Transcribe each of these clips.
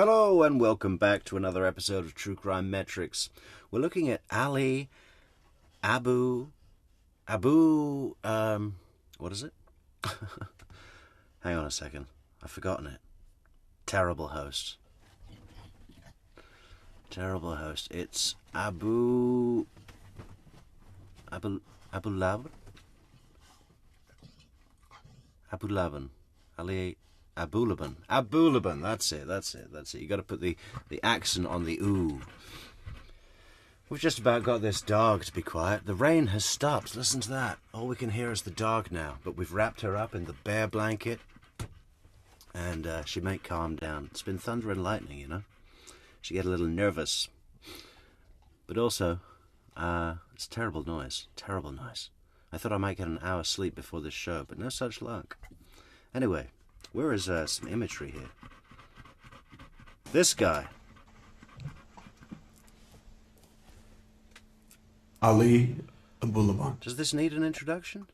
Hello and welcome back to another episode of True Crime Metrics. We're looking at what is it? Hang on a second. I've forgotten it. Terrible host. It's Abulaban. Abulaban. That's it. You got to put the accent on the ooh. We've just about got this dog to be quiet. The rain has stopped. Listen to that. All we can hear is the dog now. But we've wrapped her up in the bear blanket. And she may calm down. It's been thunder and lightning, you know. She get a little nervous. But also, it's terrible noise. Terrible noise. I thought I might get an hour's sleep before this show, but no such luck. Anyway, where is some imagery here? This guy. Ali Abulaban. Does this need an introduction?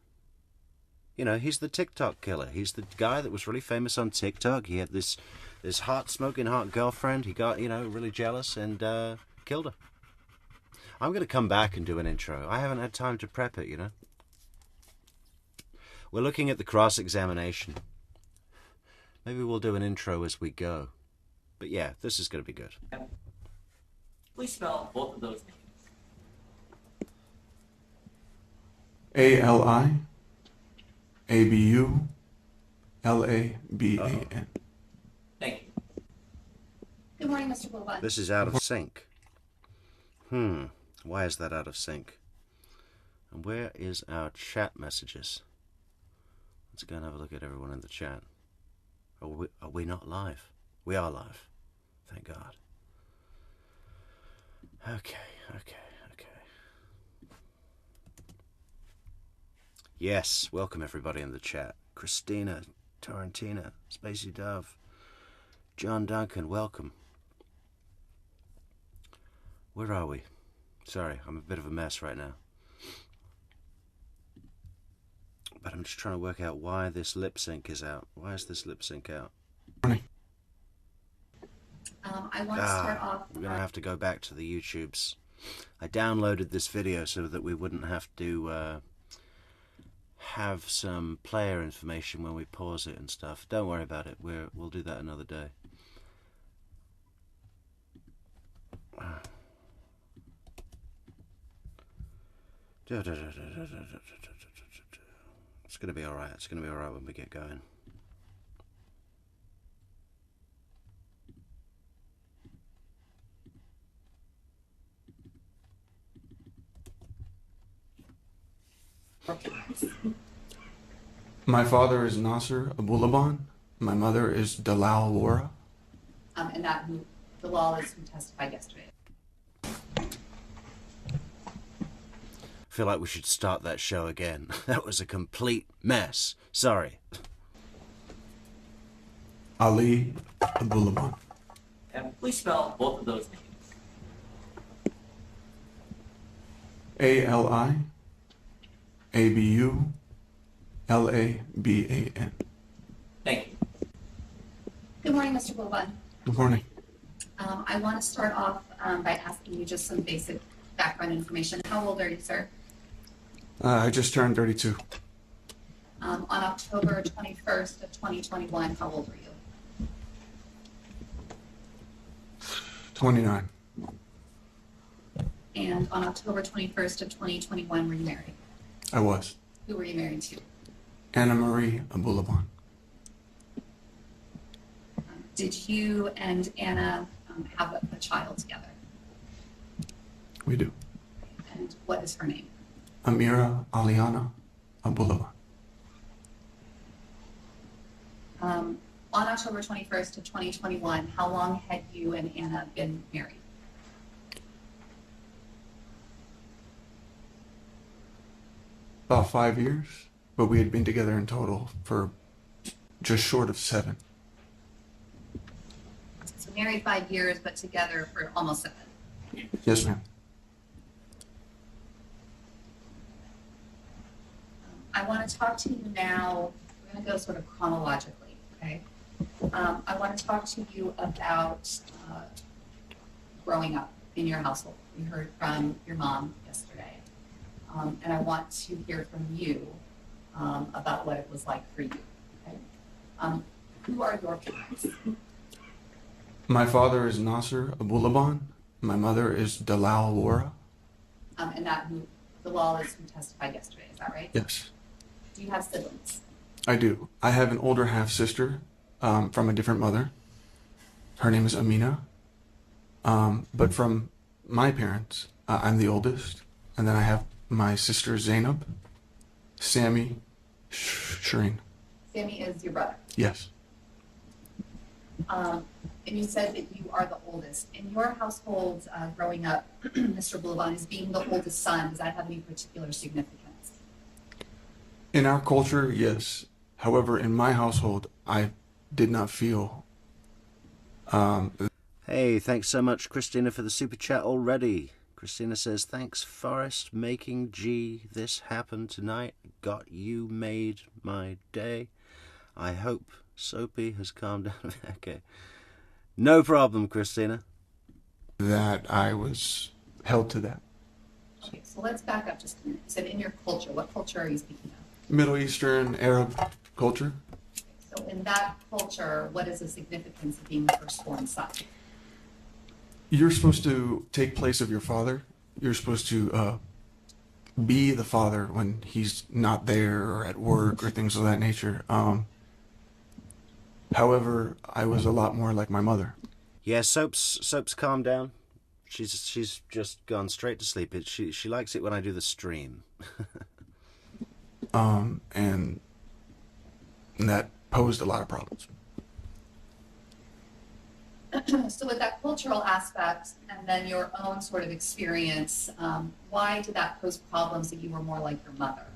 You know, he's the TikTok killer. He's the guy that was really famous on TikTok. He had this smoking hot girlfriend. He got, really jealous and killed her. I'm going to come back and do an intro. I haven't had time to prep it, We're looking at the cross-examination. Maybe we'll do an intro as we go. But yeah, this is going to be good. Please spell both of those names. ALI-ABULABAN. Thank you. Good morning, Mr. Abulaban. This is out of sync. Why is that out of sync? And where is our chat messages? Let's go and have a look at everyone in the chat. Are we not live? We are live. Thank God. Okay. Yes, welcome everybody in the chat. Christina, Tarantina, Spacey Dove, John Duncan, welcome. Where are we? Sorry, I'm a bit of a mess right now. But I'm just trying to work out why this lip sync is out. Why is this lip sync out? I want to start off... We're going to have to go back to the YouTubes. I downloaded this video so that we wouldn't have to have some player information when we pause it and stuff. Don't worry about it. We'll do that another day. It's going to be alright. It's going to be alright when we get going. My father is Nasser Abulaban. My mother is Dalal Wara. And that the law is who testified yesterday. I feel like we should start that show again. That was a complete mess. Sorry. Ali Abulaban. And please spell both of those names. ALI-ABULABAN. Thank you. Good morning, Mr. Abulaban. Good morning. I want to start off by asking you just some basic background information. How old are you, sir? I just turned 32. On October 21st of 2021, how old were you? 29. And on October 21st of 2021, were you married? I was. Who were you married to? Anna Marie Abulaban. Did you and Anna have a child together? We do. And what is her name? Amira Aliana Abulaban. On October 21st of 2021, how long had you and Anna been married? About 5 years, but we had been together in total for just short of 7. So married 5 years, but together for almost 7. Yes, ma'am. I want to talk to you now. We're going to go sort of chronologically, okay? I want to talk to you about growing up in your household. We heard from your mom yesterday, and I want to hear from you about what it was like for you. Okay? Who are your parents? My father is Nasser Abulaban. My mother is Dalal Wara. And that who the law is who testified yesterday. Is that right? Yes, Do you have siblings? I do. I have an older half sister from a different mother. Her name is Amira. But from my parents, I'm the oldest. And then I have my sister Zainab, Sammy, Shireen. Sammy is your brother. Yes. And you said that you are the oldest. In your household, growing up, Mr. Abulaban, as being the oldest son, does that have any particular significance? In our culture, yes. However, in my household, I did not feel. Hey, thanks so much, Christina, for the super chat already. Christina says, thanks, Forrest, making G. This happened tonight. Got you made my day. I hope Soapy has calmed down. Okay. No problem, Christina. That I was held to that. Okay, so let's back up just a minute. You said in your culture. What culture are you speaking of? Middle Eastern Arab culture. So in that culture, what is the significance of being the firstborn son? You're supposed to take place of your father. You're supposed to be the father when he's not there or at work or things of that nature. However, I was a lot more like my mother. Yeah, Soap's calmed down. She's just gone straight to sleep. She likes it when I do the stream. And that posed a lot of problems. So with that cultural aspect and then your own sort of experience, why did that pose problems that you were more like your mother?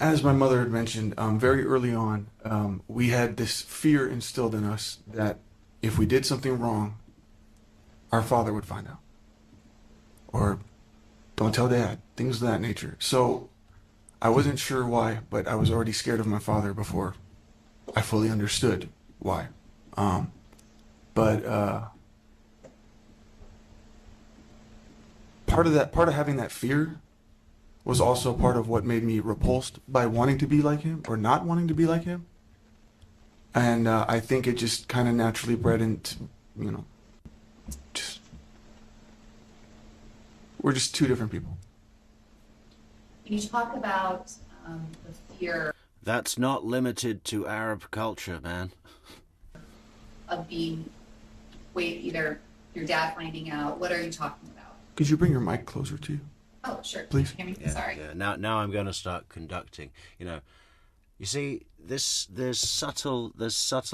As my mother had mentioned, very early on, we had this fear instilled in us that if we did something wrong, our father would find out. Or, don't tell dad, things of that nature. So, I wasn't sure why, but I was already scared of my father before I fully understood why. But part of having that fear was also part of what made me repulsed by wanting to be like him or not wanting to be like him. And I think it just kind of naturally bred into, we're just two different people. When you talk about the fear That's not limited to Arab culture, man. of being, either your dad finding out, what are you talking about? Could you bring your mic closer to you? Oh, sure. Please. Can you hear me? Yeah, Sorry. yeah. Now I'm going to start conducting. You see, there's subtle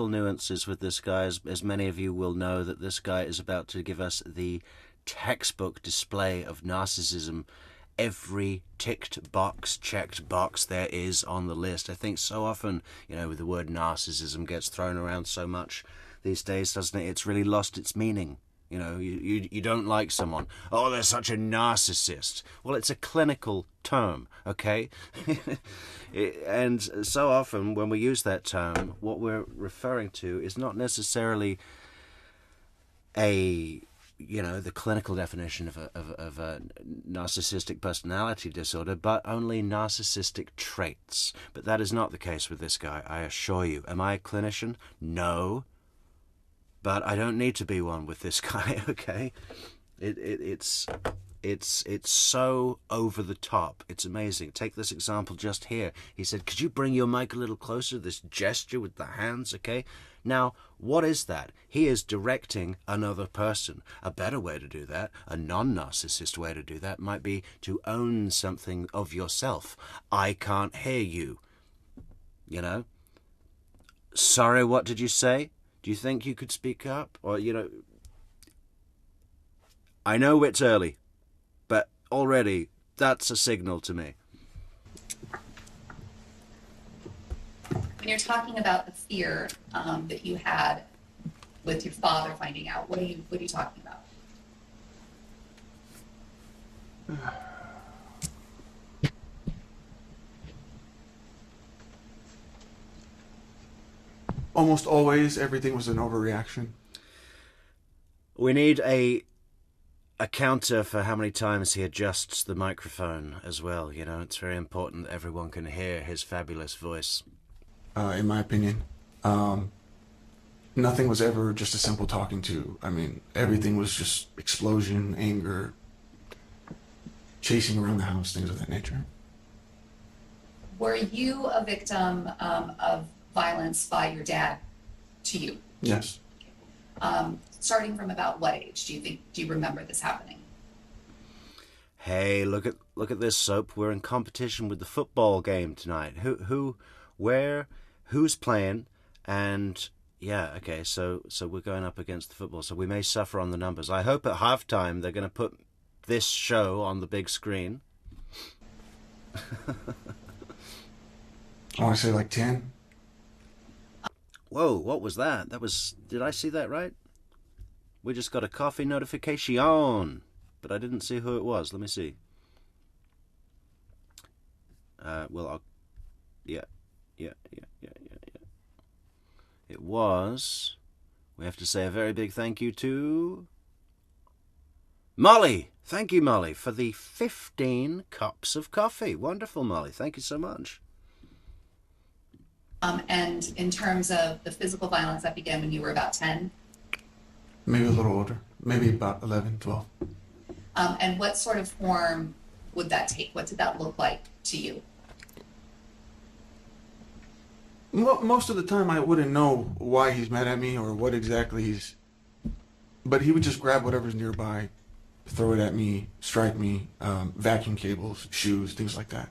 nuances with this guy, as many of you will know that this guy is about to give us the textbook display of narcissism. Every checked box there is on the list. I think so often, with the word narcissism gets thrown around so much these days, doesn't it? It's really lost its meaning. You don't like someone. Oh, they're such a narcissist. Well, it's a clinical term, okay? And so often when we use that term, what we're referring to is not necessarily the clinical definition of a narcissistic personality disorder, but only narcissistic traits. But that is not the case with this guy, I assure you. Am I a clinician? No. But I don't need to be one with this guy, okay? It's so over the top. It's amazing. Take this example just here. He said, could you bring your mic a little closer? This gesture with the hands, okay? Now, what is that? He is directing another person. A better way to do that, a non-narcissist way to do that, might be to own something of yourself. I can't hear you. Sorry, what did you say? Do you think you could speak up? Or, I know it's early, but already that's a signal to me. When you're talking about the fear that you had with your father finding out, what are you talking about? almost always everything was an overreaction. We need a counter for how many times he adjusts the microphone as well. You know, it's very important that everyone can hear his fabulous voice. In my opinion, nothing was ever just a simple talking to. I mean, everything was just explosion, anger, chasing around the house, things of that nature. Were you a victim of violence by your dad to you? Yes. Starting from about what age do you remember this happening? Hey, look at this, Soap. We're in competition with the football game tonight. Who's playing? And yeah, okay, so we're going up against the football, so we may suffer on the numbers. I hope at halftime they're going to put this show on the big screen. I want to say like 10. Whoa, what was that? Did I see that right? We just got a coffee notification, but I didn't see who it was. Let me see. Yeah. It was, we have to say a very big thank you to Molly. Thank you, Molly, for the 15 cups of coffee. Wonderful, Molly. Thank you so much. And in terms of the physical violence that began when you were about 10? Maybe a little older. Maybe about 11, 12. And what sort of form would that take? What did that look like to you? Most of the time I wouldn't know why he's mad at me or what exactly but he would just grab whatever's nearby, throw it at me, strike me, vacuum cables, shoes, things like that.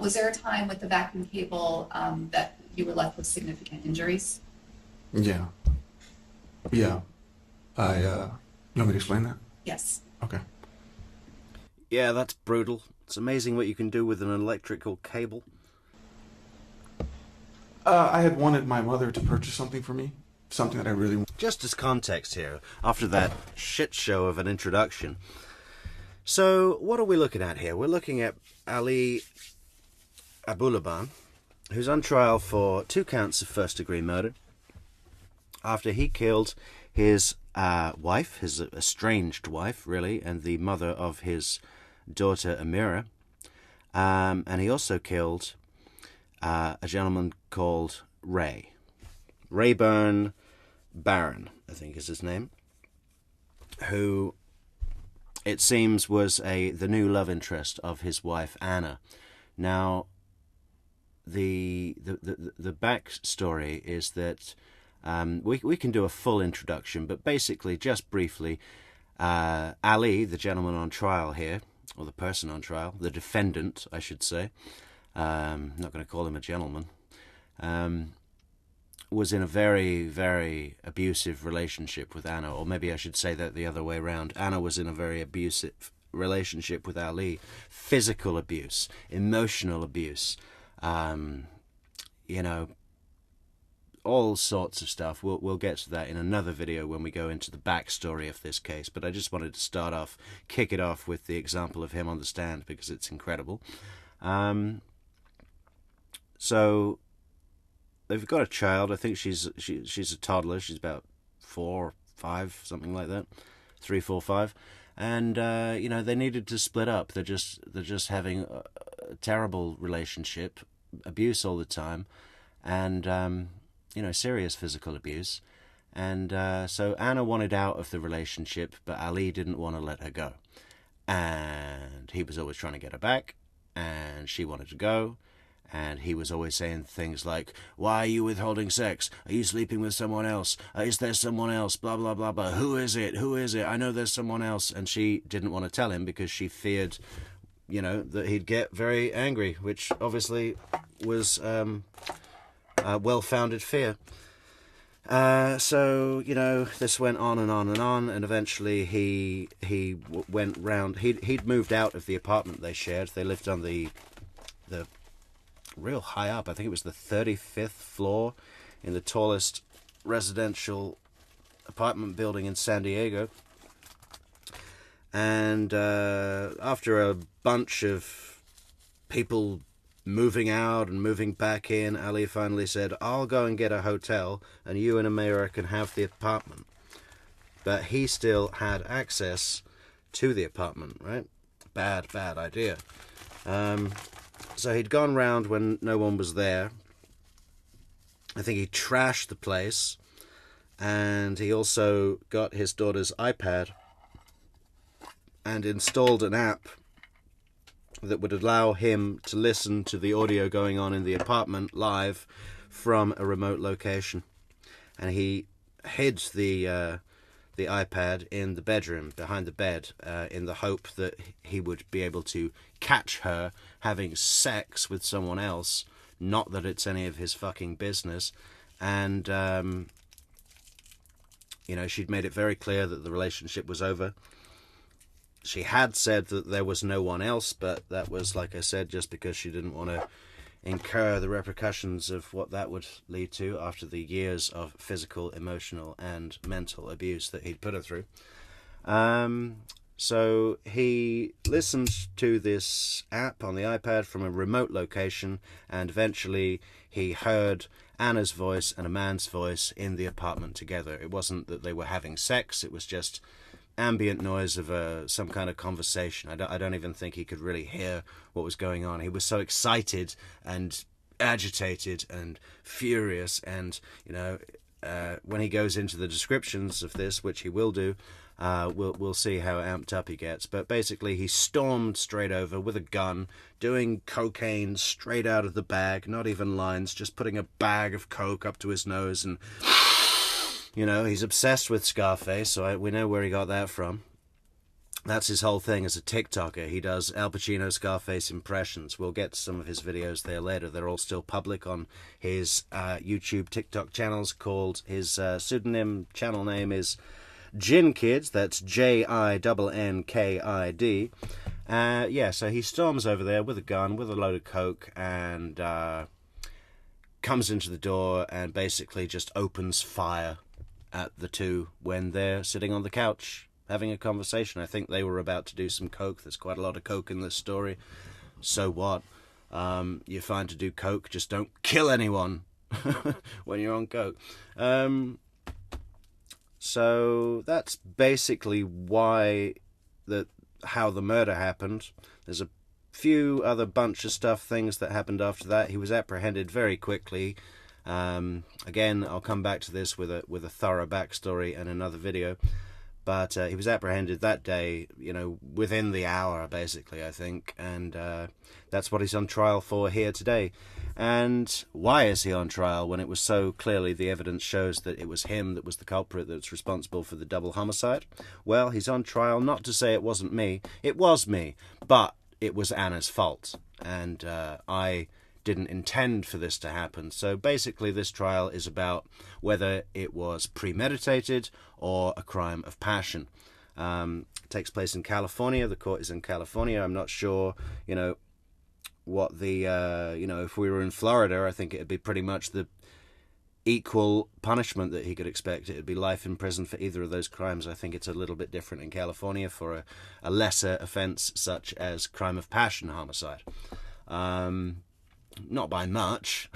Was there a time with the vacuum cable that you were left with significant injuries? Yeah. You want me to explain that? Yes. Okay. Yeah, that's brutal. It's amazing what you can do with an electrical cable. I had wanted my mother to purchase something for me, something that I really wanted. Just as context here, after that shit show of an introduction. So, what are we looking at here? We're looking at Ali Abulaban, who's on trial for 2 counts of first-degree murder after he killed his wife, his estranged wife, really, and the mother of his daughter, Amira. And he also killed a gentleman called Rayburn Barron, I think is his name, who it seems was the new love interest of his wife, Anna. Now, the backstory is that we can do a full introduction, but basically, just briefly, Ali, the gentleman on trial here, or the person on trial, the defendant, I should say, not going to call him a gentleman, was in a very, very abusive relationship with Anna, or maybe I should say that the other way around. Anna was in a very abusive relationship with Ali. Physical abuse, emotional abuse, all sorts of stuff. We'll get to that in another video when we go into the backstory of this case, but I just wanted to kick it off with the example of him on the stand because it's incredible. So they've got a child. I think she's a toddler. She's about 4 or 5, something like that, 3, 4, 5. And they needed to split up. They're just having a terrible relationship, abuse all the time, and serious physical abuse. And so Anna wanted out of the relationship, but Ali didn't want to let her go. And he was always trying to get her back, and she wanted to go. And he was always saying things like, "Why are you withholding sex? Are you sleeping with someone else? Is there someone else? Blah, blah, blah, blah. Who is it? Who is it? I know there's someone else." And she didn't want to tell him because she feared, that he'd get very angry, which obviously was a well-founded fear. So, this went on and on and on, and eventually he went round. He'd moved out of the apartment they shared. They lived on the real high up. I think it was the 35th floor in the tallest residential apartment building in San Diego. And after a bunch of people moving out and moving back in, Ali finally said, I'll go and get a hotel and you and Amira can have the apartment. But he still had access to the apartment, right? Bad idea. So he'd gone round when no one was there. I think he trashed the place, and he also got his daughter's iPad and installed an app that would allow him to listen to the audio going on in the apartment live from a remote location. And he hid the iPad in the bedroom behind the bed in the hope that he would be able to catch her having sex with someone else. Not that it's any of his fucking business. And, you know, she'd made it very clear that the relationship was over. She had said that there was no one else, but that was, like I said, just because she didn't want to incur the repercussions of what that would lead to after the years of physical, emotional, and mental abuse that he'd put her through. So he listened to this app on the iPad from a remote location, and eventually he heard Anna's voice and a man's voice in the apartment together. It wasn't that they were having sex, it was just ambient noise of some kind of conversation. I don't even think he could really hear what was going on. He was so excited and agitated and furious, and, you know, when he goes into the descriptions of this, which he will do, we'll see how amped up he gets. But basically he stormed straight over with a gun, doing cocaine straight out of the bag, not even lines, just putting a bag of coke up to his nose. And, you know, he's obsessed with Scarface, so we know where he got that from. That's his whole thing as a TikToker. He does Al Pacino Scarface impressions. We'll get to some of his videos there later. They're all still public on his YouTube, TikTok channels called, his pseudonym channel name is JinnKid. That's JINNKID. Yeah, so he storms over there with a gun, with a load of coke, and comes into the door and basically just opens fire at the two when they're sitting on the couch having a conversation. I think they were about to do some coke. There's quite a lot of coke in this story. So what? You're fine to do coke, just don't kill anyone when you're on coke. So that's basically how the murder happened. There's a few other bunch of things that happened after that. He was apprehended very quickly. Again, I'll come back to this with a thorough backstory in another video. But he was apprehended that day, you know, within the hour, basically, I think. And that's what he's on trial for here today. And why is he on trial when it was so clearly the evidence shows that it was him that was the culprit that's responsible for the double homicide? Well, he's on trial not to say it wasn't me. It was me, but it was Anna's fault. And I didn't intend for this to happen. So basically this trial is about whether it was premeditated or a crime of passion. It takes place in California. The court is in California. I'm not sure, you know, what the, you know, if we were in Florida, I think it'd be pretty much the equal punishment that he could expect. It'd be life in prison for either of those crimes. I think it's a little bit different in California for a lesser offense such as crime of passion homicide. Not by much,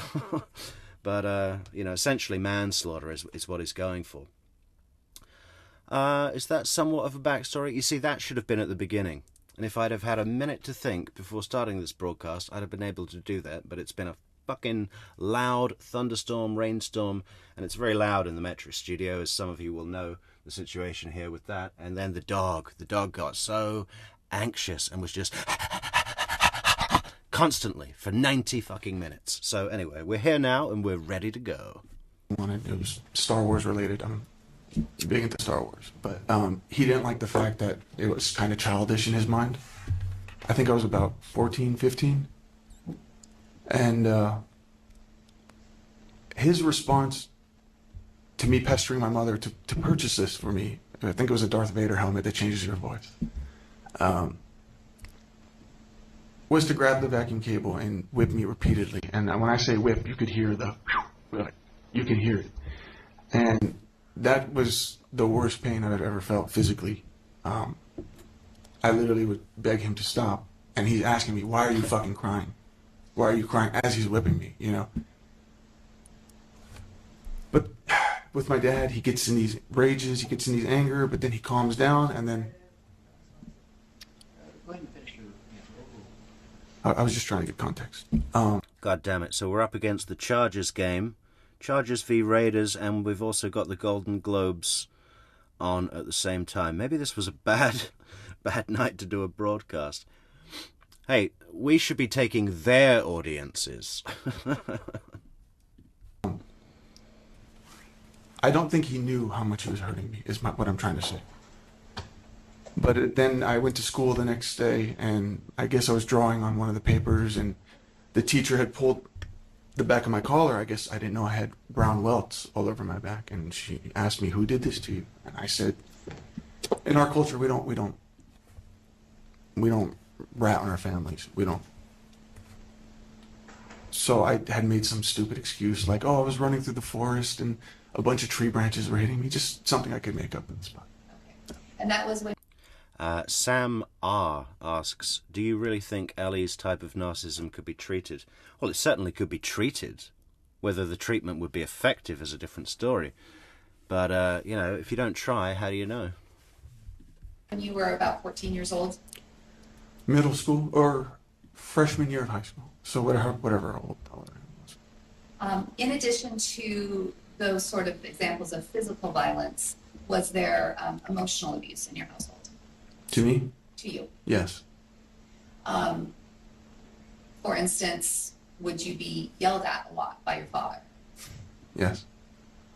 but, you know, essentially manslaughter is what he's going for. Is that somewhat of a backstory? You see, that should have been at the beginning. And if I'd have had a minute to think before starting this broadcast, I'd have been able to do that. But it's been a fucking loud thunderstorm, rainstorm, and it's very loud in the Metro studio, as some of you will know the situation here with that. And then the dog got so anxious and was just constantly for 90 fucking minutes. So anyway, we're here now and we're ready to go. It was Star Wars related. I'm big into Star Wars, but he didn't like the fact that it was kind of childish in his mind. I think I was about 14, 15. And his response to me pestering my mother to purchase this for me, I think it was a Darth Vader helmet that changes your voice, was to grab the vacuum cable and whip me repeatedly. And when I say whip, you could hear you can hear it. And that was the worst pain I've ever felt physically. I literally would beg him to stop, and he's asking me, why are you fucking crying? Why are you crying? As he's whipping me, you know. But with my dad, he gets in these rages, he gets in these anger, but then he calms down, and then I was just trying to get context. God damn it. So we're up against the Chargers game. Chargers v Raiders, and we've also got the Golden Globes on at the same time. Maybe this was a bad night to do a broadcast. Hey, we should be taking their audiences. I don't think he knew how much he was hurting me, is what I'm trying to say. But then I went to school the next day, and I guess I was drawing on one of the papers, and the teacher had pulled the back of my collar. I guess I didn't know I had brown welts all over my back, and she asked me, "Who did this to you?" And I said, "In our culture, we don't rat on our families. We don't." So I had made some stupid excuse like, "Oh, I was running through the forest and a bunch of tree branches were hitting me," just something I could make up on the spot. Okay. And that was when. Sam R. asks, do you really think Ellie's type of narcissism could be treated? Well, it certainly could be treated. Whether the treatment would be effective is a different story. But, you know, if you don't try, how do you know? When you were about 14 years old? Middle school or freshman year of high school. So whatever old was. In addition to those sort of examples of physical violence, was there emotional abuse in your household? To me? To you? Yes. For instance, would you be yelled at a lot by your father? Yes.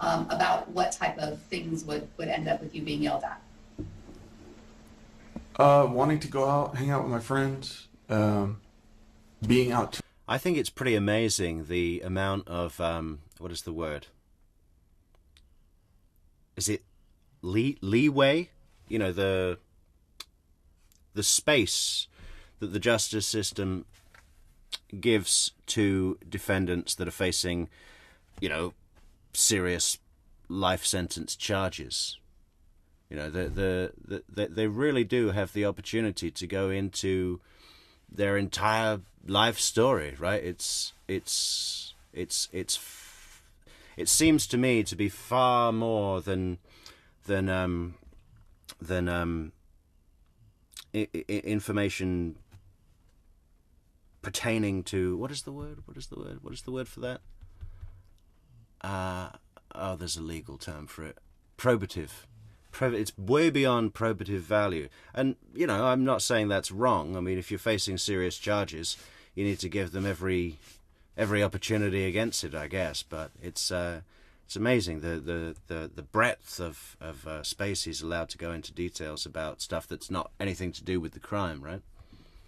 About what type of things would end up with you being yelled at? Wanting to go out, hang out with my friends, being out. I think it's pretty amazing the amount of, what is the word? Is it leeway? You know, the space that the justice system gives to defendants that are facing, you know, serious life sentence charges. You know, they really do have the opportunity to go into their entire life story, right? It seems to me to be far more than information pertaining to what is the word for that? There's a legal term for it. Probative. It's way beyond probative value. And, you know, I'm not saying that's wrong. I mean, if you're facing serious charges, you need to give them every opportunity against it, I guess. But it's amazing the breadth of space he's allowed to go into details about stuff that's not anything to do with the crime, right?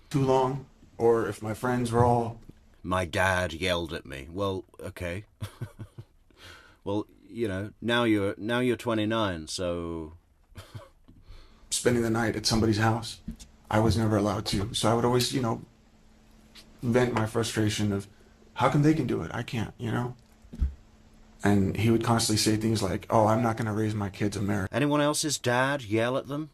Too long, or if my friends were all... My dad yelled at me. Well, okay. Well, you know, now you're 29, so... Spending the night at somebody's house, I was never allowed to. So I would always, you know, vent my frustration of, how come they can do it? I can't, you know? And he would constantly say things like, "Oh, I'm not going to raise my kids American." Anyone else's dad yell at them?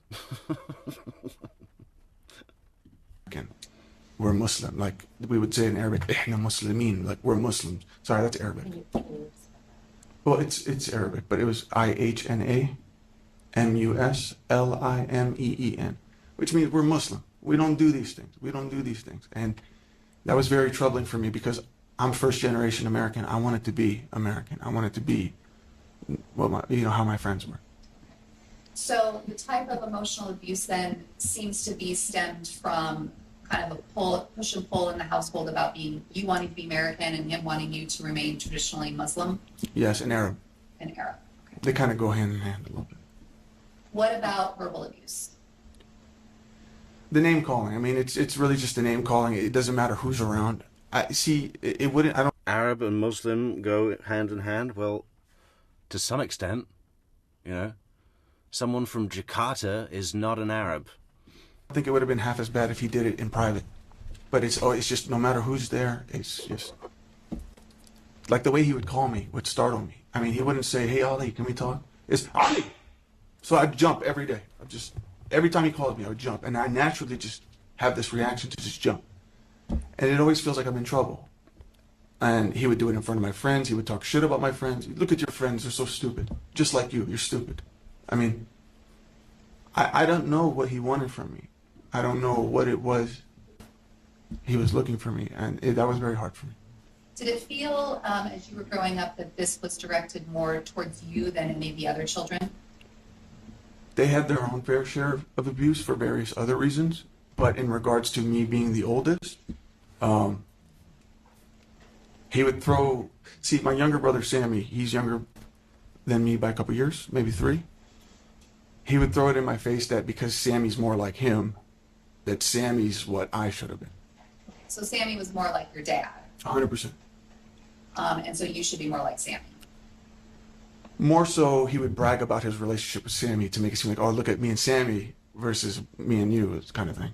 We're Muslim. Like we would say in Arabic, "Ihna Muslimin," like we're Muslims. Sorry, that's Arabic. Well, it's Arabic, but it was IHNA MUSLIMEEN, which means we're Muslim. We don't do these things. We don't do these things. And that was very troubling for me because I'm first generation American. I wanted to be American. I wanted to be, well, you know, how my friends were. So the type of emotional abuse then seems to be stemmed from kind of a push and pull in the household about you wanting to be American and him wanting you to remain traditionally Muslim? Yes, and Arab. And Arab. Okay. They kind of go hand in hand a little bit. What about verbal abuse? The name calling. I mean, it's really just the name calling. It doesn't matter who's around. I see. It wouldn't. I don't. Arab and Muslim go hand in hand. Well, to some extent, you know, someone from Jakarta is not an Arab. I think it would have been half as bad if he did it in private. But it's just no matter who's there. It's just like the way he would call me would startle me. I mean, he wouldn't say, "Hey, Ali, can we talk?" It's Ali. So I'd jump every day. Every time he called me, I would jump. And I naturally just have this reaction to just jump. And it always feels like I'm in trouble. And he would do it in front of my friends. He would talk shit about my friends. Look at your friends, they're so stupid. Just like you, you're stupid. I mean, I don't know what he wanted from me. I don't know what it was he was looking for me, and that was very hard for me. Did it feel, as you were growing up, that this was directed more towards you than maybe other children? They had their own fair share of abuse for various other reasons, but in regards to me being the oldest, he would throw, see, my younger brother Sammy, he's younger than me by a couple years, maybe 3. He would throw it in my face that because Sammy's more like him, that Sammy's what I should have been. So Sammy was more like your dad. 100%. And so you should be more like Sammy. More so, he would brag about his relationship with Sammy to make it seem like, oh, look at me and Sammy versus me and you, kind of thing.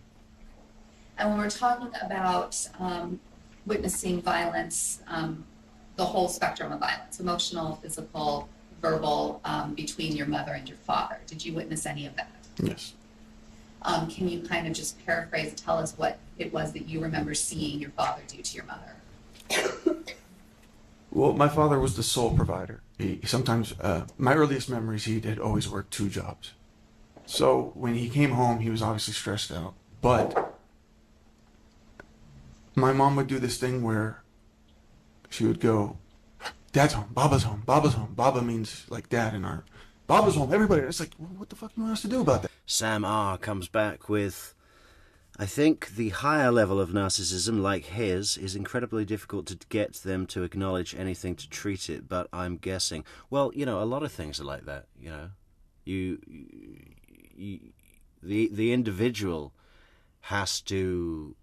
And when we're talking about witnessing violence, the whole spectrum of violence, emotional, physical, verbal, between your mother and your father, did you witness any of that? Yes. Can you kind of just paraphrase and tell us what it was that you remember seeing your father do to your mother? Well, my father was the sole provider. He sometimes, my earliest memories, he had always worked 2 jobs. So when he came home, he was obviously stressed out. But my mom would do this thing where she would go, Dad's home, Baba's home, Baba's home. Baba means like dad in our, Baba's home, everybody. It's like, well, what the fuck do you want us to do about that? Sam R. comes back with, I think the higher level of narcissism, like his, is incredibly difficult to get them to acknowledge anything to treat it, but I'm guessing. Well, you know, a lot of things are like that, you know. The individual has to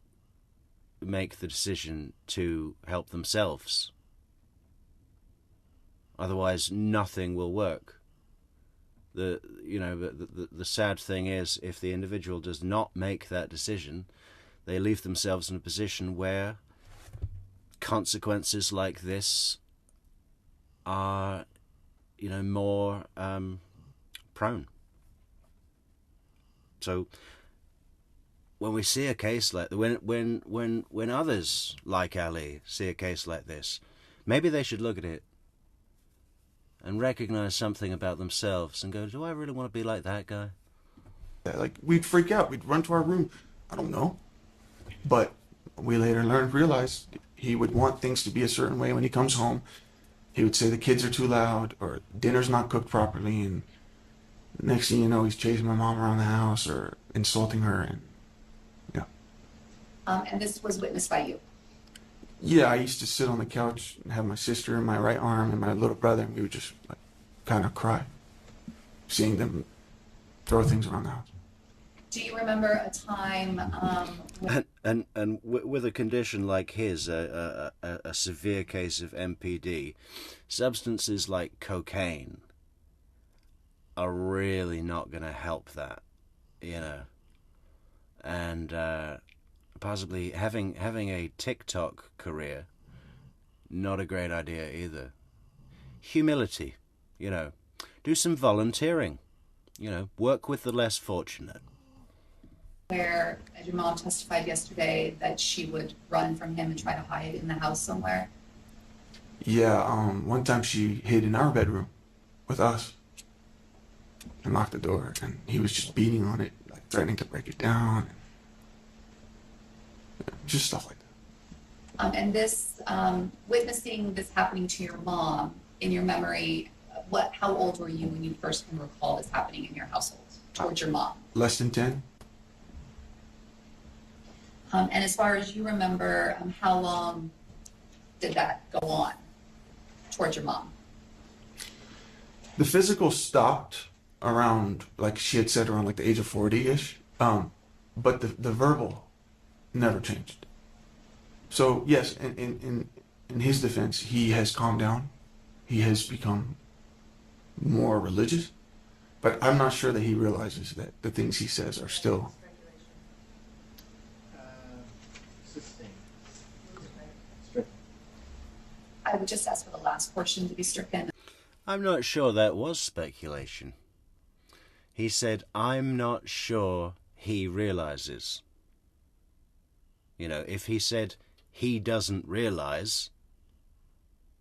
make the decision to help themselves. Otherwise, nothing will work. The sad thing is, if the individual does not make that decision, they leave themselves in a position where consequences like this are, more prone. So when we see a case like when others like Ali see a case like this, maybe they should look at it and recognize something about themselves and go, do I really want to be like that guy? Like, we'd freak out. We'd run to our room. I don't know. But we later realized he would want things to be a certain way when he comes home. He would say the kids are too loud or dinner's not cooked properly. And next thing you know, he's chasing my mom around the house or insulting her. And yeah. And this was witnessed by you? Yeah, I used to sit on the couch and have my sister in my right arm and my little brother, and we would just like kind of cry, seeing them throw things around the house. Do you remember a time with a condition like his, a severe case of MPD, substances like cocaine are really not going to help that, and possibly having a TikTok career, not a great idea either. Humility, do some volunteering, work with the less fortunate. Where, as your mom testified yesterday, that she would run from him and try to hide in the house somewhere? Yeah, one time she hid in our bedroom with us and locked the door, and he was just beating on it, like threatening to break it down. Just stuff like that. And this, witnessing this happening to your mom, in your memory, how old were you when you first can recall this happening in your household towards your mom? Less than 10. And as far as you remember, how long did that go on towards your mom? The physical stopped around, like she had said, around like the age of 40-ish. But the verbal never changed. So yes, in his defense, he has calmed down. He has become more religious, but I'm not sure that he realizes that the things he says are still. I would just ask for the last portion to be stricken. I'm not sure that was speculation. He said, I'm not sure he realizes. If he said he doesn't realize,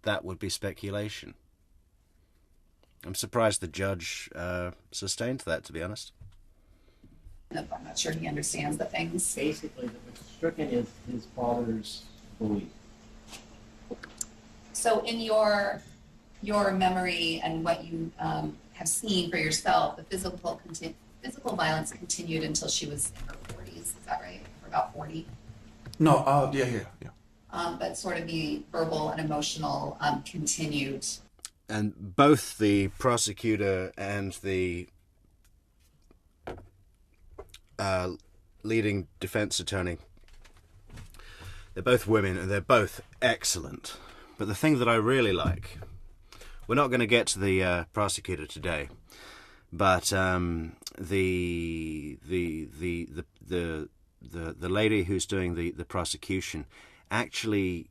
that would be speculation. I'm surprised the judge sustained that, to be honest. I'm not sure he understands the things. Basically, what's stricken is his father's belief. So in your memory and what you have seen for yourself, the physical violence continued until she was in her 40s. Is that right? Or about 40? No, yeah. But sort of the verbal and emotional continued. And both the prosecutor and the leading defense attorney, they're both women and they're both excellent. But the thing that I really like, we're not going to get to the prosecutor today, but the lady who's doing the prosecution, actually,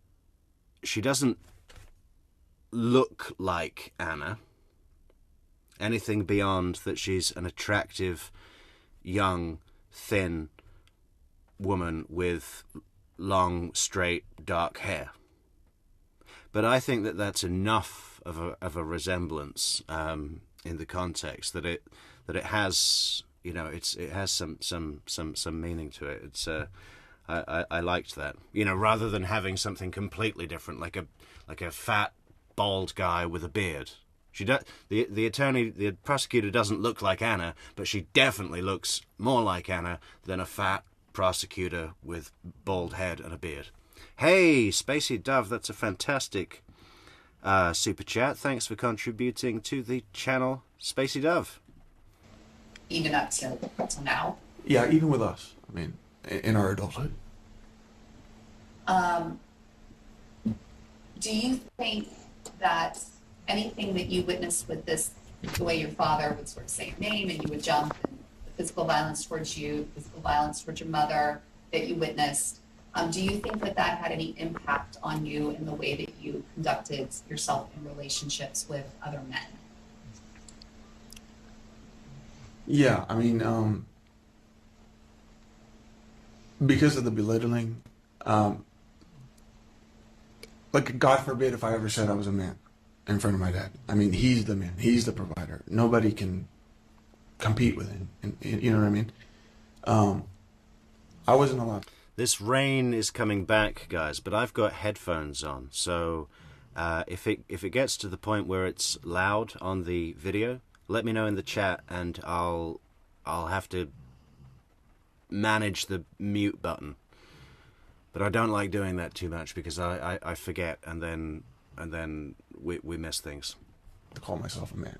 she doesn't look like Anna. Anything beyond that, she's an attractive, young, thin woman with long, straight, dark hair. But I think that that's enough of a resemblance in the context that it has, you know, it has some meaning to it. It's I liked that, you know, rather than having something completely different, like a fat bald guy with a beard. The prosecutor doesn't look like Anna, but she definitely looks more like Anna than a fat prosecutor with bald head and a beard. Hey, Spacey Dove, that's a fantastic super chat. Thanks for contributing to the channel, Spacey Dove. Even up till now. Yeah, even with us. I mean, in our adulthood. Do you think that anything that you witnessed with this, the way your father would sort of say your name and you would jump, and the physical violence towards you, physical violence towards your mother that you witnessed, do you think that that had any impact on you in the way that you conducted yourself in relationships with other men? Yeah, I mean, because of the belittling, like, God forbid if I ever said I was a man in front of my dad. I mean, he's the man. He's the provider. Nobody can compete with him. And, you know what I mean? I wasn't allowed. This rain is coming back, guys, but I've got headphones on. So if it gets to the point where it's loud on the video, let me know in the chat, and I'll have to manage the mute button. But I don't like doing that too much because I forget, and then we miss things. To call myself a man,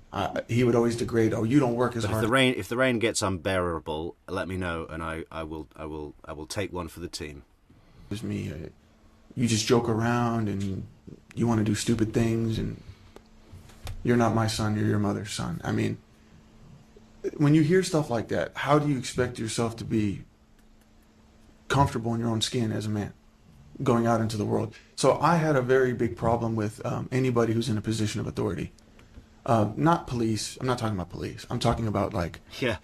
he would always degrade. Oh, you don't work as hard. If the rain gets unbearable, let me know, and I will take one for the team. It's me. You just joke around, and you want to do stupid things, and you're not my son. You're your mother's son. I mean, when you hear stuff like that, how do you expect yourself to be comfortable in your own skin as a man going out into the world? So I had a very big problem with anybody who's in a position of authority. Not police. I'm not talking about police. I'm talking about, like... Yeah.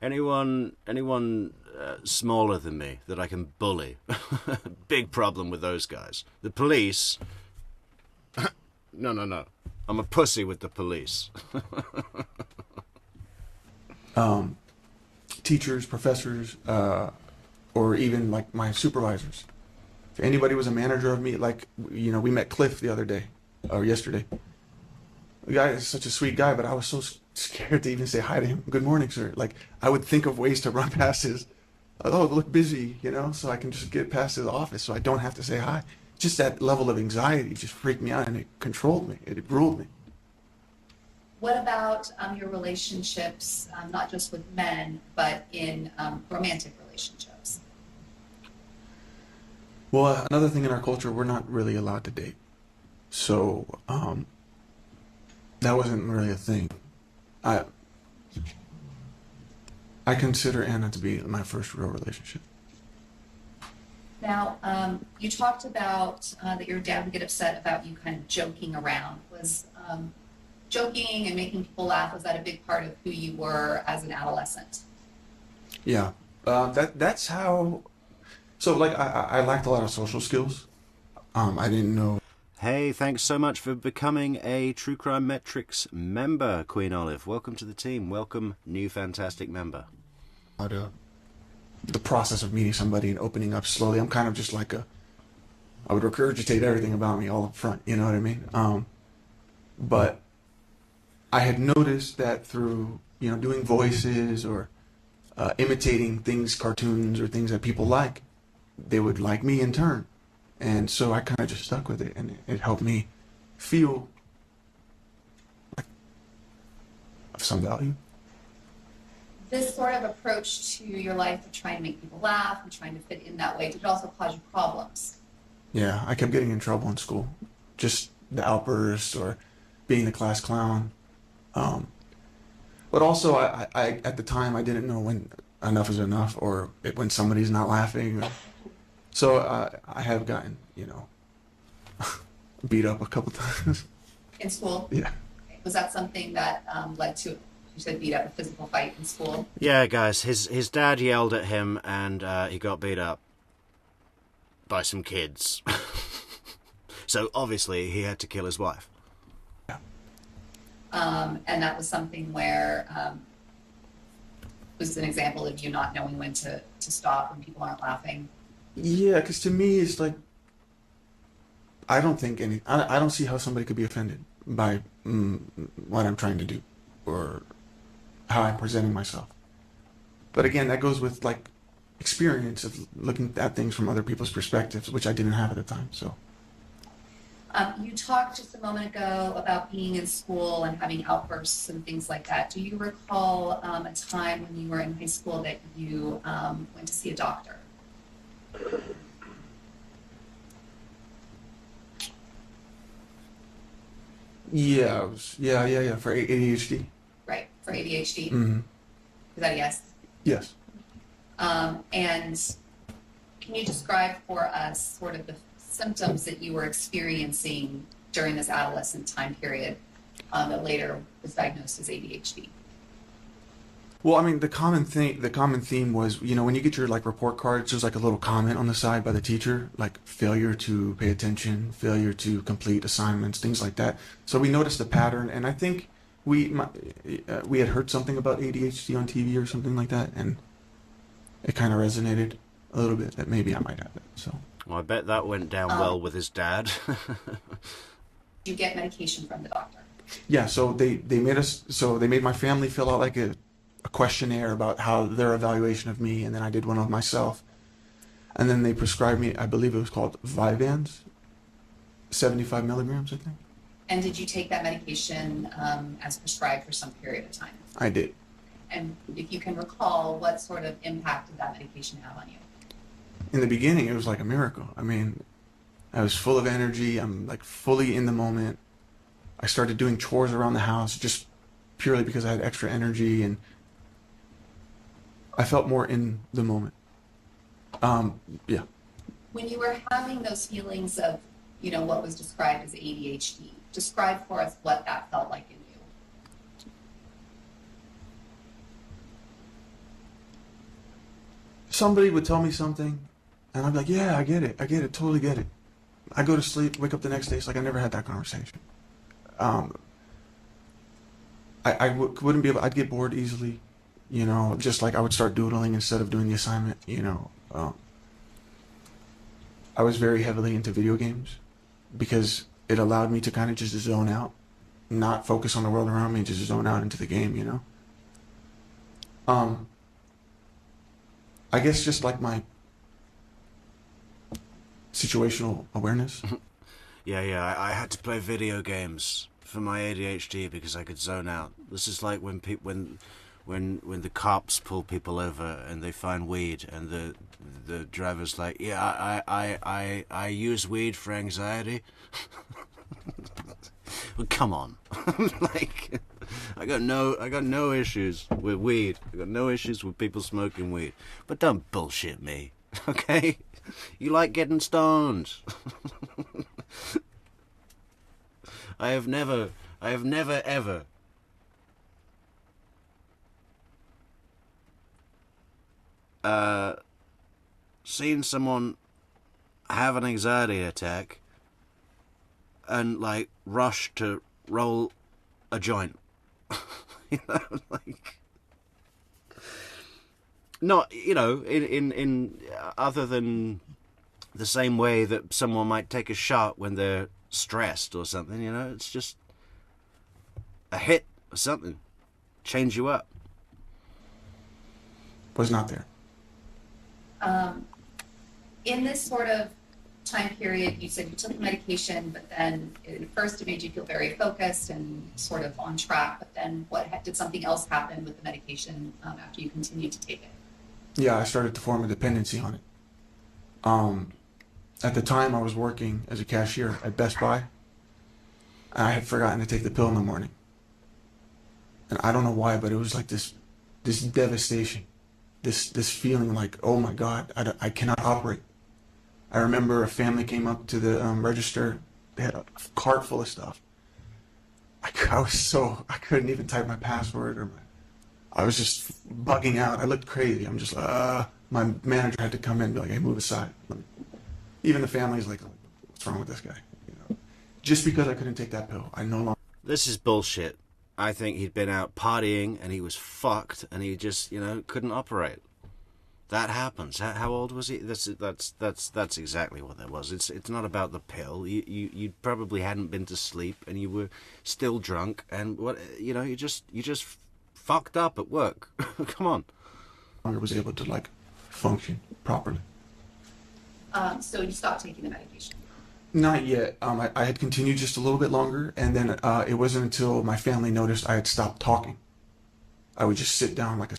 Anyone smaller than me that I can bully. Big problem with those guys. The police... No. I'm a pussy with the police. Teachers, professors, or even, like, my supervisors. If anybody was a manager of me, like, you know, we met Cliff the other day, or yesterday. The guy is such a sweet guy, but I was so scared to even say hi to him. Good morning, sir. Like, I would think of ways to run past his, look busy, you know, so I can just get past his office so I don't have to say hi. Just that level of anxiety just freaked me out, and it controlled me. It ruled me. What about your relationships, not just with men, but in romantic relationships? Well, another thing in our culture, we're not really allowed to date. So, that wasn't really a thing. I consider Anna to be my first real relationship. Now, you talked about that your dad would get upset about you kind of joking around. Was joking and making people laugh, was that a big part of who you were as an adolescent? Yeah, that's how. So, like, I lacked a lot of social skills. I didn't know. Hey, thanks so much for becoming a True Crime Metrics member, Queen Olive. Welcome to the team. Welcome, new fantastic member. The process of meeting somebody and opening up slowly. I'm kind of just like I would regurgitate everything about me all up front, you know what I mean? But I had noticed that through, doing voices or imitating things, cartoons or things that people like, they would like me in turn. And so I kind of just stuck with it, and it helped me feel like of some value. This sort of approach to your life of trying to make people laugh and trying to fit in that way, did it also cause you problems? Yeah, I kept getting in trouble in school. Just the outbursts or being the class clown. But also, I at the time, I didn't know when enough is enough or when somebody's not laughing. So I have gotten, beat up a couple times. In school? Yeah. Was that something that led to, you said, beat up, a physical fight in school? Yeah, guys, his dad yelled at him and he got beat up by some kids. So obviously he had to kill his wife. Yeah. And that was something where was an example of you not knowing when to stop when people aren't laughing. Yeah, because to me, it's like, I don't see how somebody could be offended by what I'm trying to do or how I'm presenting myself. But again, that goes with like experience of looking at things from other people's perspectives, which I didn't have at the time. So. You talked just a moment ago about being in school and having outbursts and things like that. Do you recall a time when you were in high school that you went to see a doctor? Yeah, for ADHD. Right, for ADHD. Mm-hmm. Is that a yes? Yes. And can you describe for us sort of the symptoms that you were experiencing during this adolescent time period that later was diagnosed as ADHD? Well, I mean, the common theme was, when you get your like report cards, there's like a little comment on the side by the teacher, like failure to pay attention, failure to complete assignments, things like that. So we noticed the pattern, and I think we had heard something about ADHD on TV or something like that, and it kind of resonated a little bit that maybe I might have it. So. Well, I bet that went down well with his dad. Did you get medication from the doctor? Yeah, so they made my family fill out like a questionnaire about how their evaluation of me, and then I did one of myself. And then they prescribed me, I believe it was called Vyvanse, 75 milligrams, I think. And did you take that medication as prescribed for some period of time? I did. And if you can recall, what sort of impact did that medication have on you? In the beginning, it was like a miracle. I mean, I was full of energy. I'm like fully in the moment. I started doing chores around the house just purely because I had extra energy, and I felt more in the moment. Yeah. When you were having those feelings of, what was described as ADHD, describe for us what that felt like in you. Somebody would tell me something, and I'd be like, yeah, I get it, totally get it. I go to sleep, wake up the next day, it's like I never had that conversation. Wouldn't be able, I'd get bored easily, just like I would start doodling instead of doing the assignment, I was very heavily into video games because it allowed me to kind of just zone out, not focus on the world around me, just zone out into the game, I guess just like my situational awareness. Yeah, I had to play video games for my ADHD because I could zone out. This is like when when the cops pull people over and they find weed, and the driver's like, yeah, I use weed for anxiety. Well, come on. Like, I got no issues with weed. I got no issues with people smoking weed. But don't bullshit me, okay? You like getting stoned. I have never ever seen someone have an anxiety attack and like rush to roll a joint. You know, like, not, you know, in other than the same way that someone might take a shot when they're stressed or something, you know, it's just a hit or something, change you up. Was not there. In this sort of time period, you said you took the medication, but then at first it made you feel very focused and sort of on track, but then did something else happen with the medication after you continued to take it? Yeah, I started to form a dependency on it. At the time, I was working as a cashier at Best Buy. I had forgotten to take the pill in the morning. And I don't know why, but it was like this devastation, this feeling like, oh my God, I cannot operate. I remember a family came up to the register. They had a cart full of stuff. I couldn't even type my password, I was just bugging out. I looked crazy. I'm just like, my manager had to come in and be like, hey, move aside. Even the family's like, what's wrong with this guy? You know, just because I couldn't take that pill, I no longer. This is bullshit. I think he'd been out partying and he was fucked and he just, you know, couldn't operate. That happens. How old was he? That's exactly what that was. It's not about the pill. You probably hadn't been to sleep and you were still drunk and what, you know, you just fucked up at work. Come on. I was able to like function properly. So you stopped taking the medication? Not yet. I had continued just a little bit longer, and then it wasn't until my family noticed I had stopped talking. I would just sit down like a...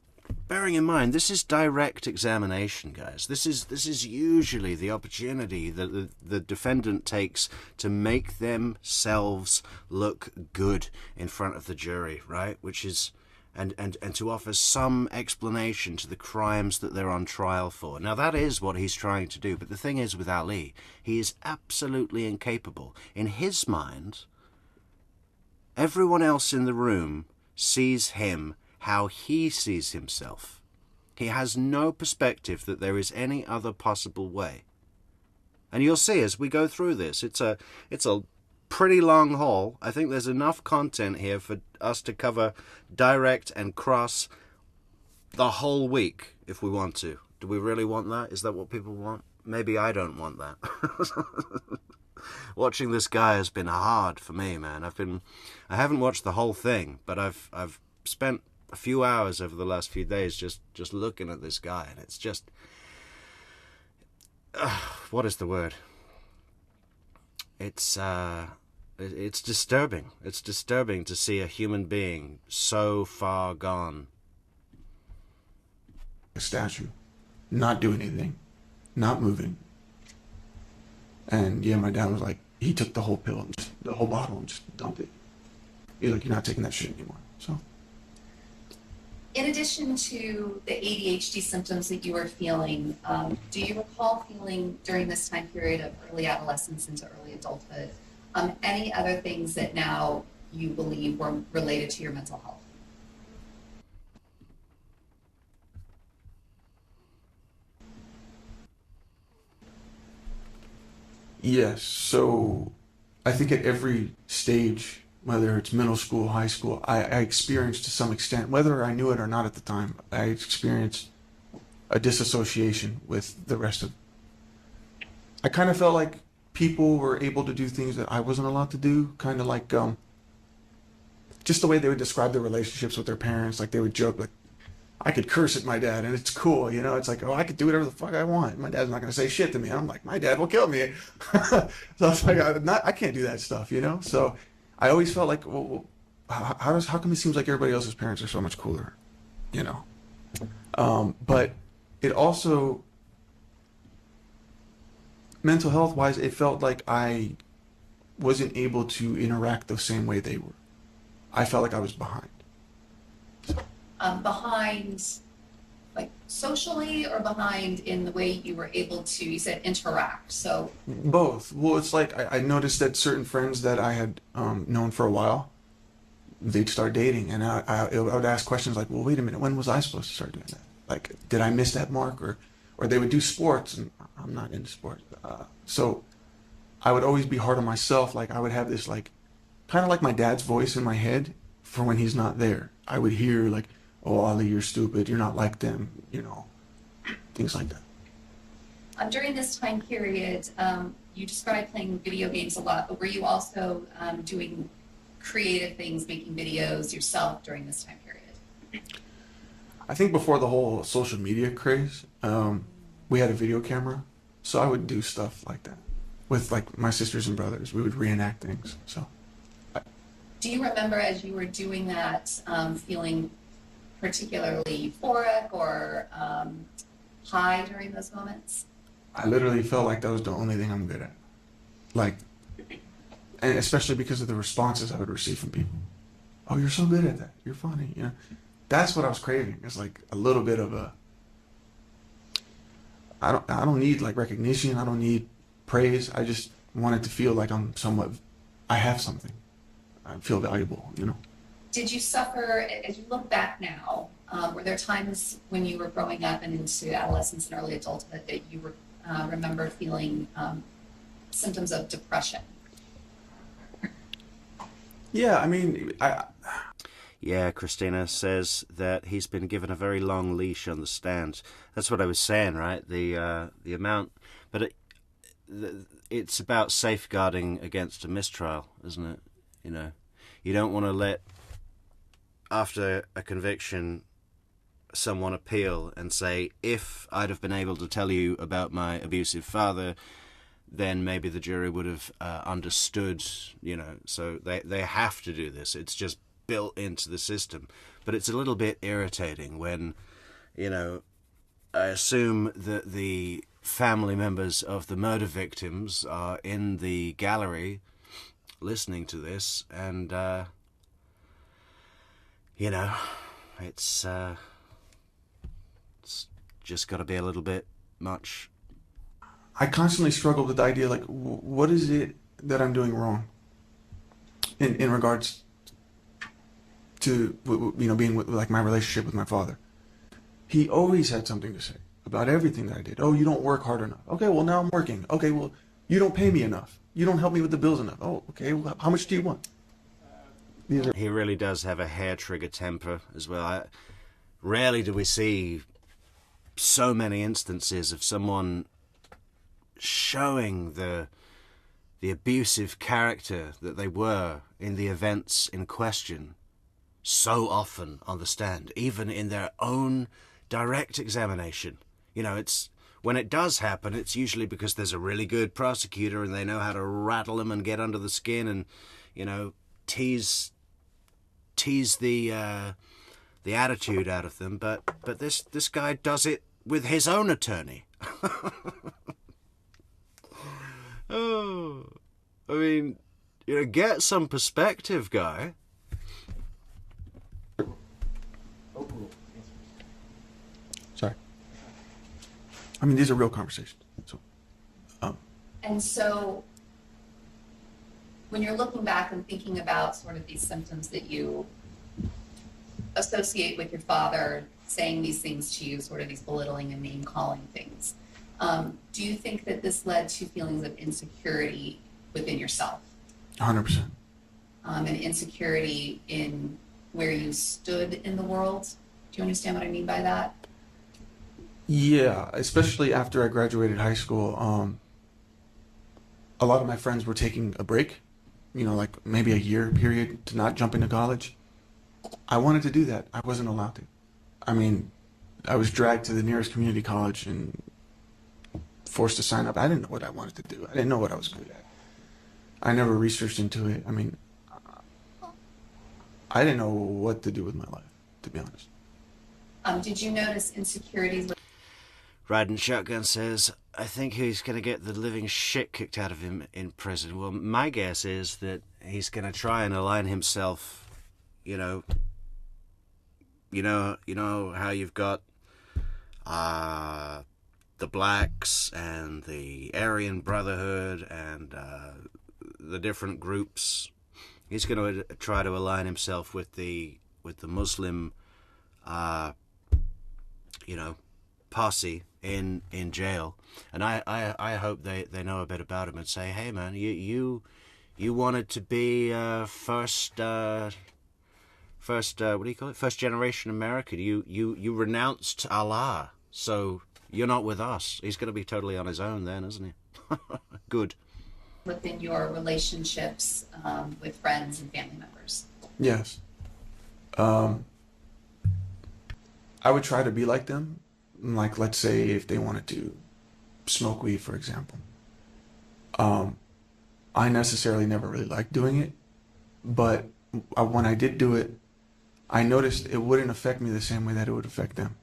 Bearing in mind, this is direct examination, guys. This is usually the opportunity that the defendant takes to make themselves look good in front of the jury, right? Which is... And to offer some explanation to the crimes that they're on trial for. Now, that is what he's trying to do. But the thing is with Ali, he is absolutely incapable. In his mind, everyone else in the room sees him how he sees himself. He has no perspective that there is any other possible way. And you'll see as we go through this, it's a pretty long haul. I think there's enough content here for us to cover direct and cross the whole week if we want to. Do we really want that? Is that what people want? Maybe I don't want that. Watching this guy has been hard for me, man. I haven't watched the whole thing, but I've spent a few hours over the last few days just looking at this guy, and it's just what is the word? It's disturbing. It's disturbing to see a human being so far gone. A statue, not doing anything, not moving. And yeah, my dad was like, he took the whole pill, the whole bottle, and just dumped it. He's like, you're not taking that shit anymore. So. In addition to the ADHD symptoms that you were feeling, do you recall feeling during this time period of early adolescence into early adulthood any other things that now you believe were related to your mental health? Yes. So I think at every stage, whether it's middle school, high school, I experienced to some extent, whether I knew it or not at the time, I experienced a disassociation with the rest of. I kind of felt like people were able to do things that I wasn't allowed to do, kind of like just the way they would describe their relationships with their parents. Like they would joke, like, I could curse at my dad and it's cool, you know? It's like, oh, I could do whatever the fuck I want. My dad's not going to say shit to me. And I'm like, my dad will kill me. So I was like, I can't do that stuff, you know? So I always felt like, well, how come it seems like everybody else's parents are so much cooler, you know? But it also, mental health wise, it felt like I wasn't able to interact the same way they were. I felt like I was behind. Behind, like socially, or behind in the way you were able to, you said interact, so. Both. Well, it's like I noticed that certain friends that I had known for a while, they'd start dating, and I would ask questions like, well, wait a minute, when was I supposed to start doing that? Like, did I miss that mark? Or they would do sports, and I'm not into sports. So I would always be hard on myself. Like I would have this like, kind of like my dad's voice in my head for when he's not there. I would hear like, oh, Ollie, you're stupid. You're not like them, you know, things like that. During this time period, you described playing video games a lot, but were you also doing creative things, making videos yourself during this time period? I think before the whole social media craze, we had a video camera, so I would do stuff like that with like my sisters and brothers. We would reenact things. So, do you remember as you were doing that, feeling particularly euphoric or high during those moments? I literally felt like that was the only thing I'm good at. Like, and especially because of the responses I would receive from people. Oh, you're so good at that. You're funny. You know, that's what I was craving. It's like a little bit of a. I don't need like recognition. I don't need praise. I just wanted to feel like I have something. I feel valuable. You know. Did you suffer, as you look back now, were there times when you were growing up and into adolescence and early adulthood that you were remember feeling symptoms of depression? Yeah, I mean, Yeah, Christina says that he's been given a very long leash on the stand. That's what I was saying, right? The amount, but it's about safeguarding against a mistrial, isn't it? You know, you don't want to let, after a conviction, someone appeal and say, if I'd have been able to tell you about my abusive father, then maybe the jury would have understood, you know. So they have to do this. It's just built into the system. But it's a little bit irritating when, you know, I assume that the family members of the murder victims are in the gallery listening to this, and you know, it's just got to be a little bit much. I constantly struggle with the idea, like, what is it that I'm doing wrong in regards to, you know, being with, like, my relationship with my father. He always had something to say about everything that I did. Oh, you don't work hard enough. Okay, well, now I'm working. Okay, well, you don't pay me enough. You don't help me with the bills enough. Oh, okay, well, how much do you want? He really does have a hair-trigger temper as well. Rarely do we see so many instances of someone showing the abusive character that they were in the events in question so often on the stand, even in their own direct examination. You know, it's when it does happen, it's usually because there's a really good prosecutor and they know how to rattle them and get under the skin and, you know, tease the attitude out of them. But this guy does it with his own attorney. Oh, I mean, you know, get some perspective, guy. Sorry. I mean, these are real conversations. So, And so when you're looking back and thinking about sort of these symptoms that you associate with your father saying these things to you, sort of these belittling and name-calling things, do you think that this led to feelings of insecurity within yourself? 100%. And insecurity in where you stood in the world? Do you understand what I mean by that? Yeah, especially after I graduated high school, a lot of my friends were taking a break, you know, like maybe a year period to not jump into college. I wanted to do that. I wasn't allowed to. I mean, I was dragged to the nearest community college and forced to sign up. I didn't know what I wanted to do. I didn't know what I was good at. I never researched into it. I mean, I didn't know what to do with my life, to be honest. Did you notice insecurities? Riding Shotgun says, I think he's going to get the living shit kicked out of him in prison. Well, my guess is that he's going to try and align himself, you know how you've got the blacks and the Aryan Brotherhood and the different groups. He's going to try to align himself with the Muslim, posse in jail, and I hope they know a bit about him and say, hey man, you wanted to be first what do you call it, first generation American. You renounced Allah, so you're not with us. He's going to be totally on his own then, isn't he? Good. Within your relationships with friends and family members? Yes. I would try to be like them. Like, let's say if they wanted to smoke weed, for example. I necessarily never really liked doing it, but when I did do it, I noticed it wouldn't affect me the same way that it would affect them.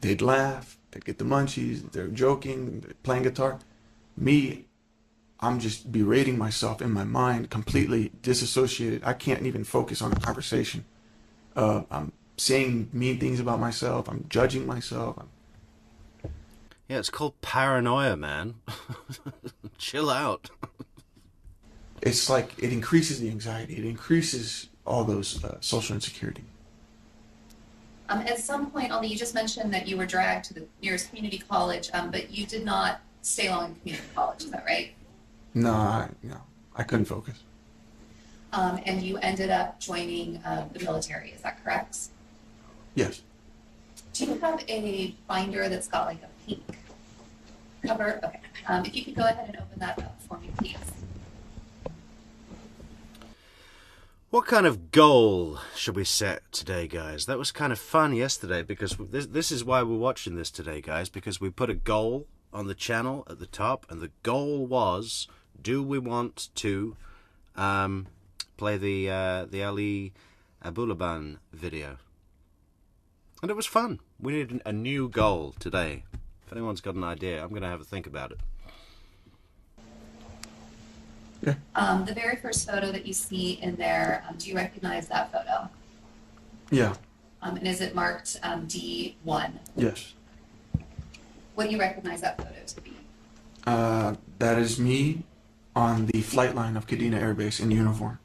They'd laugh, they'd get the munchies, they're joking, they're playing guitar. Me, I'm just berating myself in my mind, completely disassociated. I can't even focus on a conversation. I'm saying mean things about myself. I'm judging myself. Yeah, it's called paranoia, man. Chill out. It's like it increases the anxiety. It increases all those social insecurity. At some point, although you just mentioned that you were dragged to the nearest community college, but you did not stay long in community college, is that right? No, I couldn't focus. And you ended up joining the military, is that correct? Yes. Do you have a binder that's got like a pink cover? Okay. If you could go ahead and open that up for me, please. What kind of goal should we set today, guys? That was kind of fun yesterday, because this is why we're watching this today, guys, because we put a goal on the channel at the top, and the goal was, do we want to play the Ali Abulaban video? And it was fun. We needed a new goal today. If anyone's got an idea, I'm going to have a think about it. Yeah. The very first photo that you see in there, do you recognize that photo? Yeah. And is it marked D1? Yes. What do you recognize that photo to be? That is me on the flight line of Kadena Air Base in uniform.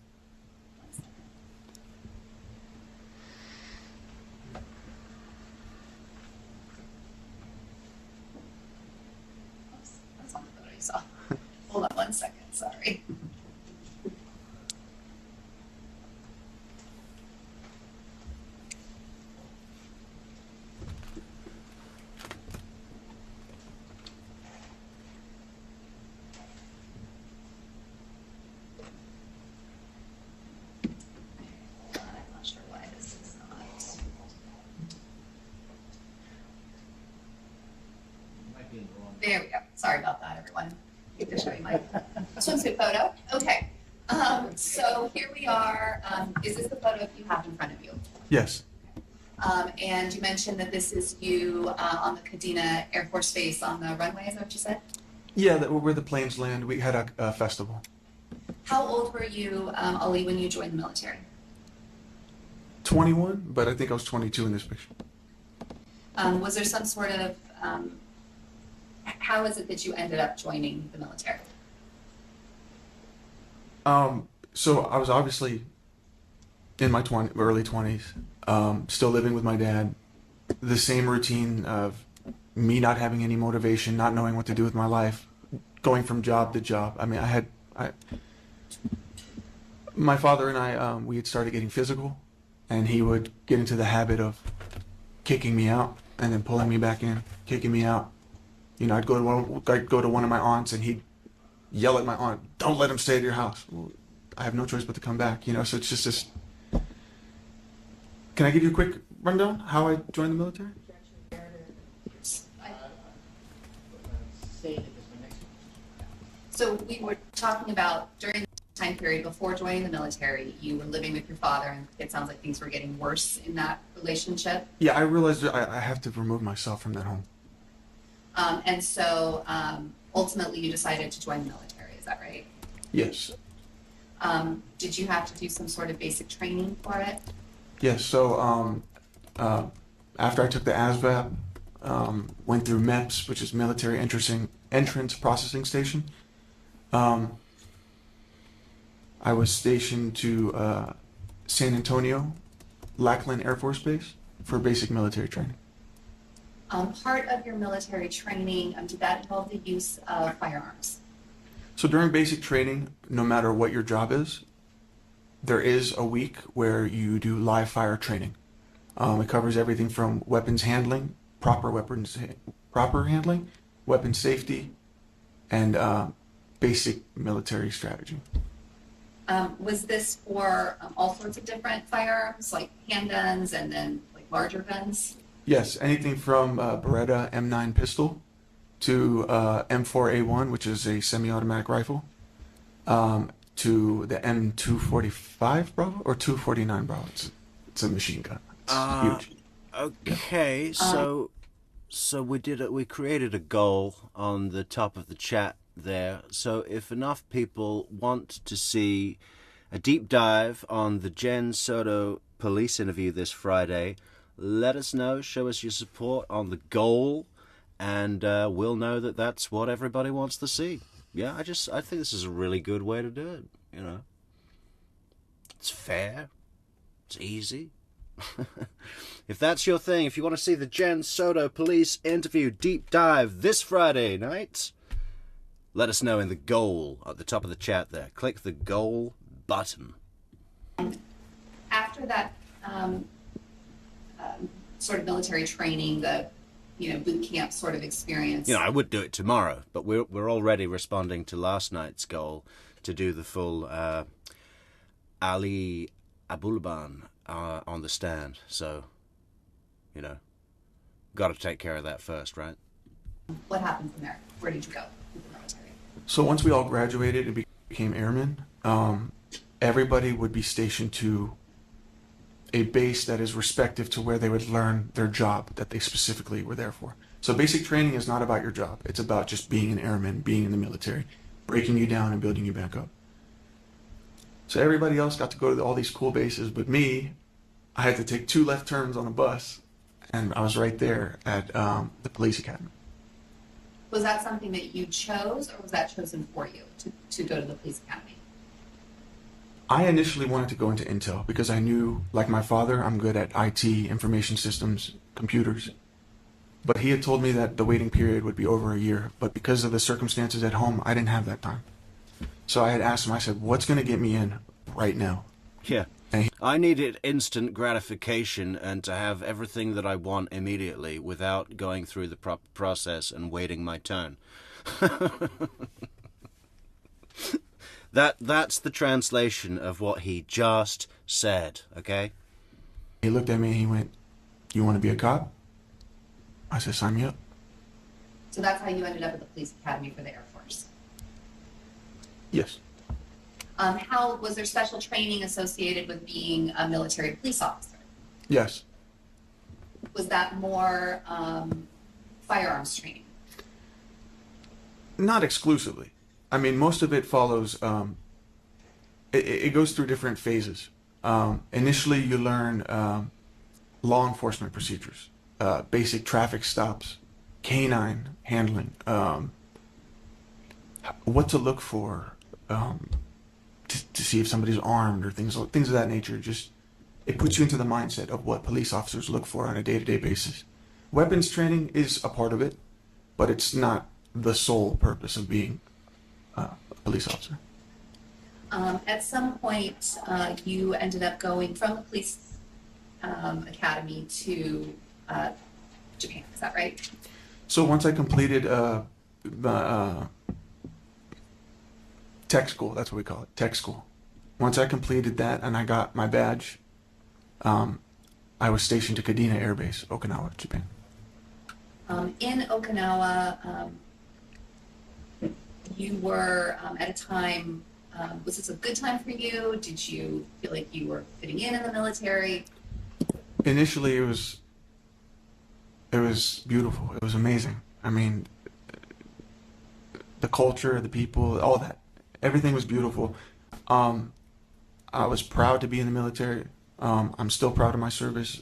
Oops, that's not the photo you saw. Hold on 1 second, sorry. I'm not sure why this is not. Might be in the wrong. There we go. Sorry about that, everyone. I need to show you my swimsuit photo. Okay. So here we are. Is this the photo you have in front of you? Yes. And you mentioned that this is you on the Kadena Air Force Base on the runway, is that what you said? Yeah, where the planes land. We had a festival. How old were you, Ali, when you joined the military? 21, but I think I was 22 in this picture. Was there some sort of, how is it that you ended up joining the military? So I was obviously in my early 20s, still living with my dad. The same routine of me not having any motivation, not knowing what to do with my life, going from job to job. I mean, my father and I, we had started getting physical, and he would get into the habit of kicking me out and then pulling me back in, kicking me out. You know, I'd go to one of my aunts, and he'd yell at my aunt, "Don't let him stay at your house." Well, I have no choice but to come back, you know, so it's just this. Can I give you a quick rundown how I joined the military? So we were talking about during the time period before joining the military, you were living with your father, and it sounds like things were getting worse in that relationship. Yeah, I realized that I have to remove myself from that home. And so ultimately you decided to join the military, is that right? Yes. Did you have to do some sort of basic training for it? Yes, so after I took the ASVAB, went through MEPS, which is Military Entrance Processing Station. I was stationed to San Antonio, Lackland Air Force Base for basic military training. Part of your military training, did that involve the use of firearms? So during basic training, no matter what your job is, there is a week where you do live fire training. It covers everything from weapons handling, proper handling, weapon safety, and basic military strategy. Was this for all sorts of different firearms, like handguns and then like larger guns? Yes, anything from Beretta M9 pistol to M4A1, which is a semi-automatic rifle, to the M245 Bravo or 249 Bravo. It's a machine gun. It's huge. Okay, so we created a goal on the top of the chat there. So if enough people want to see a deep dive on the Jen Soto police interview this Friday, let us know, show us your support on the goal, and we'll know that that's what everybody wants to see. Yeah, I think this is a really good way to do it, you know. It's fair. It's easy. If that's your thing, if you want to see the Jen Soto police interview deep dive this Friday night, let us know in the goal at the top of the chat there. Click the goal button. After that sort of military training, the boot camp sort of experience. I would do it tomorrow, but we're already responding to last night's goal to do the full Ali Abulaban on the stand. So, got to take care of that first, right? What happened from there? Where did you go with the military? So once we all graduated and became airmen, everybody would be stationed to a base that is respective to where they would learn their job that they specifically were there for. So basic training is not about your job. It's about just being an airman, being in the military, breaking you down and building you back up. So everybody else got to go to all these cool bases, but me, I had to take 2 left turns on a bus, and I was right there at the police academy. Was that something that you chose, or was that chosen for you to go to the police academy? I initially wanted to go into Intel because I knew, like my father, I'm good at IT, information systems, computers. But he had told me that the waiting period would be over a year. But because of the circumstances at home, I didn't have that time. So I had asked him, I said, what's going to get me in right now? Yeah. I needed instant gratification and to have everything that I want immediately without going through the proper process and waiting my turn. That's the translation of what he just said, okay? He looked at me and he went, you want to be a cop? I said, sign me up. So that's how you ended up at the police academy for the Air Force? Yes. How was there special training associated with being a military police officer? Yes. Was that more firearms training? Not exclusively. I mean, most of it follows, it goes through different phases. Initially, you learn law enforcement procedures, basic traffic stops, canine handling, what to look for, to see if somebody's armed or things of that nature. Just, it puts you into the mindset of what police officers look for on a day-to-day basis. Weapons training is a part of it, but it's not the sole purpose of being a police officer. At some point, you ended up going from the police academy to Japan. Is that right? So once I completed tech school, that's what we call it, tech school. Once I completed that and I got my badge, I was stationed to Kadena Air Base, Okinawa, Japan. In Okinawa, you were at a time, was this a good time for you? Did you feel like you were fitting in the military? Initially, it was beautiful. It was amazing. I mean, the culture, the people, all that, everything was beautiful. I was proud to be in the military. I'm still proud of my service.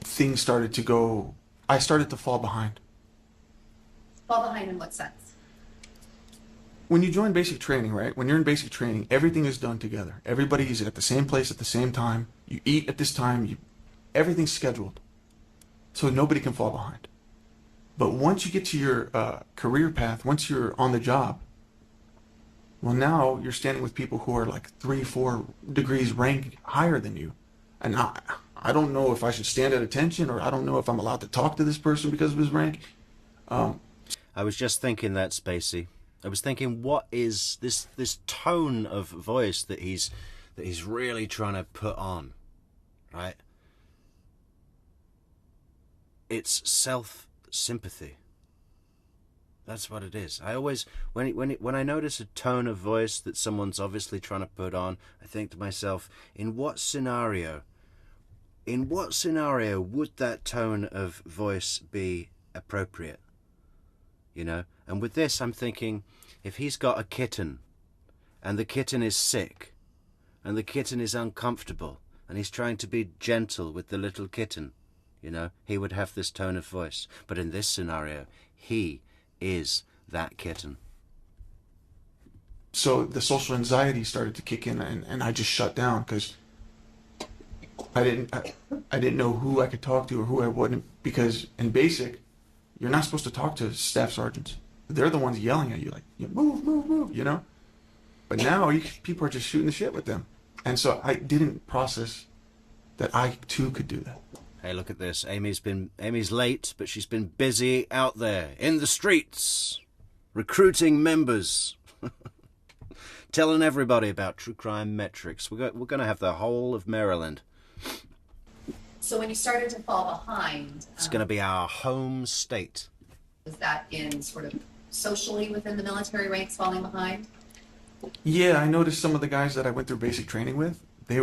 Things started to go, I started to fall behind. Fall behind in what sense? When you join basic training, right? When you're in basic training, everything is done together. Everybody is at the same place at the same time. You eat at this time. everything's scheduled, so nobody can fall behind. But once you get to your career path, once you're on the job, well, now you're standing with people who are like 3-4 degrees rank higher than you. And I don't know if I should stand at attention, or I don't know if I'm allowed to talk to this person because of his rank. I was just thinking that, Spacey. I was thinking, what is this tone of voice that he's really trying to put on, right? It's self-sympathy. That's what it is. I always, when I notice a tone of voice that someone's obviously trying to put on, I think to myself, in what scenario would that tone of voice be appropriate? You know? And with this, I'm thinking, if he's got a kitten, and the kitten is sick, and the kitten is uncomfortable, and he's trying to be gentle with the little kitten, you know, he would have this tone of voice. But in this scenario, he is that kitten. So the social anxiety started to kick in, and I just shut down because I didn't know who I could talk to or who I wouldn't, because in basic, you're not supposed to talk to staff sergeants. They're the ones yelling at you, like, move, move, move, you know? But now people are just shooting the shit with them. And so I didn't process that I too could do that. Hey, look at this. Amy's late, but she's been busy out there in the streets, recruiting members, telling everybody about true crime metrics. We're going to have the whole of Maryland. So when you started to fall behind, It's going to be our home state. was that in sort of socially within the military ranks falling behind? Yeah, I noticed some of the guys that I went through basic training with, they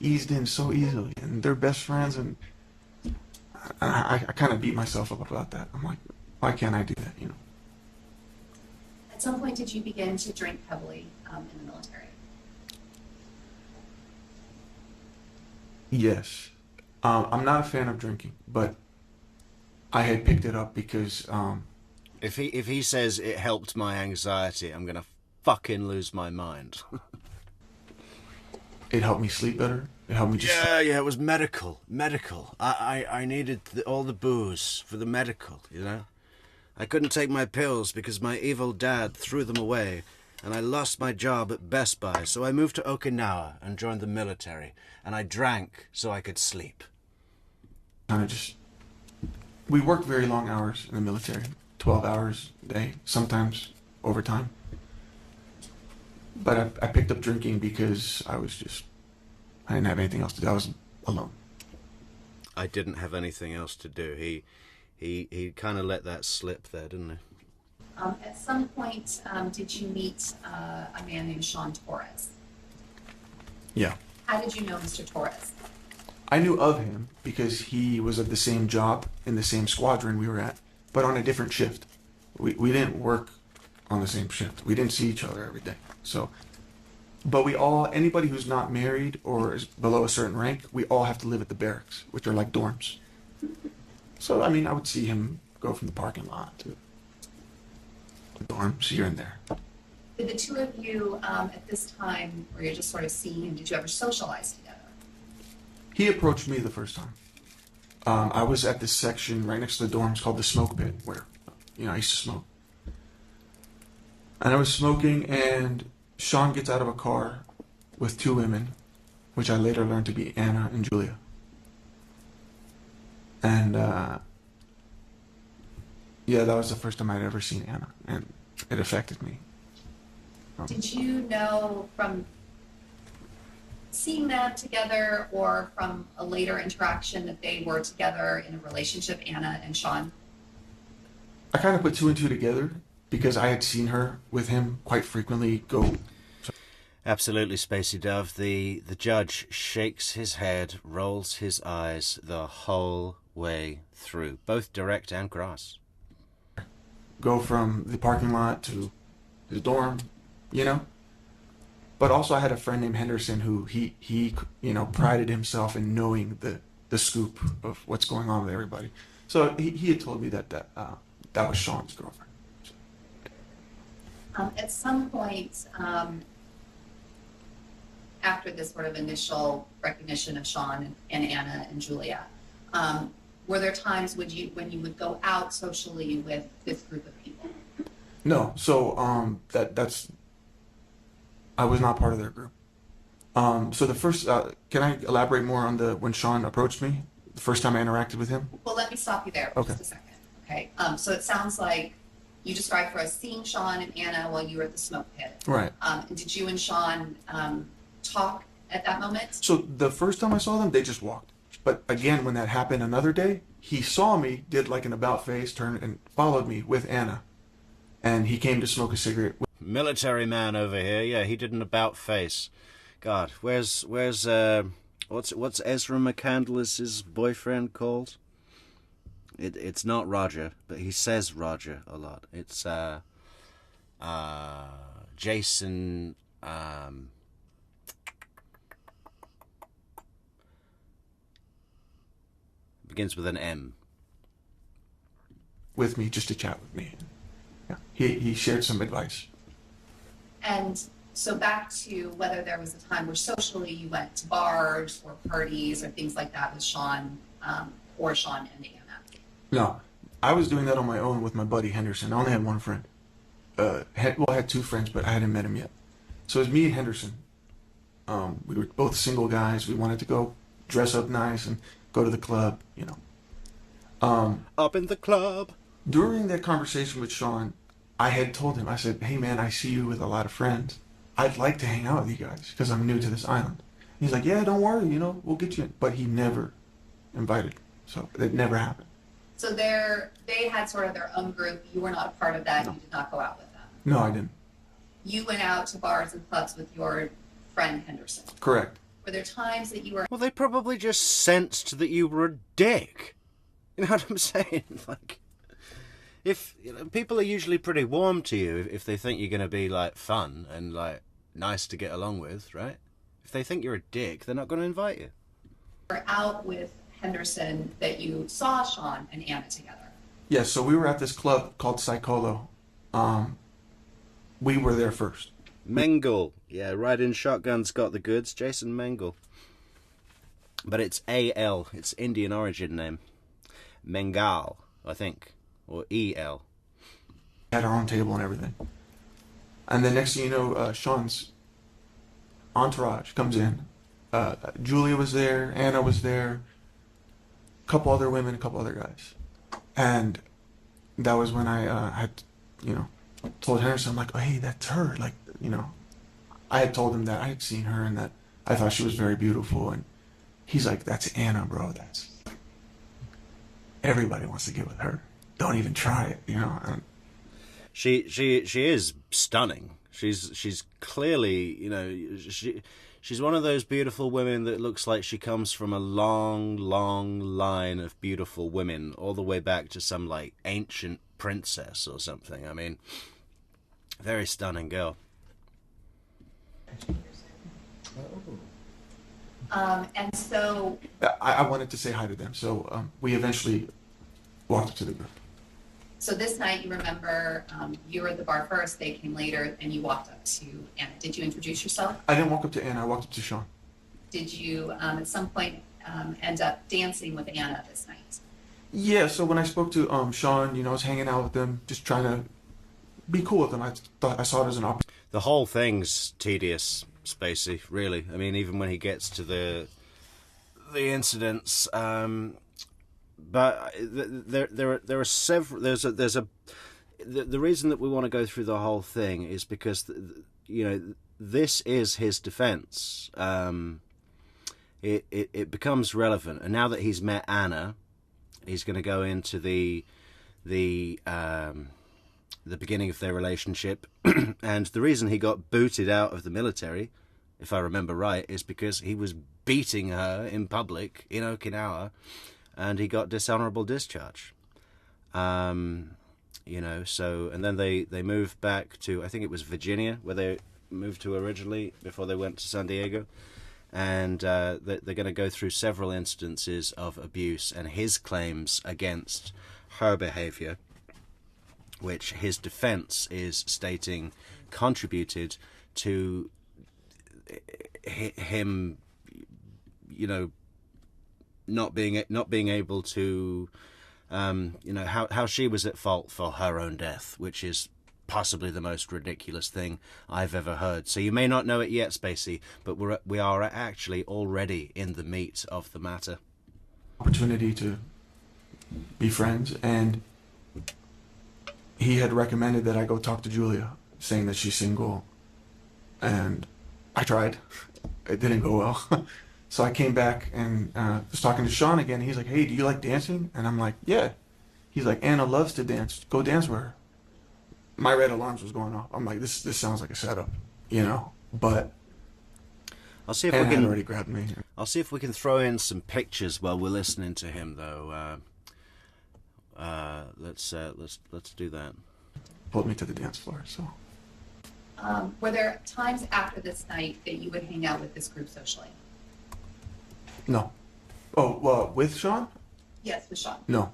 eased in so easily, and they're best friends, and I kind of beat myself up about that. I'm like, why can't I do that, you know? At some point, did you begin to drink heavily in the military? Yes. I'm not a fan of drinking, but I had picked it up because If he says it helped my anxiety, I'm going to fucking lose my mind. it helped me sleep better. It helped me just... Yeah, it was medical. I needed all the booze for the medical, you know? I couldn't take my pills because my evil dad threw them away, and I lost my job at Best Buy, so I moved to Okinawa and joined the military, and I drank so I could sleep. Kind of just... We worked very long hours in the military, 12 hours a day, sometimes overtime. But I picked up drinking because I didn't have anything else to do. I was alone. I didn't have anything else to do. He kind of let that slip there, didn't he? At some point, did you meet a man named Sean Torres? Yeah. How did you know Mr. Torres? I knew of him because he was of the same job in the same squadron we were at, but on a different shift. We didn't work on the same shift. We didn't see each other every day. So, but anybody who's not married or is below a certain rank, we all have to live at the barracks, which are like dorms. So, I mean, I would see him go from the parking lot to the dorms here and there. Did the two of you, at this time, where you're just sort of seeing him, did you ever socialize together? He approached me the first time. I was at this section right next to the dorms called the smoke pit, where, I used to smoke. And I was smoking, and Sean gets out of a car with two women, which I later learned to be Anna and Julia. And, yeah, that was the first time I'd ever seen Anna, and it affected me. Did you know from seeing them together or from a later interaction that they were together in a relationship, Anna and Sean? I kind of put two and two together because I had seen her with him quite frequently go. Absolutely, Spacey Dove. The judge shakes his head, rolls his eyes the whole way through, both direct and cross. Go from the parking lot to his dorm, But also I had a friend named Henderson who he prided himself in knowing the scoop of what's going on with everybody. So he had told me that was Sean's girlfriend. At some point, after this sort of initial recognition of Sean and Anna and Julia, were there times when you would go out socially with this group of people? No. So that's I was not part of their group. So the first, can I elaborate more on when Sean approached me, the first time I interacted with him? Well, let me stop you there for Okay. just a second. Okay. So it sounds like you described for us seeing Sean and Anna while you were at the smoke pit. Right. And did you and Sean talk at that moment? So the first time I saw them, they just walked. But again, when that happened another day, he saw me, did like an about face, turned and followed me with Anna. And he came to smoke a cigarette. Military man over here. Yeah, he did an about face. God, where's what's Ezra McCandless's boyfriend called? It's not Roger, but he says Roger a lot. It's Jason. Begins with an M. With me, just to chat with me. Yeah. He shared some advice. And so back to whether there was a time where socially you went to bars or parties or things like that with Sean or Sean and Anna. No, I was doing that on my own with my buddy Henderson. I only had one friend. I had two friends, but I hadn't met him yet. So it was me and Henderson. We were both single guys. We wanted to go dress up nice and go to the club, you know. Up in the club. During that conversation with Sean, I had told him, I said, hey man, I see you with a lot of friends. I'd like to hang out with you guys because I'm new to this island. He's like, yeah, don't worry, you know, we'll get you in. But he never invited. So it never happened. So they had sort of their own group. You were not a part of that. No. You did not go out with them. No, I didn't. You went out to bars and clubs with your friend Henderson. Correct. Were there times that you were... Well, they probably just sensed that you were a dick. You know what I'm saying? Like, if people are usually pretty warm to you if they think you're going to be like fun and like nice to get along with, right? If they think you're a dick, they're not going to invite you. Were out with Henderson that you saw Sean and Anna together. Yes, so we were at this club called Psycholo. We were there first. Mengel. Yeah, riding shotgun's got the goods. Jason Mengel. But it's A-L. It's Indian origin name. Mengal, I think. Or E-L. Had our own table and everything. And then next thing you know, Sean's entourage comes in. Julia was there. Anna was there. A couple other women, a couple other guys. And that was when I had, told Henderson, I'm like, oh, hey, that's her. Like, I had told him that I had seen her and that I thought she was very beautiful. And he's like, that's Anna, bro. That's... Everybody wants to get with her. Don't even try it, She is stunning. She's clearly, she's one of those beautiful women that looks like she comes from a long, long line of beautiful women, all the way back to some like ancient princess or something. I mean, very stunning girl. And so I wanted to say hi to them, so we eventually walked up to the group. So this night, you remember, you were at the bar first, they came later, and you walked up to Anna. Did you introduce yourself? I didn't walk up to Anna, I walked up to Sean. Did you, at some point, end up dancing with Anna this night? Yeah, so when I spoke to Sean, I was hanging out with them, just trying to be cool with them. I thought I saw it as an opportunity. The whole thing's tedious, Spacey, really. I mean, even when he gets to the incidents, but there are several. The reason that we want to go through the whole thing is because this is his defense. It becomes relevant, and now that he's met Anna, he's going to go into the beginning of their relationship. And the reason he got booted out of the military, if I remember right, is because he was beating her in public in Okinawa, and he got dishonorable discharge. So, and then they moved back to, I think it was Virginia, where they moved to originally before they went to San Diego. And they're going to go through several instances of abuse and his claims against her behavior, which his defense is stating contributed to him, you know, not being able to, you know, how she was at fault for her own death, which is possibly the most ridiculous thing I've ever heard. So you may not know it yet, Spacey, but we are actually already in the meat of the matter. Opportunity to be friends, and he had recommended that I go talk to Julia, saying that she's single, and I tried. It didn't go well. So I came back and was talking to Sean again. He's like, hey, do you like dancing? And I'm like, yeah. He's like, Anna loves to dance. Go dance with her. My red alarms was going off. I'm like, this sounds like a setup, you know? But I'll see if Anna we can had already grabbed me. I'll see if we can throw in some pictures while we're listening to him, though. Let's do that. Pulled me to the dance floor. So Were there times after this night that you would hang out with this group socially? no. Oh, well, with Sean? Yes, with Sean. No.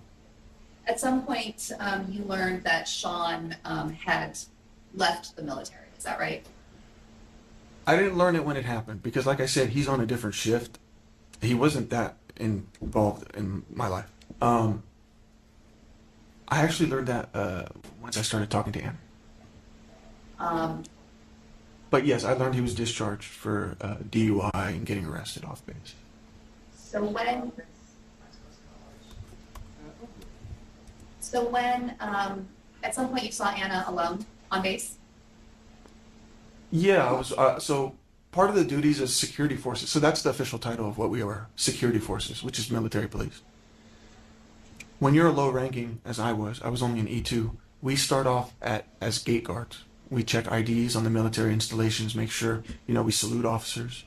At some point, you learned that Sean had left the military. Is that right? I didn't learn it when it happened because, like I said, he's on a different shift. He wasn't that involved in my life. I actually learned that once I started talking to Anna. But yes, I learned he was discharged for DUI and getting arrested off base. So when at some point you saw Anna alone on base? Yeah, I was. So part of the duties is security forces. So that's the official title of what we are, security forces, which is military police. When you're a low ranking, as I was only an E2, we start off as gate guards. We check IDs on the military installations, make sure, you know, we salute officers.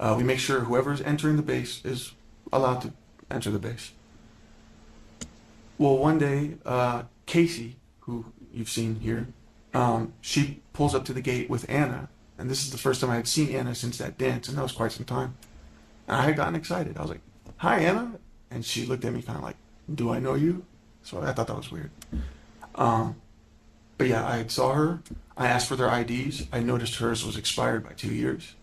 We make sure whoever's entering the base is allowed to enter the base. Well, one day, Casey, who you've seen here, she pulls up to the gate with Anna, and this is the first time I had seen Anna since that dance, and that was quite some time. And I had gotten excited. I was like, hi, Anna. And she looked at me kind of like, do I know you? So I thought that was weird. But yeah, I saw her. I asked for their IDs. I noticed hers was expired by 2 years,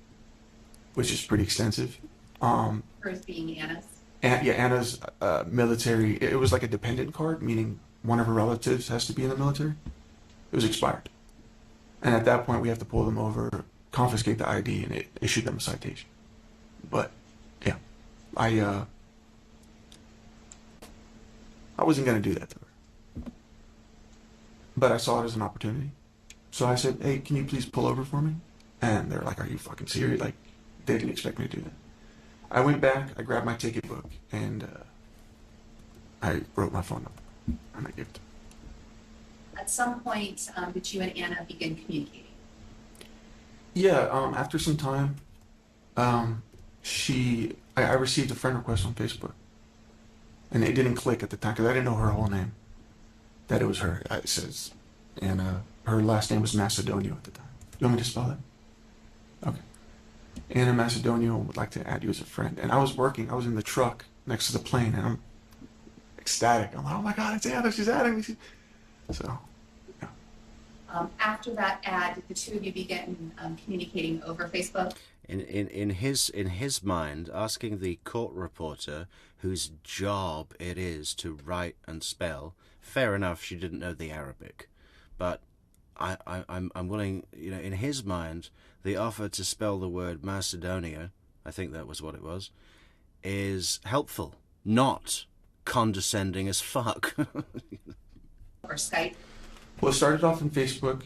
which is pretty extensive. Hers being Anna's? Anna's military, it was like a dependent card, meaning one of her relatives has to be in the military. It was expired. And at that point, we have to pull them over, confiscate the ID, and it issued them a citation. But yeah, I wasn't going to do that to her. But I saw it as an opportunity. So I said, hey, can you please pull over for me? And they're like, are you fucking serious? Like, they didn't expect me to do that. I went back, I grabbed my ticket book, and I wrote my phone number, and I gave it to her. At some point, did you and Anna begin communicating? Yeah, after some time, I received a friend request on Facebook. And it didn't click at the time, because I didn't know her whole name. That it was her. It says, and her last name was Macedonio at the time. You want me to spell that? Okay. Anna Macedonio would like to add you as a friend. And I was working, I was in the truck next to the plane, and I'm ecstatic. I'm like, oh my God, it's Anna, she's adding me. So, yeah. After that ad, did the two of you begin communicating over Facebook? In his mind, asking the court reporter whose job it is to write and spell, fair enough, she didn't know the Arabic, but I'm willing, you know, in his mind, the offer to spell the word Macedonia, I think that was what it was, is helpful, not condescending as fuck. Or Skype? Well, it started off on Facebook.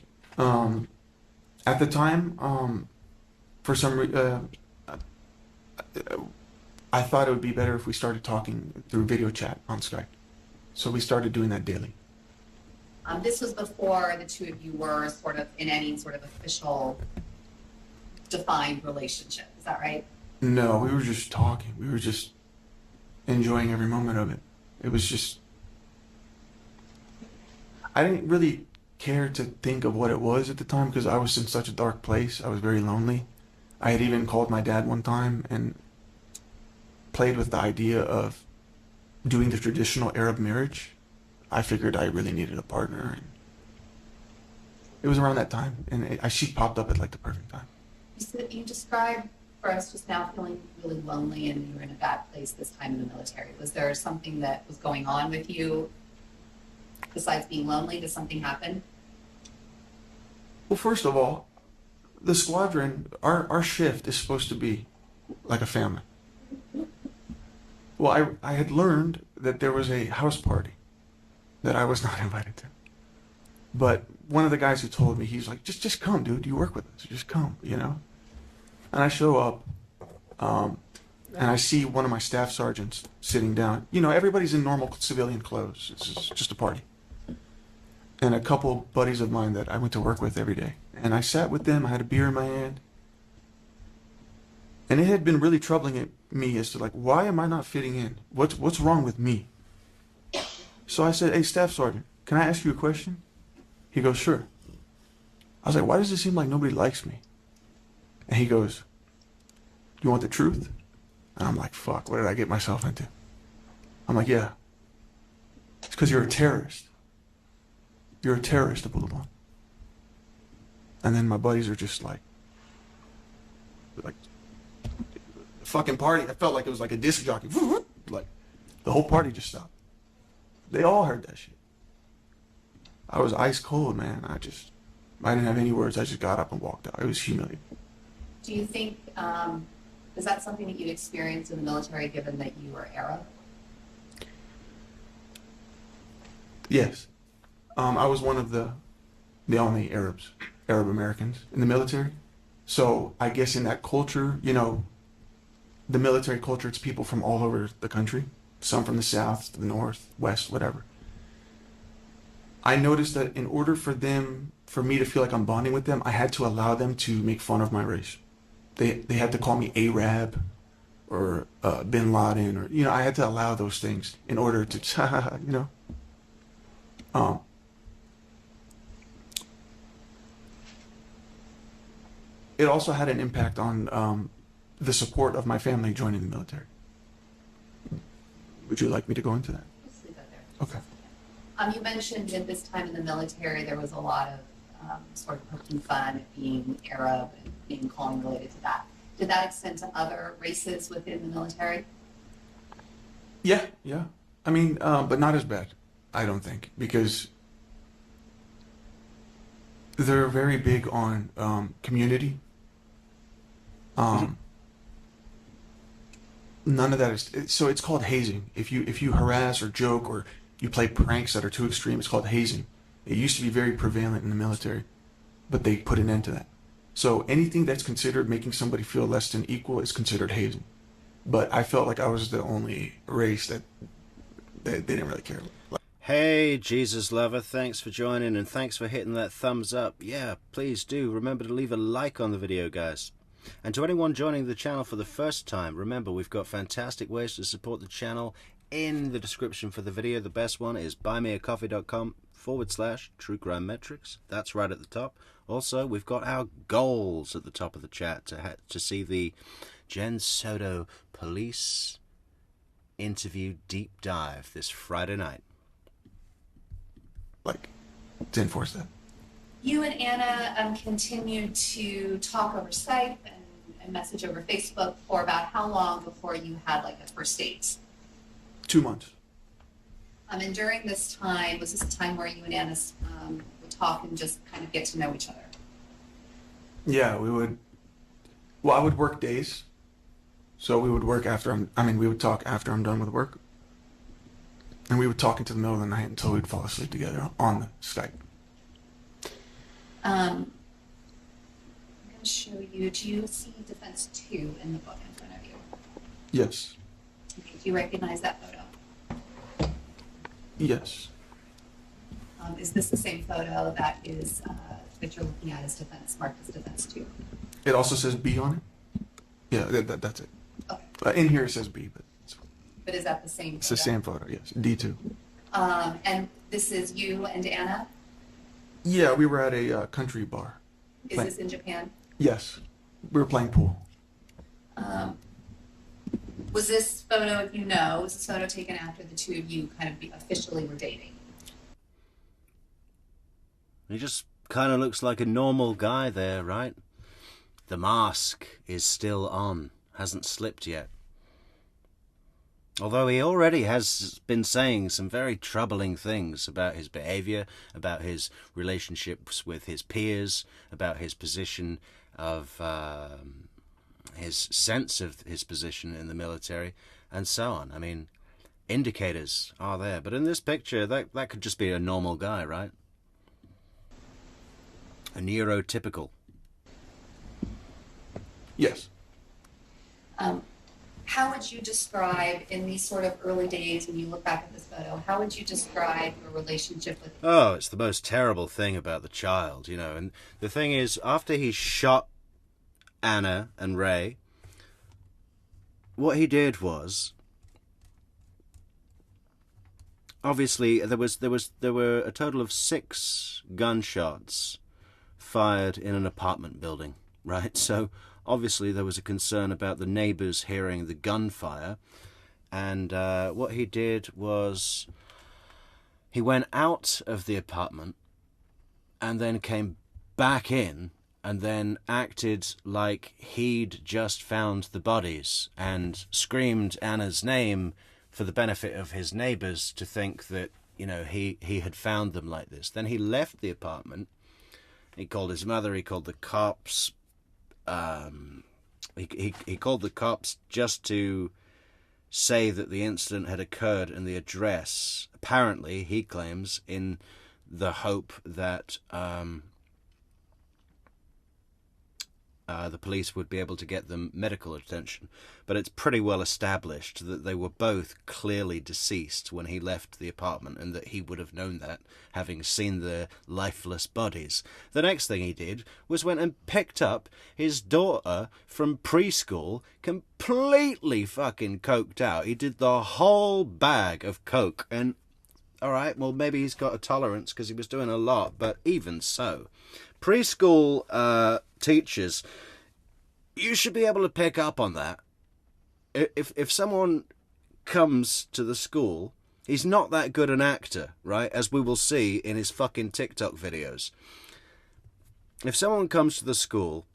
At the time, for some reason, I thought it would be better if we started talking through video chat on Skype. So we started doing that daily. This was before the two of you were sort of in any sort of official defined relationship. Is that right? No, we were just talking. We were just enjoying every moment of it. It was just, I didn't really care to think of what it was at the time because I was in such a dark place. I was very lonely. I had even called my dad one time and played with the idea of doing the traditional Arab marriage. I figured I really needed a partner. And it was around that time, and she popped up at like the perfect time. You described first, just now feeling really lonely and you were in a bad place this time in the military. Was there something that was going on with you besides being lonely? Did something happen? Well, first of all, the squadron, our shift is supposed to be like a family. Well, I had learned that there was a house party that I was not invited to. But one of the guys who told me, he's like, just come, dude. You work with us. Just come, you know? And I show up, and I see one of my staff sergeants sitting down. You know, everybody's in normal civilian clothes. It's just a party. And a couple buddies of mine that I went to work with every day. And I sat with them. I had a beer in my hand. And it had been really troubling me as to, like, why am I not fitting in? What's wrong with me? So I said, hey, Staff Sergeant, can I ask you a question? He goes, sure. I was like, why does it seem like nobody likes me? And he goes, you want the truth? And I'm like, fuck, what did I get myself into? I'm like, yeah. It's because you're a terrorist. You're a terrorist, Abulaban. And then my buddies are just like, fucking party. I felt like it was like a disc jockey. Like, the whole party just stopped. They all heard that shit. I was ice cold, man. I didn't have any words. I just got up and walked out. It was humiliating. Do you think, is that something that you'd experienced in the military given that you were Arab? Yes. I was one of the only Arab Americans in the military. So I guess in that culture, you know, the military culture, it's people from all over the country. Some from the south, the north, west, whatever. I noticed that in order for me to feel like I'm bonding with them, I had to allow them to make fun of my race. They had to call me Arab or Bin Laden, or, you know, I had to allow those things in order to, you know. It also had an impact on the support of my family joining the military. Would you like me to go into that? Let's leave that there. Okay. You mentioned at this time in the military there was a lot of sort of poking fun at being Arab and being calling related to that. Did that extend to other races within the military? Yeah. I mean, but not as bad, I don't think, because they're very big on community. None of that is, so it's called hazing. If you harass or joke or you play pranks that are too extreme, it's called hazing. It used to be very prevalent in the military, but they put an end to that. So anything that's considered making somebody feel less than equal is considered hazing. But I felt like I was the only race that they didn't really care. Hey, Jesus lover, thanks for joining and thanks for hitting that thumbs up. Yeah, please do. Remember to leave a like on the video, guys. And to anyone joining the channel for the first time, remember we've got fantastic ways to support the channel in the description for the video. The best one is buymeacoffee.com/True Crime Metrics. That's right at the top. Also, we've got our goals at the top of the chat to see the Jen Soto police interview deep dive this Friday night. Like, to enforce that. You and Anna continued to talk over Skype and message over Facebook for about how long before you had like a first date? 2 months. And during this time, was this a time where you and Anna would talk and just kind of get to know each other? Yeah, we would. Well, I would work days, so we would work after we would talk after I'm done with work, and we would talk into the middle of the night until we'd fall asleep together on the Skype. I'm going to show you. Do you see Defense 2 in the book in front of you? Yes. Okay, do you recognize that photo? Yes. Is this the same photo that is that you're looking at as marked as Defense 2? It also says B on it? Yeah, that's it. Okay. In here it says B, but is that the same photo? It's the same photo, yes. D2. And this is you and Anna? Yeah, we were at a country bar. Is this in Japan? Yes. We were playing pool. Was this photo, if you know, was this photo taken after the two of you kind of officially were dating? He just kind of looks like a normal guy there, right? The mask is still on, hasn't slipped yet. Although he already has been saying some very troubling things about his behavior, about his relationships with his peers, about his position of, his sense of his position in the military, and so on. I mean, indicators are there. But in this picture, that could just be a normal guy, right? A neurotypical. Yes. How would you describe, in these sort of early days when you look back at this photo, how would you describe your relationship with him? Oh, it's the most terrible thing about the child, you know. And the thing is, after he shot Anna and Ray, what he did was, obviously there were a total of 6 gunshots fired in an apartment building, right? So obviously there was a concern about the neighbors hearing the gunfire, and what he did was he went out of the apartment and then came back in and then acted like he'd just found the bodies and screamed Anna's name for the benefit of his neighbors to think that, you know, he had found them like this. Then he left the apartment. He called his mother, he called the cops. He called the cops just to say that the incident had occurred in the address. Apparently, he claims, in the hope that the police would be able to get them medical attention. But it's pretty well established that they were both clearly deceased when he left the apartment, and that he would have known that, having seen the lifeless bodies. The next thing he did was went and picked up his daughter from preschool, completely fucking coked out. He did the whole bag of coke, and alright, well, maybe he's got a tolerance because he was doing a lot, but even so. Preschool teachers, you should be able to pick up on that. If someone comes to the school, he's not that good an actor, right? As we will see in his fucking TikTok videos. If someone comes to the school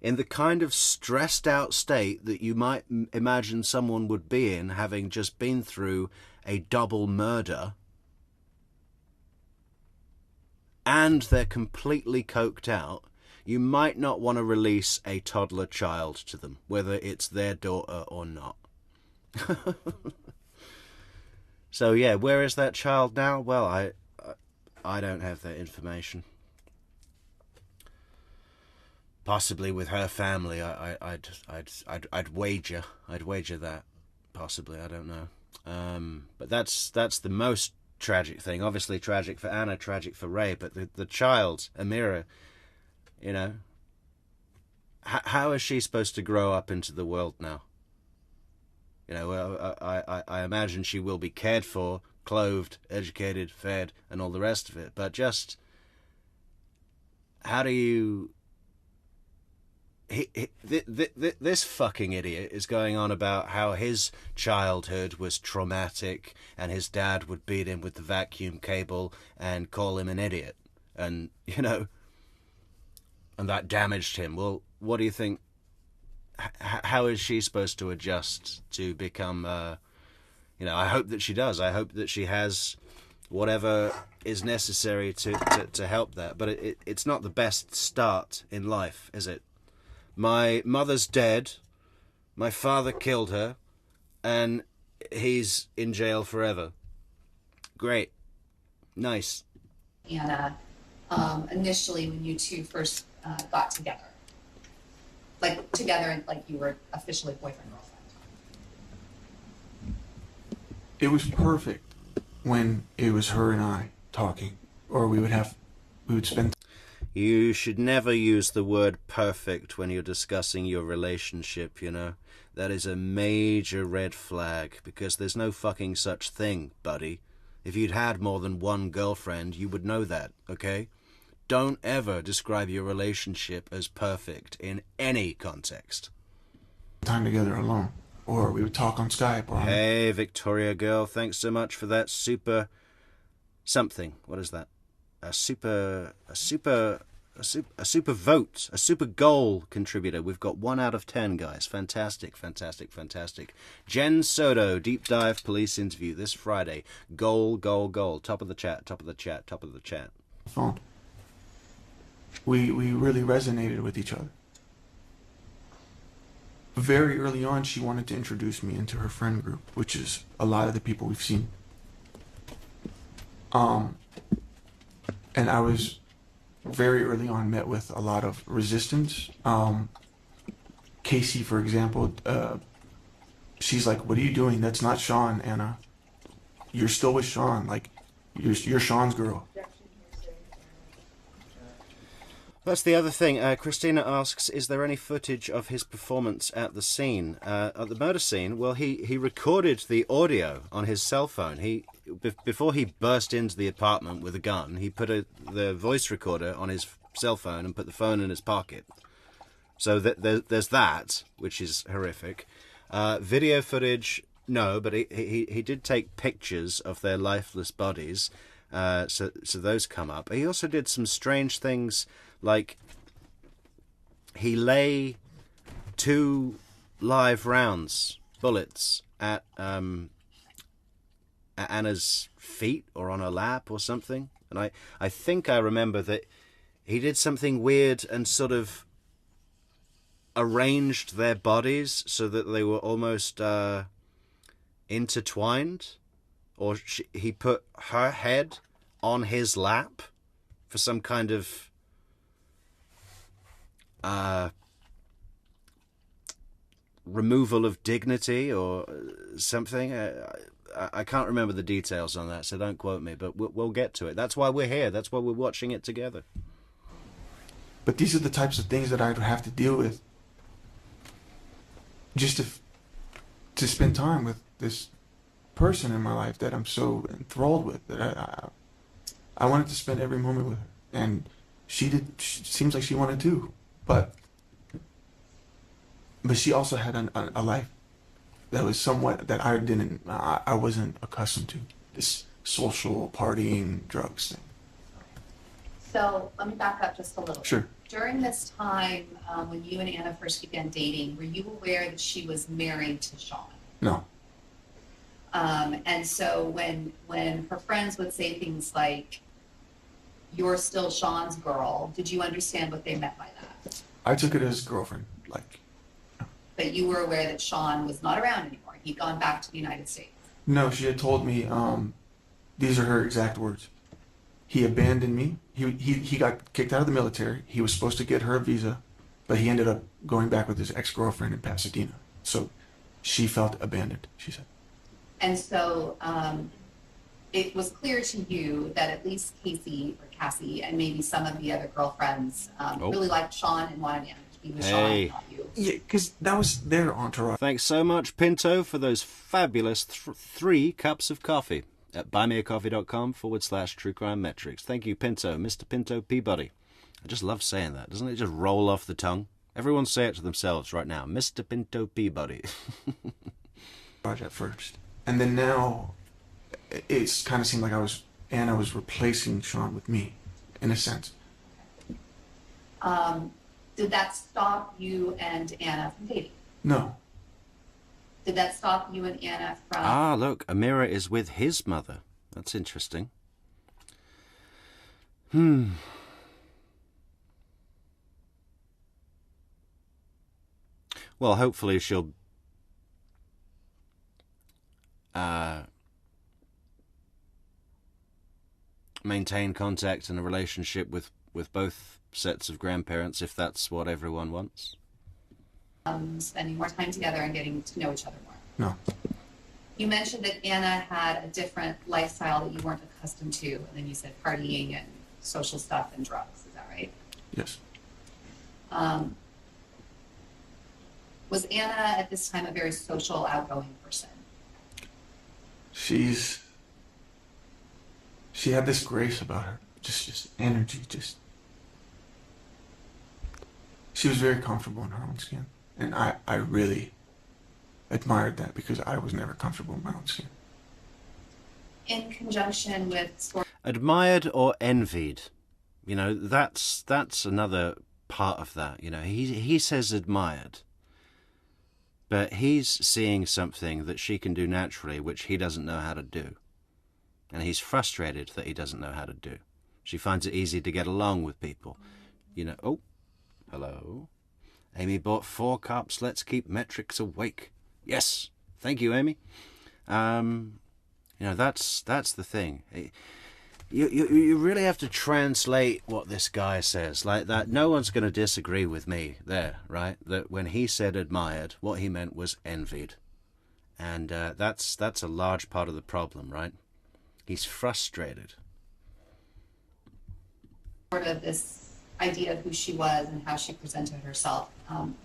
in the kind of stressed out state that you might imagine someone would be in, having just been through a double murder, and they're completely coked out, you might not want to release a toddler child to them, whether it's their daughter or not. So yeah, where is that child now? Well, I don't have that information. Possibly with her family. I'd wager that. Possibly, I don't know. But that's the most tragic thing. Obviously tragic for Anna, tragic for Ray, but the child, Amira, you know, how is she supposed to grow up into the world now? You know, I imagine she will be cared for, clothed, educated, fed, and all the rest of it, but just how do you... This fucking idiot is going on about how his childhood was traumatic and his dad would beat him with the vacuum cable and call him an idiot, and, you know, and that damaged him. Well, what do you think? How is she supposed to adjust to become, you know, I hope that she does. I hope that she has whatever is necessary to help that. But it's not the best start in life, is it? My mother's dead, my father killed her, and he's in jail forever. Great. Nice. Anna, initially when you two first got together? Like together, like you were officially boyfriend, girlfriend? It was perfect when it was her and I talking, or we would spend... You should never use the word perfect when you're discussing your relationship, you know. That is a major red flag, because there's no fucking such thing, buddy. If you'd had more than one girlfriend, you would know that, okay? Don't ever describe your relationship as perfect in any context. Time together alone, or we would talk on Skype, or... Hey, Victoria girl, thanks so much for that super... something. What is that? A super a super vote, a super goal contributor. We've got 1 out of 10, guys. Fantastic, fantastic, fantastic. Jen Soto, deep dive police interview this Friday. Goal, goal, goal. Top of the chat, top of the chat, top of the chat. Phone. We really resonated with each other. Very early on, she wanted to introduce me into her friend group, which is a lot of the people we've seen. And I was very early on met with a lot of resistance. Casey, for example, she's like, "What are you doing? That's not Sean, Anna. You're still with Sean. Like, you're Sean's girl." That's the other thing. Christina asks, is there any footage of his performance at the scene? At the murder scene? Well, he recorded the audio on his cell phone. Before he burst into the apartment with a gun, he put the voice recorder on his cell phone and put the phone in his pocket. So there's that, which is horrific. Video footage, no, but he did take pictures of their lifeless bodies. So those come up. He also did some strange things, like he lay 2 live bullets at Anna's feet or on her lap or something. And I think I remember that he did something weird and sort of arranged their bodies so that they were almost intertwined. Or he put her head on his lap for some kind of removal of dignity or something. I can't remember the details on that, so don't quote me, but we'll get to it. That's why we're here. That's why we're watching it together. But these are the types of things that I would have to deal with just to spend time with this person in my life that I'm so enthralled with, that I wanted to spend every moment with her, and she seems like she wanted to, but she also had a life that was somewhat that I wasn't accustomed to, this social partying drugs thing. So let me back up just a little. Sure. During this time, when you and Anna first began dating, were you aware that she was married to Sean? No. And so when her friends would say things like, "You're still Sean's girl," did you understand what they meant by that? I took it as girlfriend, like. But you were aware that Sean was not around anymore. He'd gone back to the United States. No, she had told me, these are her exact words. He abandoned me. He got kicked out of the military. He was supposed to get her a visa, but he ended up going back with his ex-girlfriend in Pasadena. So she felt abandoned, she said. And so it was clear to you that at least Cassie, and maybe some of the other girlfriends really liked Sean and wanted Anna to be with Sean, not you. Yeah, because that was their entourage. Thanks so much, Pinto, for those fabulous 3 cups of coffee at buymeacoffee.com/True Crime Metrics. Thank you, Pinto, Mr. Pinto Peabody. I just love saying that. Doesn't it just roll off the tongue? Everyone say it to themselves right now. Mr. Pinto Peabody. At first. And then now, it's kind of seemed like Anna was replacing Sean with me, in a sense. Did that stop you and Anna from dating? No. Did that stop you and Anna from... Look, Amira is with his mother. That's interesting. Well, hopefully she'll maintain contact and a relationship with both sets of grandparents, if that's what everyone wants. Spending more time together and getting to know each other more. No. You mentioned that Anna had a different lifestyle that you weren't accustomed to, and then you said partying and social stuff and drugs. Is that right? Yes. Was Anna at this time a very social, outgoing person? She had this grace about her, just energy, she was very comfortable in her own skin. And I really admired that, because I was never comfortable in my own skin. In conjunction with... Admired or envied? You know, that's another part of that. You know, he says admired, but he's seeing something that she can do naturally, which he doesn't know how to do. And he's frustrated that he doesn't know how to do. She finds it easy to get along with people. You know, oh, hello. Amy bought 4 cups. Let's keep metrics awake. Yes. Thank you, Amy. You know, that's the thing. You really have to translate what this guy says like that. No one's going to disagree with me there, right? That when he said admired, what he meant was envied. And that's a large part of the problem, right? He's frustrated. Sort of this idea of who she was and how she presented herself.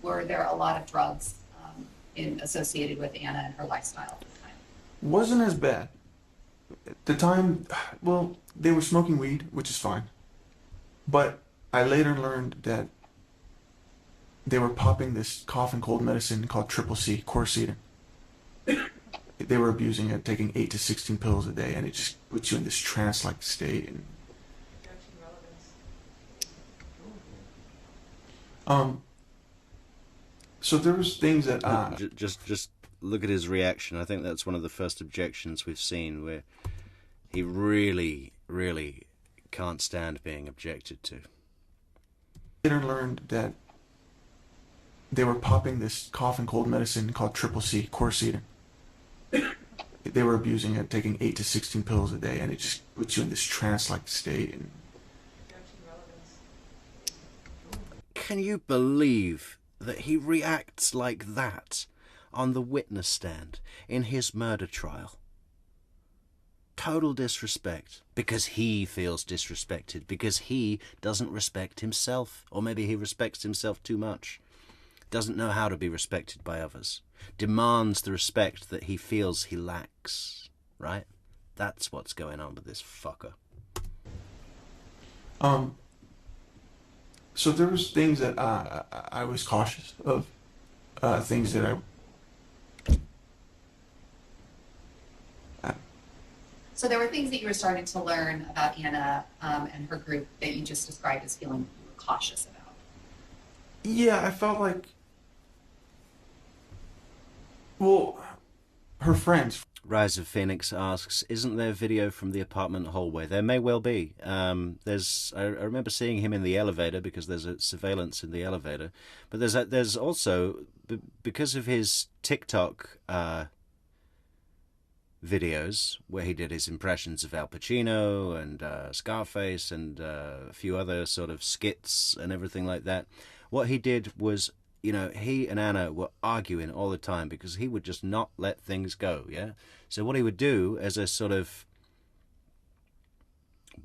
Were there a lot of drugs associated with Anna and her lifestyle at the time? Wasn't as bad. At the time, well, they were smoking weed, which is fine. But I later learned that they were popping this cough and cold medicine called triple C, quercetin. They were abusing it, taking 8 to 16 pills a day, and it just puts you in this trance-like state. And, so there was things that just look at his reaction. I think that's one of the first objections we've seen, where he really can't stand being objected to. Later learned that they were popping this cough and cold medicine called triple C, quercetin. They were abusing it, taking 8 to 16 pills a day, and it just puts you in this trance-like state. And can you believe that he reacts like that on the witness stand in his murder trial? Total disrespect, because he feels disrespected, because he doesn't respect himself, or maybe he respects himself too much, doesn't know how to be respected by others, demands the respect that he feels he lacks, right? That's what's going on with this fucker. So there was things that I was cautious of, things that I... So there were things that you were starting to learn about Anna and her group that you just described as feeling you were cautious about. Yeah, I felt like... Well, her friends... Rise of Phoenix asks, isn't there video from the apartment hallway? There may well be. I remember seeing him in the elevator because there's a surveillance in the elevator. But there's also, because of his TikTok videos where he did his impressions of Al Pacino and Scarface and a few other sort of skits and everything like that, what he did was, you know, he and Anna were arguing all the time because he would just not let things go, yeah? So what he would do as a sort of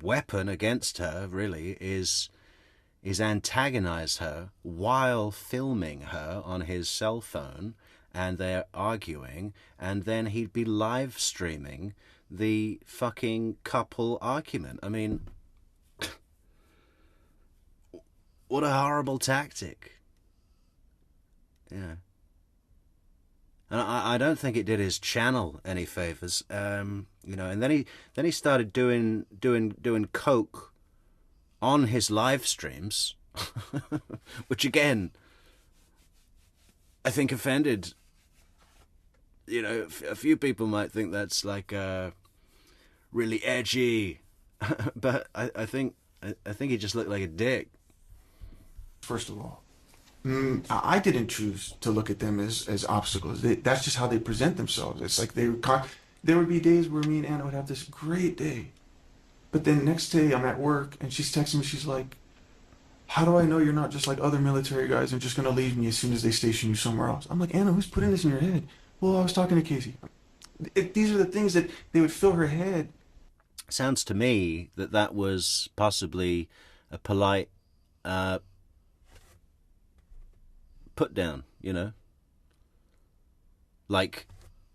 weapon against her, really, is antagonize her while filming her on his cell phone, and they're arguing, and then he'd be live streaming the fucking couple argument. I mean, what a horrible tactic. Yeah. And I don't think it did his channel any favors, you know. And then he started doing coke on his live streams, which again, I think offended. You know, a few people might think that's like really edgy, but I think he just looked like a dick. First of all, I didn't choose to look at them as obstacles. That's just how they present themselves. It's like there would be days where me and Anna would have this great day, but then next day I'm at work and she's texting me. She's like, "How do I know you're not just like other military guys and just gonna leave me as soon as they station you somewhere else?" I'm like, "Anna, who's putting this in your head?" "Well, I was talking to Casey." These are the things that they would fill her head. Sounds to me that was possibly a polite put down, you know? Like,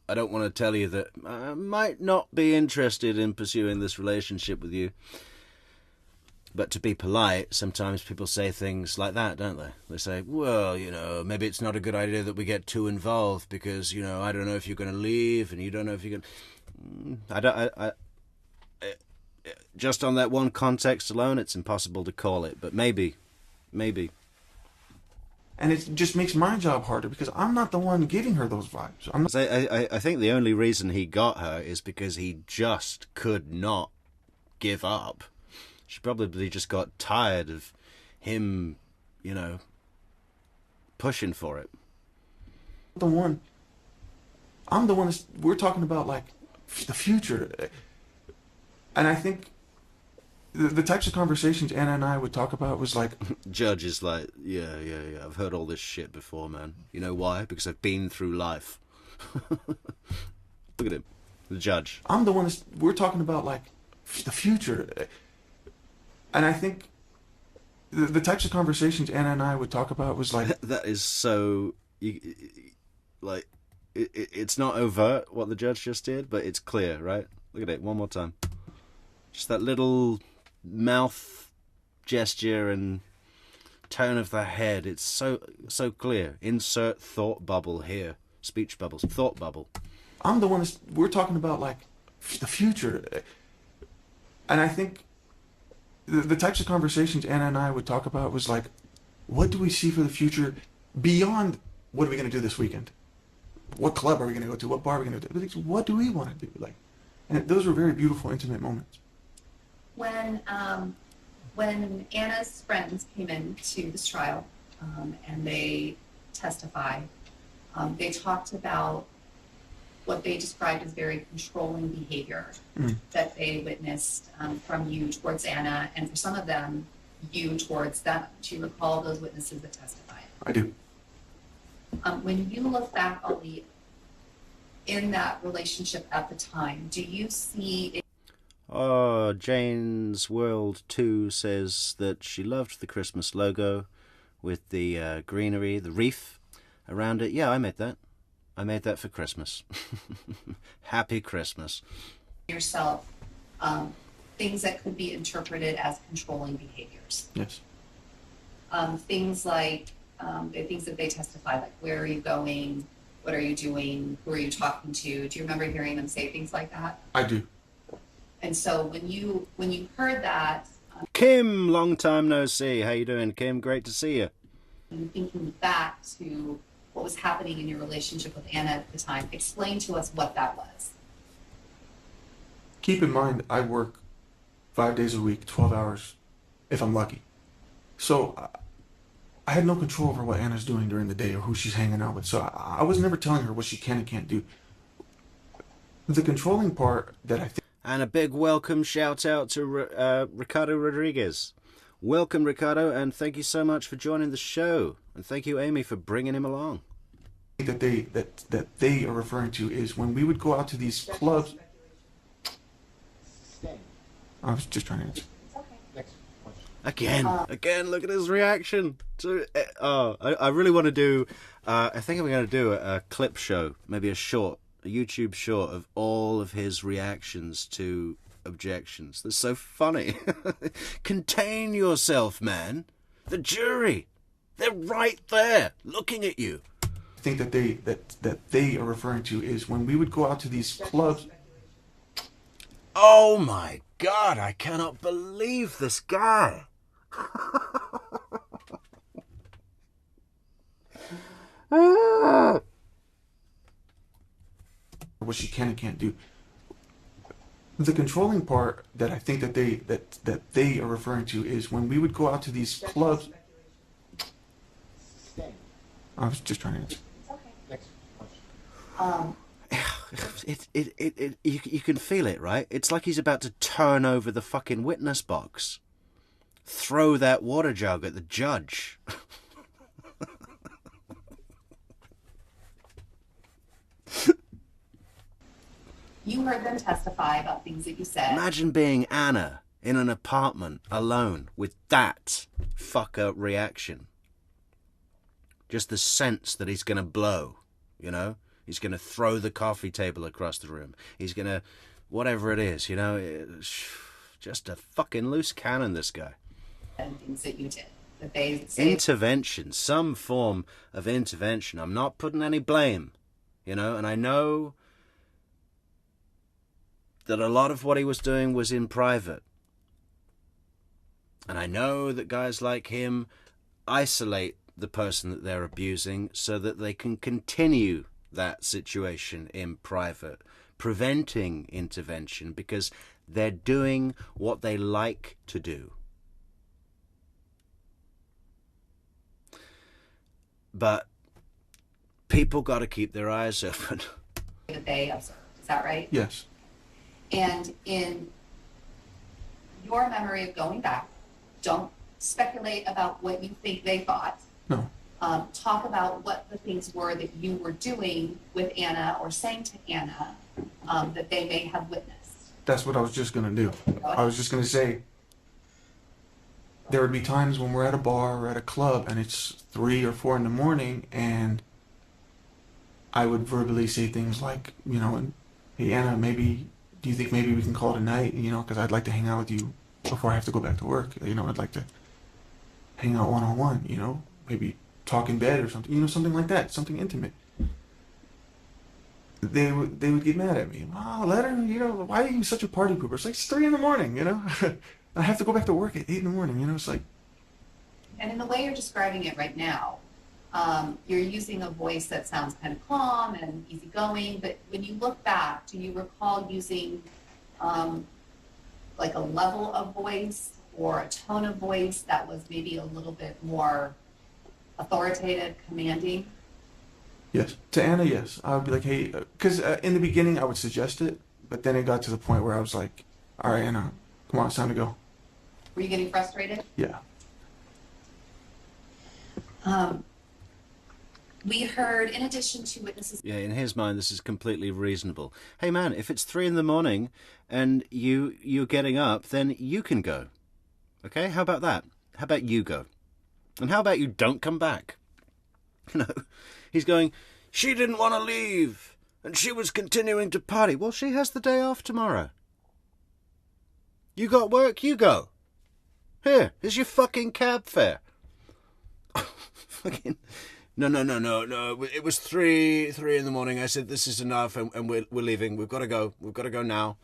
I don't want to tell you that I might not be interested in pursuing this relationship with you. But to be polite, sometimes people say things like that, don't they? They say, well, you know, maybe it's not a good idea that we get too involved because, you know, I don't know if you're going to leave and you don't know if you're going to... just on that one context alone, it's impossible to call it, but maybe. And it just makes my job harder because I'm not the one giving her those vibes. I'm not. I think the only reason he got her is because he just could not give up. She probably just got tired of him, you know, pushing for it. The one. I'm the one we're talking about, like, the future. And I think the types of conversations Anna and I would talk about was like... Judge is like, yeah, I've heard all this shit before, man. You know why? Because I've been through life. Look at him, the judge. I'm the one we're talking about, like, the future. And I think the types of conversations Anna and I would talk about was like... That is so... like, it's not overt what the judge just did, but it's clear, right? Look at it one more time. Just that little mouth gesture and tone of the head. It's so clear. Insert thought bubble here. Speech bubbles. Thought bubble. I'm the one we're talking about, like, the future. And I think the types of conversations Anna and I would talk about was like, what do we see for the future beyond what are we going to do this weekend? What club are we going to go to? What bar are we going to go to? What do we want to do? Like, and those were very beautiful, intimate moments. When Anna's friends came into this trial and they testified, they talked about what they described as very controlling behavior that they witnessed from you towards Anna, and for some of them, you towards them. Do you recall those witnesses that testified? I do. When you look back, Ali, in that relationship at the time, do you see... Oh, Jane's World 2 says that she loved the Christmas logo with the greenery, the reef around it. Yeah, I made that. I made that for Christmas. Happy Christmas. Yourself, things that could be interpreted as controlling behaviors. Yes. Things like the things that they testify, like where are you going, what are you doing, who are you talking to? Do you remember hearing them say things like that? I do. And so when you heard that, Kim, long time no see. How you doing, Kim? Great to see you. and thinking back to what was happening in your relationship with Anna at the time, explain to us what that was. Keep in mind, I work 5 days a week, 12 hours, if I'm lucky. So I had no control over what Anna's doing during the day or who she's hanging out with. So I was never telling her what she can and can't do. The controlling part that I think... And a big welcome shout out to Ricardo Rodriguez. Welcome, Ricardo, and thank you so much for joining the show. And thank you, Amy, for bringing him along. that they are referring to is when we would go out to these clubs... I was just trying to answer. Next question. Again, look at his reaction. I really want to do, I think I'm going to do a clip show, maybe a YouTube short of all of his reactions to objections. That's so funny. Contain yourself, man. The jury, they're right there, looking at you. I think that they are referring to is when we would go out to these clubs... Oh my God, I cannot believe this guy. what she can and can't do. The controlling part that I think that they are referring to is when we would go out to these clubs... I was just trying to answer. Next question. You can feel it, right? It's like he's about to turn over the fucking witness box. Throw that water jug at the judge. You heard them testify about things that you said. Imagine being Anna in an apartment alone with that fucker reaction. Just the sense that he's going to blow, you know? He's going to throw the coffee table across the room. He's going to, whatever it is, you know? Just a fucking loose cannon, this guy. And things that you did. That they say. Intervention, some form of intervention. I'm not putting any blame, you know? And I know that a lot of what he was doing was in private. And I know that guys like him isolate the person that they're abusing so that they can continue that situation in private, preventing intervention because they're doing what they like to do. But people got to keep their eyes open. That they observed, is that right? Yes. And in your memory of going back, don't speculate about what you think they thought. No. Talk about what the things were that you were doing with Anna or saying to Anna that they may have witnessed. That's what I was just going to do. I was just going to say, there would be times when we're at a bar or at a club and it's 3 or 4 in the morning and I would verbally say things like, you know, hey Anna, maybe, do you think maybe we can call it a night? You know, because I'd like to hang out with you before I have to go back to work. You know, I'd like to hang out one-on-one, you know, maybe talk in bed or something, you know, something like that, something intimate. They would get mad at me. Oh, let her, you know, why are you such a party pooper? It's like it's 3 in the morning, you know. I have to go back to work at 8 in the morning, you know, it's like. And in the way you're describing it right now, you're using a voice that sounds kind of calm and easygoing, but when you look back, do you recall using like a level of voice or a tone of voice that was maybe a little bit more authoritative, commanding? Yes. To Anna, yes. I would be like, hey, because in the beginning I would suggest it, but then it got to the point where I was like, all right, Anna, come on, it's time to go. Were you getting frustrated? Yeah. We heard, in addition to witnesses... Yeah, in his mind, this is completely reasonable. Hey, man, if it's 3 in the morning and you're getting up, then you can go. Okay? How about that? How about you go? And how about you don't come back? You know, he's going, she didn't want to leave, and she was continuing to party. Well, she has the day off tomorrow. You got work, you go. Here, here's your fucking cab fare. Fucking... No. It was 3 in the morning. I said, this is enough, and we're leaving. We've got to go. We've got to go now.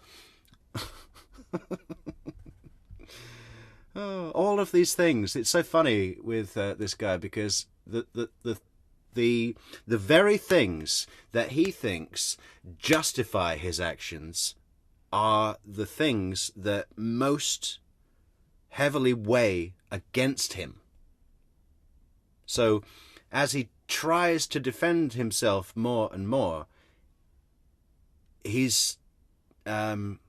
Oh, all of these things. It's so funny with this guy because the very things that he thinks justify his actions are the things that most heavily weigh against him. So, as he tries to defend himself more and more, he's hurting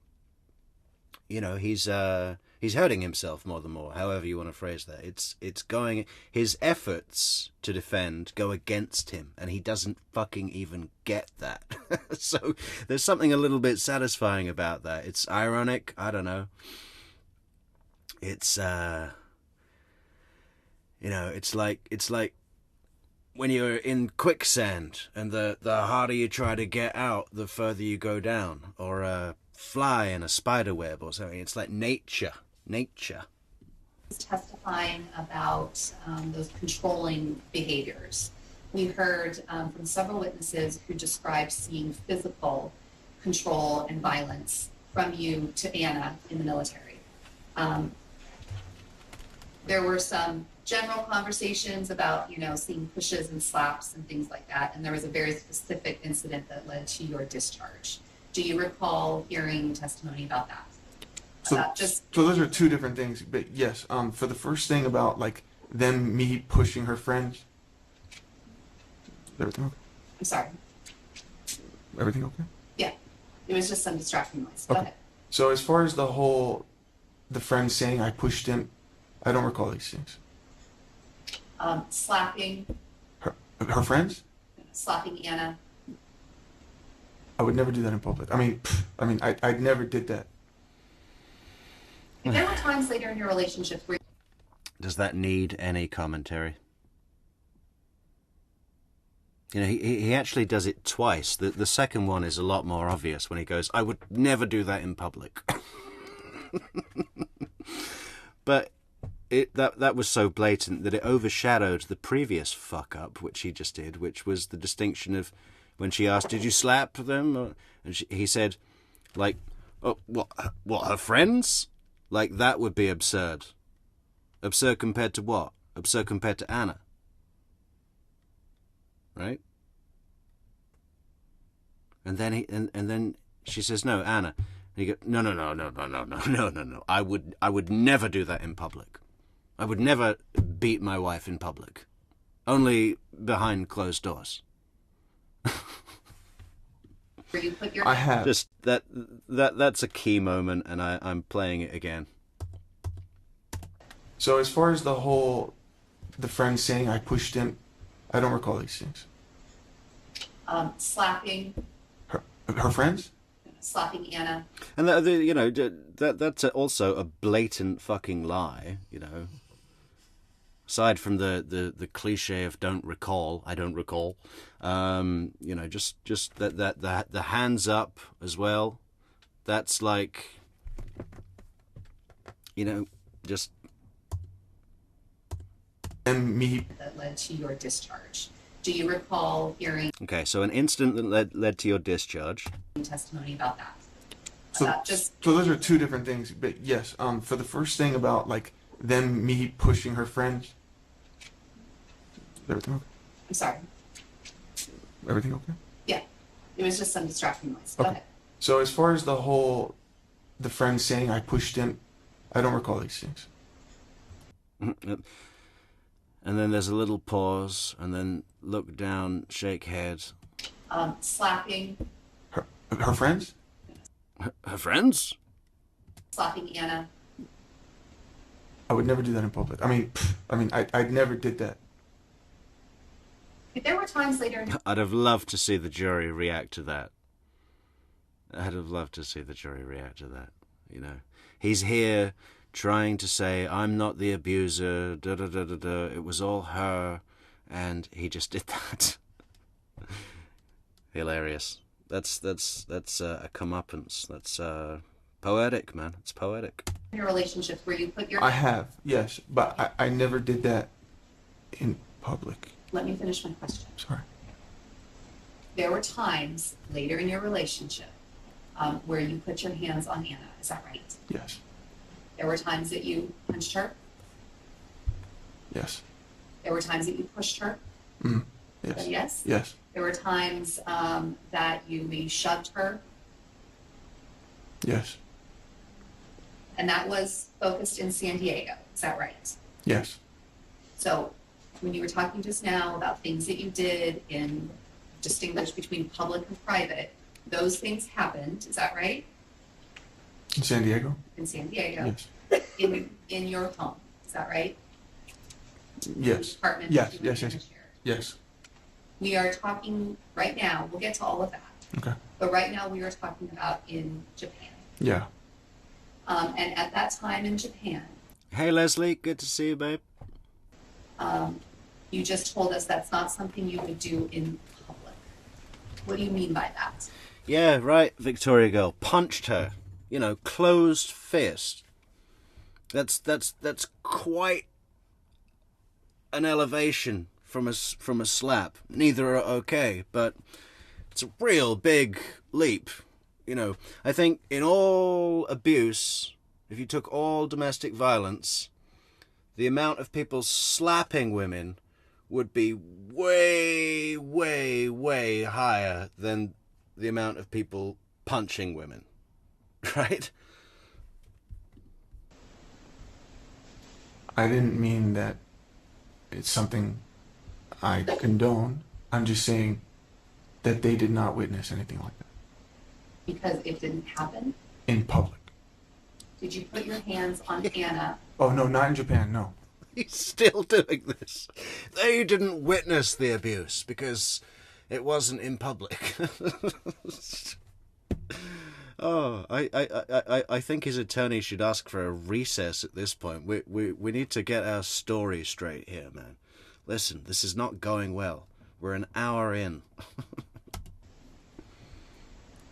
himself more and more, however you want to phrase that. It's going, his efforts to defend go against him, and he doesn't fucking even get that. So there's something a little bit satisfying about that. It's ironic, I don't know. It's it's like when you're in quicksand and the harder you try to get out, the further you go down, or a fly in a spider web or something. It's like nature. Testifying about those controlling behaviors. We heard from several witnesses who described seeing physical control and violence from you to Anna in the military. There were some general conversations about, seeing pushes and slaps and things like that, and there was a very specific incident that led to your discharge. Do you recall hearing testimony about that? So those are 2 different things, but yes, for the first thing about me pushing her friends. Everything okay? I'm sorry. Everything okay? Yeah, it was just some distracting noise. Go ahead. So as far as the friend saying I pushed him, I don't recall these things. Slapping. Her friends? Slapping Anna. I would never do that in public. I never did that. There were times later in your relationship where... Does that need any commentary? He actually does it twice. The second one is a lot more obvious when he goes, I would never do that in public. But that was so blatant that it overshadowed the previous fuck up, which he just did, which was the distinction of when she asked, did you slap them? And he said, Oh, what, her friends? Like, that would be absurd. Absurd compared to what? Absurd compared to Anna. Right? And then and then she says, no, Anna. And he goes, no. I would never do that in public. I would never beat my wife in public. Only behind closed doors. Where you put your I have. Just that's a key moment, and I'm playing it again. So as far as the friend saying I pushed him, I don't recall these things. slapping, Her friends? slapping Anna. And that's also a blatant fucking lie, you know. Aside from the cliche of I don't recall. Just that the hands up as well. That's like, just. And me. That led to your discharge. Do you recall hearing Okay, so an incident that led to your discharge. testimony about that? So those are two different things, but yes. For the first thing about like me pushing her friends. Is everything okay? I'm sorry. Everything okay? Yeah, it was just some distracting noise. Go Okay. ahead. So as far as the friend saying I pushed him, I don't recall these things. And then there's a little pause, and then look down, shake head. Slapping, Her friends? Her friends? slapping Anna. I would never do that in public. I never did that. If there were times later in I'd have loved to see the jury react to that. I'd have loved to see the jury react to that. You know, he's here trying to say, I'm not the abuser, it was all her, and he just did that. Hilarious. That's a comeuppance. That's poetic, man. It's poetic. your relationships where you put your... I have, yes, but I never did that in public. Let me finish my question. Sorry. There were times later in your relationship where you put your hands on Anna. Is that right? Yes. There were times that you punched her. Yes. There were times that you pushed her. Yes. Yes? Yes. There were times that you maybe shoved her. Yes. And that was focused in San Diego. Is that right? Yes. So when you were talking just now about things that you did in distinguish between public and private, those things happened. Is that right? In San Diego? In San Diego. Yes. In your home. Is that right? Yes. Apartment. Yes. you Yes. and Yes. Anna shared. Yes. We are talking right now. We'll get to all of that. Okay. But right now we are talking about in Japan. Yeah. And at that time in Japan, Hey, Leslie, good to see you, babe. you just told us that's not something you would do in public. What do you mean by that? Yeah, right, Victoria girl. Punched her. You know, closed fist. That's quite an elevation from a slap. Neither are okay, but it's a real big leap. You know, I think in all abuse, if you took all domestic violence, the amount of people slapping women would be way, way, way higher than the amount of people punching women. Right? I didn't mean that it's something I condone. I'm just saying that they did not witness anything like that. Because it didn't happen? In public. Did you put your hands on Anna? Oh, no, not in Japan, no. He's still doing this. They didn't witness the abuse because it wasn't in public. Oh, I think his attorney should ask for a recess at this point. We need to get our story straight here, man. Listen, this is not going well. We're an hour in.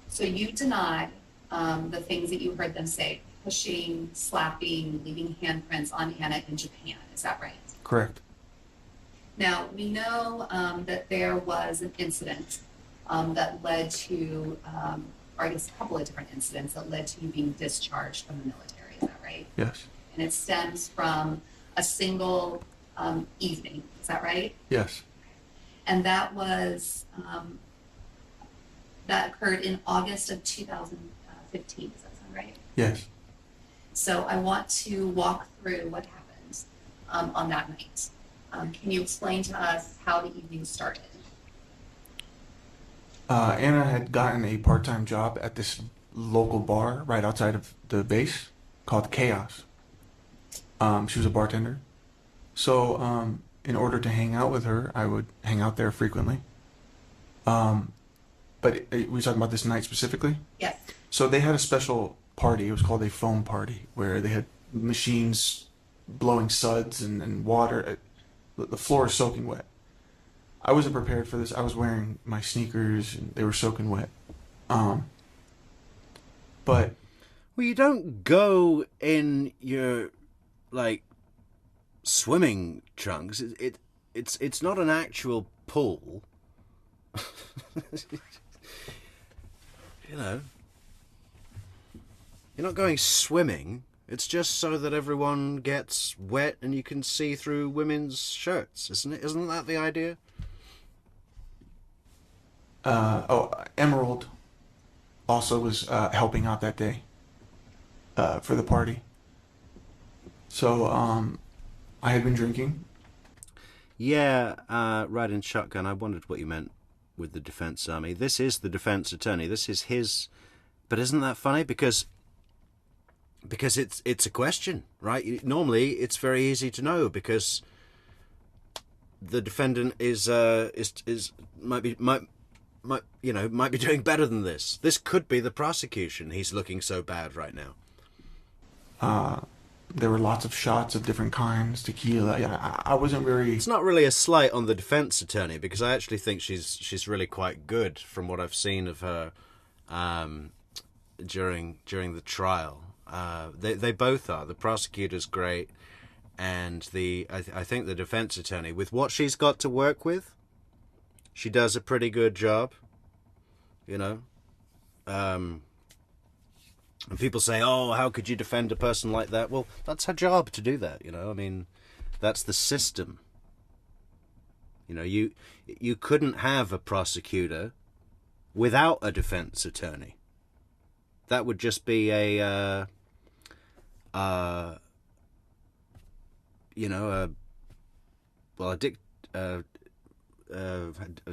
So you denied the things that you heard them say, pushing, slapping, leaving handprints on Anna in Japan. Is that right? Correct. Now, we know that there was an incident that led to or I guess a couple of different incidents that led to you being discharged from the military. Is that right? Yes. And it stems from a single evening. Is that right? Yes. And that was that occurred in August of 2015. Does that sound right? Yes. So I want to walk through what happened on that night. Can you explain to us how the evening started? Anna had gotten a part-time job at this local bar right outside of the base called Chaos. She was a bartender. So in order to hang out with her, I would hang out there frequently. But we talking about this night specifically? Yes. So they had a special party. It was called a foam party, where they had machines blowing suds and water. The floor is soaking wet. I wasn't prepared for this. I was wearing my sneakers and they were soaking wet. But well, you don't go in your like swimming trunks. It's not an actual pool. You know, you're not going swimming. It's just so that everyone gets wet and you can see through women's shirts, isn't it? Isn't that the idea? Emerald also was helping out that day for the party. So I had been drinking. Yeah, riding shotgun. I wondered what you meant with the defense army. This is the defense attorney. This is his. But isn't that funny? Because it's a question, right? Normally, it's very easy to know because the defendant might be doing better than this. This could be the prosecution. He's looking so bad right now. There were lots of shots of different kinds, tequila. Yeah, I wasn't very. It's not really a slight on the defense attorney because I actually think she's really quite good from what I've seen of her during the trial. They both are. The prosecutor's great, and I think the defense attorney, with what she's got to work with, she does a pretty good job. You know. And people say, oh, how could you defend a person like that? Well, that's her job to do that, you know. I mean, that's the system. You know, you couldn't have a prosecutor without a defense attorney. That would just be a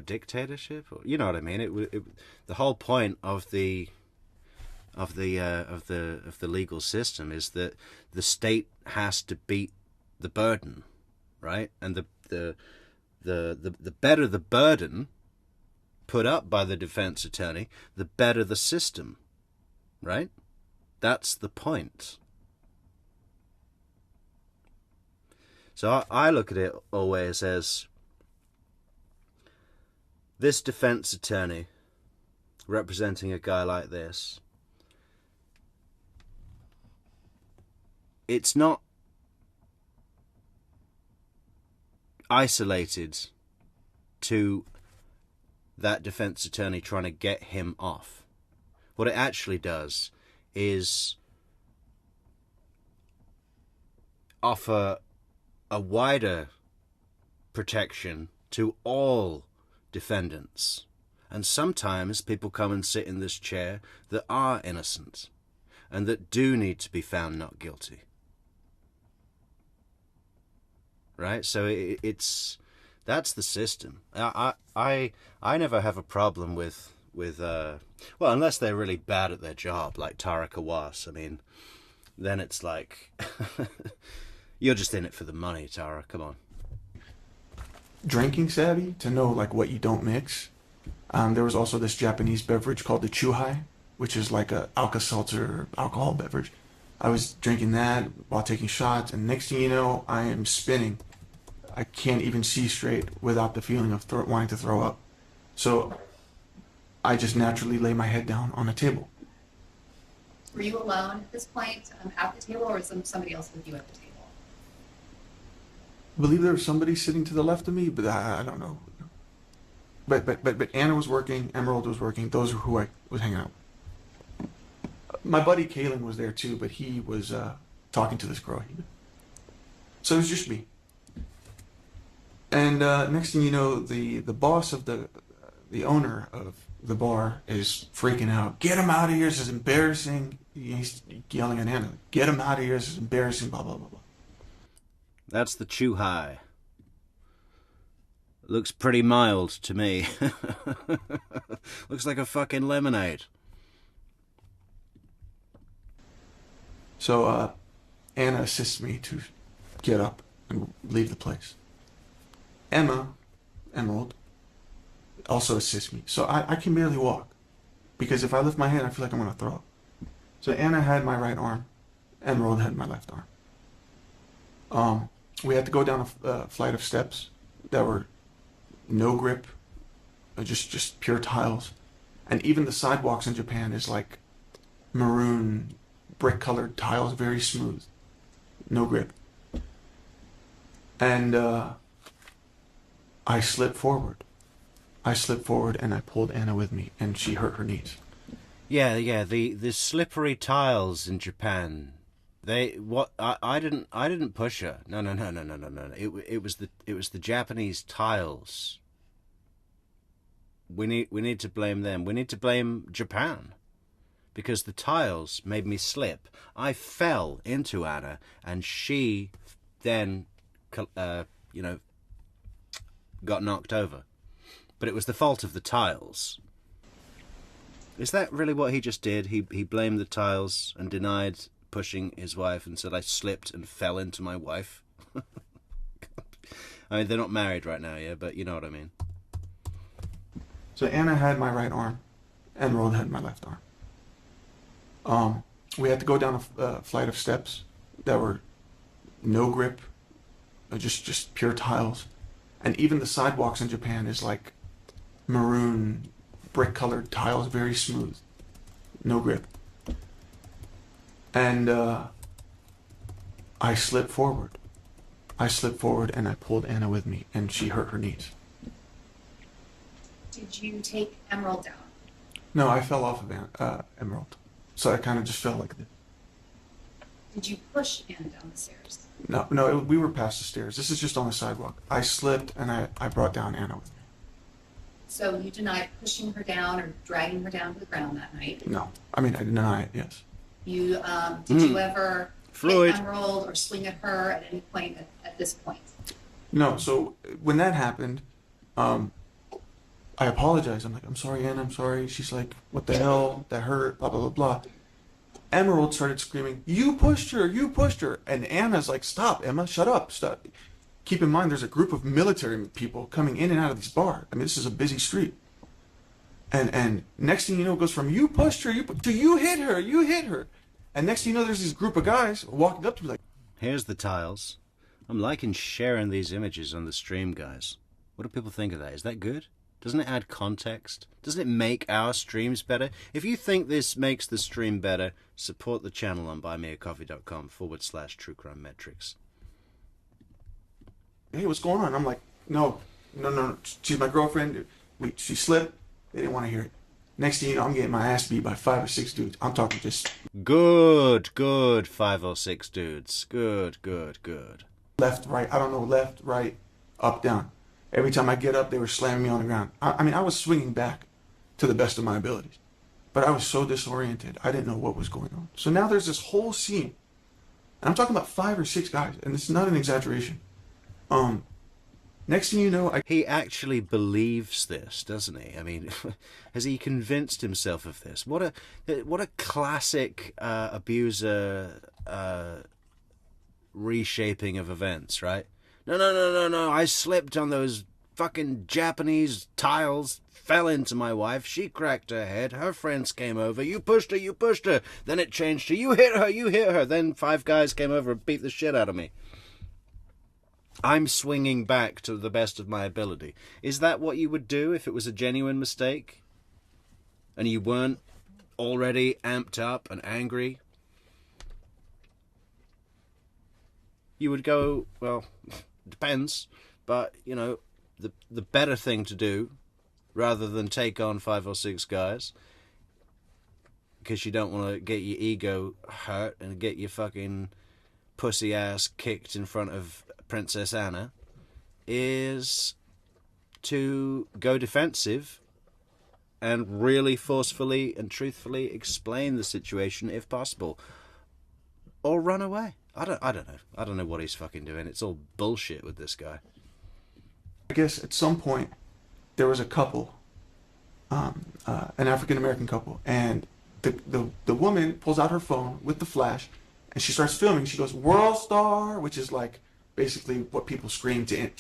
dictatorship, or, you know what I mean? The whole point of the legal system is that the state has to beat the burden, right? And the better the burden put up by the defense attorney, the better the system, right? That's the point. So I look at it always as this defense attorney representing a guy like this. It's not isolated to that defense attorney trying to get him off. What it actually does is offer a wider protection to all defendants. And sometimes people come and sit in this chair that are innocent and that do need to be found not guilty. Right? So that's the system. I never have a problem with unless they're really bad at their job, like Tara Kawas. I mean, then it's like you're just in it for the money, Tara. Come on. Drinking savvy to know like what you don't mix. There was also this Japanese beverage called the Chuhai, which is like a Alka-Seltzer alcohol beverage. I was drinking that while taking shots, and next thing you know, I am spinning. I can't even see straight without the feeling of wanting to throw up. So I just naturally lay my head down on a table. Were you alone at this point at the table, or was somebody else with you at the table? I believe there was somebody sitting to the left of me, but I don't know. But Anna was working, Emerald was working. Those are who I was hanging out with. My buddy Kalen was there too, but he was talking to this girl. So it was just me. And next thing you know, the boss of the owner of the bar is freaking out. Get him out of here! This is embarrassing. He's yelling at Anna. Get him out of here! This is embarrassing. Blah blah blah blah. That's the chew high. Looks pretty mild to me. Looks like a fucking lemonade. So Anna assists me to get up and leave the place. Emerald, also assists me. So I can barely walk, because if I lift my hand, I feel like I'm going to throw up. So Anna had my right arm, Emerald had my left arm. We had to go down a flight of steps that were no grip, just pure tiles. And even the sidewalks in Japan is like maroon, brick-colored tiles, very smooth, no grip. And I slipped forward and I pulled Anna with me, and she hurt her knees. Yeah, the slippery tiles in Japan. I didn't push her. No. It was the Japanese tiles. We need to blame them. We need to blame Japan, because the tiles made me slip. I fell into Anna, and she then got knocked over. But it was the fault of the tiles. Is that really what he just did? He blamed the tiles and denied pushing his wife and said I slipped and fell into my wife? I mean, they're not married right now, yeah, but you know what I mean. So Anna had my right arm, Emerald had my left arm. We had to go down a flight of steps that were no grip, just pure tiles. And even the sidewalks in Japan is like maroon, brick-colored tiles, very smooth, no grip. And I slipped forward and I pulled Anna with me, and she hurt her knees. Did you take Emerald down? No, I fell off of Emerald. So I kind of just fell like this. Did you push Anna down the stairs? No, we were past the stairs. This is just on the sidewalk. I slipped and I brought down Anna with me. So you denied pushing her down or dragging her down to the ground that night? No, I mean, I deny it, yes. You did you ever Floyd. hit Emerald or swing at her at any point at this point? No, so when that happened, I apologized. I'm like, I'm sorry, Anna, I'm sorry. She's like, what the hell? That hurt, blah, blah, blah, blah. Emerald started screaming, you pushed her, you pushed her. And Anna's like, stop, Emma, shut up, stop. Keep in mind, there's a group of military people coming in and out of these bars. I mean, this is a busy street. And next thing you know, it goes from, you pushed her, to you hit her, you hit her. And next thing you know, there's this group of guys walking up to me like, Here's the tiles. I'm liking sharing these images on the stream, guys. What do people think of that? Is that good? Doesn't it add context? Doesn't it make our streams better? If you think this makes the stream better, support the channel on buymeacoffee.com/True Crime Metrics. hey, what's going on? I'm like, no, she's my girlfriend. She slipped. They didn't want to hear it. Next thing you know, I'm getting my ass beat by 5 or 6 dudes. I'm talking just Good 5 or 6 dudes. Good. left, right. I don't know, left, right, up, down. Every time I get up, they were slamming me on the ground. I mean, I was swinging back to the best of my abilities. But I was so disoriented. I didn't know what was going on. So now there's this whole scene. And I'm talking about 5 or 6 guys. And it's not an exaggeration. Next thing you know, He actually believes this, doesn't he? I mean, has he convinced himself of this? What a classic abuser reshaping of events, right? No, I slipped on those fucking Japanese tiles, fell into my wife, she cracked her head, her friends came over, you pushed her, then it changed to you hit her, then 5 guys came over and beat the shit out of me. I'm swinging back to the best of my ability. Is that what you would do if it was a genuine mistake? And you weren't already amped up and angry? You would go, well, depends, but, you know, the better thing to do, rather than take on 5 or 6 guys, because you don't want to get your ego hurt and get your fucking pussy ass kicked in front of Princess Anna, is to go defensive and really forcefully and truthfully explain the situation if possible, or run away. I don't know. I don't know what he's fucking doing. It's all bullshit with this guy. I guess at some point there was a couple, an African American couple, and the woman pulls out her phone with the flash, and she starts filming. She goes, "World Star," which is like basically what people scream to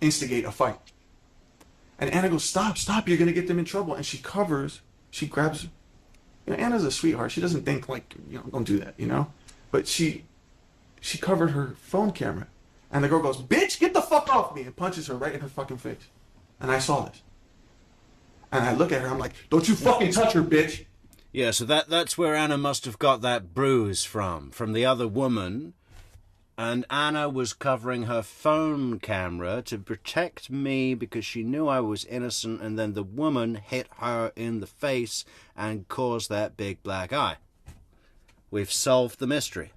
instigate a fight. And Anna goes, "Stop, stop! You're gonna get them in trouble." And she grabs. Anna's a sweetheart. She doesn't think like, don't do that, But she covered her phone camera, and the girl goes, "Bitch, get the fuck off me!" and punches her right in her fucking face. And I saw this, and I look at her. I'm like, "Don't you fucking touch her, bitch!" Yeah, so that's where Anna must have got that bruise from the other woman. And Anna was covering her phone camera to protect me because she knew I was innocent, and then the woman hit her in the face and caused that big black eye. We've solved the mystery.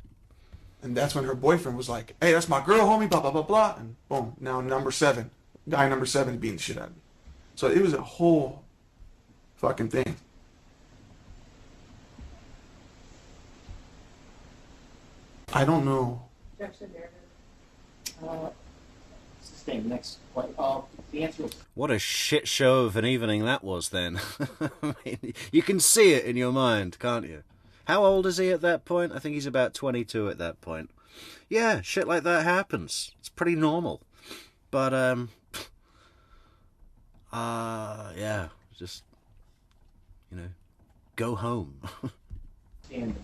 And that's when her boyfriend was like, "Hey, that's my girl, homie, blah, blah, blah, blah." And boom, now guy number 7 is beating the shit out of me. So it was a whole fucking thing. I don't know. Sustained. Next point. The answer was What a shit show of an evening that was then. I mean, you can see it in your mind, can't you? How old is he at that point? I think he's about 22 at that point. Yeah, shit like that happens. It's pretty normal. But, yeah, just, go home. standing.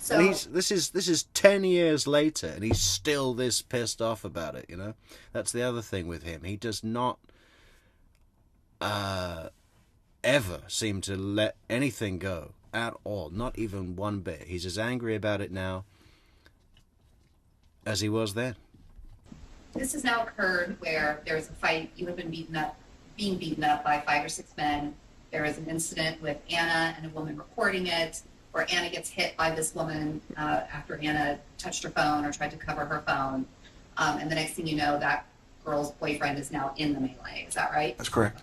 So, And this is 10 years later, and he's still this pissed off about it. That's the other thing with him. He does not ever seem to let anything go at all, not even one bit. He's as angry about it now as he was then. this has now occurred where there was a fight. You have been being beaten up by 5 or 6 men. There is an incident with Anna and a woman reporting it, where Anna gets hit by this woman after Anna touched her phone or tried to cover her phone. And the next thing you know, that girl's boyfriend is now in the melee. Is that right? That's correct.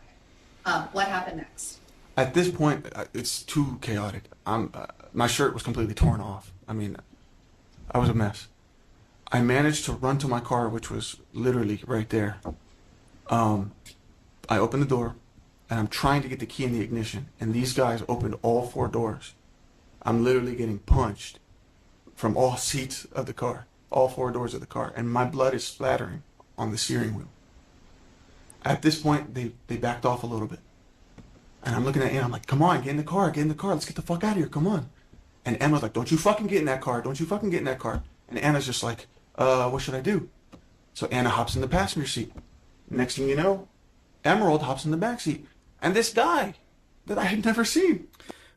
What happened next? At this point, it's too chaotic. My shirt was completely torn off. I mean, I was a mess. I managed to run to my car, which was literally right there. I opened the door, and I'm trying to get the key in the ignition, and these guys opened all 4 doors. I'm literally getting punched from all seats of the car, all 4 doors of the car, and my blood is splattering on the steering wheel. At this point, they backed off a little bit. And I'm looking at Anna, I'm like, "Come on, get in the car, let's get the fuck out of here, come on." And Emma's like, "Don't you fucking get in that car, don't you fucking get in that car." And Anna's just like, what should I do? So Anna hops in the passenger seat. Next thing you know, Emerald hops in the back seat. And this guy that I had never seen.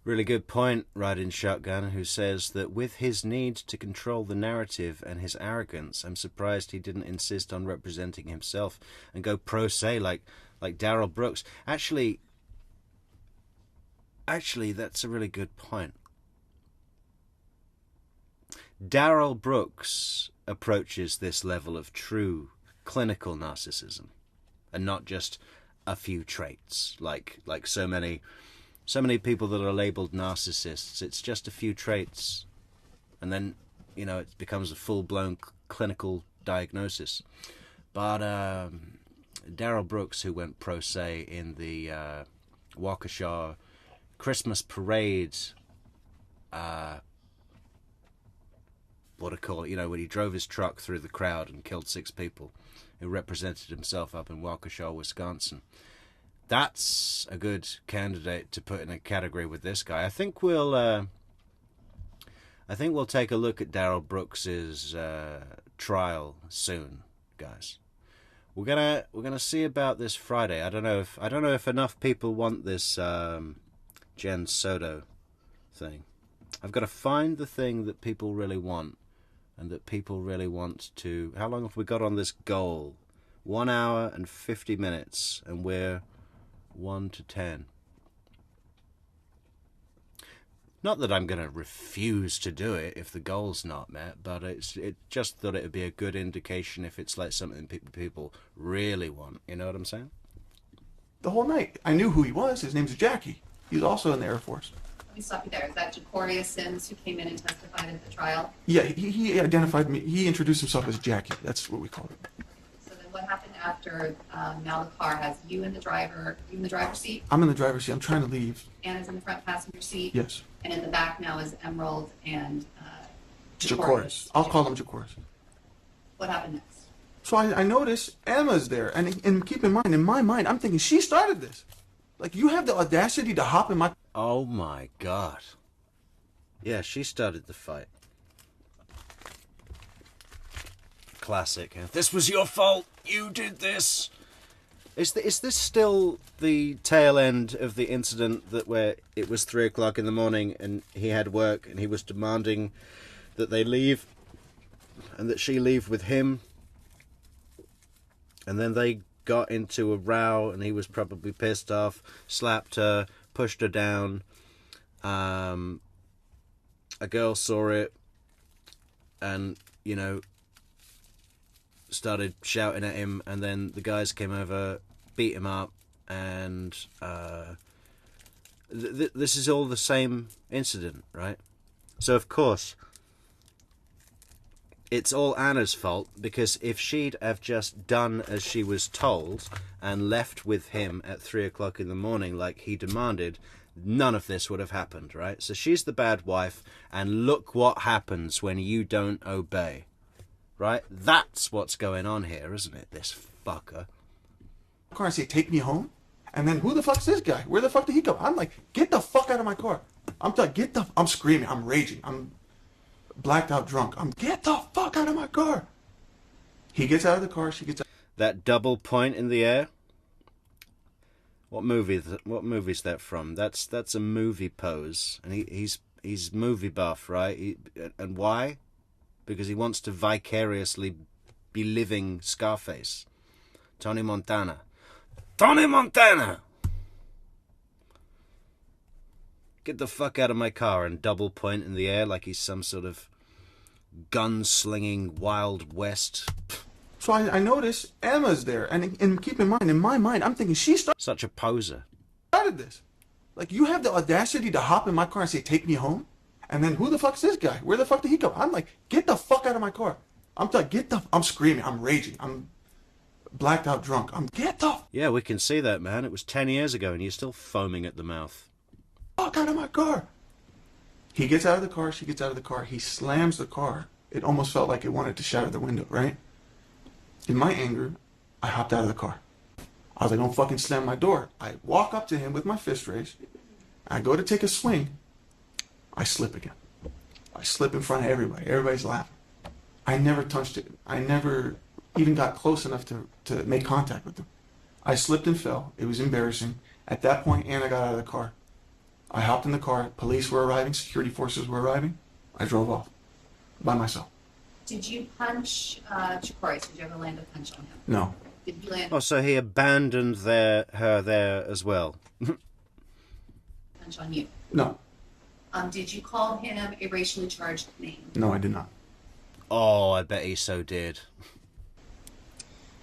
Really good point, Riding Shotgun, who says that with his need to control the narrative and his arrogance, I'm surprised he didn't insist on representing himself and go pro se like Daryl Brooks. Actually, that's a really good point. Daryl Brooks approaches this level of true clinical narcissism, and not just a few traits like so many people that are labeled narcissists. It's just a few traits, and then it becomes a full-blown clinical diagnosis. But Daryl Brooks, who went pro se in the Waukesha Christmas parade, what do you call it? When he drove his truck through the crowd and killed 6 people, who represented himself up in Waukesha, Wisconsin. That's a good candidate to put in a category with this guy. I think we'll take a look at Daryl Brooks's trial soon, guys. We're gonna see about this Friday. I don't know if enough people want this Jen Soto thing. I've got to find the thing that people really want, and that people really want to... How long have we got on this goal? 1 hour and 50 minutes, and we're 1 to 10. Not that I'm going to refuse to do it if the goal's not met, but it just thought it would be a good indication if it's like something people really want. You know what I'm saying? The whole night. I knew who he was. His name's Jackie. He's also in the Air Force. Let me stop you there. Is that Jacoria Sims who came in and testified at the trial? Yeah, he identified me. He introduced himself as Jackie. That's what we called him. So then what happened after now the car has you in the driver's seat? I'm in the driver's seat. I'm trying to leave. Anna's in the front passenger seat? Yes. And in the back now is Emerald and Jacoris. I'll call him Jacoris. What happened next? So I notice Emma's there. And keep in mind, in my mind, I'm thinking she started this. Like, you have the audacity to hop in my... Oh my God. Yeah, she started the fight. Classic. This was your fault. You did this. Is this still the tail end of the incident that where it was 3 o'clock in the morning and he had work and he was demanding that they leave and that she leave with him? And then they got into a row and he was probably pissed off, slapped her, pushed her down. A girl saw it and, you know, started shouting at him, and then the guys came over, beat him up, and this is all the same incident, right? So of course it's all Anna's fault, because if she'd have just done as she was told and left with him at 3 o'clock in the morning like he demanded, none of this would have happened, right? So she's the bad wife, and look what happens when you don't obey. Right? That's what's going on here, isn't it? This fucker. car and say, take me home? And then who the fuck's this guy? Where the fuck did he go? I'm like, get the fuck out of my car. I'm screaming. I'm raging. I'm blacked out drunk. Get the fuck out of my car. He gets out of the car. She gets out. That double point in the air? What movie's that from? That's a movie pose. And he's movie buff, right? And why? Because he wants to vicariously be living Scarface. Tony Montana. Tony Montana! Get the fuck out of my car, and double point in the air like he's some sort of gun-slinging Wild West. So I notice Emma's there. And keep in mind, in my mind, I'm thinking she Such a poser. started this. Like, you have the audacity to hop in my car and say, take me home? And then who the fuck's this guy? Where the fuck did he go? I'm like, get the fuck out of my car. I'm screaming. I'm raging. I'm blacked out drunk. Yeah, we can see that, man. It was 10 years ago and you're still foaming at the mouth. Fuck out of my car. He gets out of the car. She gets out of the car. He slams the car. It almost felt like it wanted to shatter the window, right? In my anger, I hopped out of the car. I was like, don't fucking slam my door. I walk up to him with my fist raised. I go to take a swing. I slip again. I slip in front of everybody. Everybody's laughing. I never touched it. I never even got close enough to make contact with them. I slipped and fell. It was embarrassing. At that point, Anna got out of the car. I hopped in the car. Police were arriving. Security forces were arriving. I drove off by myself. Did you punch Jacoris? Did you ever land a punch on him? No. Did you land Oh, so he abandoned her there as well. a punch on you? No. Did you call him a racially charged name? No, I did not. Oh, I bet he so did.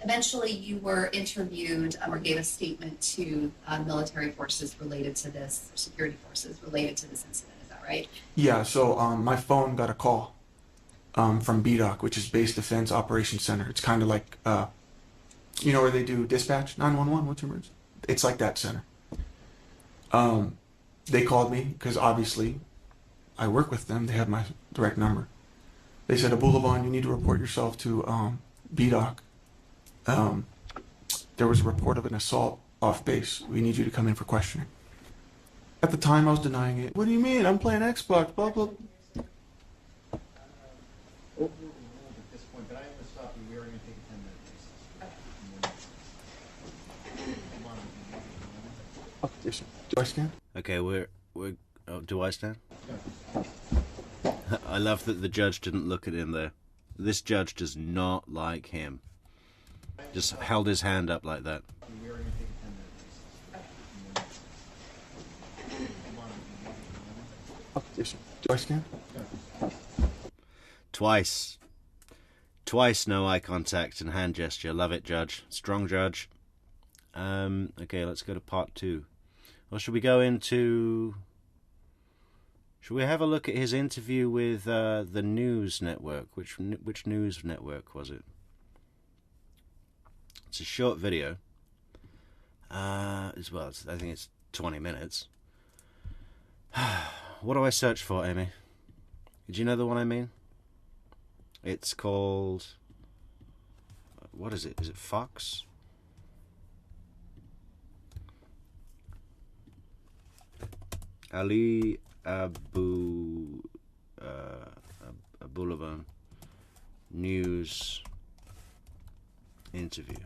Eventually, you were interviewed or gave a statement to military forces related to this, security forces related to this incident. Is that right? Yeah, so my phone got a call from BDOC, which is Base Defense Operations Center. It's kind of like, you know where they do dispatch, 911, what's your emergency? It's like that center. They called me because obviously I work with them. They have my direct number. They said, Abulaban, you need to report yourself to BDOC. There was a report of an assault off base. We need you to come in for questioning. At the time, I was denying it. What do you mean? I'm playing Xbox, blah, blah. Overruled at this point, but I'm going to stop you. We are going to take a 10-minute recess. Oh, yes, sir. Do I stand? Okay, oh, do I stand? I love that the judge didn't look at him there. This judge does not like him. Just held his hand up like that. We are going to take a 10-minute recess. Yes, sir. Do I scan? Twice. Twice no eye contact and hand gesture. Love it, Judge. Strong Judge. Okay, let's go to part 2. Or should we go into... Should we have a look at his interview with the news network? Which news network was it? It's a short video. As well, I think it's 20 minutes. What do I search for, Amy? Did you know the one I mean? It's called... What is it? Is it Fox? Ali Abulaban news interview.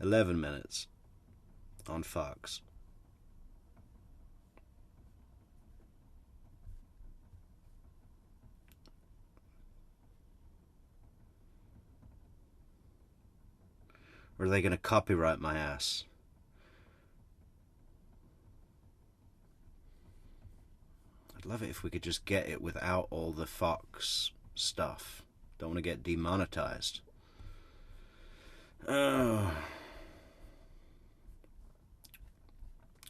11 minutes on Fox. Or are they going to copyright my ass? I'd love it if we could just get it without all the Fox stuff. Don't want to get demonetized. Oh.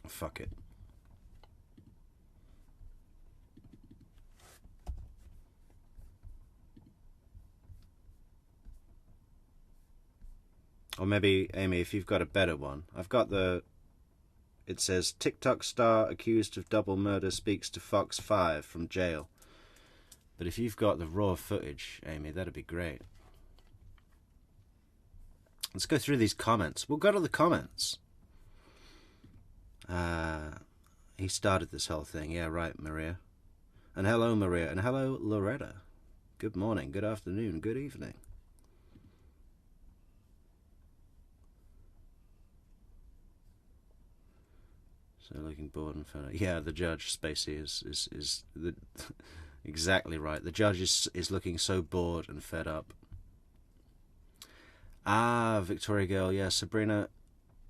Fuck it. Or maybe, Amy, if you've got a better one. I've got the... It says, TikTok star accused of double murder speaks to Fox 5 from jail. But if you've got the raw footage, Amy, that'd be great. Let's go through these comments. We'll go to the comments. He started this whole thing. Yeah, right, Maria. And hello, Maria. And hello, Loretta. Good morning, good afternoon, good evening. So looking bored and fed up. Yeah, the judge, Spacey, is the exactly right. The judge is looking so bored and fed up. Ah, Victoria Girl, yeah, Sabrina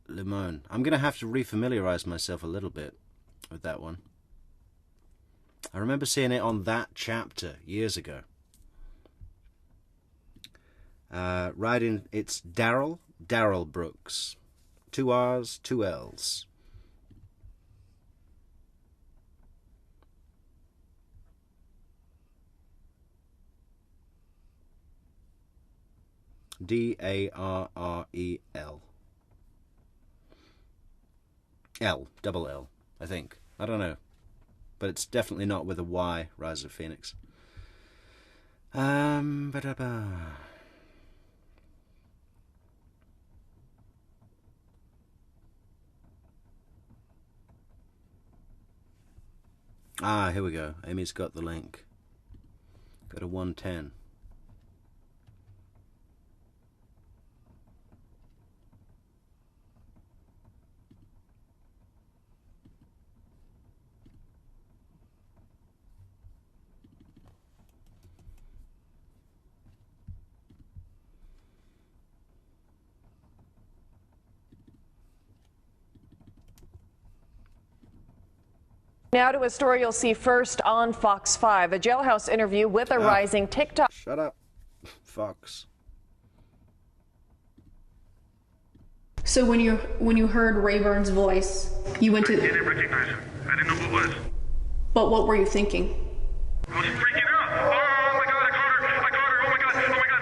Limon. I'm going to have to refamiliarize myself a little bit with that one. I remember seeing it on That Chapter years ago. Right in, it's Daryl Brooks. 2 R's, 2 L's. Darrel. Double L, I think. I don't know. But it's definitely not with a Y, Rise of Phoenix. Ah, here we go. Amy's got the link. Go to 110. Now to a story you'll see first on Fox 5, a jailhouse interview with a rising TikTok. Shut up, Fox. So when you heard Rayburn's voice, you went to... I didn't recognize him. I didn't know who it was. But what were you thinking? I was freaking out. Oh my God, I caught her. Oh my God.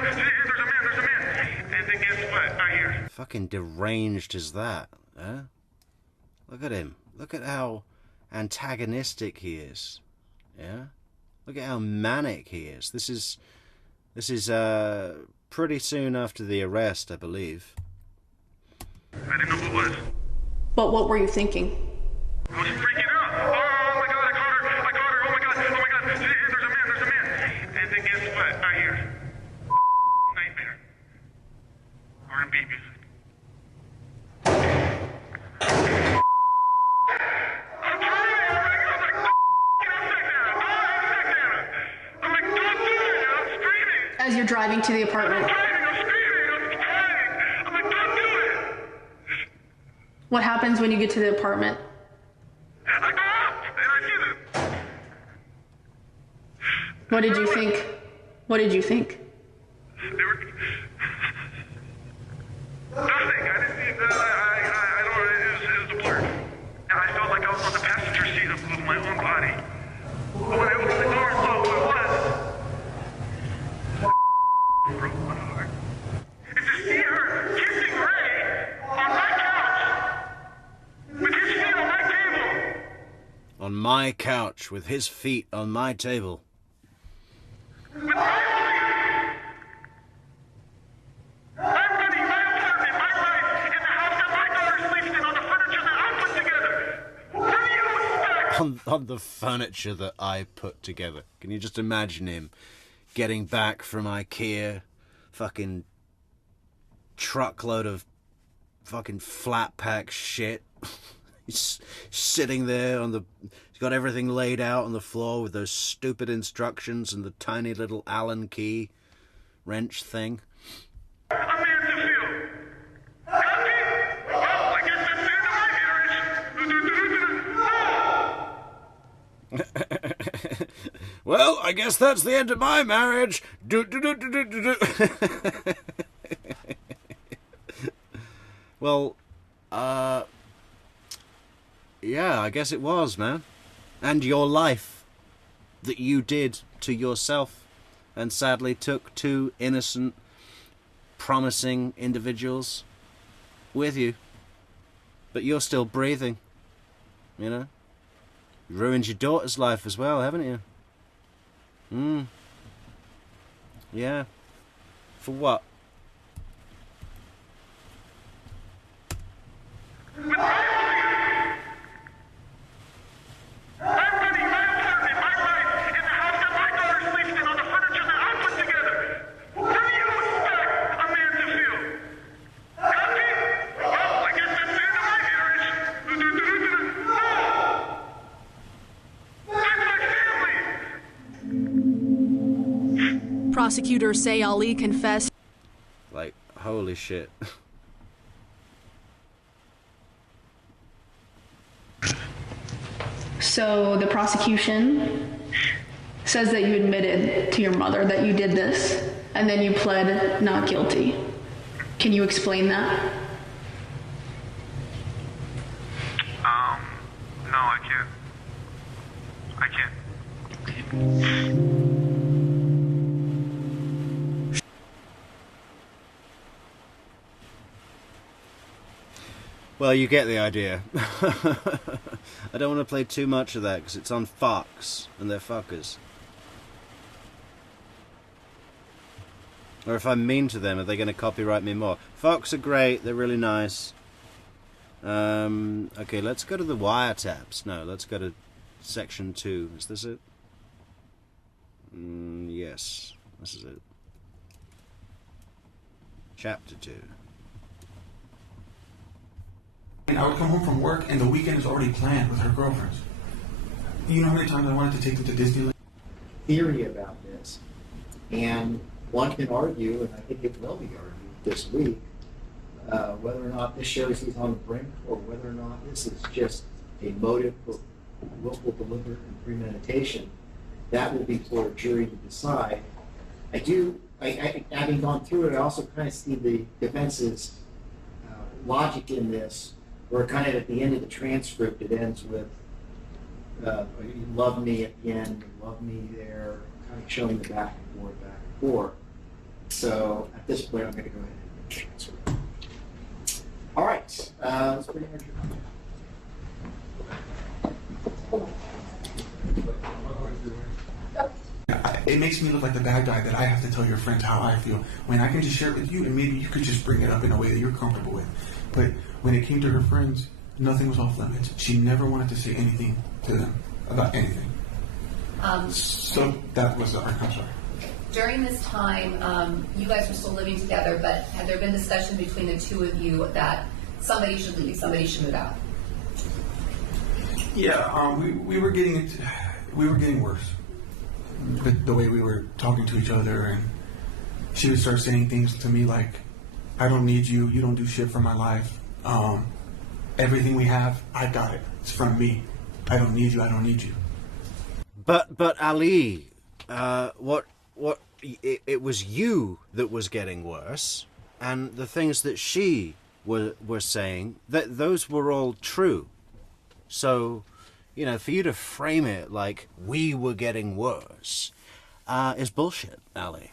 There's a man. And then guess what? I hear. Fucking deranged is that, huh? Look at him. Look at how antagonistic he is. Yeah? Look at how manic he is. This is pretty soon after the arrest, I believe. I didn't know who it was. But what were you thinking? I was freaking out. Oh my God, I caught her. Oh my God. There's a man. And then guess what? I hear. Nightmare. R&B music. As you're driving to the apartment. What happens when you get to the apartment? I go up and I see them. What did you think? What did you think? They were nothing. I didn't see that. I don't. It was a blur. And I felt like I was on the passenger seat of my own body. But when I opened the door and saw who it was, broke my heart. And to see her kissing Ray on my couch with his feet on my table. On my couch with his feet on my table. With my body. I'm running my apartment, my life, in the house that my daughter sleeps in, on the furniture that I put together. What do you expect? On the furniture that I put together. Can you just imagine him getting back from IKEA, fucking truckload of fucking flat pack shit. He's sitting there on the... He's got everything laid out on the floor with those stupid instructions and the tiny little Allen key wrench thing. A man to feel. Happy? Well, I guess that's the end of my marriage. No! Well, I guess that's the end of my marriage. Well, yeah, I guess it was, man. And your life that you did to yourself and sadly took two innocent, promising individuals with you. But you're still breathing, you know? You ruined your daughter's life as well, haven't you? Yeah. For what? With my body. I'm running my apartment, my life, in the house that my daughter sleeps in, on the furniture that I put together. What do you expect a man to feel? Happy? Well, I guess that's the end of my marriage. No! That's my family! Prosecutors say Ali confessed. Like, holy shit. So the prosecution says that you admitted to your mother that you did this, and then you pled not guilty. Can you explain that? No, I can't. I can't. Well, you get the idea. I don't want to play too much of that because it's on Fox and they're fuckers. Or if I'm mean to them, are they going to copyright me more? Fox are great, they're really nice. Okay, let's go to the wiretaps. No, let's go to section 2. Is this it? Yes, this is it. Chapter 2. And I would come home from work and the weekend is already planned with her girlfriends. You know how many times I wanted to take them to Disneyland? Theory about this, and one can argue, and I think it will be argued this week, whether or not this shows he's on the brink, or whether or not this is just a motive for willful, deliberate, and premeditation. That will be for a jury to decide. Having gone through it, I also kind of see the defense's logic in this, where kind of at the end of the transcript it ends with, you love me at the end, you love me there, kind of showing the back and forth. So at this point I'm going to go ahead and transfer. All right, let's bring in It makes me look like the bad guy that I have to tell your friends how I feel, when I can just share it with you and maybe you could just bring it up in a way that you're comfortable with. But when it came to her friends, nothing was off limits. She never wanted to say anything to them about anything. So that was the I'm sorry. During this time, you guys were still living together, but had there been discussion between the two of you that somebody should leave, somebody should move out? Yeah, we were getting worse. The way we were talking to each other, and she would start saying things to me like, I don't need you, you don't do shit for my life. everything we have, I got it. It's from me. I don't need you. I don't need you. But Ali, it was you that was getting worse, and the things that she were saying, that those were all true. So, you know, for you to frame it like we were getting worse is bullshit, Ali.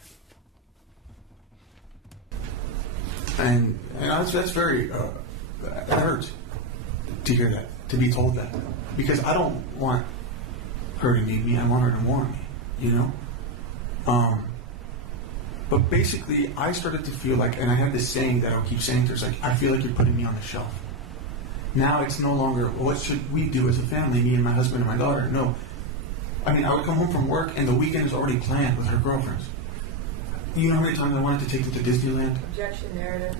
And that's very, it hurts to hear that, to be told that. Because I don't want her to need me, I want her to want me, you know? But basically, I started to feel like, and I have this saying that I'll keep saying to her, it's like, I feel like you're putting me on the shelf. Now it's no longer, what should we do as a family, me and my husband and my daughter? No. I mean, I would come home from work and the weekend is already planned with her girlfriends. You know how many times I wanted to take them to Disneyland? Objection, narrative.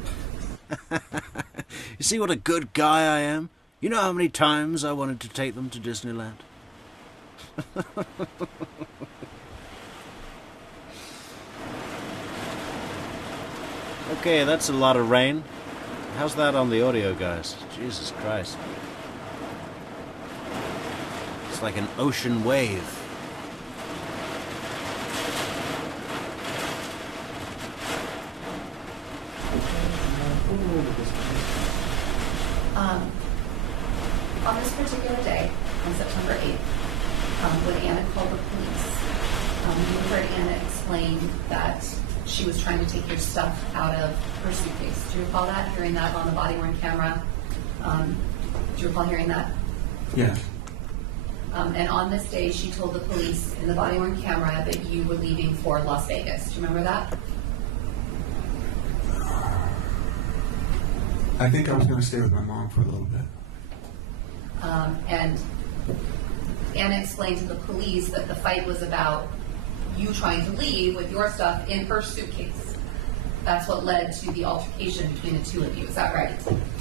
You see what a good guy I am? You know how many times I wanted to take them to Disneyland? Okay, that's a lot of rain. How's that on the audio, guys? Jesus Christ. It's like an ocean wave. On this particular day, on September 8th, when Anna called the police, you heard Anna explain that she was trying to take your stuff out of her suitcase. Do you recall that, hearing that on the body-worn camera? Do you recall hearing that? Yes. And on this day, she told the police in the body-worn camera that you were leaving for Las Vegas. Do you remember that? I think I was going to stay with my mom for a little bit. And Anna explained to the police that the fight was about you trying to leave with your stuff in her suitcase. That's what led to the altercation between the two of you. Is that right?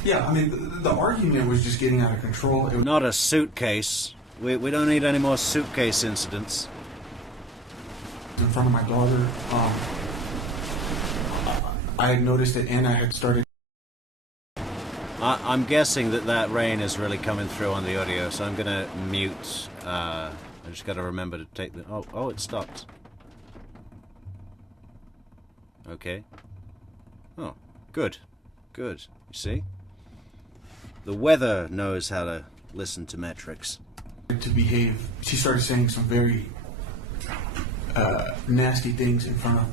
Yeah, I mean, the argument was just getting out of control. It was Not a suitcase. We don't need any more suitcase incidents. in front of my daughter. I had noticed that Anna had started. I'm guessing that rain is really coming through on the audio, so I'm going to mute. I just got to remember to take the... Oh, it stopped. Okay. Oh, good. Good. You see? The weather knows how to listen to metrics. To behave. She started saying some very nasty things in front of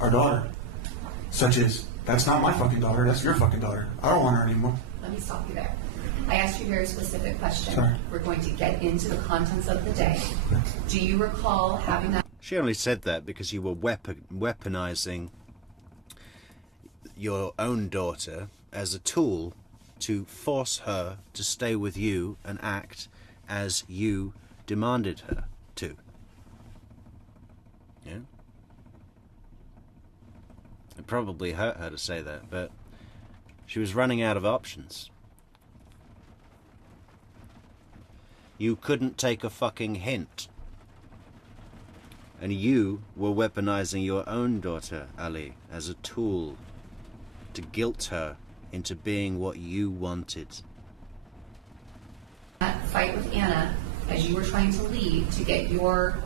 our daughter, such as, that's not my fucking daughter, that's your fucking daughter. I don't want her anymore. Let me stop you there. I asked you a very specific question. Sorry. We're going to get into the contents of the day. Do you recall having that? She only said that because you were weaponizing your own daughter as a tool to force her to stay with you and act as you demanded her to. Yeah? It probably hurt her to say that, but she was running out of options. You couldn't take a fucking hint. And you were weaponizing your own daughter, Ali, as a tool to guilt her into being what you wanted. That fight with Anna as you were trying to leave to get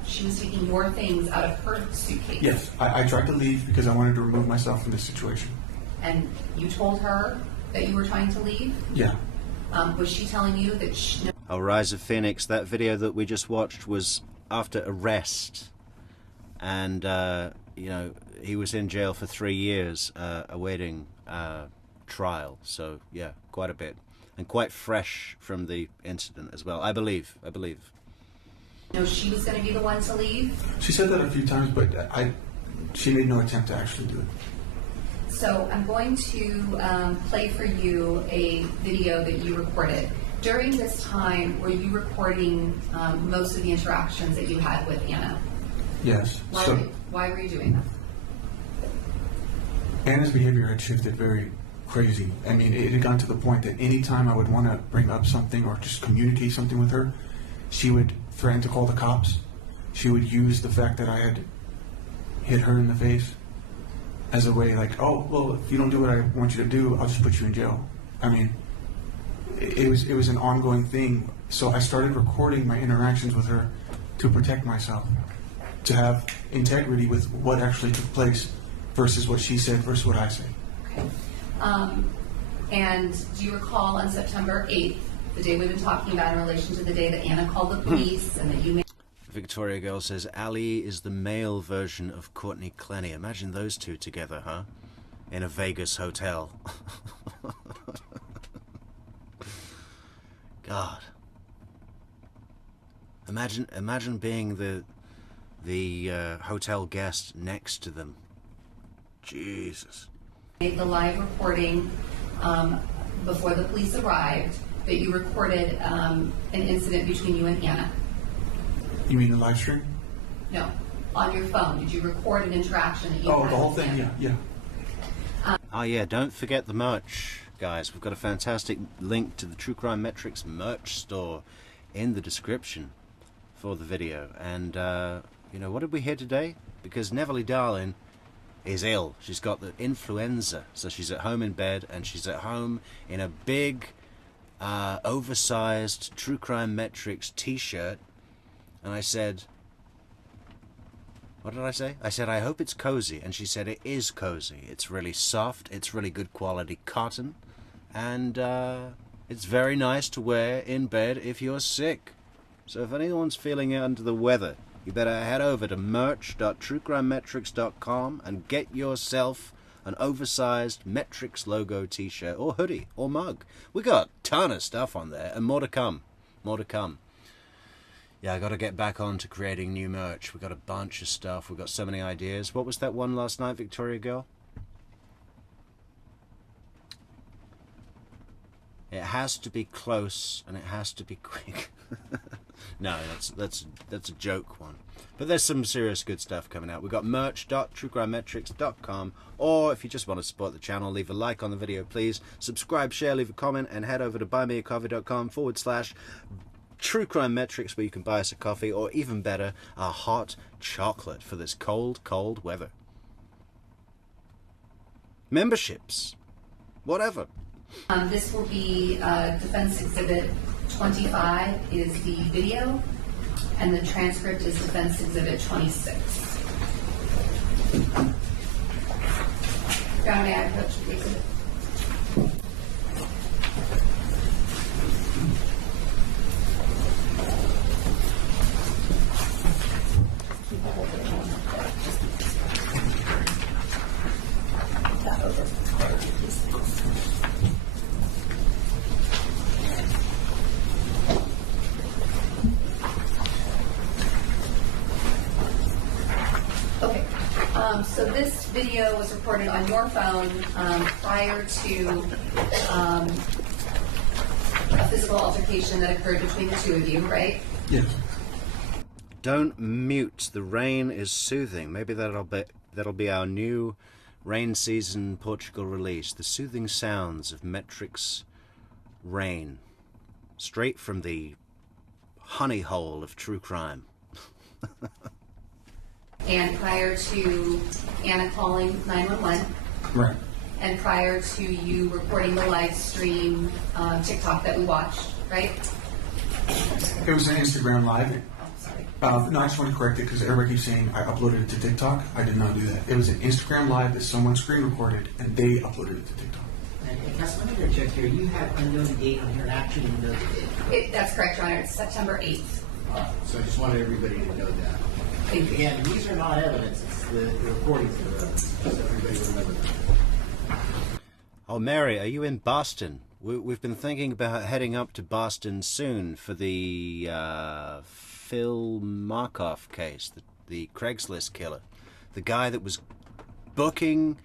she was taking your things out of her suitcase. Yes, I tried to leave because I wanted to remove myself from this situation. And you told her that you were trying to leave? Yeah. Was she telling you that she... Oh, Rise of Phoenix, that video that we just watched was after arrest. And, you know, he was in jail for 3 years awaiting trial. So, yeah, quite a bit. And quite fresh from the incident as well, I believe. No, she was going to be the one to leave? She said that a few times, but she made no attempt to actually do it. So I'm going to play for you a video that you recorded. During this time, were you recording most of the interactions that you had with Anna? Yes. Why were you doing that? Anna's behavior had shifted very crazy. I mean, it had gotten to the point that any time I would want to bring up something or just communicate something with her, she would threaten to call the cops. She would use the fact that I had hit her in the face as a way like, oh, well, if you don't do what I want you to do, I'll just put you in jail. I mean, it was an ongoing thing. So I started recording my interactions with her to protect myself, to have integrity with what actually took place versus what she said versus what I said. Okay. And do you recall on September 8th, the day we've been talking about in relation to the day that Anna called the police and that you made... Victoria Girl says, Ali is the male version of Courtney Clenny. Imagine those two together, huh? In a Vegas hotel. God. Imagine being the hotel guest next to them. Jesus. Made the live recording before the police arrived, that you recorded an incident between you and Anna. You mean the live stream? No, on your phone. Did you record an interaction that you Oh, had the whole with thing? Anna? Yeah. Oh yeah, don't forget the merch, guys. We've got a fantastic link to the True Crime Metrics merch store in the description for the video. And, you know, what did we hear today? Because Neverly Darling is ill. She's got the influenza, so she's at home in bed, and she's at home in a big, oversized True Crime Metrics t-shirt. And I said, what did I say? I said, I hope it's cozy. And she said, it is cozy. It's really soft. It's really good quality cotton. And it's very nice to wear in bed if you're sick. So if anyone's feeling under the weather, you better head over to merch.truecrimemetrics.com and get yourself an oversized Metrics logo t-shirt or hoodie or mug. We got a ton of stuff on there and more to come. More to come. Yeah, I got to get back on to creating new merch. We got a bunch of stuff. We've got so many ideas. What was that one last night, Victoria Girl? It has to be close and it has to be quick. No, that's a joke one. But there's some serious good stuff coming out. We've got merch.truecrimemetrics.com, or if you just want to support the channel, leave a like on the video, please. Subscribe, share, leave a comment, and head over to buymeacoffee.com/True Crime Metrics, where you can buy us a coffee, or even better, a hot chocolate for this cold, cold weather. Memberships. Whatever. This will be Defense Exhibit 25 is the video, and the transcript is Defense Exhibit 26. John, may I approach the exhibit? Okay, so this video was recorded on your phone prior to a physical altercation that occurred between the two of you, right? Yes. Don't mute. The rain is soothing. Maybe that'll be our new rain season Portugal release. The soothing sounds of Metrics rain, straight from the honey hole of true crime. And prior to Anna calling 911. Right. And prior to you recording the live stream TikTok that we watched, right? It was an Instagram live. Oh, sorry. No, I just want to correct it because everybody keeps saying I uploaded it to TikTok. I did not do that. It was an Instagram live that someone screen recorded and they uploaded it to TikTok. And Cass, let me go check here. You have unknown date on here, and actually you know the date. That's correct, Your Honor. It's September 8th. So I just wanted everybody to know that. Thank you. Again, these are not evidence. It's the recordings that are evidence. Just so everybody will remember that. Oh, Mary, are you in Boston? We've been thinking about heading up to Boston soon for the Phil Markoff case, the Craigslist killer. The guy that was booking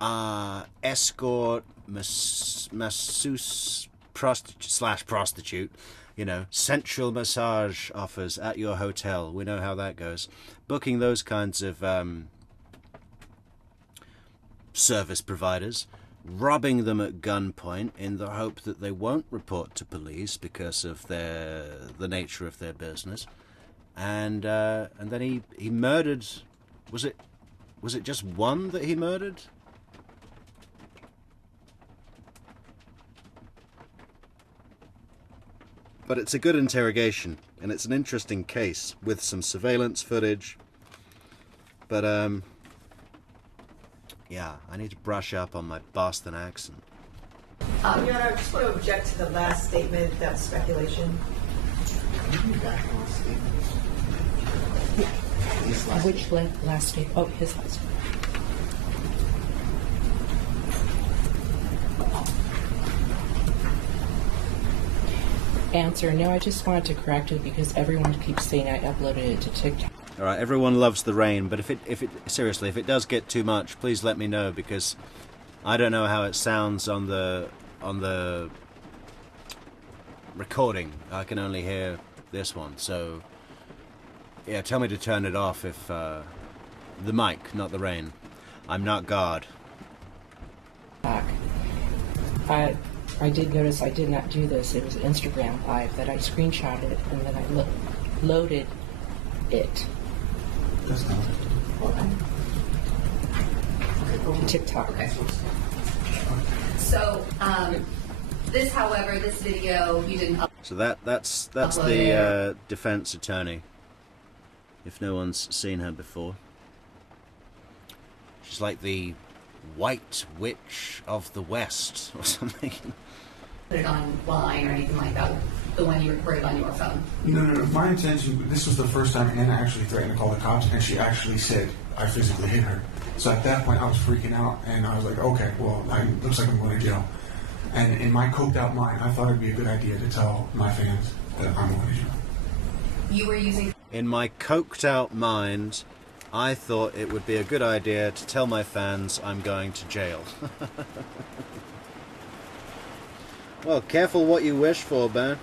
escort, masseuse, prostitute, you know, sensual massage offers at your hotel. We know how that goes. Booking those kinds of service providers, robbing them at gunpoint in the hope that they won't report to police because of the nature of their business, and then he murdered. Was it just one that he murdered? But it's a good interrogation, and it's an interesting case with some surveillance footage. But, yeah, I need to brush up on my Boston accent. Your Honor, I just want to object to the last statement, that's speculation. Which last statement? Oh, his last statement. Answer, no, I just wanted to correct it because everyone keeps saying I uploaded it to TikTok. All right, everyone loves the rain, but if it does get too much, please let me know, because I don't know how it sounds on the recording. I can only hear this one, so yeah, tell me to turn it off if the mic, not the rain. I'm not God. I did notice I did not do this. It was Instagram Live that I screenshotted and then I loaded it. That's not To TikTok. Okay. So, this, however, this video, you didn't So that's the defense attorney. If no one's seen her before, she's like the White Witch of the West or something. put it online or anything like that, the one you recorded on your phone. No. My intention, this was the first time Anna actually threatened to call the cops, and she actually said, I physically hit her. So at that point, I was freaking out, and I was like, okay, well, looks like I'm going to jail. And in my coked out mind, I thought it'd be a good idea to tell my fans that I'm going to jail. You were using... In my coked out mind, I thought it would be a good idea to tell my fans I'm going to jail. Well, careful what you wish for, Ben.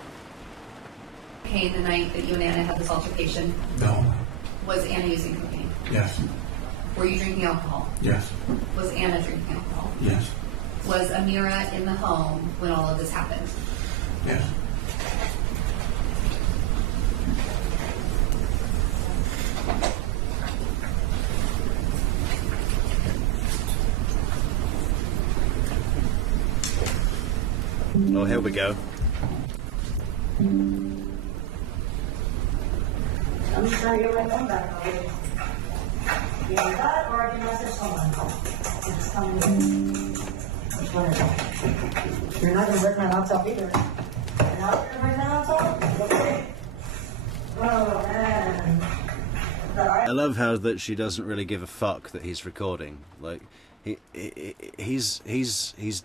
Cocaine the night that you and Anna had this altercation? No. Was Anna using cocaine? Yes. Were you drinking alcohol? Yes. Was Anna drinking alcohol? Yes. Was Amira in the home when all of this happened? Yes. Oh, here we go. I'm just trying to get my phone back already. You want that, or I can message someone? Just tell me. Which one is it? You're not going to break my laptop either. You're not going to break my laptop? Okay. Oh, man. I love how that she doesn't really give a fuck that he's recording. Like, he's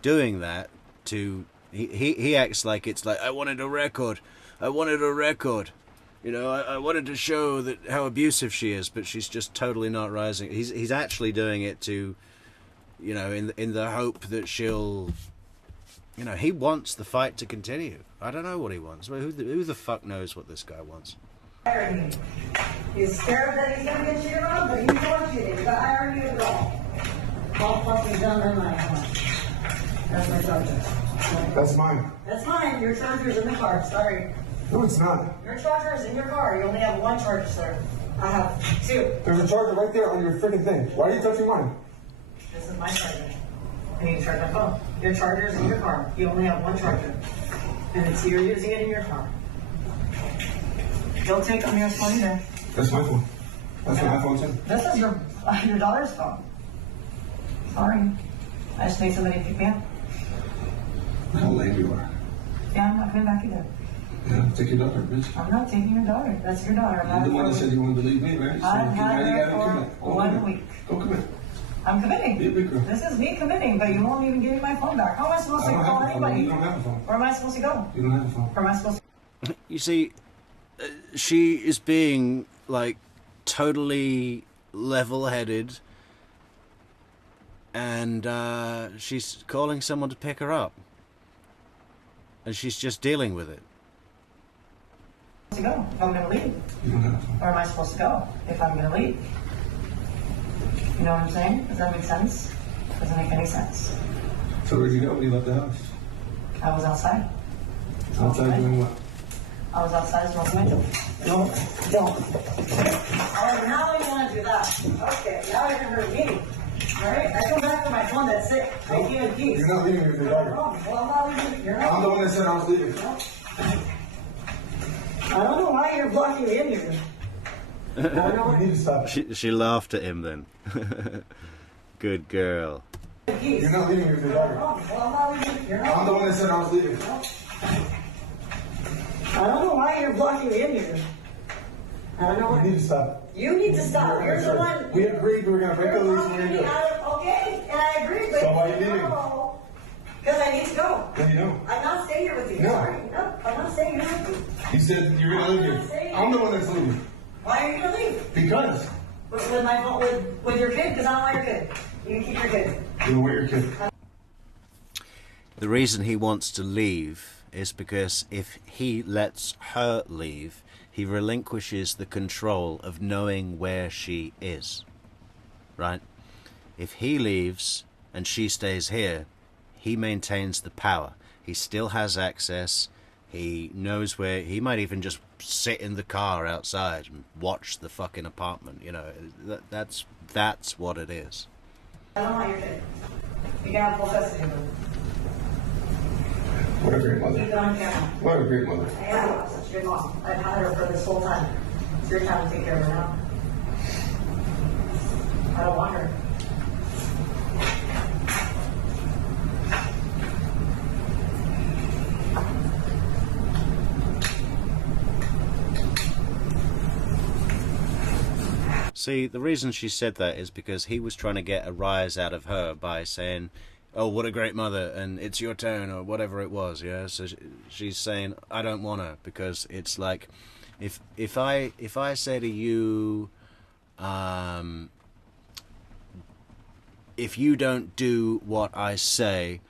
doing that to... He acts like it's like, I wanted a record. You know, I wanted to show that how abusive she is, but she's just totally not rising. He's actually doing it to, you know, in the hope that she'll, you know, he wants the fight to continue. I don't know what he wants. Who the fuck knows what this guy wants? He's scared that he's going to get cheated on, but he's not cheating. But I already knew it all. All fucking done in my house. That's my charger. That's mine. That's mine. Your charger's in the car. Sorry. No, it's not. Your charger is in your car. You only have one charger, sir. I have two. There's a charger right there on your freaking thing. Why are you touching mine? This is my charger. I need to charge my phone. Your charger is in your car. You only have one charger. And you're using it in your car. Don't take Amira's phone either. That's my phone. That's my phone too. This is your daughter's phone. Sorry. I just need somebody to pick me up. How lame you are. Yeah, I'm not coming back either. Yeah, take your daughter, bitch. I'm not taking your daughter. That's your daughter. You're the one that said you wouldn't believe me, right? So I've now had you her gotta commit. for 1 week. Go commit. I'm committing. Be a big girl. This is me committing, but you won't even give me my phone back. How am I supposed to call anybody? You don't have a phone. Where am I supposed to go? You don't have a phone. Where am I supposed to... You see, she is being, like, totally level-headed, and she's calling someone to pick her up. And she's just dealing with it. to go if I'm going to leave? You don't have a phone. Where am I supposed to go if I'm going to leave? You know what I'm saying? Does that make sense? Doesn't make any sense. So where'd you go when you left the house? I was outside. Outside doing what? I was outside smoking my joint. Don't. Oh, now you want to do that. Okay, now you're going to hurt me. Alright, I come back to my phone, that's it. I give you keys. You're not leaving with your daughter. Well, I'm not leaving. You're not. I'm the one that said I was leaving. I don't know why you're blocking me in here. I don't know why. You need to stop. She laughed at him then. Good girl. You're not leaving with your daughter. Well, I'm not leaving. You're not I'm the one that said I was leaving. I don't know why you're blocking me in here. I don't know You why. need to stop. You need to stop. You're the one. We agreed we were going to break the lease and we're going to do it. Okay, and I agree, but So why are you leaving? because I need to go. No, you don't. I'm not staying here with you. No. Sorry. No, I'm not staying here with you. You said you're going to leave here. I'm the one that's leaving. Why are you gonna leave? Because. With my with your kid? Because I don't want your kid. You can keep your kid. You know where your kid. The reason he wants to leave is because if he lets her leave, he relinquishes the control of knowing where she is. Right? If he leaves and she stays here, he maintains the power. He still has access. He knows where. He might even just sit in the car outside and watch the fucking apartment. You know, that's what it is. I don't want your kid. You can have full custody of him. What a great mother. Keep it on camera. What a great mother. I am such a good mom. I've had her for this whole time. It's your time to take care of her now. I don't want her. See, the reason she said that is because he was trying to get a rise out of her by saying, oh, what a great mother, and it's your turn, or whatever it was, yeah? So she's saying, I don't want her, because it's like, if I say to you, if you don't do what I say,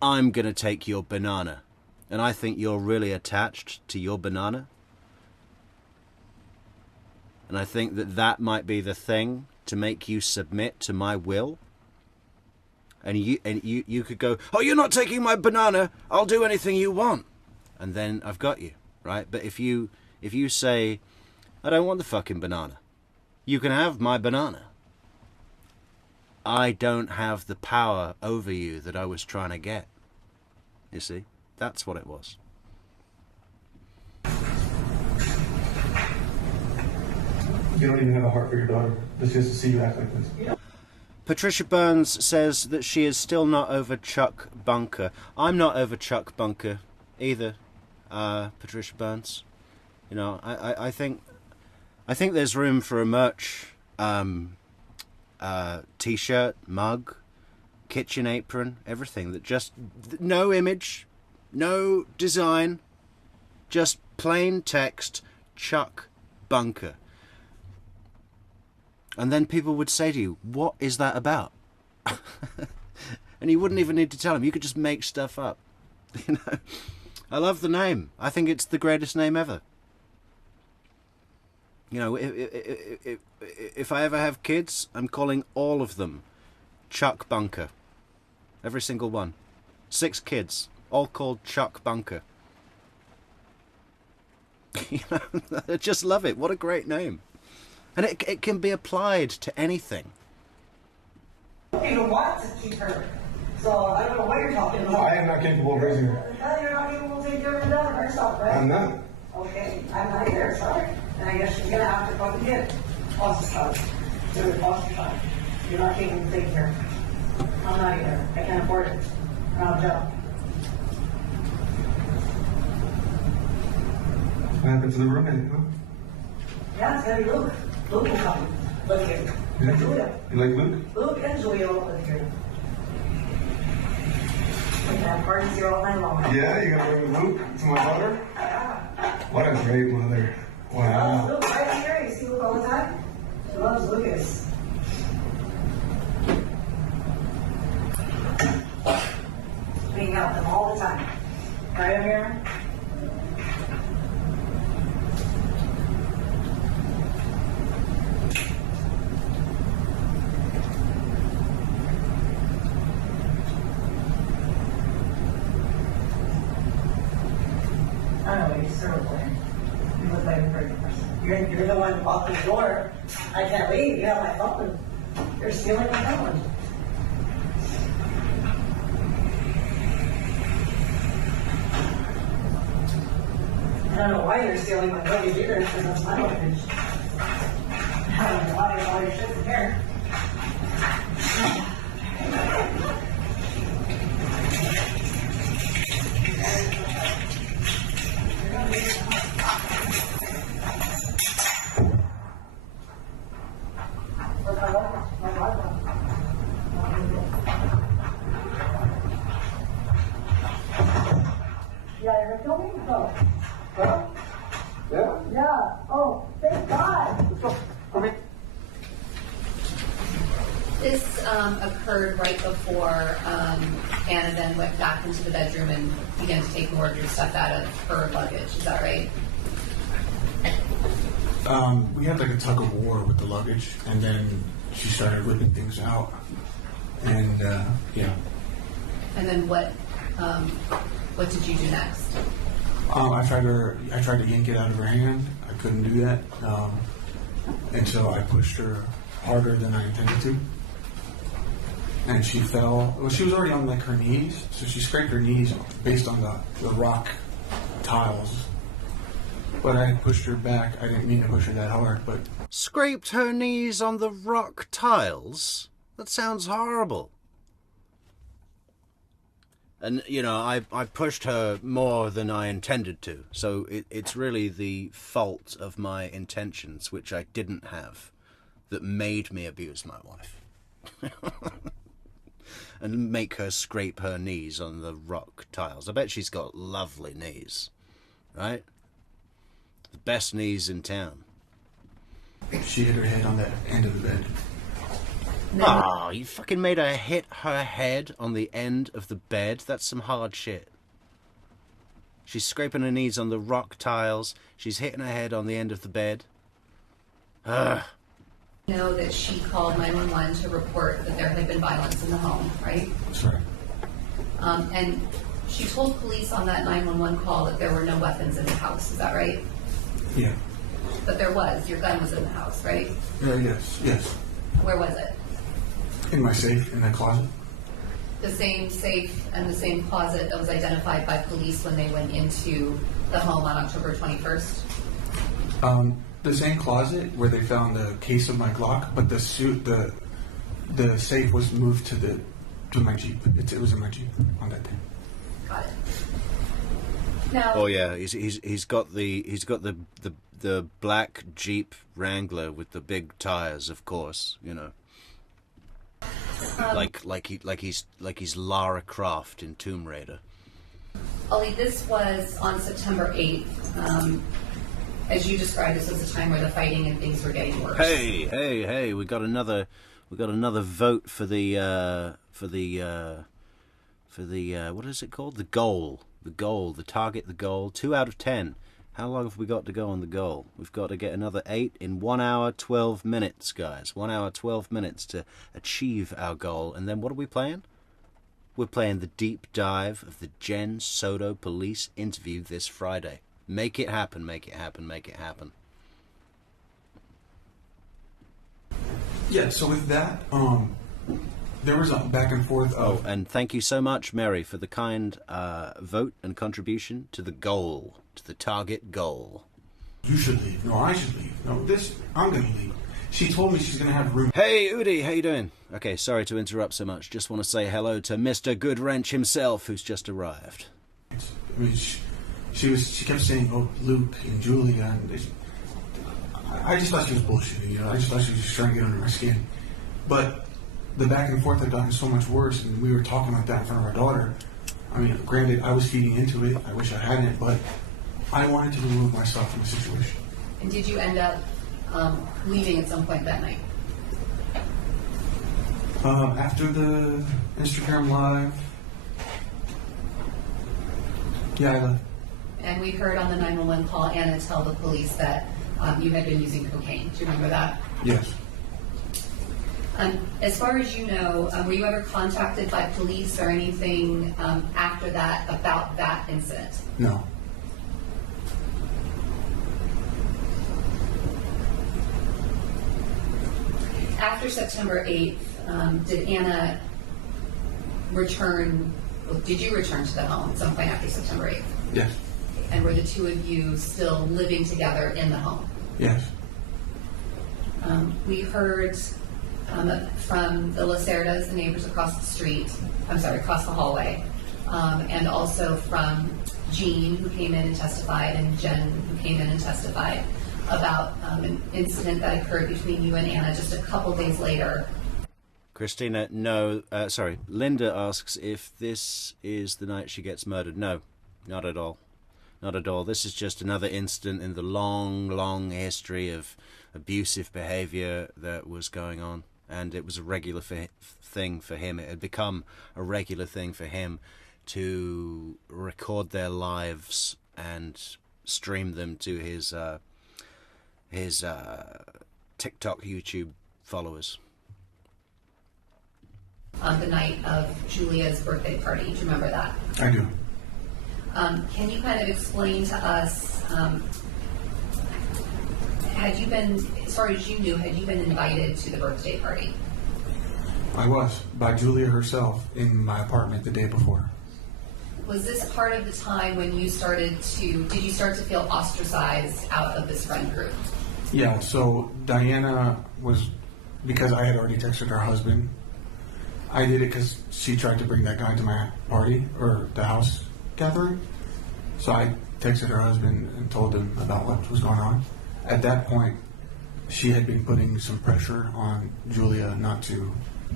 I'm going to take your banana. And I think you're really attached to your banana. And I think that might be the thing to make you submit to my will. And you could go, oh, you're not taking my banana, I'll do anything you want. And then I've got you, right? But if you say, I don't want the fucking banana, you can have my banana. I don't have the power over you that I was trying to get. You see? That's what it was. You don't even have a heart for your daughter. Just to see you act like this. Patricia Burns says that she is still not over Chuck Bunker. I'm not over Chuck Bunker either, Patricia Burns. You know, I think there's room for a merch t-shirt, mug, kitchen apron, everything that just no image, no design, just plain text, Chuck Bunker. And then people would say to you, what is that about? And you wouldn't even need to tell them. You could just make stuff up. You know, I love the name. I think it's the greatest name ever. You know, if I ever have kids, I'm calling all of them Chuck Bunker. Every single one. 6 kids, all called Chuck Bunker. You know, I just love it. What a great name. And it can be applied to anything. You don't want to keep her. So I don't know what you're talking about. I am not capable of raising her. You're not capable of taking care of your daughter herself, right? I'm not. Okay, I'm not either, sorry. And I guess she's gonna have to fucking get foster child. You're a foster child. You're not capable of taking care of her. I'm not either. I can't afford it. I don't have a job. What happened to the roommate, huh? Yeah, it's gonna be Luke. Luke will come. Live here. And Julia. You like Luke? Luke and Julia will live here. We can have parties here all night long. Yeah, you gonna bring Luke to my daughter? What a great mother. Wow. Luke right here. You see Luke all the time? She loves Lucas. Hanging out with them all the time. Right, Amira? I don't know, you're sort of weird. You look like a crazy person. You're the one who walked the door. I can't leave. You have my phone. You're stealing my phone. I don't know why you're stealing my luggage either, because that's my luggage. I don't know why all your shit's in here. Yeah, you're gonna kill me? No. Huh? Yeah? Yeah. Oh, thank God. Let's go. Come here. This occurred right before Anna then went back into the bedroom and began to take more of your stuff out of her luggage. Is that right? We had like a tug of war with the luggage, and then she started ripping things out. And yeah. And then what did you do next? I tried to yank it out of her hand. I couldn't do that. And so I pushed her harder than I intended to. And she fell. Well, she was already on like her knees, so she scraped her knees based on the rock tiles. But I pushed her back. I didn't mean to push her that hard, but... Scraped her knees on the rock tiles? That sounds horrible. And, you know, I pushed her more than I intended to. So it's really the fault of my intentions, which I didn't have, that made me abuse my wife. And make her scrape her knees on the rock tiles. I bet she's got lovely knees, right? The best knees in town. She hit her head on the end of the bed. Oh, you fucking made her hit her head on the end of the bed? That's some hard shit. She's scraping her knees on the rock tiles. She's hitting her head on the end of the bed. Ugh. Know that she called 911 to report that there had been violence in the home, right? That's right. And she told police on that 911 call that there were no weapons in the house. Is that right? Yeah. But there was. Your gun was in the house, right? Yes. Where was it? In my safe, in the closet. The same safe and the same closet that was identified by police when they went into the home on October 21st? The same closet where they found the case of my Glock, but the safe was moved to my Jeep. It was in my Jeep on that day. Got it. Now, Oh yeah, he's got the black Jeep Wrangler with the big tires, of course, you know. Like he's Lara Croft in Tomb Raider. Ollie, this was on September 8th. As you described, this was a time where the fighting and things were getting worse. Hey! We got another vote for the what is it called? The goal, the target, the goal. 2 out of 10. How long have we got to go on the goal? We've got to get another 8 in 1 hour 12 minutes, guys. 1 hour 12 minutes to achieve our goal. And then what are we playing? We're playing the deep dive of the Jen Soto police interview this Friday. Make it happen, make it happen, make it happen. Yeah, so with that, there was a back and forth of... Oh, and thank you so much, Mary, for the kind vote and contribution to the goal, to the target goal. You should leave. No, I should leave. No, I'm going to leave. She told me she's going to have room... Hey, Udi, how you doing? Okay, sorry to interrupt so much. Just want to say hello to Mr. Goodwrench himself, who's just arrived. I mean, she kept saying, oh, Luke and Julia, and I just thought she was bullshitting, you know. I just thought she was just trying to get under my skin. But the back and forth had gotten so much worse, and we were talking like that in front of our daughter. I mean, granted, I was feeding into it. I wish I hadn't, but I wanted to remove myself from the situation. And did you end up leaving at some point that night? After the Instagram Live, yeah, I left. And we heard on the 911 call Anna tell the police that you had been using cocaine. Do you remember that? Yes. As far as you know, were you ever contacted by police or anything after that about that incident? No. After September 8th, did Anna return, did you return to the home at some point after September 8th? Yes. And were the two of you still living together in the home? Yes. We heard from the Lacerdas, the neighbors across the street, across the hallway, and also from Jean, who came in and testified, and Jen, who came in and testified, about an incident that occurred between you and Anna just a couple days later. Christina, no, Linda asks if this is the night she gets murdered. No, not at all. Not at all. This is just another incident in the long, long history of abusive behavior that was going on. And it was a regular thing for him. It had become a regular thing for him to record their lives and stream them to his TikTok, YouTube followers. On the night of Julia's birthday party, do you remember that? I do. Can you kind of explain to us, had you been, as far as you knew, had you been invited to the birthday party? I was, by Julia herself, in my apartment the day before. Was this part of the time when you did you start to feel ostracized out of this friend group? Yeah, so Diana was, because I had already texted her husband, I did it because she tried to bring that guy to my party, or the house gathering. So I texted her husband and told him about what was going on. At that point, she had been putting some pressure on Julia not to,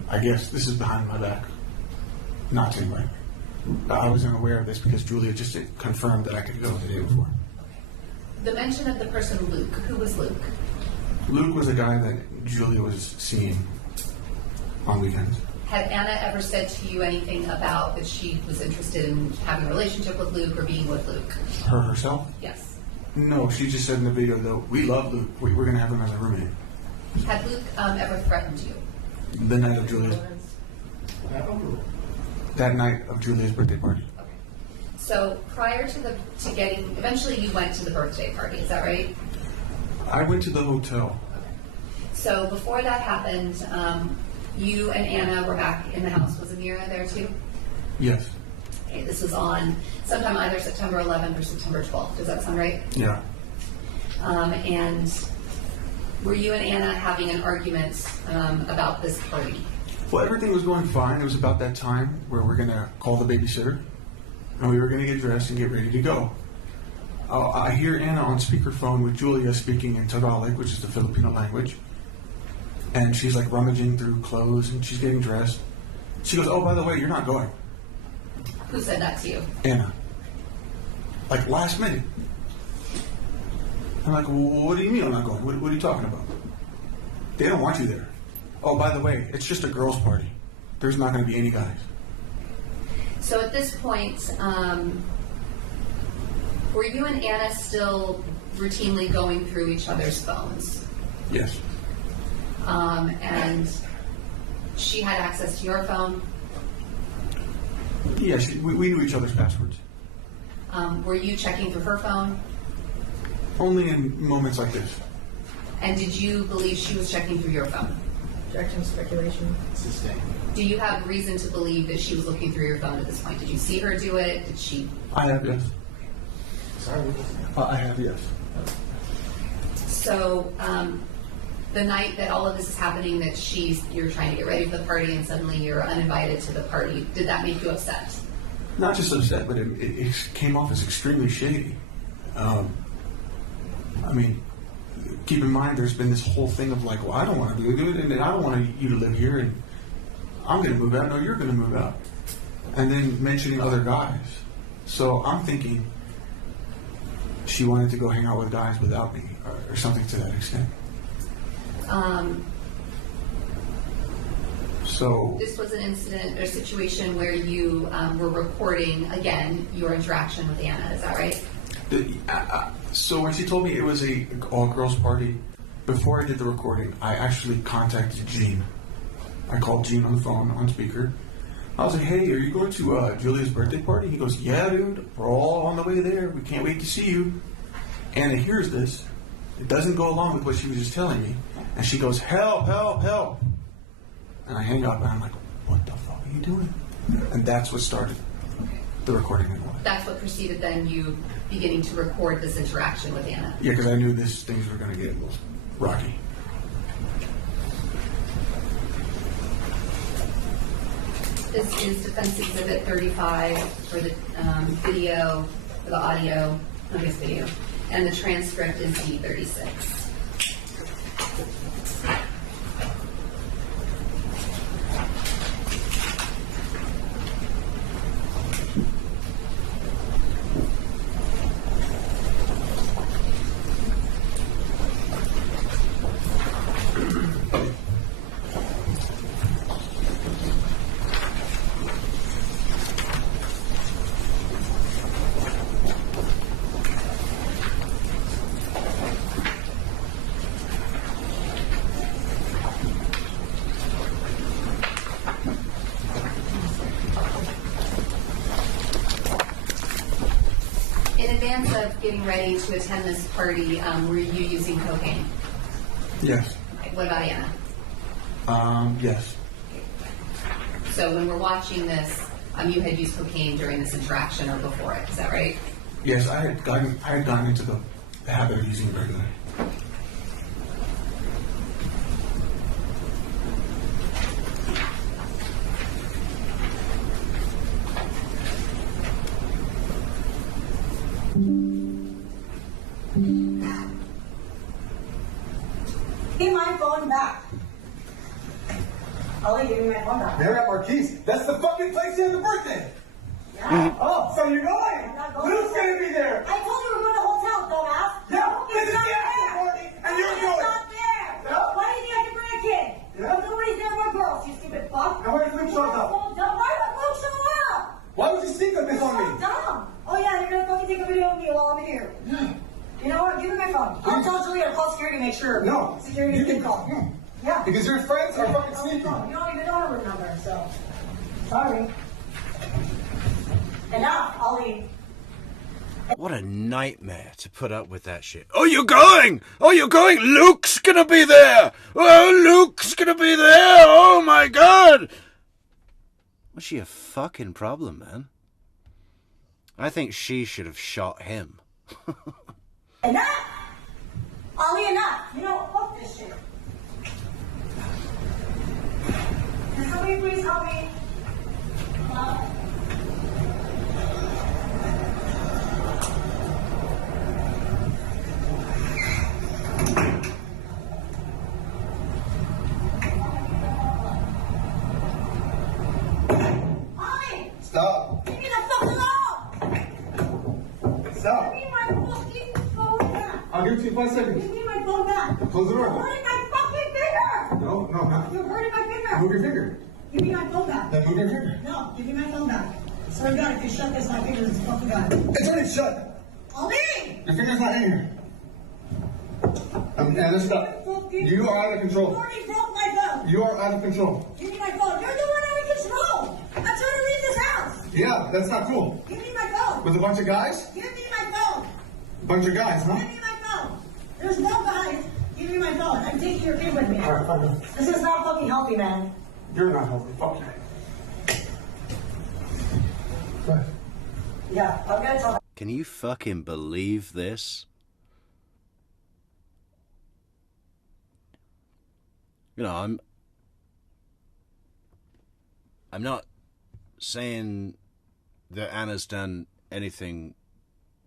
I guess this is behind my back, not to, right? I wasn't aware of this because Julia just confirmed that I could go the day before. The mention of the person Luke, who was Luke? Luke was a guy that Julia was seeing on weekends. Had Anna ever said to you anything about that she was interested in having a relationship with Luke or being with Luke? Her herself? Yes. No, she just said in the video, though, we love Luke. We're going to have him as a roommate. Had Luke ever threatened you? The night of Julia's... That night of Julia's birthday party. Okay. So prior to eventually you went to the birthday party, is that right? I went to the hotel. Okay. So before that happened, you and Anna were back in the house. Was Amira there too? Yes. Okay, this was on sometime either September 11th or September 12th. Does that sound right? Yeah. And were you and Anna having an argument about this party? Well, everything was going fine. It was about that time where we're going to call the babysitter, and we were going to get dressed and get ready to go. I hear Anna on speakerphone with Julia speaking in Tagalog, which is the Filipino language. And she's like rummaging through clothes and she's getting dressed. She goes, "Oh, by the way, you're not going." Who said that to you? Anna. Like last minute. I'm like, "Well, what do you mean I'm not going? What are you talking about? They don't want you there. Oh, by the way, it's just a girls' party. There's not going to be any guys." So at this point, were you and Anna still routinely going through each other's phones? Yes. And she had access to your phone? Yeah, we knew each other's passwords. Were you checking through her phone? Only in moments like this. And did you believe she was checking through your phone? Objection, speculation. Sustained. Do you have reason to believe that she was looking through your phone at this point? Did you see her do it? Did she? I have, yes. Sorry, I have, yes. So, the night that all of this is happening, that you're trying to get ready for the party and suddenly you're uninvited to the party, did that make you upset? Not just upset, but it came off as extremely shady. I mean, keep in mind, there's been this whole thing of like, well, I don't want to do it, and I don't want you to live here, and I'm going to move out. No, you're going to move out. And then mentioning other guys. So I'm thinking she wanted to go hang out with guys without me, or something to that extent. So this was an incident or situation where you were recording, again, your interaction with Anna. Is that right? So when she told me it was a all-girls party, before I did the recording, I actually contacted Jean. I called Jean on the phone, on speaker. I was like, "Hey, are you going to Julia's birthday party?" He goes, "Yeah, dude. We're all on the way there. We can't wait to see you." Anna hears this. It doesn't go along with what she was just telling me. And she goes, "Help, help, help." And I hang up and I'm like, "What the fuck are you doing?" And that's what started. the recording anyway. That's what preceded then you beginning to record this interaction with Anna. Yeah, because I knew things were going to get rocky. This is Defense Exhibit 35 for the video, for the audio, I guess video, and the transcript is D36. In advance of getting ready to attend this party, were you using cocaine? Yes. Okay, what about Anna? Yes. So when we're watching this, you had used cocaine during this interaction or before it, is that right? Yes, I had gotten into the habit of using it regularly. Give me my phone back. Ollie, give me my phone back. They're at Marquise. That's the fucking place you had the birthday. Yeah. Oh, so you're going? I'm not going. Who's gonna be there? I told you we're going to the hotel, dumbass. Yeah, this is not the after there. party, and you're It's going. not there. Yeah. Why do you think I can bring a kid? Yeah. Nobody's there but girls, you stupid fuck. And where's Luke showing up? So dumb. Why would Luke show up? Why would you sneak up this on me? So dumb. Oh yeah, you're gonna fucking take a video of me while I'm here. Yeah. You know what? Give me my phone. I'll tell Julia to call security to make sure. No. Security You can can call. call. Yeah. Because your friends are fucking I'll sneaky. call. You don't even know her number, so. Sorry. And now, I'll leave. What a nightmare to put up with that shit. Oh, you're going! Oh, you're going! Luke's gonna be there! Oh, Luke's gonna be there! Oh, my God! Was she a fucking problem, man? I think she should have shot him. Enough! Ollie, enough! You know, fuck this shit. Can somebody please help me? Ollie! Stop. Leave me the fuck alone! Stop. Give me my fucking phone back! I'll give it to you in 5 Give seconds. me my phone back! Close the You're door. hurting my fucking finger! No, not. You're hurting my finger! Move your finger. Give me my phone back! Then move your finger. No, give me my phone back. Swear to God, if you shut this, my finger is fucking gone. It's already shut. Ollie! Your finger's not in here. Anna, stop. You are out of You control. already broke my phone! You are out of control. Give me my phone! You're the one out of control! I'm trying to leave this house! Yeah, that's not cool. Give me my phone! With a bunch of guys? Give me my phone! Bunch of guys, huh? Give me my phone! There's no guys! Give me my phone! I'm taking your kid with me. Alright, fine. This is not fucking healthy, man. You're not healthy. Fuck you. Go ahead. Yeah, I'm gonna tell. Can you fucking believe this? You know, I'm not saying that Anna's done anything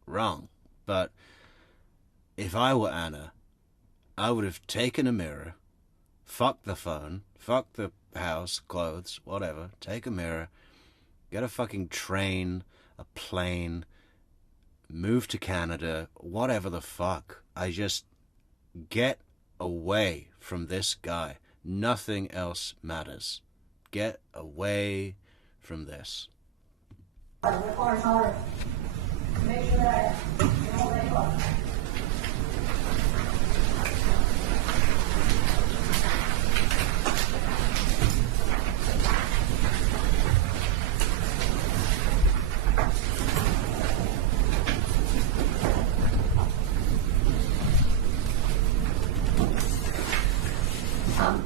wrong, but if I were Anna, I would have taken Amira, fuck the phone, fuck the house, clothes, whatever, take Amira, get a fucking train, a plane, move to Canada, whatever the fuck. I just get away from this guy. Nothing else matters. Get away from this. I'm gonna call her, tell her. Make sure that you know where you are.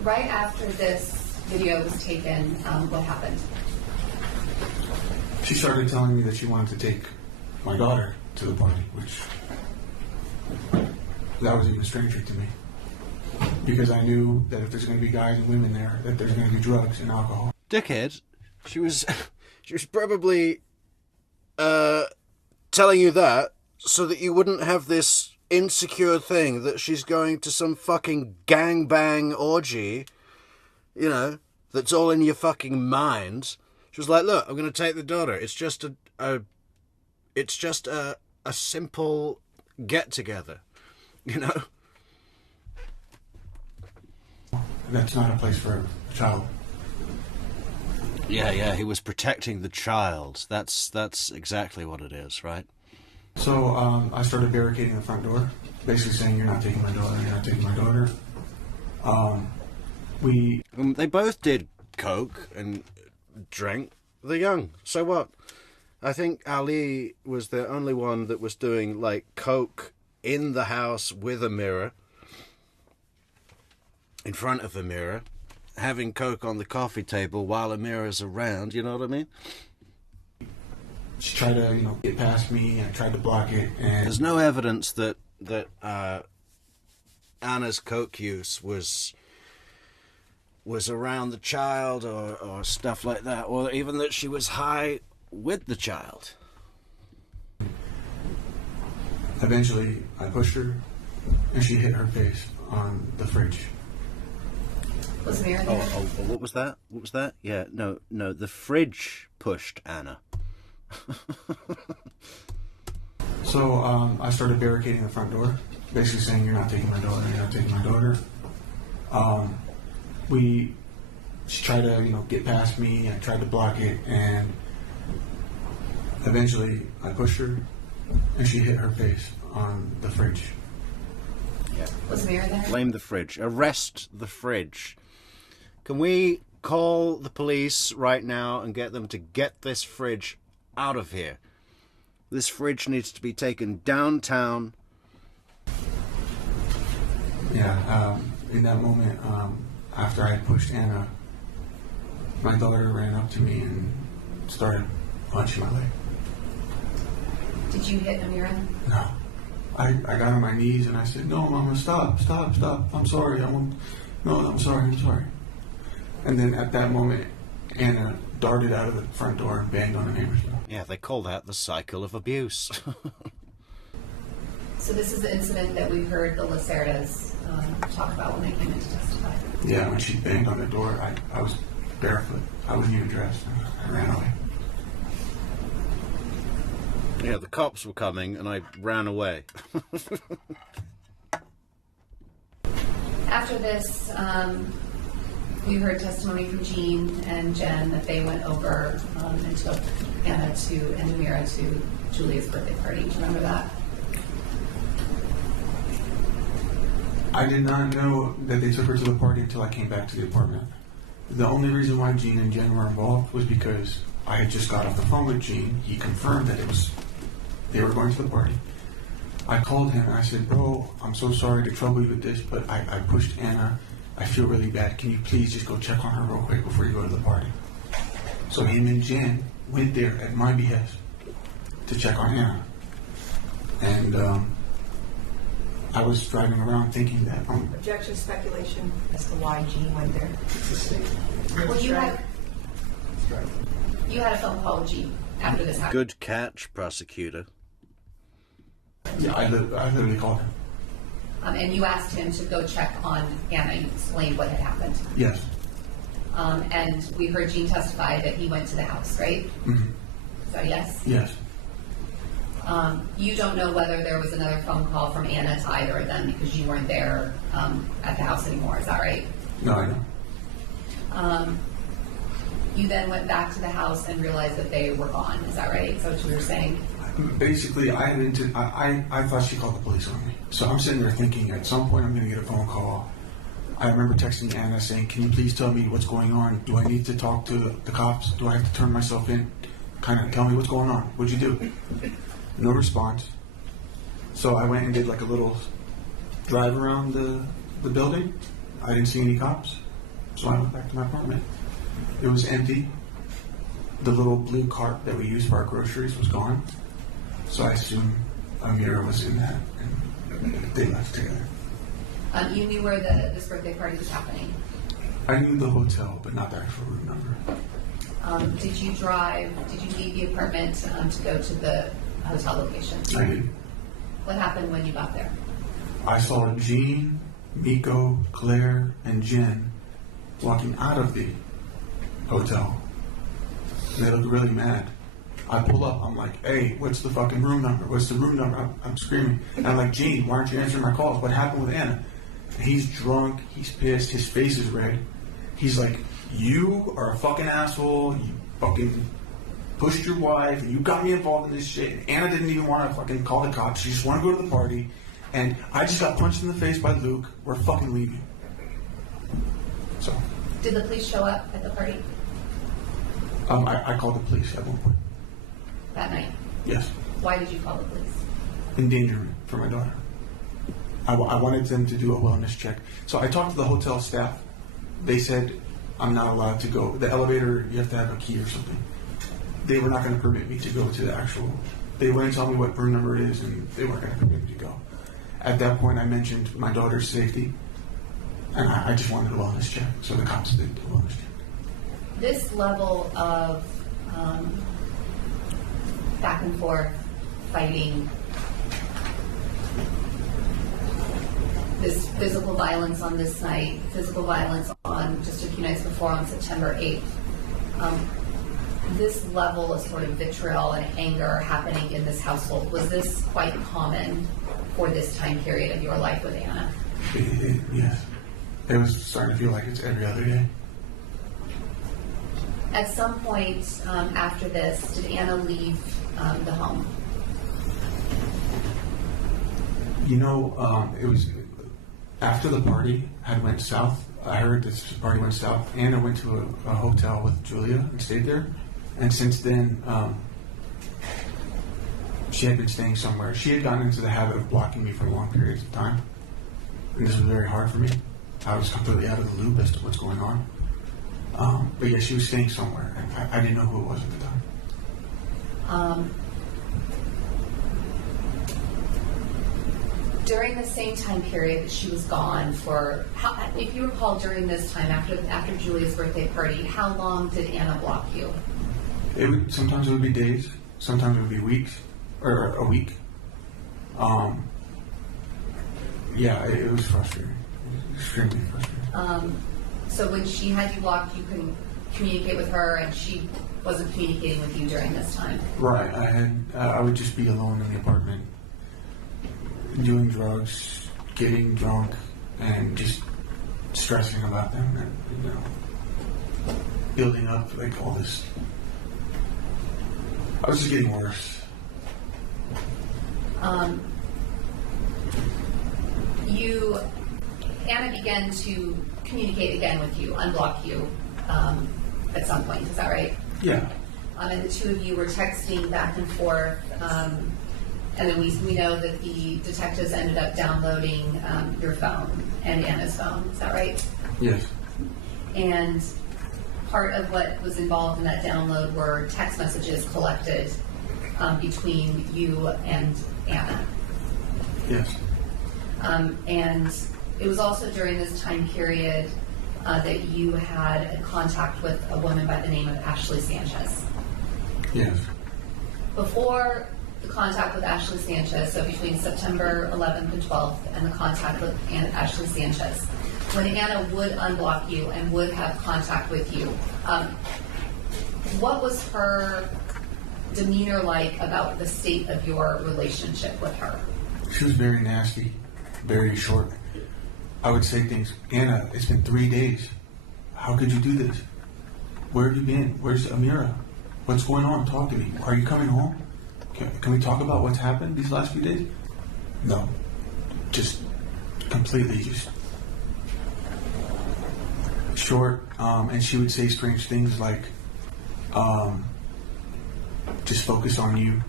Right after this video was taken, what happened? She started telling me that she wanted to take my daughter to the party, which that was even stranger to me. Because I knew that if there's going to be guys and women there, that there's going to be drugs and alcohol. Dickhead, she was probably telling you that so that you wouldn't have this insecure thing that she's going to some fucking gangbang orgy, you know, that's all in your fucking mind. She was like, look, I'm going to take the daughter. It's just a simple get-together, you know? That's not a place for a child. Yeah, he was protecting the child. That's exactly what it is, right? So I started barricading the front door, basically saying, you're not taking my daughter, you're not taking my daughter. They both did coke and drank. They're young, so what? I think Ali was the only one that was doing, like, coke in the house with Amira, in front of Amira, having coke on the coffee table while Amira's around, you know what I mean? She tried to, get past me, and I tried to block it, and... There's no evidence that Anna's coke use was around the child or stuff like that, or even that she was high with the child. Eventually, I pushed her, and she hit her face on the fridge. Was Amira there? Oh, what was that? What was that? Yeah, no, the fridge pushed Anna. So I started barricading the front door, basically saying, you're not taking my daughter, you're not taking my daughter. She tried to, get past me, and I tried to block it, and eventually I pushed her, and she hit her face on the fridge. Yeah. Was Amira there? Blame the fridge. Arrest the fridge. Can we call the police right now and get them to get this fridge out of here? This fridge needs to be taken downtown. Yeah, in that moment, after I pushed Anna, my daughter ran up to me and started punching my leg. Did you hit Amira? No. I got on my knees and I said, no, Mama, stop. I'm sorry. I'm sorry. And then at that moment, Anna darted out of the front door and banged on the neighbor's door. Yeah, they call that the cycle of abuse. So this is the incident that we heard the Lacerdas talk about when they came in to testify. Yeah, when she banged on the door, I was barefoot. I wasn't even dressed. I ran away. Yeah, the cops were coming and I ran away. After this, we heard testimony from Jean and Jen that they went over and took Anna and Amira to Julia's birthday party. Do you remember that? I did not know that they took her to the party until I came back to the apartment. The only reason why Jean and Jen were involved was because I had just got off the phone with Jean. He confirmed that they were going to the party. I called him and I said, bro, I'm so sorry to trouble you with this, but I pushed Anna. I feel really bad. Can you please just go check on her real quick before you go to the party? So him and Jen went there at my behest to check on Anna. And I was driving around thinking that... Objection, speculation as to why Jean went there. Well, you had a phone call with Jean after this happened. Good catch, prosecutor. Yeah, I literally called him. And you asked him to go check on Anna. You explained what had happened. Yes. And we heard Jean testify that he went to the house, right? Mm-hmm. So yes? Yes. You don't know whether there was another phone call from Anna to either of them because you weren't there at the house anymore. Is that right? No, I don't. You then went back to the house and realized that they were gone. Is that right? Is that what you were saying? Basically, I thought she called the police on me. So I'm sitting there thinking, at some point I'm going to get a phone call. I remember texting Anna saying, can you please tell me what's going on? Do I need to talk to the cops? Do I have to turn myself in? Kind of tell me what's going on. What'd you do? No response. So I went and did like a little drive around the building. I didn't see any cops. So I went back to my apartment. It was empty. the little blue cart that we use for our groceries was gone. So I assume Amira was in that, and they left together. You knew where this birthday party was happening? I knew the hotel, but not the actual room number. Did you leave the apartment to go to the hotel location? I did. What happened when you got there? I saw Jean, Miko, Claire, and Jen walking out of the hotel. They looked really mad. I pull up, I'm like, hey, what's the fucking room number? What's the room number? I'm screaming. And I'm like, Gene, why aren't you answering my calls? What happened with Anna? And he's drunk, he's pissed, his face is red. He's like, you are a fucking asshole, you fucking pushed your wife, and you got me involved in this shit. And Anna didn't even want to fucking call the cops, she just wanted to go to the party. And I just got punched in the face by Luke, we're fucking leaving. So. Did the police show up at the party? I called the police at one point. That night? Yes. Why did you call the police? Endangerment for my daughter. I wanted them to do a wellness check. So I talked to the hotel staff. They said I'm not allowed to go. The elevator, you have to have a key or something. They were not going to permit me to go to the actual. They wouldn't tell me what room number it is, and they weren't going to permit me to go. At that point, I mentioned my daughter's safety, and I just wanted a wellness check. So the cops did the wellness check. This level of back and forth fighting, this physical violence on this night, physical violence on just a few nights before on September 8th, this level of sort of vitriol and anger happening in this household, was this quite common for this time period of your life with Anna? Yes. It was starting to feel like it's every other day. At some point after this, did Anna leave the home? You know, it was after the party had went south. I heard this party went south. Anna went to a hotel with Julia and stayed there. And since then, she had been staying somewhere. She had gotten into the habit of blocking me for long periods of time. And this was very hard for me. I was completely out of the loop as to what's going on. But yeah, she was staying somewhere, and I didn't know who it was at the time. During the same time period that she was gone for, if you recall, during this time after Julia's birthday party, how long did Anna block you? Sometimes it would be days, sometimes it would be weeks, or a week. Yeah, it was frustrating. Extremely frustrating. So when she had you blocked, you couldn't communicate with her, and she wasn't communicating with you during this time? Right. I would just be alone in the apartment, doing drugs, getting drunk, and just stressing about them, and building up like all this. I was just getting worse. Anna began to communicate again with you, unblock you at some point, is that right? Yeah. And the two of you were texting back and forth, and then we know that the detectives ended up downloading your phone and Anna's phone, is that right? Yes. And part of what was involved in that download were text messages collected between you and Anna. Yes. And it was also during this time period that you had a contact with a woman by the name of Ashley Sanchez. Yes. Before the contact with Ashley Sanchez, so between September 11th and 12th, and the contact with Ashley Sanchez, when Anna would unblock you and would have contact with you, what was her demeanor like about the state of your relationship with her? She was very nasty, very short. I would say things, Anna, it's been 3 days. How could you do this? Where have you been? Where's Amira? What's going on? Talk to me. Are you coming home? Can we talk about what's happened these last few days? No. Just completely just short. And she would say strange things like, just focus on you.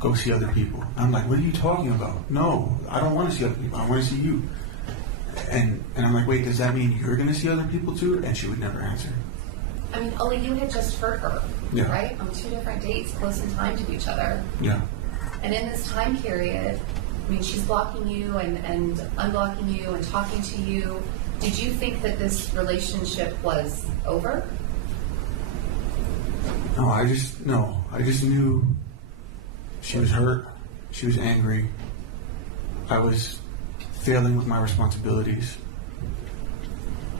Go see other people. I'm like, what are you talking about? No, I don't want to see other people. I want to see you. And I'm like, wait, does that mean you're going to see other people too? And she would never answer. I mean, Ollie, you had just hurt her, Yeah. right? On 2 different dates, close in time to each other. Yeah. And in this time period, I mean, she's blocking you and unblocking you and talking to you. Did you think that this relationship was over? No, I just knew she was hurt. She was angry. I was failing with my responsibilities.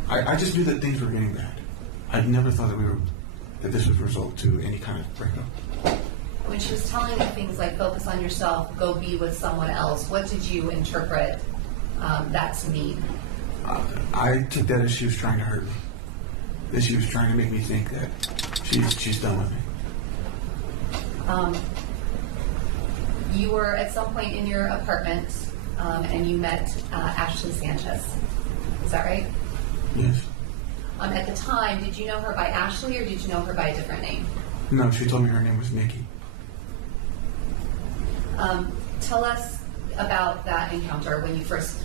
I just knew that things were getting bad. I never thought that this would result to any kind of breakup. When she was telling you things like focus on yourself, go be with someone else, what did you interpret that to mean? I took that as she was trying to hurt me. That she was trying to make me think that she's done with me. You were at some point in your apartment and you met Ashley Sanchez. Is that right? Yes. At the time, did you know her by Ashley or did you know her by a different name? No, she told me her name was Nikki. Tell us about that encounter when you first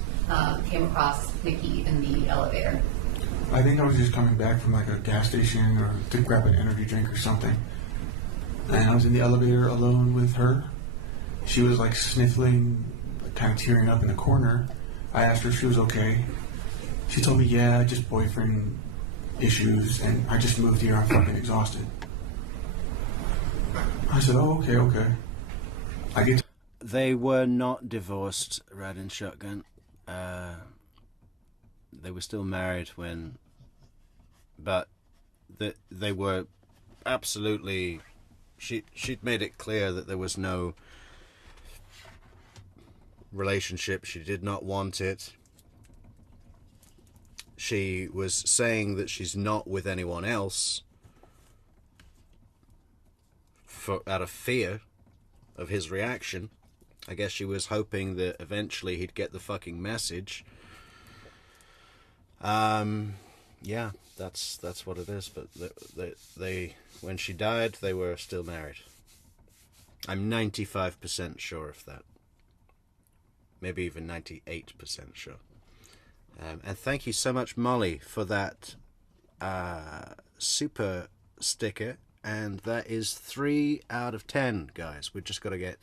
came across Nikki in the elevator. I think I was just coming back from like a gas station or to grab an energy drink or something. And I was in the elevator alone with her. She was like sniffling, kind of tearing up in the corner. I asked her if she was okay. She told me, yeah, just boyfriend issues, and I just moved here, I'm fucking exhausted. I said, oh, okay. They were not divorced, riding shotgun. They were still married but they were absolutely, she'd made it clear that there was no relationship. She did not want it. She was saying that she's not with anyone else out of fear of his reaction. I guess she was hoping that eventually he'd get the fucking message. Yeah, that's what it is. But they when she died, they were still married. I'm 95% sure of that. Maybe even 98% sure. And thank you so much, Molly, for that super sticker. And that is 3 out of 10, guys. We've just got to get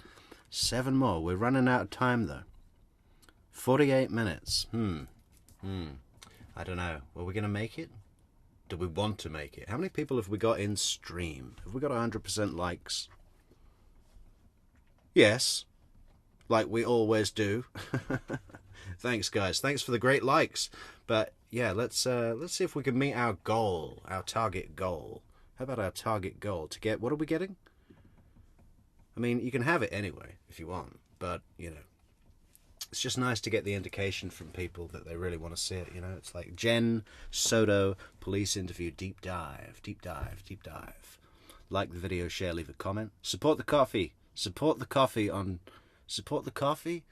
7 more. We're running out of time, though. 48 minutes. I don't know. Are we going to make it? Do we want to make it? How many people have we got in stream? Have we got 100% likes? Yes. Like we always do. Thanks, guys. Thanks for the great likes. But yeah, let's see if we can meet our goal, our target goal. How about our target goal to get? What are we getting? I mean, you can have it anyway if you want, but you know, it's just nice to get the indication from people that they really want to see it. You know, it's like Jen Soto police interview deep dive. Like the video, share, leave a comment. Support the coffee. Support the coffee on. Support the coffee.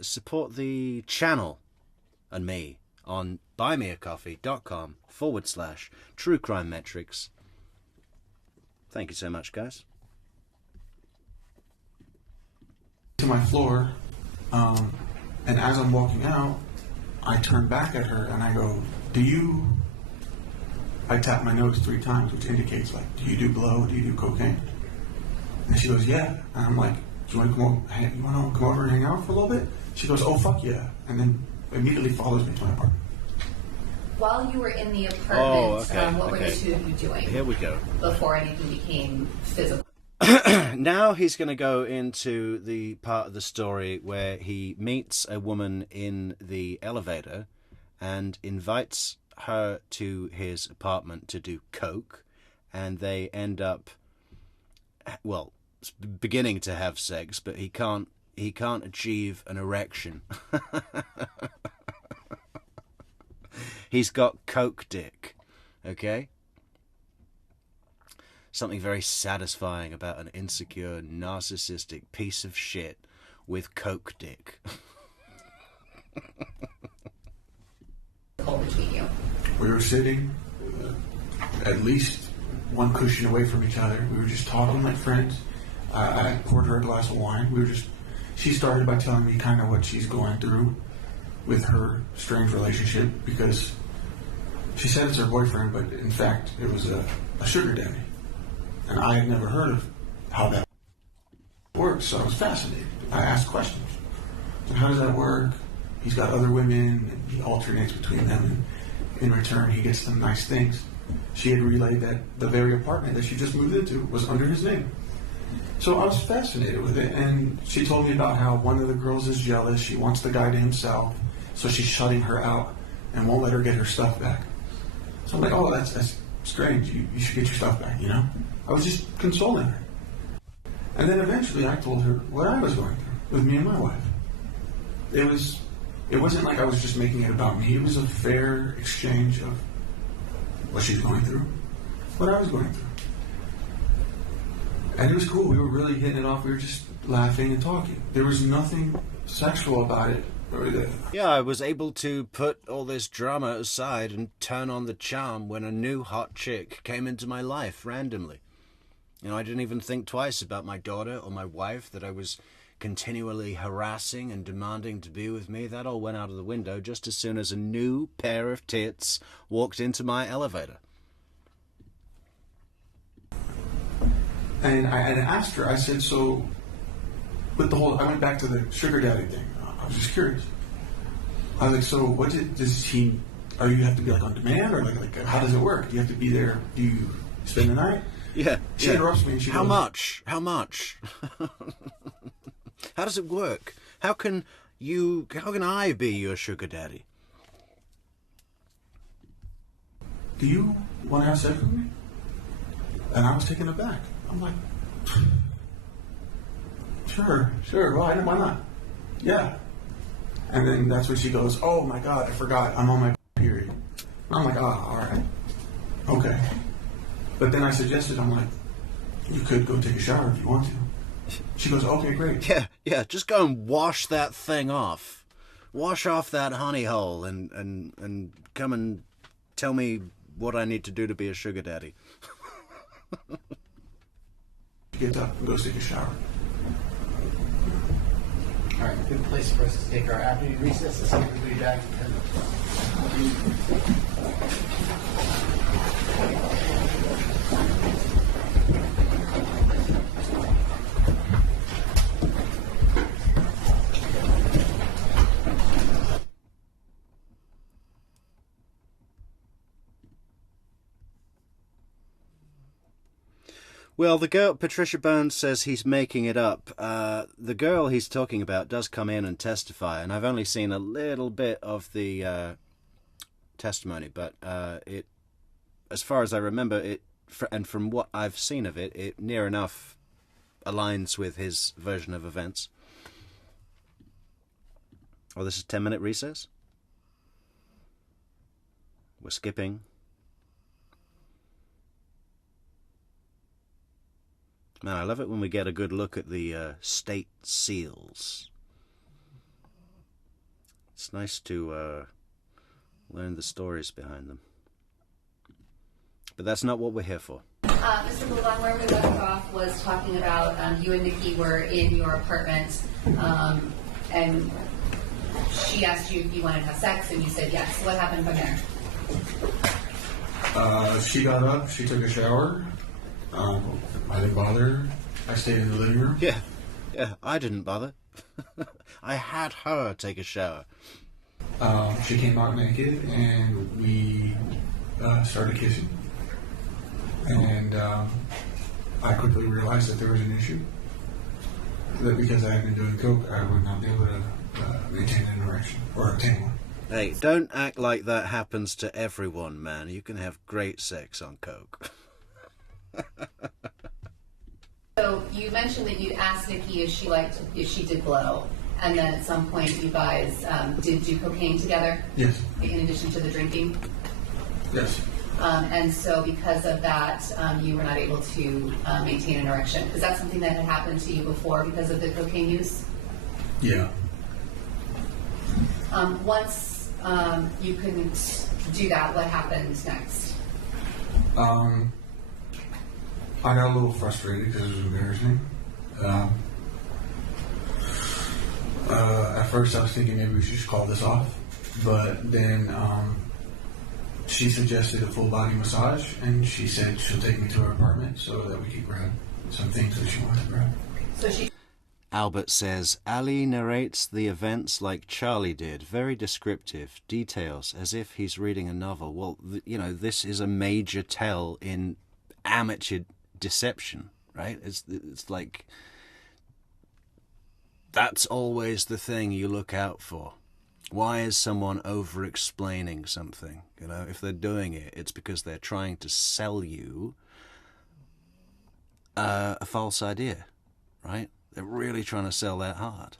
Support the channel and me on buymeacoffee.com/True Crime Metrics. Thank you so much, guys. To my floor, and as I'm walking out, I turn back at her and I go, I tap my nose 3 times, which indicates like, do you do blow? Do you do cocaine? And she goes, yeah. And I'm like, do you want to come over and hang out for a little bit? She goes, oh, fuck yeah. And then immediately follows me to my apartment. While you were in the apartment, what were the two of you doing? Here we go. Before anything became physical. Now he's going to go into the part of the story where he meets a woman in the elevator and invites her to his apartment to do coke, and they end up, well, beginning to have sex, but he can't achieve an erection. He's got coke dick, okay? Something very satisfying about an insecure, narcissistic piece of shit with coke dick. Between you. We were sitting at least one cushion away from each other. We were just talking like friends. I poured her a glass of wine. She started by telling me kind of what she's going through with her strange relationship, because She said it's her boyfriend, but in fact, it was a sugar daddy. And I had never heard of how that works, so I was fascinated. I asked questions. So how does that work? He's got other women, and he alternates between them, and in return, he gets them nice things. She had relayed that the very apartment that she just moved into was under his name. So I was fascinated with it, and she told me about how one of the girls is jealous. She wants the guy to himself, so she's shutting her out and won't let her get her stuff back. So I'm like, oh, that's strange. You should get your stuff back, you know? I was just consoling her. And then eventually I told her what I was going through with me and my wife. It wasn't like I was just making it about me. It was a fair exchange of what she's going through, what I was going through. And it was cool. We were really hitting it off. We were just laughing and talking. There was nothing sexual about it. Yeah, I was able to put all this drama aside and turn on the charm when a new hot chick came into my life randomly. You know, I didn't even think twice about my daughter or my wife that I was continually harassing and demanding to be with me. That all went out of the window just as soon as a new pair of tits walked into my elevator. And I asked her, I said, so with the whole, I went back to the sugar daddy thing. I was just curious. I was like, so are you have to be like on demand, or like how does it work? Do you have to be there? Do you spend the night? Yeah. She interrupts me and she goes, How much? How does it work? How can I be your sugar daddy? Do you want to have sex with me? And I was taken aback. I'm like, sure, why not? Yeah. And then that's when she goes, oh my God, I forgot, I'm on my period. And I'm like, all right, okay. But then I suggested, I'm like, you could go take a shower if you want to. She goes, okay, great. Yeah, just go and wash that thing off. Wash off that honey hole and come and tell me what I need to do to be a sugar daddy. She gets up and goes take a shower. All right, good place for us to take our afternoon recess. Let's see everybody back. Well, the girl, Patricia Bones says he's making it up. The girl he's talking about does come in and testify, and I've only seen a little bit of the testimony, but it, as far as I remember, and from what I've seen of it, it near enough aligns with his version of events. Oh, this is 10-minute recess? We're skipping. Man, I love it when we get a good look at the state seals. It's nice to learn the stories behind them. But that's not what we're here for. Mr. Abulaban, where we left off was talking about you and Nikki were in your apartment, and she asked you if you wanted to have sex, and you said yes. What happened from there? She got up, she took a shower. I didn't bother her. I stayed in the living room. Yeah, I didn't bother. I had her take a shower. She came out naked, and we started kissing. And I quickly realized that there was an issue. That because I had been doing coke, I would not be able to maintain an erection or obtain one. Hey, don't act like that happens to everyone, man. You can have great sex on coke. So you mentioned that you'd asked Nikki if she did blow, and then at some point you guys did do cocaine together? Yes. In addition to the drinking? Yes. And so because of that, you were not able to maintain an erection. Is that something that had happened to you before because of the cocaine use? Yeah. Once you couldn't do that, what happened next? I got a little frustrated because it was embarrassing. At first I was thinking maybe we should just call this off, but then she suggested a full body massage, and she said she'll take me to her apartment so that we could grab some things that she wanted to grab. So she. Albert says, Ali narrates the events like Charlie did, very descriptive, details, as if he's reading a novel. Well, you know, this is a major tell in amateur deception, right? It's like, that's always the thing you look out for. Why is someone over-explaining something? You know, if they're doing it, it's because they're trying to sell you a false idea, right? They're really trying to sell that hard.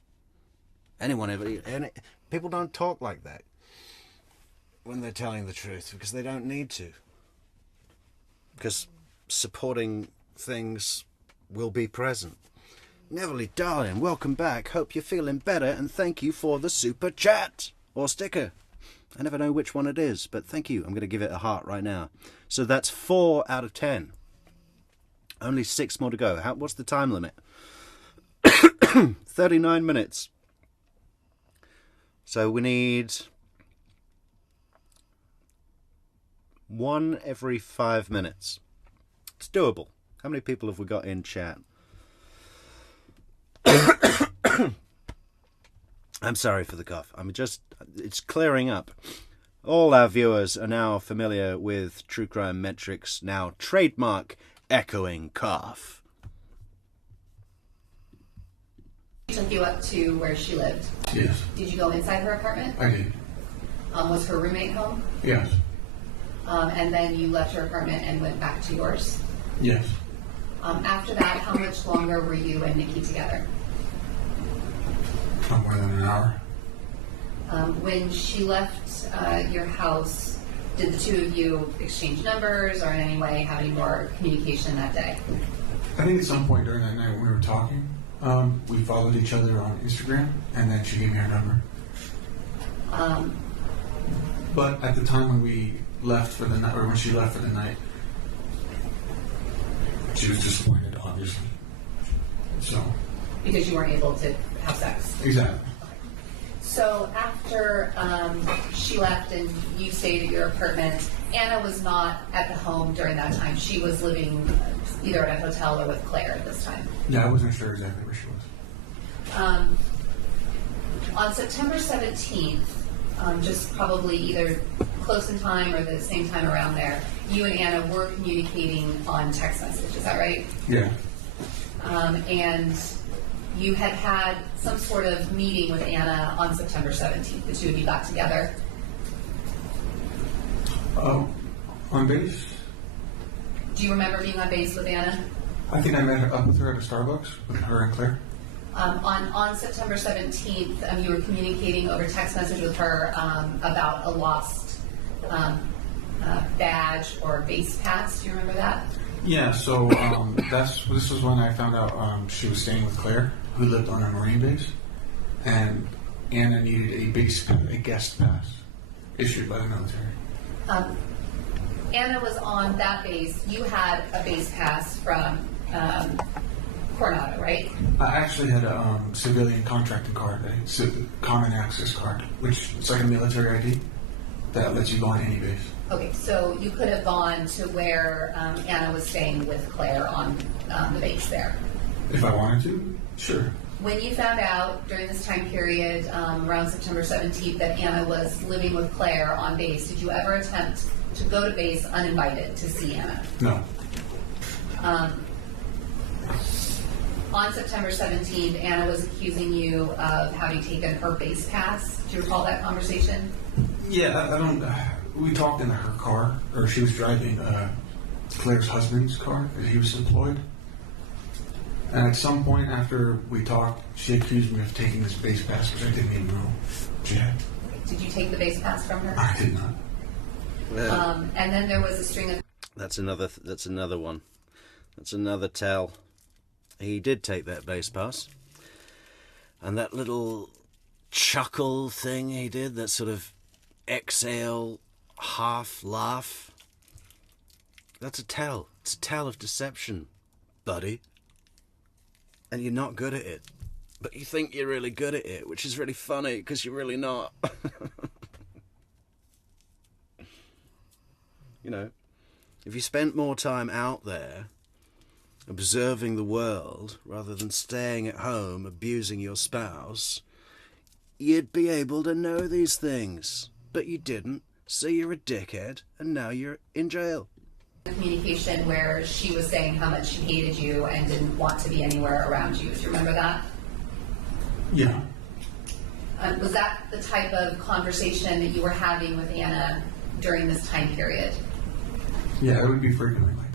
People don't talk like that when they're telling the truth because they don't need to. Because supporting things will be present. Neverly, darling, welcome back. Hope you're feeling better, and thank you for the super chat or sticker. I never know which one it is, but thank you. I'm going to give it a heart right now. So that's 4 out of 10. Only 6 more to go. What's the time limit? 39 minutes. So we need 1 every 5 minutes. It's doable. How many people have we got in chat? I'm sorry for the cough. It's clearing up. All our viewers are now familiar with True Crime Metrics' now trademark echoing cough. Took you up to where she lived? Yes. Did you go inside her apartment? I did. Was her roommate home? Yes. And then you left her apartment and went back to yours? Yes. After that, how much longer were you and Nikki together? Not more than an hour. When she left your house, did the two of you exchange numbers or in any way have any more communication that day? I think at some point during that night when we were talking, we followed each other on Instagram, and then she gave me her number. But at the time when we left for the night, or when she left for the night, she was disappointed, obviously. So. Because you weren't able to have sex? Exactly. So after she left and you stayed at your apartment, Anna was not at the home during that time. She was living either at a hotel or with Claire at this time. Yeah, I wasn't sure exactly where she was. On September 17th, just probably either close in time or the same time around there, you and Anna were communicating on text message. Is that right? Yeah. And you had had some sort of meeting with Anna on September 17th. The two of you got together. On base? Do you remember being on base with Anna? I think I met up with her at a Starbucks with her and Claire. On September 17th, you were communicating over text message with her about a lost badge or base pass. Do you remember that? Yeah, so this was when I found out she was staying with Claire, who lived on a Marine base, and Anna needed a guest pass issued by the military. Anna was on that base. You had a base pass from Coronado, right? I actually had a civilian contracting card, a common access card, which is like a military ID that lets you go on any base. Okay, so you could have gone to where Anna was staying with Claire on the base there. If I wanted to, sure. When you found out during this time period, around September 17th, that Anna was living with Claire on base, did you ever attempt to go to base uninvited to see Anna? No. On September 17th, Anna was accusing you of having taken her base pass. Do you recall that conversation? Yeah, we talked in her car, or she was driving Claire's husband's car, because he was employed. And at some point after we talked, she accused me of taking this base pass, which I didn't even know she had. Did you take the base pass from her? I did not. And then there was a string of... That's another one. That's another tell. He did take that base pass. And that little chuckle thing he did, that sort of exhale, half laugh, that's a tell. It's a tell of deception, buddy. And you're not good at it. But you think you're really good at it, which is really funny because you're really not. You know, if you spent more time out there observing the world rather than staying at home abusing your spouse, you'd be able to know these things. But you didn't, so you're a dickhead, and now you're in jail. Communication where she was saying how much she hated you and didn't want to be anywhere around you. Do you remember that? Yeah. Was that the type of conversation that you were having with Anna during this time period? Yeah, it would be frequently like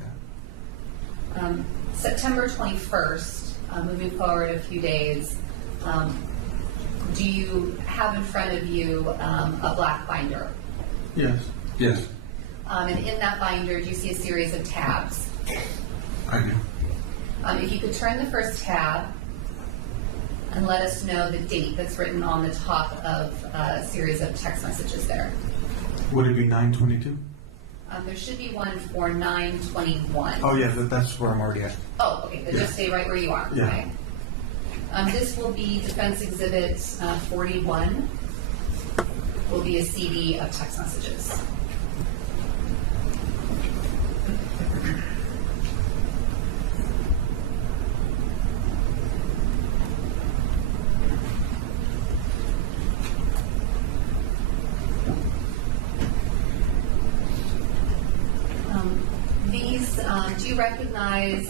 that. September 21st, moving forward a few days, do you have in front of you a black binder? Yes. Yes. And in that binder, do you see a series of tabs? I do. If you could turn the first tab and let us know the date that's written on the top of a series of text messages there. Would it be 9/22? There should be one for 9/21. Oh yeah, that's where I'm already at. Oh, okay, then just stay right where you are. Yeah. Okay. This will be Defense Exhibit 41. Will be a CD of text messages. Do you recognize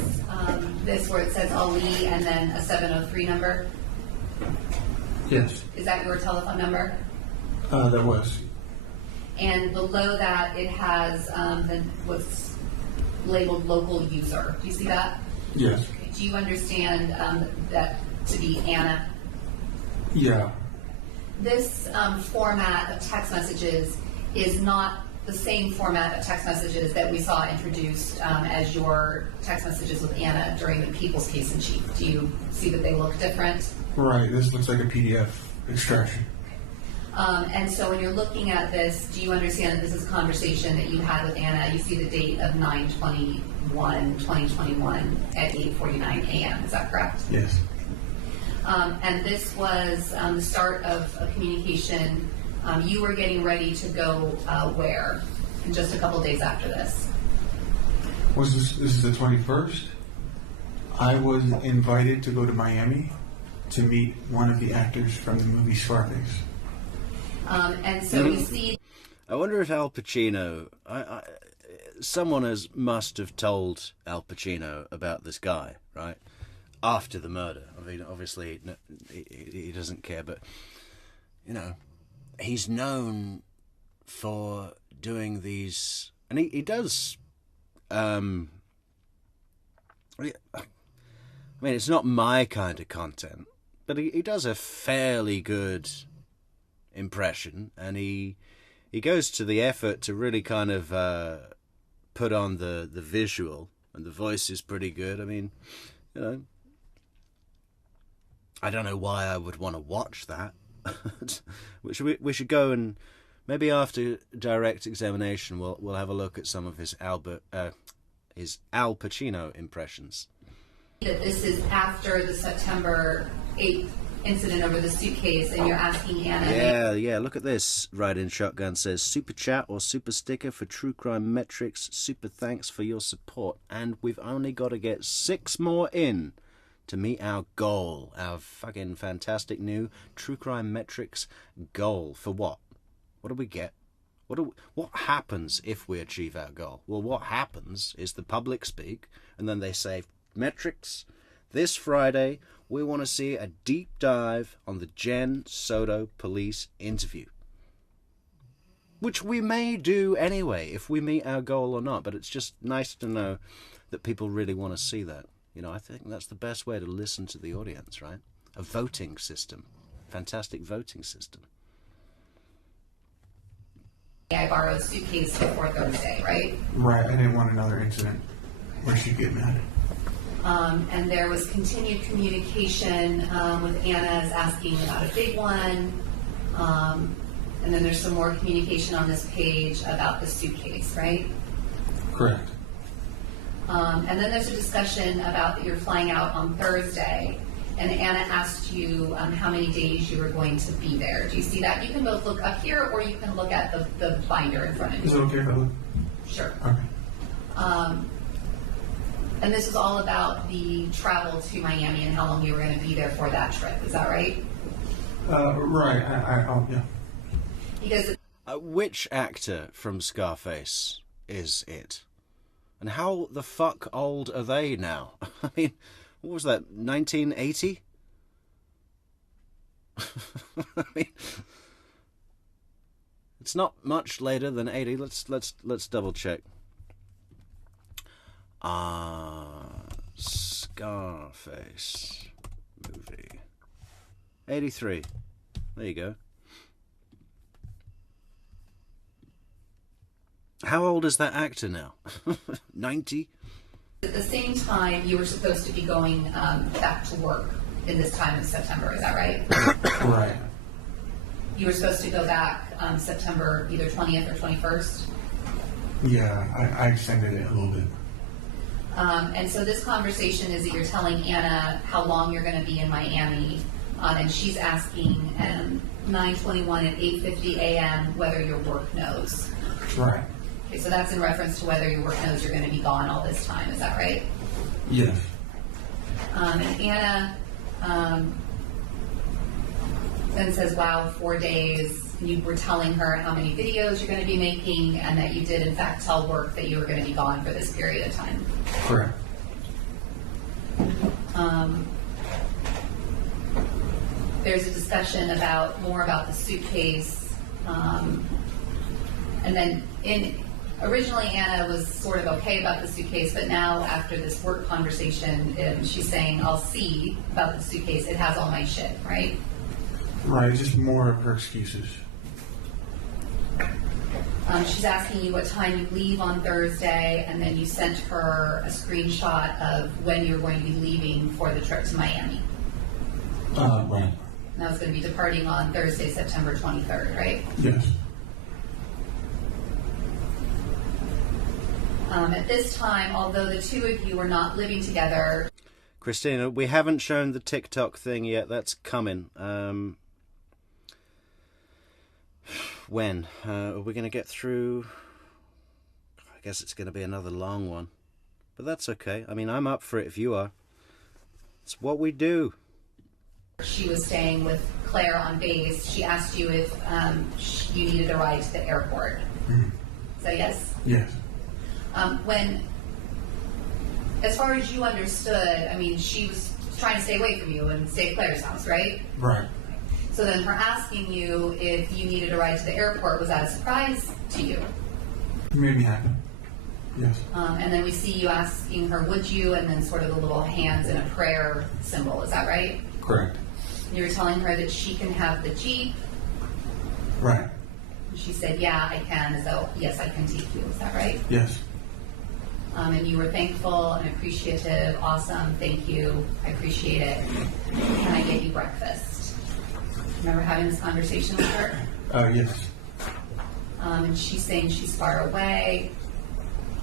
this where it says Ali and then a 703 number? Yes. Is that your telephone number? That was. And below that it has what's labeled local user. Do you see that? Yes. Okay. Do you understand that to be Anna? Yeah. This format of text messages is not the same format of text messages that we saw introduced as your text messages with Anna during the People's Case in Chief. Do you see that they look different? Right, this looks like a PDF extraction. And so when you're looking at this, do you understand that this is a conversation that you had with Anna? You see the date of 9/21/2021 at 8:49 a.m. Is that correct? Yes. And this was the start of a communication. You were getting ready to go where? In just a couple days after this. Was this is the 21st? I was invited to go to Miami to meet one of the actors from the movie Scarface. And so we see. I wonder if Al Pacino, someone must have told Al Pacino about this guy, right? After the murder. I mean, obviously he doesn't care, but you know, he's known for doing these, and he does. I mean, it's not my kind of content, but he does a fairly good impression, and he goes to the effort to really kind of put on the visual, and the voice is pretty good. I mean, you know, I don't know why I would want to watch that. we should go and maybe after direct examination we'll have a look at some of his Al Pacino impressions. That this is after the September 8th incident over the suitcase, and you're asking Anna. Yeah. Look at this. Ride-in Shotgun says, super chat or super sticker for True Crime Metrics. Super thanks for your support. And we've only got to get 6 more in to meet our goal. Our fucking fantastic new True Crime Metrics goal. For what? What do we get? What happens if we achieve our goal? Well, what happens is the public speak, and then they say, Metrics, this Friday, we want to see a deep dive on the Jen Soto police interview. Which we may do anyway, if we meet our goal or not, but it's just nice to know that people really want to see that. You know, I think that's the best way to listen to the audience, right? A voting system. Fantastic voting system. I borrowed a suitcase before Thursday, right? Right, I didn't want another incident where she'd get mad. And there was continued communication with Anna's asking about a big one. And then there's some more communication on this page about the suitcase, right? Correct. And then there's a discussion about that you're flying out on Thursday, and Anna asked you how many days you were going to be there. Do you see that? You can both look up here, or you can look at the binder in front of you. Is it okay if I look? Sure. Okay. And this is all about the travel to Miami and how long you were going to be there for that trip. Is that right? Right. Yeah. Because which actor from Scarface is it? And how the fuck old are they now? I mean, what was that, 1980? I mean, it's not much later than 80. Let's double check. Scarface movie 83. There you go. How old is that actor now? 90? at the same time, you were supposed to be going back to work in this time of September. Is that right? Right. You were supposed to go back September either 20th or 21st. Yeah, I extended it a little bit. And so this conversation is that you're telling Anna how long you're going to be in Miami, and she's asking 9:21 at 8:50 a.m. whether your work knows. Right. Okay, so that's in reference to whether your work knows you're going to be gone all this time. Is that right? Yes. And Anna then says, wow, 4 days. You were telling her how many videos you're going to be making, and that you did in fact tell work that you were going to be gone for this period of time. Correct. There's a discussion more about the suitcase, and then originally Anna was sort of okay about the suitcase, but now after this work conversation, she's saying, I'll see about the suitcase. It has all my shit, right? Right, just more of her excuses. She's asking you what time you leave on Thursday, and then you sent her a screenshot of when you're going to be leaving for the trip to Miami. Right. And that was going to be departing on Thursday, September 23rd, right? Yes. At this time, although the two of you were not living together... Christina, we haven't shown the TikTok thing yet. That's coming. When? Are we going to get through? I guess it's going to be another long one. But that's okay. I mean, I'm up for it if you are. It's what we do. She was staying with Claire on base. She asked you if you needed a ride to the airport. Mm-hmm. So yes? Yes. As far as you understood, I mean, she was trying to stay away from you and stay at Claire's house, right? Right. So then her asking you if you needed a ride to the airport, was that a surprise to you? It made me happy. Yes. And then we see you asking her, would you, and then sort of the little hands in a prayer symbol. Is that right? Correct. You were telling her that she can have the Jeep. Right. She said, yeah, I can. So, yes, I can take you. Is that right? Yes. And you were thankful and appreciative. Awesome. Thank you. I appreciate it. Can I get you breakfast? Remember having this conversation with her? Yes. And she's saying she's far away.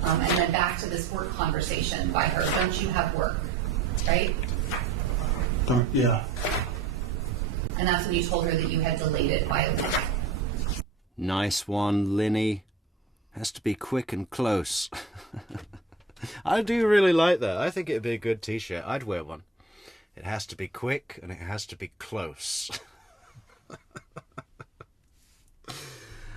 And then back to this work conversation by her. Don't you have work? Right? Yeah. And that's when you told her that you had delayed it by a week. Nice one, Linny. Has to be quick and close. I do really like that. I think it'd be a good t-shirt. I'd wear one. It has to be quick and it has to be close.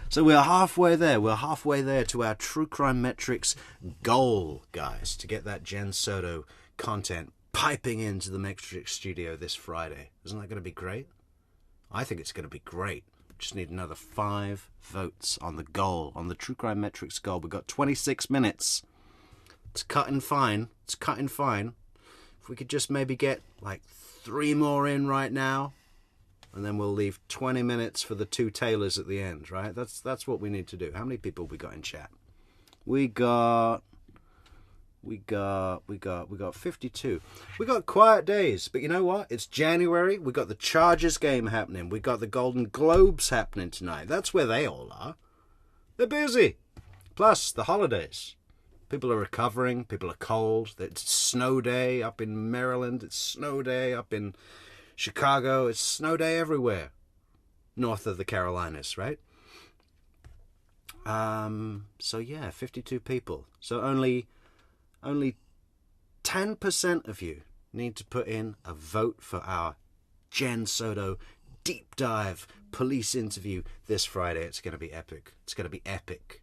So we're halfway there. We're halfway there to our True Crime Metrics goal, guys, to get that Jen Soto content piping into the Metrics studio this Friday. Isn't that going to be great? I think it's going to be great. Just need another 5 votes on the goal, on the True Crime Metrics goal. We've got 26 minutes. It's cutting fine. It's cutting fine. If we could just maybe get like 3 more in right now, and then we'll leave 20 minutes for the 2 Taylors at the end, right? That's what we need to do. How many people we got in chat? We got 52. We got quiet days, but you know what? It's January. We got the Chargers game happening. We got the Golden Globes happening tonight. That's where they all are. They're busy. Plus the holidays. People are recovering. People are cold. It's snow day up in Maryland. It's snow day up in Chicago. It's snow day everywhere. North of the Carolinas, right? So yeah, 52 people. So only 10% of you need to put in a vote for our Jen Soto deep dive police interview this Friday. It's going to be epic. It's going to be epic.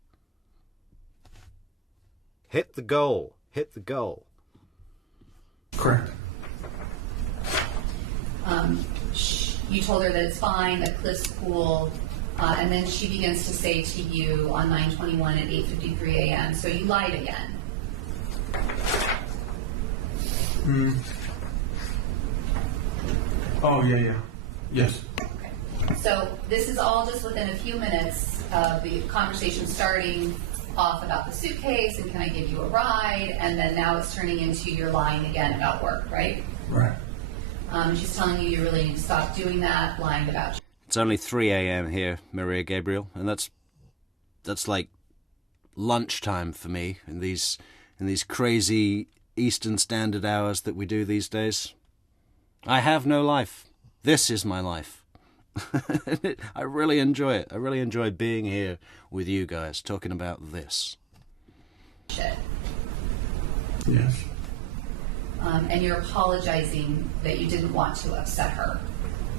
Hit the goal. Hit the goal. Correct. You told her that it's fine, that Cliff's cool, and then she begins to say to you on 9/21 at 8:53 a.m., so you lied again. Oh, yeah. Yes. Okay. So this is all just within a few minutes of the conversation starting off about the suitcase and can I give you a ride, and then now it's turning into you're lying again about work, right? Right. She's telling you really need to stop doing that, lying about. It's only 3 a.m. here, Maria Gabriel, and that's like lunchtime for me in these crazy Eastern Standard hours that we do these days. I have no life. This is my life. I really enjoy it. I really enjoy being here with you guys, talking about this. Shit. Yes. And you're apologizing that you didn't want to upset her.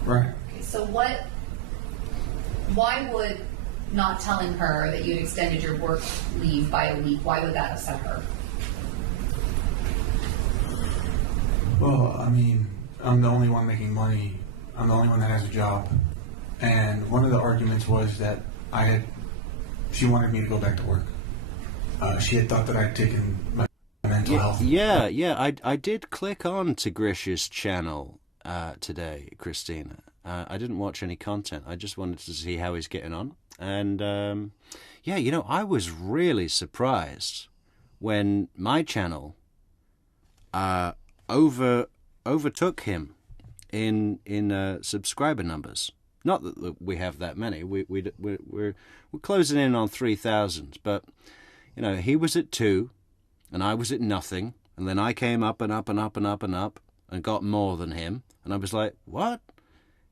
Right. Okay, so why would not telling her that you'd extended your work leave by a week, why would that upset her? Well, I mean, I'm the only one making money. I'm the only one that has a job. And one of the arguments was that she wanted me to go back to work. She had thought that I'd taken my mental health. Yeah. I did click on to Grish's channel today, Christina. I didn't watch any content. I just wanted to see how he's getting on. And, I was really surprised when my channel overtook him in subscriber numbers. Not that we have that many. We're closing in on 3,000. But he was at 2, and I was at nothing, and then I came up and up and up and up and up and got more than him. And I was like, what?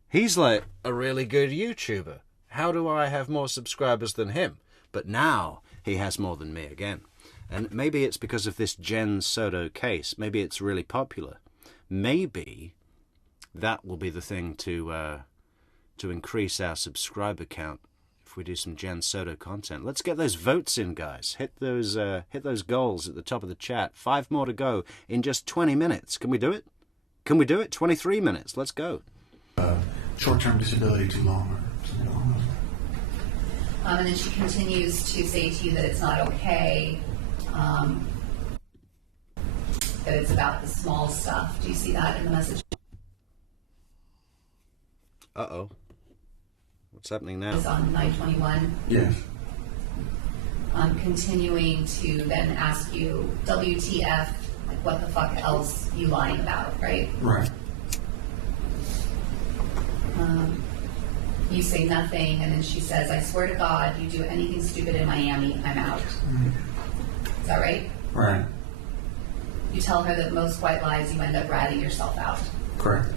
He's like a really good YouTuber. How do I have more subscribers than him? But now he has more than me again. And maybe it's because of this Jen Soto case. Maybe it's really popular. Maybe that will be the thing to increase our subscriber count if we do some Jen Soto content. Let's get those votes in, guys. Hit those goals at the top of the chat. 5 more to go in just 20 minutes. Can we do it? 23 minutes. Let's go. Short-term disability too long or something along those lines. And then she continues to say to you that it's not okay, that it's about the small stuff. Do you see that in the message? Uh-oh. What's happening now? It's on 9/21. Yes. Continuing to then ask you, WTF, like what the fuck else you lying about, right? Right. You say nothing, and then she says, I swear to God, you do anything stupid in Miami, I'm out. Is that right? Right. You tell her that most white lies, you end up ratting yourself out. Correct.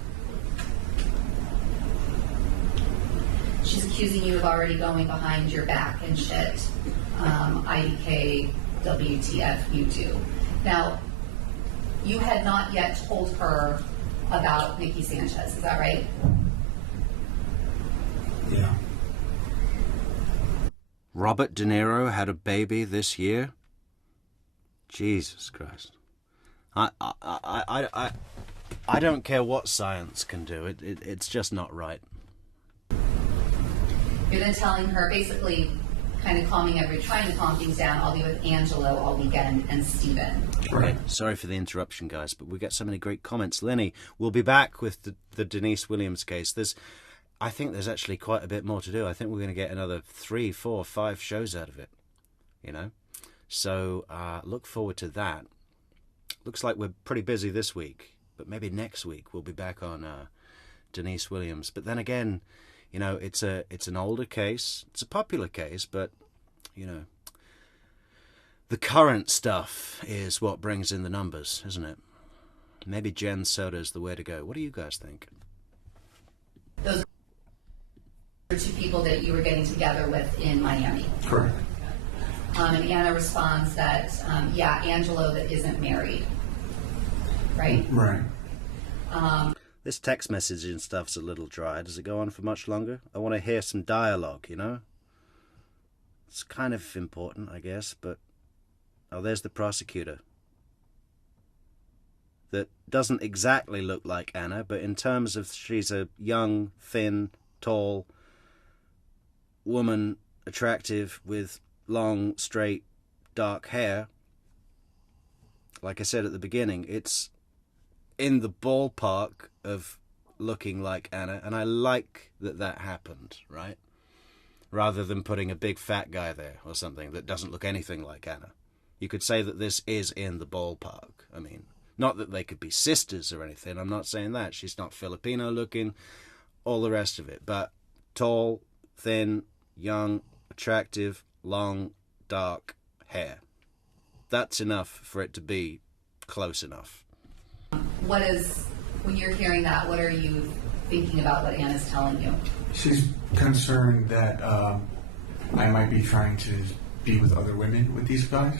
She's accusing you of already going behind your back and shit. IDK, WTF, you do. Now, you had not yet told her about Nikki Sanchez, is that right? Yeah. Robert De Niro had a baby this year? Jesus Christ. I don't care what science can do. It's just not right. You're then telling her, basically, kind of trying to calm things down. I'll be with Angelo all weekend and Steven. Right. Sorry for the interruption, guys, but we get so many great comments. Lenny, we'll be back with the Denise Williams case. I think there's actually quite a bit more to do. I think we're going to get another 3, 4, 5 shows out of it, So look forward to that. Looks like we're pretty busy this week, but maybe next week we'll be back on Denise Williams. But then again, it's an older case. It's a popular case, but, the current stuff is what brings in the numbers, isn't it? Maybe Jen Soto's the way to go. What do you guys think? Those are 2 people that you were getting together with in Miami. Correct. And Anna responds that, yeah, Angelo that isn't married. Right? Right. This text messaging stuff's a little dry. Does it go on for much longer? I want to hear some dialogue, you know? It's kind of important, I guess, but... Oh, there's the prosecutor. That doesn't exactly look like Anna, but in terms of she's a young, thin, tall woman, attractive, with long, straight, dark hair. Like I said at the beginning, it's in the ballpark of looking like Anna, and I like that that happened, right? Rather than putting a big fat guy there or something that doesn't look anything like Anna. You could say that this is in the ballpark. I mean, not that they could be sisters or anything. I'm not saying that. She's not Filipino looking, all the rest of it. But tall, thin, young, attractive, long, dark hair. That's enough for it to be close enough. What is, when you're hearing that, what are you thinking about what Anna's telling you? She's concerned that I might be trying to be with other women with these guys.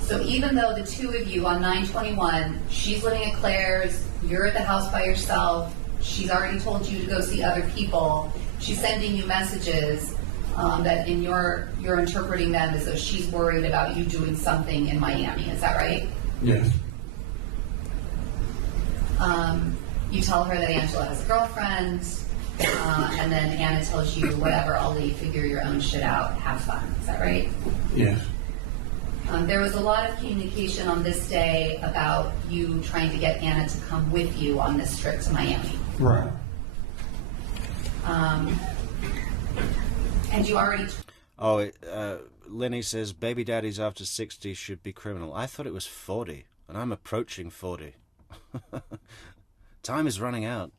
So even though the two of you on 9/21, she's living at Claire's, you're at the house by yourself, she's already told you to go see other people, she's sending you messages that in you're interpreting them as though she's worried about you doing something in Miami. Is that right? Yes. You tell her that Angela has a girlfriend, and then Anna tells you, whatever, I'll leave, figure your own shit out, have fun. Is that right? Yes. There was a lot of communication on this day about you trying to get Anna to come with you on this trip to Miami. Right. And you already... Lenny says, baby daddies after 60 should be criminal. I thought it was 40, and I'm approaching 40. Time is running out.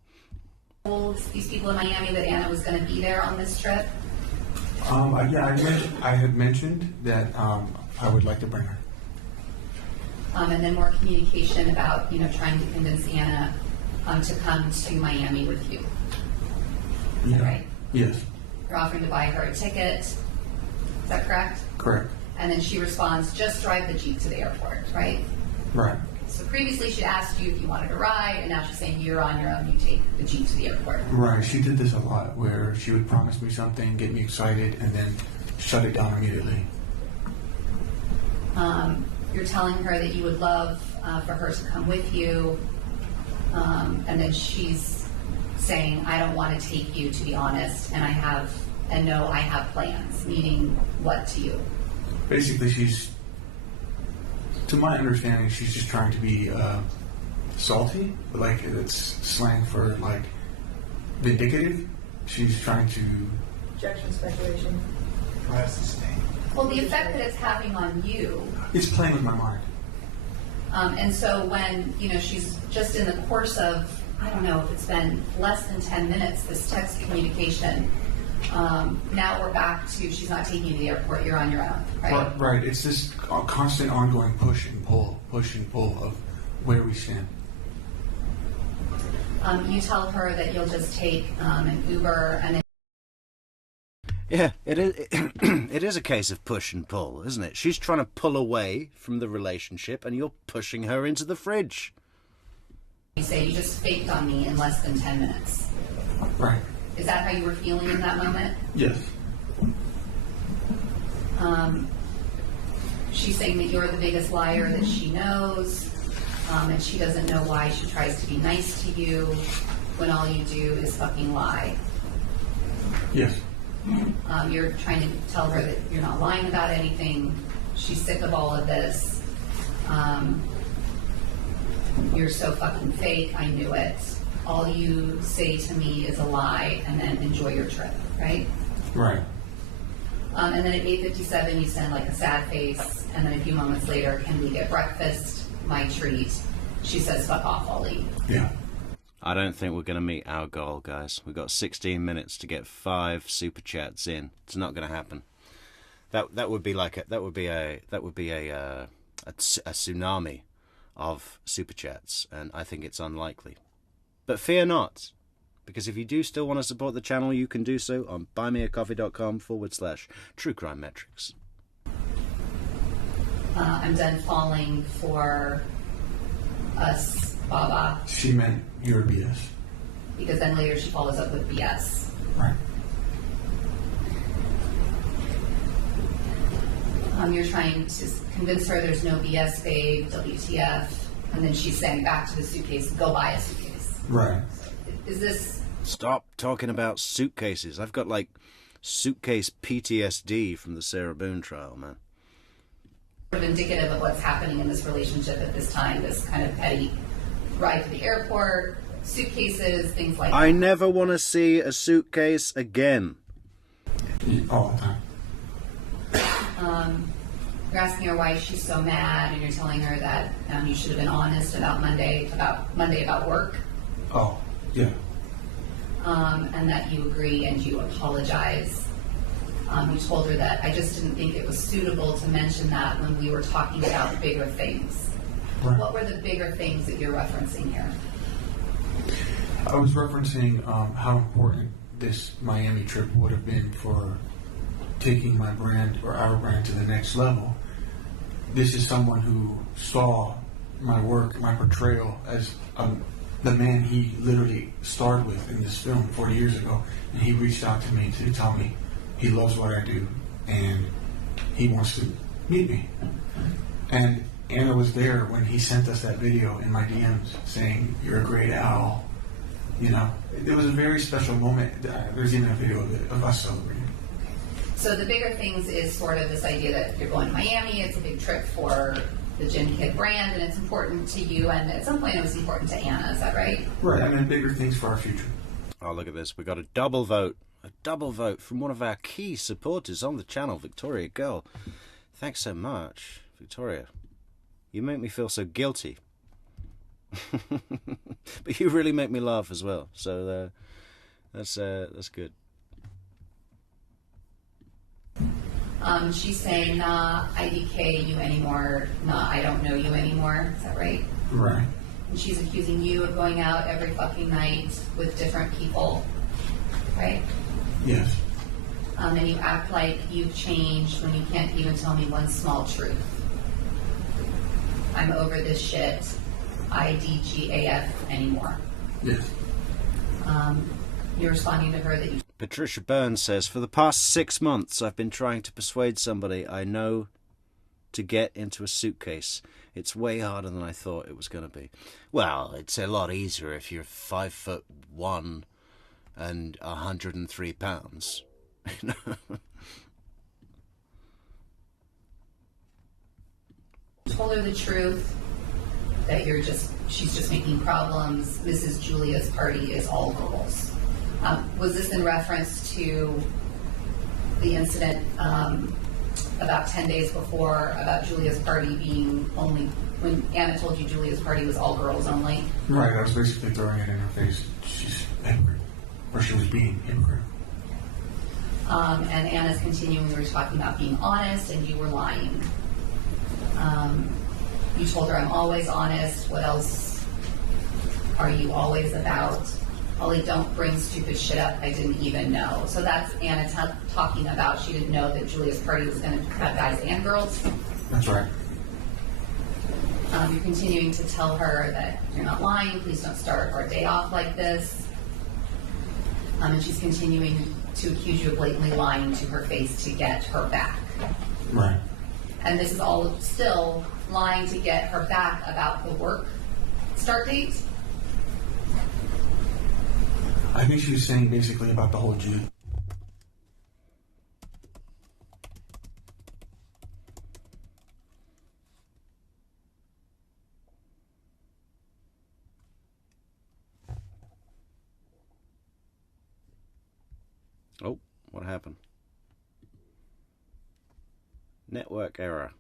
Told these people in Miami that Anna was going to be there on this trip? Yeah, I had mentioned that I would like to bring her. And then more communication about, trying to convince Anna to come to Miami with you. Is that right? Yes. You're offering to buy her a ticket. Is that correct? Correct. And then she responds, just drive the Jeep to the airport, right? Right. So previously she'd asked you if you wanted a ride, and now she's saying you're on your own, you take the Jeep to the airport. Right. She did this a lot, where she would promise me something, get me excited, and then shut it down immediately. You're telling her that you would love for her to come with you, and then she's saying, I don't want to take you, to be honest, and I have plans, meaning what to you? Basically, to my understanding, she's just trying to be salty, but like it's slang for like vindicative. She's trying to... Objection, speculation. Well, the effect that it's having on you... It's playing with my mind. And so when, she's just in the course of, I don't know if it's been less than 10 minutes, this text communication, now we're back to she's not taking you to the airport, you're on your own, right? Right. It's this constant ongoing push and pull of where we stand. You tell her that you'll just take an Uber and then... Yeah, it is. It is a case of push and pull, isn't it? She's trying to pull away from the relationship, and you're pushing her into the fridge. You say you just faked on me in less than 10 minutes. Right. Is that how you were feeling in that moment? Yes. She's saying that you're the biggest liar that she knows, and she doesn't know why she tries to be nice to you when all you do is fucking lie. Yes. You're trying to tell her that you're not lying about anything. She's sick of all of this. You're so fucking fake. I knew it. All you say to me is a lie, and then enjoy your trip, right? Right. And then at 8:57, you send like a sad face, and then a few moments later, can we get breakfast? My treat. She says, fuck off, I'll leave. Yeah. I don't think we're going to meet our goal, guys. We've got 16 minutes to get 5 super chats in. It's not going to happen. That would be like a tsunami of super chats, and I think it's unlikely. But fear not, because if you do still want to support the channel, you can do so on buymeacoffee.com/truecrimemetrics. I'm done falling for us, Baba. She meant your BS. Because then later she follows up with BS. Right. You're trying to convince her there's no BS, babe, WTF, and then she's saying back to the suitcase, go buy a suitcase. Right. Is this... Stop talking about suitcases. I've got, like, suitcase PTSD from the Sarah Boone trial, man. Sort of indicative of what's happening in this relationship at this time, this kind of petty ride to the airport, suitcases, things like that. I never want to see a suitcase again. All the time. You're asking her why she's so mad, and you're telling her that you should have been honest about Monday about work. Oh, yeah. And that you agree and you apologize. You told her that I just didn't think it was suitable to mention that when we were talking about bigger things. Right. What were the bigger things that you're referencing here? I was referencing how important this Miami trip would have been for taking my brand or our brand to the next level. This is someone who saw my work, my portrayal as the man he literally starred with in this film 40 years ago, and he reached out to me to tell me he loves what I do and he wants to meet me. And Anna was there when he sent us that video in my DMs saying, "You're a great owl." You know, it was a very special moment. There's even a video of us celebrating. So the bigger things is sort of this idea that you're going to Miami, it's a big trip for the JinnKid brand, and it's important to you, and at some point it was important to Anna, is that right? Right, I mean, bigger things for our future. Oh, look at this. We got a double vote from one of our key supporters on the channel, Victoria Girl. Thanks so much, Victoria. You make me feel so guilty. But you really make me laugh as well, so that's good. She's saying, nah, IDK you anymore, nah, I don't know you anymore, is that right? Right. And she's accusing you of going out every fucking night with different people, right? Yes. And you act like you've changed when you can't even tell me one small truth. I'm over this shit, IDGAF anymore. Yes. You're responding to her that you... Patricia Burns says, for the past 6 months, I've been trying to persuade somebody I know to get into a suitcase. It's way harder than I thought it was going to be. Well, it's a lot easier if you're 5'1" and 103 pounds. Told her the truth, that she's just making problems. Mrs. Julia's party is all girls. Was this in reference to the incident about 10 days before about Julia's party being only, when Anna told you Julia's party was all girls only? Right, I was basically throwing it in her face. She's hypocrite. Or she was being hypocrite. And Anna's continuing, we were talking about being honest and you were lying. You told her, I'm always honest. What else are you always about? Ollie, don't bring stupid shit up I didn't even know. So that's Anna talking about she didn't know that Julia's party was going to have guys and girls. That's right. You're continuing to tell her that you're not lying. Please don't start our day off like this. And she's continuing to accuse you of blatantly lying to her face to get her back. Right. And this is all still lying to get her back about the work start date? I think she was saying basically about the whole Jew. Oh, what happened? Network error.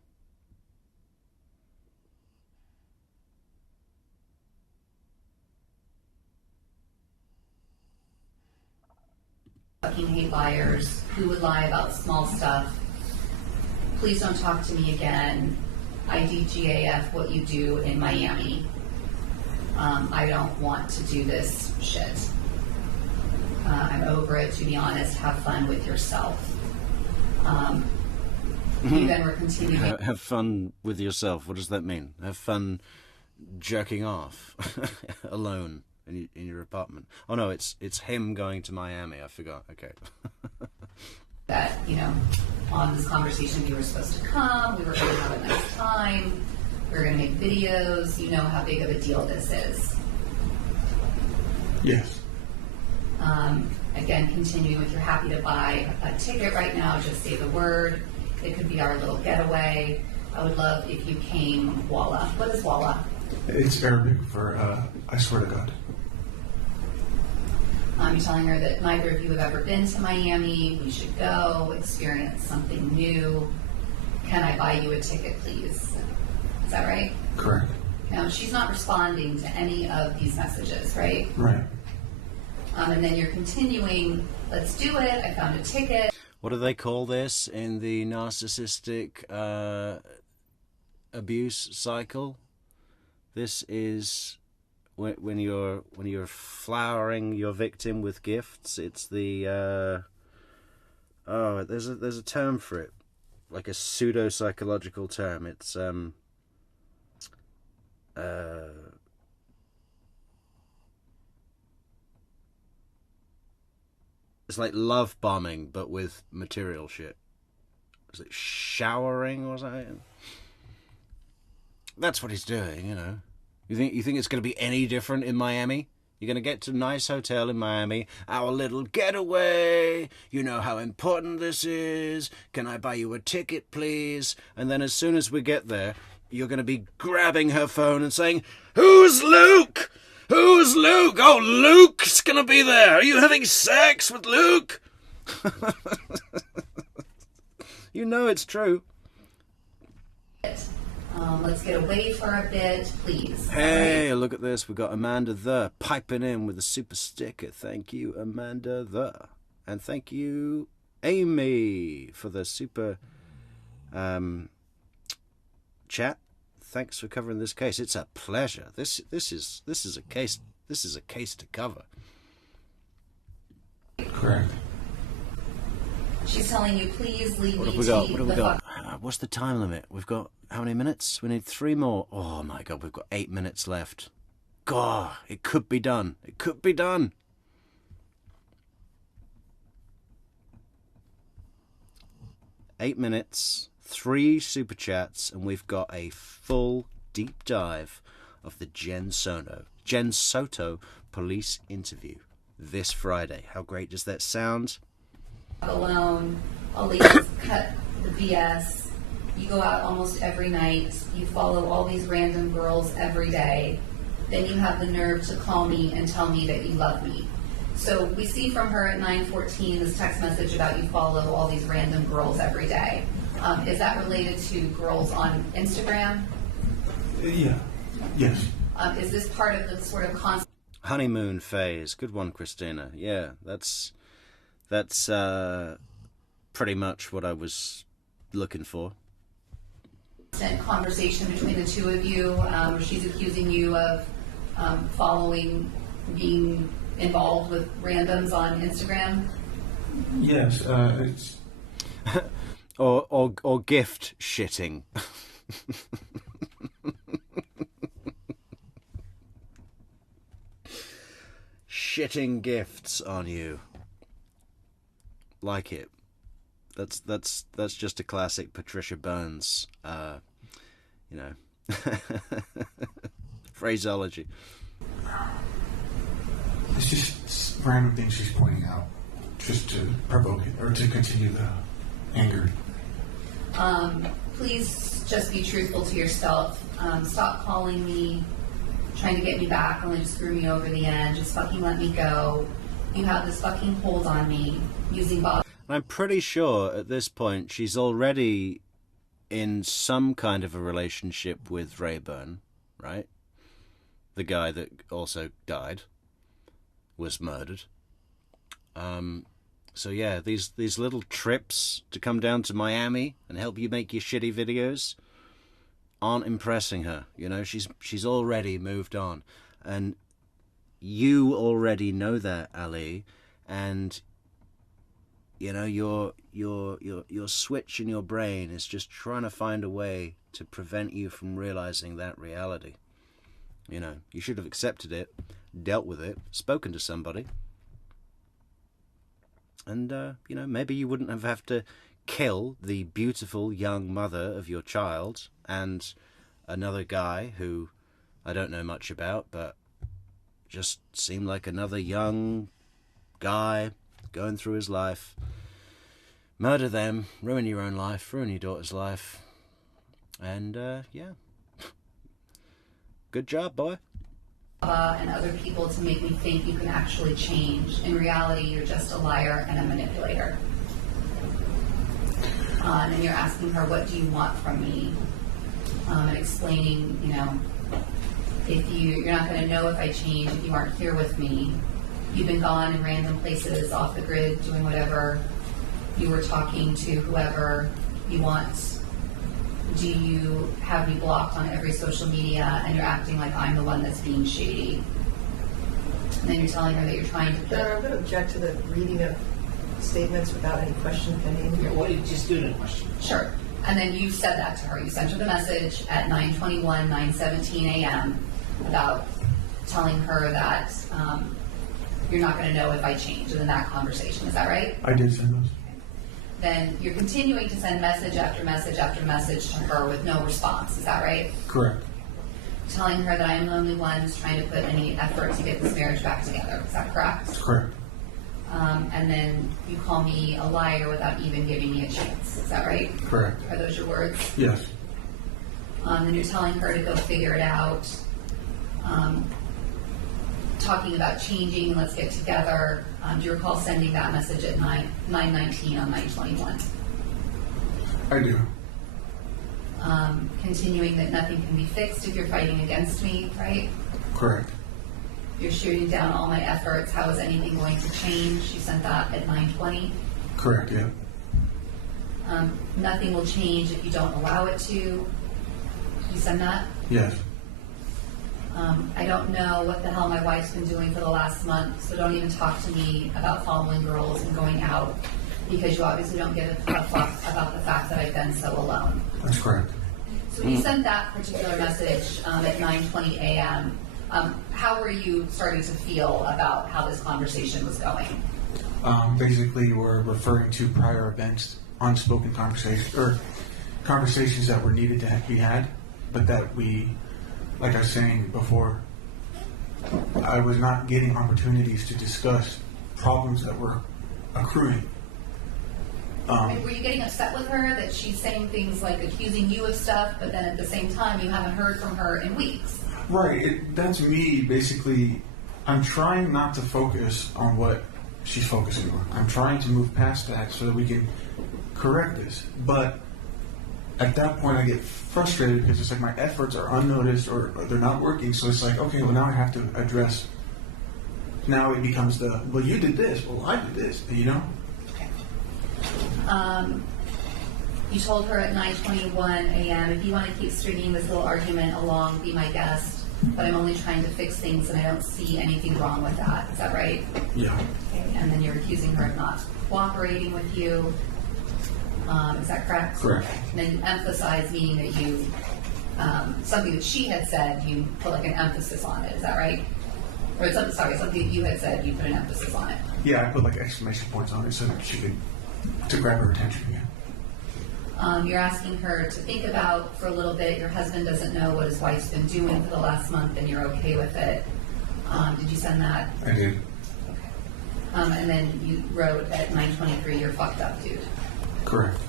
Fucking hate liars. Who would lie about small stuff? Please don't talk to me again. IDGAF what you do in Miami. I don't want to do this shit. I'm over it, to be honest. Have fun with yourself. You then were continuing. Have fun with yourself. What does that mean? Have fun jerking off alone in your apartment. Oh no, it's him going to Miami. I forgot. Okay. That, you know, on this conversation we were supposed to come, we were going to have a nice time, we were going to make videos. You know how big of a deal this is. Yes. Again, continuing with you're happy to buy a ticket right now, just say the word. It could be our little getaway. I would love if you came, voila. What is voila? It's Arabic for I swear to God. You're telling her that neither of you have ever been to Miami. We should go, experience something new. Can I buy you a ticket, please? Is that right? Correct. Now, she's not responding to any of these messages, right? Right. And then you're continuing, let's do it. I found a ticket. What do they call this in the narcissistic abuse cycle? This is when you're flowering your victim with gifts. It's the there's a term for it, like a pseudo psychological term. It's it's like love bombing, but with material shit. Is it showering or something? That's what he's doing, you know. You think it's going to be any different in Miami? You're going to get to a nice hotel in Miami, our little getaway. You know how important this is. Can I buy you a ticket, please? And then as soon as we get there, you're going to be grabbing her phone and saying, "Who's Luke? Who's Luke? Oh, Luke's going to be there. Are you having sex with Luke?" You know it's true. Let's get away for a bit, please. Hey, look at this. We've got Amanda the piping in with a super sticker. Thank you, Amanda the. And thank you, Amy, for the super chat. Thanks for covering this case. It's a pleasure. This is a case. This is a case to cover. Correct. She's telling you, please leave me. What have we got? What have we got? What's the time limit? We've got how many minutes? We need 3 more. Oh my God, we've got 8 minutes left. God, it could be done. It could be done. Eight minutes, 3 super chats, and we've got a full deep dive of the Jen Soto police interview this Friday. How great does that sound? Alone, all ladies cut the BS. You go out almost every night. You follow all these random girls every day. Then you have the nerve to call me and tell me that you love me. So we see from her at 9:14 this text message about you follow all these random girls every day. Is that related to girls on Instagram? Yeah. Yes. Is this part of the sort of constant Honeymoon phase? Good one, Christina. Yeah, that's pretty much what I was looking for. conversation between the two of you, where she's accusing you of following, being involved with randoms on Instagram? Yes, it's or gift shitting. Shitting gifts on you. Like it. That's just a classic Patricia Burns, phraseology. It's just random things she's pointing out, just to provoke it or to continue the anger. Please just be truthful to yourself. Stop calling me, trying to get me back, only to screw me over the end. Just fucking let me go. You have this fucking hold on me using Bob. I'm pretty sure at this point she's already in some kind of a relationship with Rayburn, right? The guy that also died, was murdered. So yeah, these little trips to come down to Miami and help you make your shitty videos aren't impressing her. You know, she's already moved on, and you already know that, Ali, and You know, your switch in your brain is just trying to find a way to prevent you from realizing that reality. You know, you should have accepted it, dealt with it, spoken to somebody, and you know, maybe you wouldn't have to kill the beautiful young mother of your child and another guy who I don't know much about, but just seemed like another young guy going through his life. Murder them, ruin your own life, ruin your daughter's life, and yeah. Good job, boy. And other people to make me think you can actually change. In reality, you're just a liar and a manipulator. And you're asking her, what do you want from me? And explaining, you know, if you're not going to know if I change if you aren't here with me. You've been gone in random places, off the grid, doing whatever. You were talking to whoever you want. Do you have me blocked on every social media and you're acting like I'm the one that's being shady? And then you're telling her that you're trying to... Dara, I'm going to object to the reading of statements without any question pending. Yeah, what did you just do in a question? Sure. And then you said that to her. You sent her the message at 9:21, 9:17 a.m. about telling her that you're not going to know if I change in that conversation. Is that right? I did send those. Then you're continuing to send message after message after message to her with no response. Is that right? Correct. Telling her that I'm the only one who's trying to put any effort to get this marriage back together. Is that correct? Correct. And then you call me a liar without even giving me a chance. Is that right? Correct. Are those your words? Yes. Then you're telling her to go figure it out. Talking about changing, let's get together. Do you recall sending that message at 9:19 on 9:21? I do. Continuing that nothing can be fixed if you're fighting against me, right? Correct. You're shooting down all my efforts. How is anything going to change? You sent that at 9:20. Correct, yeah. Nothing will change if you don't allow it to. You send that? Yes. I don't know what the hell my wife's been doing for the last month, so don't even talk to me about following girls and going out, because you obviously don't give a fuck about the fact that I've been so alone. That's correct. So when you sent that particular message at 9:20 a.m., how were you starting to feel about how this conversation was going? Basically, we're referring to prior events, unspoken conversations, or conversations that were needed to be had, but that we, like I was saying before, I was not getting opportunities to discuss problems that were accruing. Were you getting upset with her that she's saying things like accusing you of stuff, but then at the same time you haven't heard from her in weeks? Right. That's me, basically. I'm trying not to focus on what she's focusing on. I'm trying to move past that so that we can correct this. But at that point, I get frustrated because it's like my efforts are unnoticed or they're not working. So it's like, okay, well, now I have to address. Now it becomes the, well, you did this. Well, I did this, you know? You told her at 9:21 a.m., if you want to keep stringing this little argument along, be my guest, but I'm only trying to fix things and I don't see anything wrong with that. Is that right? Yeah. Okay. And then you're accusing her of not cooperating with you. Is that correct? Correct. And then you emphasize, meaning that you, something that she had said, you put like an emphasis on it. Is that right? Or it's something that you had said, you put an emphasis on it. Yeah, I put like exclamation points on it so that she could, to grab her attention again. You're asking her to think about for a little bit. Your husband doesn't know what his wife's been doing for the last month, and you're okay with it. Did you send that? I did. Okay. And then you wrote at 9:23, you're fucked up, dude. Correct.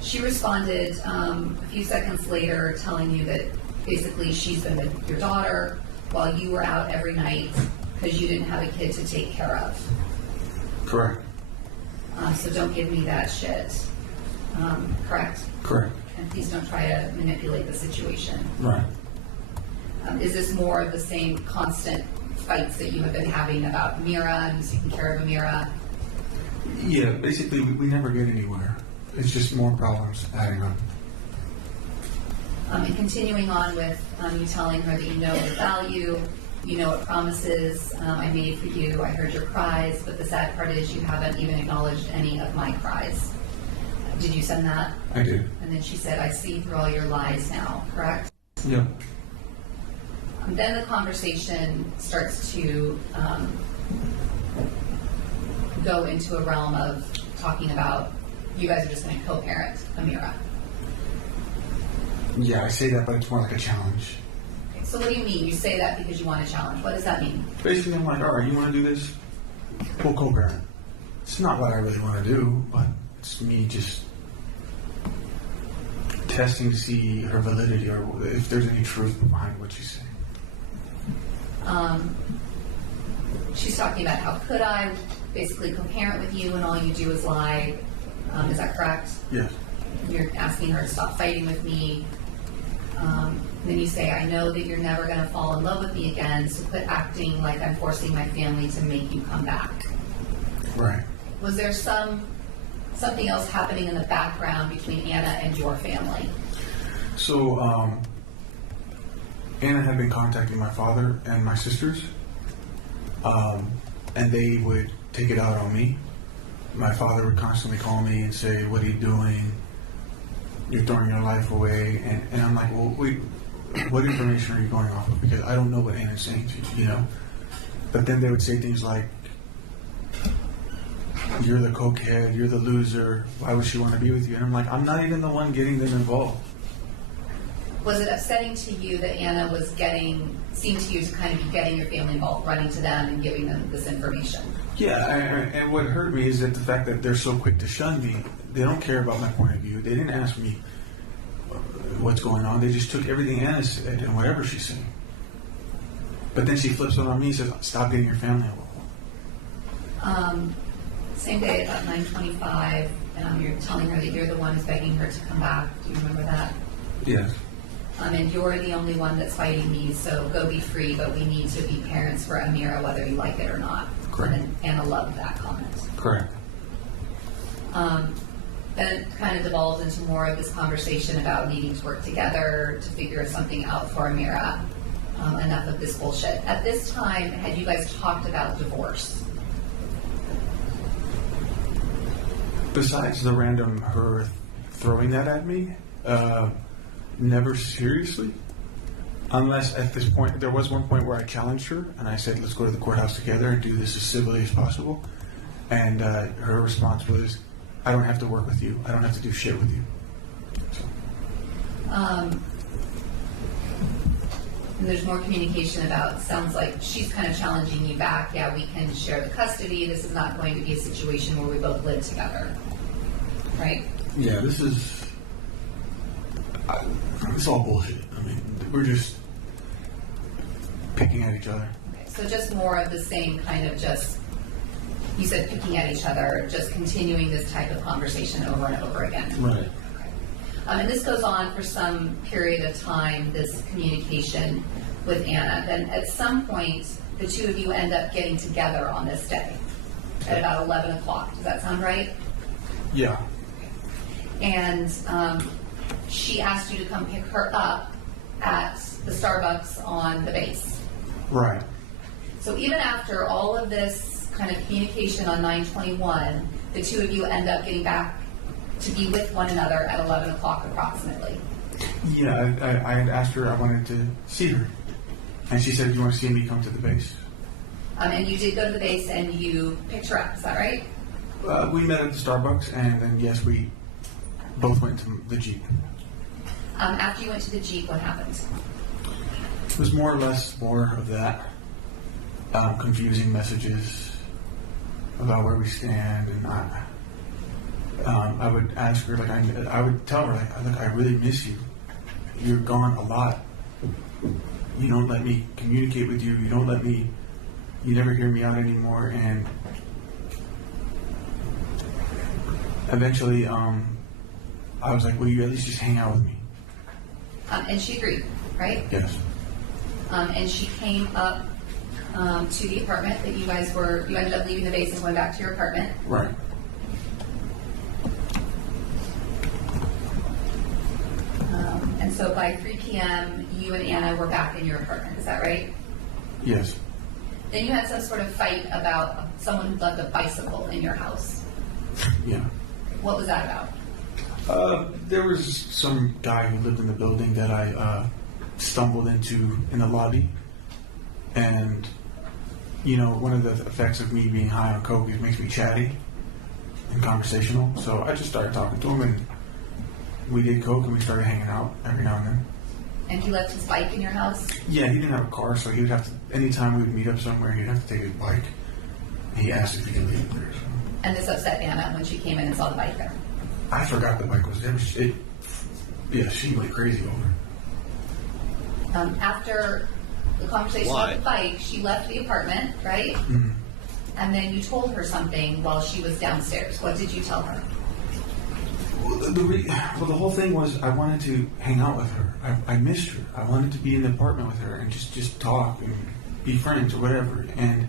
She responded a few seconds later telling you that basically she's been with your daughter while you were out every night because you didn't have a kid to take care of. Correct. So don't give me that shit. Correct? Correct. And please don't try to manipulate the situation. Right. Is this more of the same constant fights that you have been having about Amira and taking care of Amira? Yeah, basically we never get anywhere. It's just more problems adding up. And continuing on with you telling her that you know the value You know what promises I made for you. I heard your cries, but the sad part is you haven't even acknowledged any of my cries. Did you send that? I did. And then she said, I see through all your lies now, correct? Yeah. Then the conversation starts to go into a realm of talking about you guys are just going to co-parent Amira. Yeah, I say that, but it's more like a challenge. Okay, so what do you mean? You say that because you want a challenge. What does that mean? Basically, I'm like, all right, you want to do this? We'll co-parent. It's not what I really want to do, but it's me just testing to see her validity or if there's any truth behind what she's saying. She's talking about how could I basically co-parent with you and all you do is lie. Is that correct? Yes. You're asking her to stop fighting with me. Then you say, I know that you're never going to fall in love with me again, so quit acting like I'm forcing my family to make you come back. Right. Was there something else happening in the background between Anna and your family? So, Anna had been contacting my father and my sisters, and they would take it out on me. My father would constantly call me and say, what are you doing? You're throwing your life away. And I'm like, well, wait, what information are you going off of? Because I don't know what Anna's saying to you, you know? But then they would say things like, you're the cokehead, you're the loser, why would she want to be with you? And I'm like, I'm not even the one getting them involved. Was it upsetting to you that Anna seemed to you to kind of be getting your family involved, running to them and giving them this information? Yeah, and what hurt me is that the fact that they're so quick to shun me, they don't care about my point of view. They didn't ask me what's going on. They just took everything Anna said and whatever she said. But then she flips it on me and says, stop getting your family involved. Same day at about 9:25, you're telling her that you're the one who's begging her to come back. Do you remember that? Yes. And you're the only one that's fighting me, so go be free, but we need to be parents for Amira, whether you like it or not. Correct. And Anna loved that comment. Correct. Then it kind of devolved into more of this conversation about needing to work together to figure something out for Amira. Enough of this bullshit. At this time, had you guys talked about divorce? Besides the random her throwing that at me, never seriously. Unless at this point, there was one point where I challenged her and I said, let's go to the courthouse together and do this as civilly as possible. And her response was, I don't have to work with you. I don't have to do shit with you. So. And there's more communication about, sounds like she's kind of challenging you back. Yeah, we can share the custody. This is not going to be a situation where we both live together. Right? Yeah, this is it's all bullshit. I mean, we're just picking at each other. Okay, so just more of the same kind of just, you said picking at each other, just continuing this type of conversation over and over again. Right. Okay. And this goes on for some period of time, this communication with Anna. Then at some point, the two of you end up getting together on this day at about 11 o'clock. Does that sound right? Yeah. And she asked you to come pick her up at the Starbucks on the base. Right. So even after all of this kind of communication on 9/21, the two of you end up getting back to be with one another at 11 o'clock approximately. Yeah, I had asked her, I wanted to see her. And she said, do you want to see me come to the base? And you did go to the base and you picked her up, is that right? We met at the Starbucks, and then, yes, we both went to the Jeep. After you went to the Jeep, what happened? It was more or less more of that. Confusing messages about where we stand, and I would ask her, like, I would tell her, like, look, I really miss you. You're gone a lot. You don't let me communicate with you. You never hear me out anymore. And eventually, I was like, will you at least just hang out with me? And she agreed, right? Yes. And she came up to the apartment that you ended up leaving the base and going back to your apartment. Right. And so by 3 p.m., you and Anna were back in your apartment, is that right? Yes. Then you had some sort of fight about someone who left a bicycle in your house. Yeah. What was that about? There was some guy who lived in the building that I stumbled into in the lobby. And, you know, one of the effects of me being high on coke, it makes me chatty and conversational. So I just started talking to him, and we did coke, and we started hanging out every now and then. And he left his bike in your house? Yeah, he didn't have a car, so he would have to, anytime we would meet up somewhere, he'd have to take his bike. He asked if he could leave it there. So. And this upset Anna when she came in and saw the bike there? I forgot the bike was there. Yeah, she went crazy over it. After the conversation about the bike, she left the apartment, right? Mm-hmm. And then you told her something while she was downstairs. What did you tell her? Well, the whole thing was I wanted to hang out with her. I missed her. I wanted to be in the apartment with her and just talk and be friends or whatever. And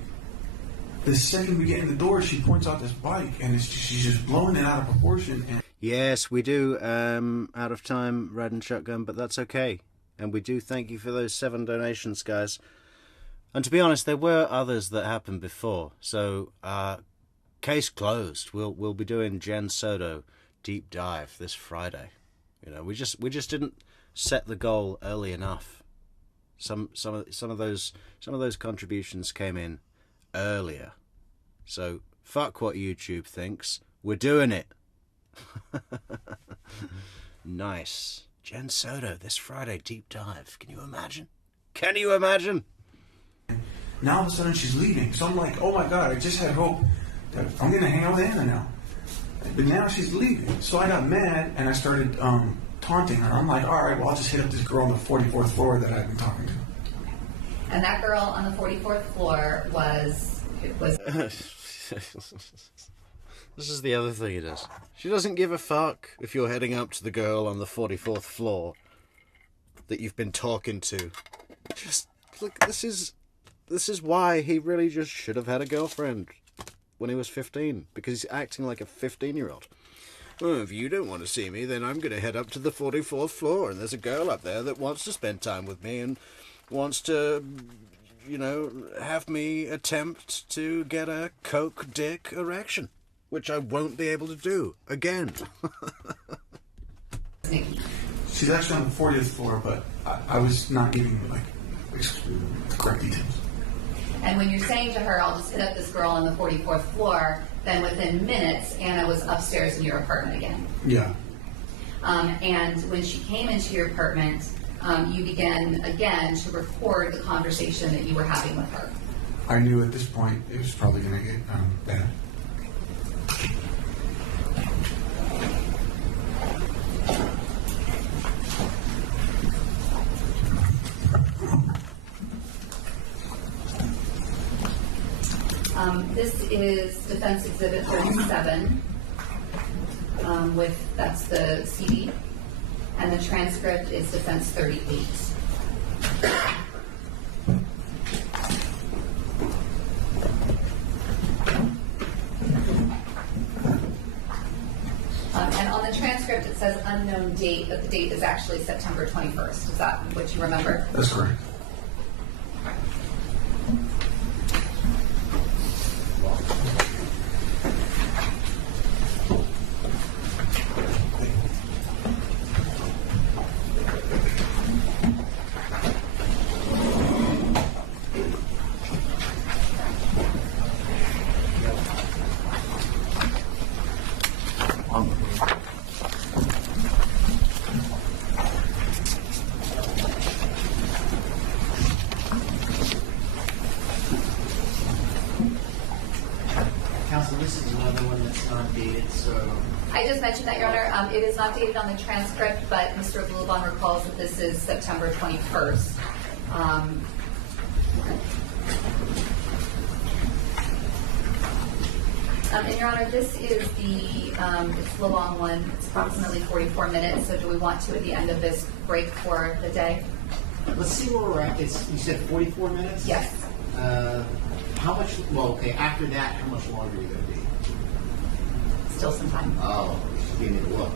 the second we get in the door, she points out this bike, and she's just blowing it out of proportion. And yes, we do. Out of time, Red and Shotgun, but that's okay. And we do thank you for those 7 donations, guys. And to be honest, there were others that happened before. So, case closed. We'll be doing Jen Soto deep dive this Friday. You know, we just didn't set the goal early enough. Some of those contributions came in earlier. So fuck what YouTube thinks. We're doing it. Nice. Jen Soto this Friday, deep dive. Can you imagine? Can you imagine? now all of a sudden she's leaving. So I'm like, oh my God, I just had hope that I'm going to hang out with Anna now. But now she's leaving. So I got mad and I started taunting her. I'm like, all right, well, I'll just hit up this girl on the 44th floor that I've been talking to. And that girl on the 44th floor was... This is the other thing he does. She doesn't give a fuck if you're heading up to the girl on the 44th floor that you've been talking to. Just, look, this is why he really just should have had a girlfriend when he was 15. Because he's acting like a 15-year-old. Well, if you don't want to see me, then I'm going to head up to the 44th floor. And there's a girl up there that wants to spend time with me and wants to, you know, have me attempt to get a coke dick erection. Which I won't be able to do again. She's actually on the 40th floor, but I was not giving like the correct details. And when you're saying to her, I'll just hit up this girl on the 44th floor, then within minutes, Anna was upstairs in your apartment again. Yeah. And when she came into your apartment, you began again to record the conversation that you were having with her. I knew at this point it was probably going to get bad. This is Defense Exhibit 37, that's the CD, and the transcript is Defense 38. And on the transcript it says unknown date, but the date is actually September 21st. Is that what you remember? That's correct. Counsel, this is another one that's not dated, so... I just mentioned that, Your Honor. It is not dated on the transcript, but Mr. Abulaban recalls that this is September 21st. And Your Honor, this is it's the long one. It's approximately 44 minutes. So do we want to, at the end of this, break for the day? Let's see where we're at. You said 44 minutes? Yes. How much, well, okay, after that, how much longer are you going to be? Still some time. Oh, you need to look.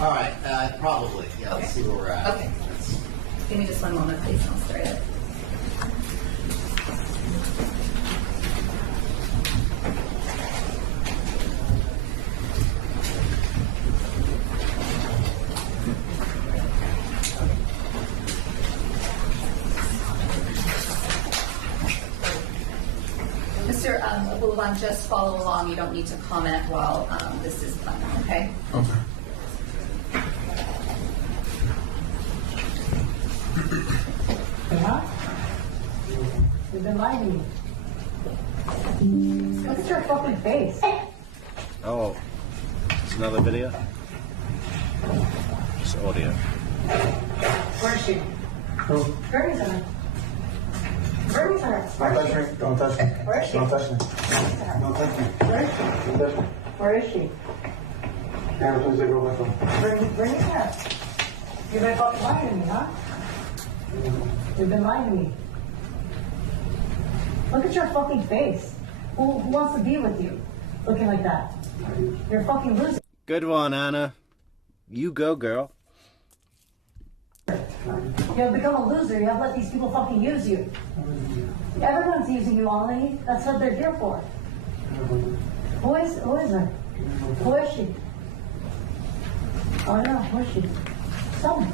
All right, probably. Yeah, okay. Let's see where we're at. Okay. Give me just one moment, please, and I'll start it. Mr. Abulaban, just follow along. You don't need to comment while this is done, okay? Okay. Yeah? You've been lying to me. Look at your fucking face. Oh, it's another video? It's audio. Where is she? Who? Grammy's on her. Grammy's on her. Don't touch me. Don't touch me. Where is she? Don't touch me. Don't touch me. Where is she? Don't touch me. Where is she? Camera, please take over my phone. Bring it here. You've been fucking lying to me, huh? You've been lying to me. Look at your fucking face. Who wants to be with you? Looking like that. You're a fucking loser. Good one, Anna. You go, girl. You have become a loser. You have let these people fucking use you. Everyone's using you, Ollie. That's what they're here for. Who is her? Who is she? Oh no, who is she? Tell me.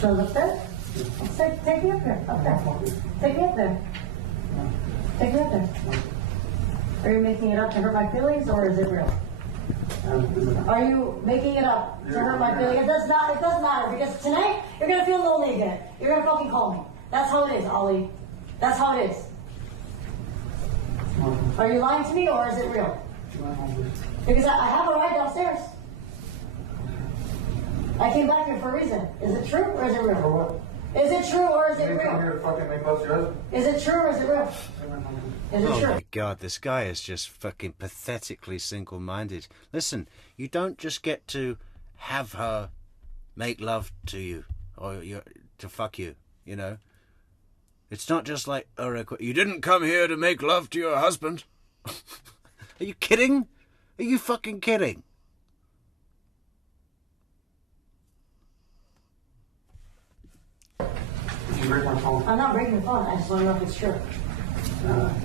Shows up there? Take me up there. Up there. Take me up there. Take me up there. Are you making it up to hurt my feelings, or is it real? Are you making it up to hurt my feelings? It doesn't matter, because tonight you're gonna feel lonely again. You're gonna fucking call me. That's how it is, Ollie. That's how it is. Are you lying to me, or is it real? Because I have a ride downstairs. I came back here for a reason. Is it true, or is it real? For what? Is it true, or is it You didn't come real? here to fucking make love to your husband? Is it true, or is it real? Is it Oh true? my god, this guy is just fucking pathetically single-minded. Listen, you don't just get to have her make love to you, or to fuck you, you know? It's not just like, you didn't come here to make love to your husband. Are you kidding? Are you fucking kidding? Did you break my phone? I'm not breaking the phone. I just want to know if it's true.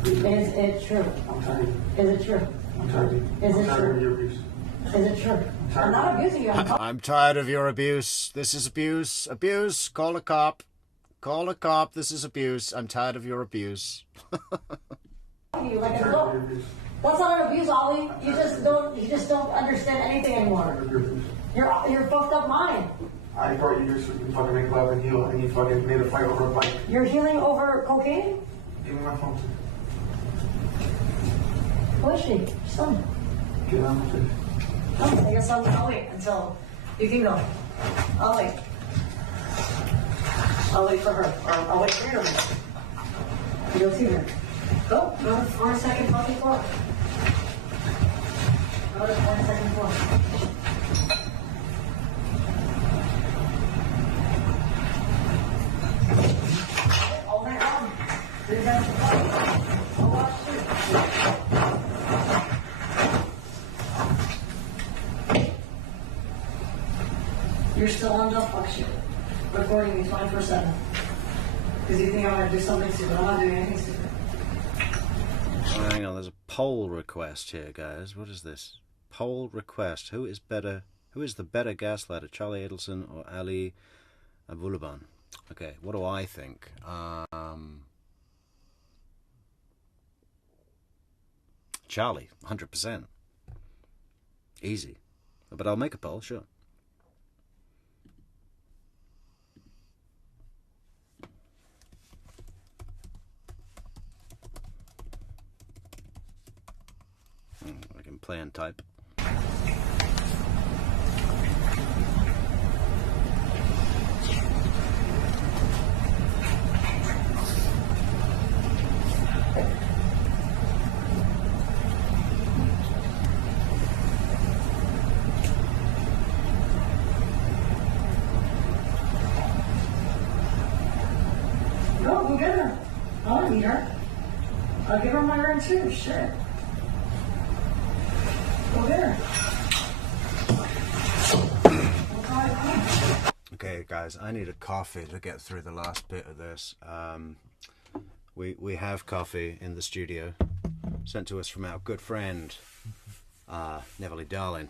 Is it true? I'm tired. Is it true? I'm tired. Is it I'm tired of true? your abuse. Is it true? I'm not abusing you. I'm tired of your abuse. This is abuse. Abuse. Call a cop. Call a cop. This is abuse. I'm tired of your abuse. You like an adult. That's not an abuse, Ollie. You just don't understand anything anymore. You're fucked up mind. I brought you here so you can fucking make love and heal, and you fucking made a fight over a bike. You're healing over cocaine? Give me my phone. Who is she? Son. Get out of my face. Oh, I guess I'll wait until you can go. I'll wait. I'll wait for her. Or I'll wait for you to leave. You go see her. Go to the 42nd fucking floor. Go to the 42nd floor. All night long. Do that. I'll watch you. You're still on the fuck shit. Recording me 24/7. Because you think I'm going to do something stupid. I'm not doing anything stupid. Oh, hang on, there's a poll request here, guys. What is this? Poll request. Who is the better gaslighter, Charlie Adelson or Ali Abulaban? Okay, what do I think? Charlie, 100%. Easy. But I'll make a poll, sure. I can play and type. Go get her. I want to meet her. I'll give her my ring too. Shit. Go get her. Okay, guys, I need a coffee to get through the last bit of this. We have coffee in the studio, sent to us from our good friend, Neverly Darling.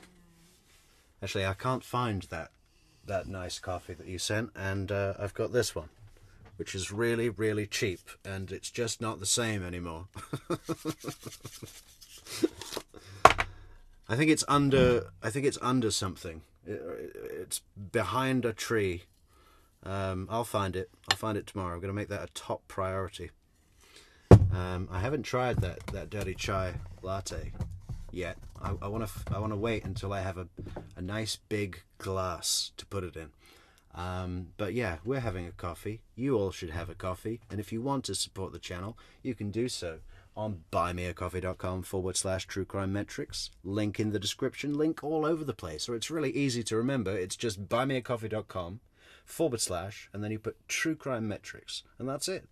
Actually, I can't find that nice coffee that you sent, and I've got this one, which is really, really cheap, and it's just not the same anymore. I think it's under something. It's behind a tree. I'll find it. I'll find it tomorrow. I'm going to make that a top priority. I haven't tried that dirty chai latte yet. I want to wait until I have a nice big glass to put it in. But yeah, we're having a coffee. You all should have a coffee. And if you want to support the channel, you can do so on buymeacoffee.com/True Crime Metrics. Link in the description, link all over the place. Or it's really easy to remember. It's just buymeacoffee.com/ and then you put True Crime Metrics. And that's it.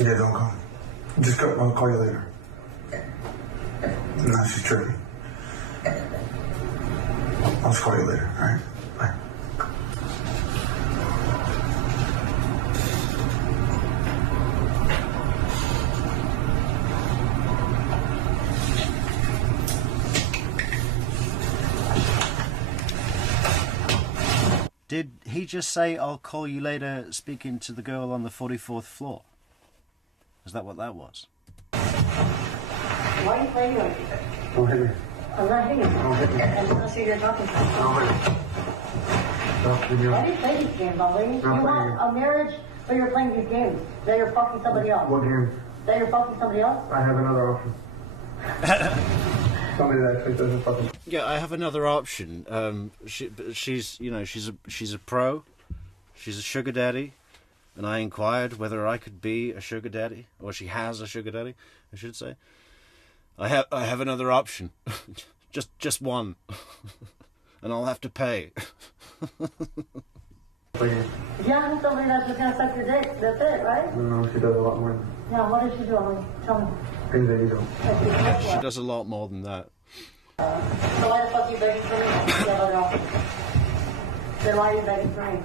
Yeah, don't call me. Just go. I'll call you later. No, she's tripping. I'll just call you later, alright? Bye. Did he just say, I'll call you later, speaking to the girl on the 44th floor? Is that what that was? Why are you playing like that? Don't hit me. I'm not hitting you. Don't hit me. I just want to see who you're talking to. Don't hit me. Stop video. Why do you play these games, Ollie? You want a marriage, but you're playing these games. That you're fucking somebody else. What game? That you're fucking somebody else? I have another option. Somebody that actually doesn't fucking... Yeah, I have another option. She's, you know, she's a pro. She's a sugar daddy. And I inquired whether I could be a sugar daddy, or she has a sugar daddy, I should say. I have another option, just one, and I'll have to pay. Yeah, somebody that's just gonna suck your dick. That's it, right? No, she does a lot more. Yeah, what does she do? Tell me. Things that you don't. She does a lot more than that. So why the fuck are you begging for me? You have other options. Then why are you begging for me?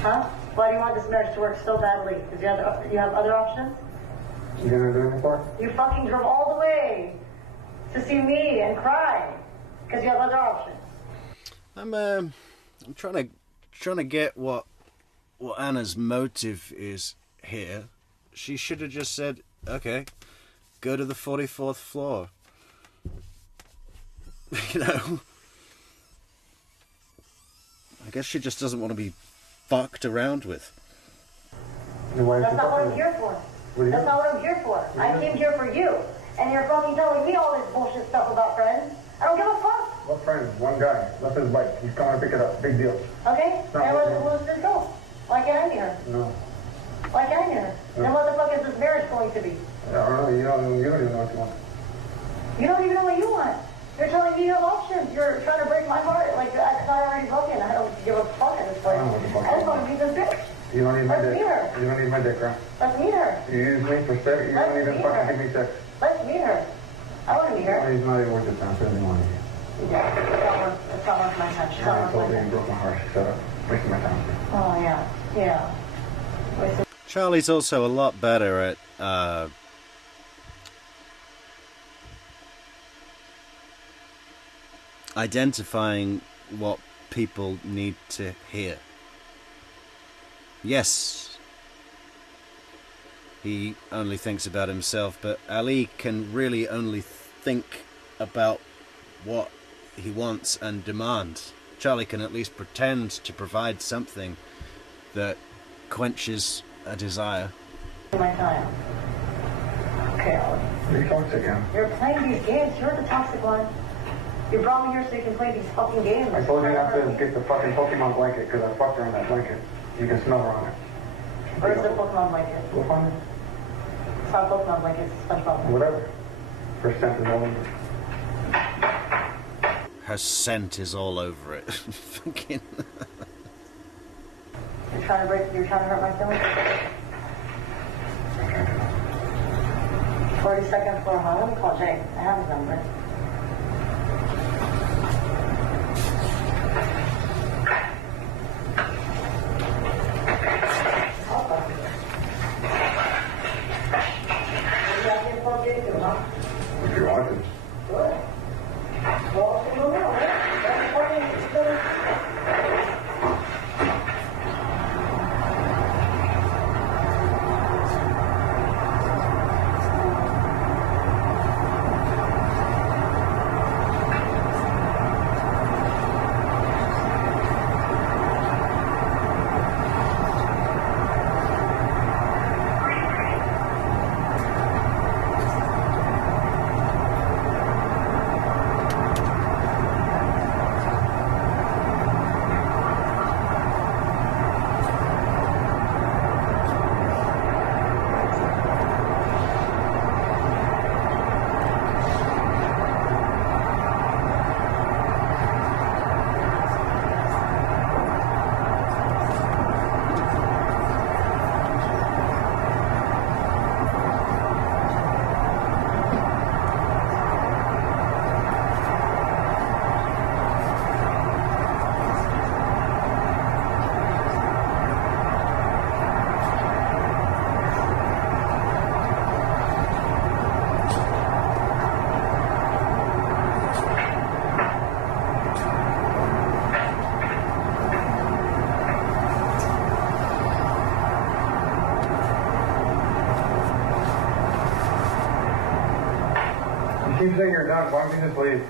Huh? Why do you want this marriage to work so badly? Because you have other options? You gonna do anything for it? You fucking drove all the way to see me and cry because you have other options. I'm trying to get what Anna's motive is here. She should have just said, okay, go to the 44th floor. You know? I guess she just doesn't want to be fucked around with. That's not what I'm here for. That's not what I'm here for. I came here for you. And you're fucking telling me all this bullshit stuff about friends. I don't give a fuck. What friends? One guy. Left his bike. He's coming to pick it up. Big deal. Okay? And let's just go. Why can't I meet her? No. Why can't I meet her? No. Then what the fuck is this marriage going to be? I don't know. You don't even know what you want. You don't even know what you want. You're telling me you have options. You're trying to break my heart. Like, it's not already broken. I don't give a fuck at this point. I don't know what the fuck I just want to meet this bitch. You don't need my Let's dick. meet her. You don't need my dick, right? Let's meet her. You use me for sex. You Let's don't even meet fucking her. give me sex. Let's meet her. I want to meet her. He's not even worth it. I'm spending money. Yeah, it's not worth my time. She's I not told worth you my you time. broke my heart. Shut up. Wasting my time. Oh, yeah. Yeah. Wasting. Charlie's also a lot better at identifying what people need to hear. Yes, he only thinks about himself, but Ali can really only think about what he wants and demands. Charlie can at least pretend to provide something that quenches a desire. My time. Okay, Ollie. You're toxic, man. You're playing these games. You're the toxic one. You brought me here so you can play these fucking games. I told you not to get the fucking Pokemon blanket because I fucked her on that blanket. You can smell her on it. Where's the Pokemon blanket? We'll find it. It's not Pokemon blanket, it's SpongeBob blanket. Whatever. Her scent is all over. Her scent is all over it. Fucking. You're trying to hurt my feelings? 42nd floor home. Let me call Jay. I have his number. If you want to. Good. Well, we don't know, right? Keep saying you're done. Why don't you just leave?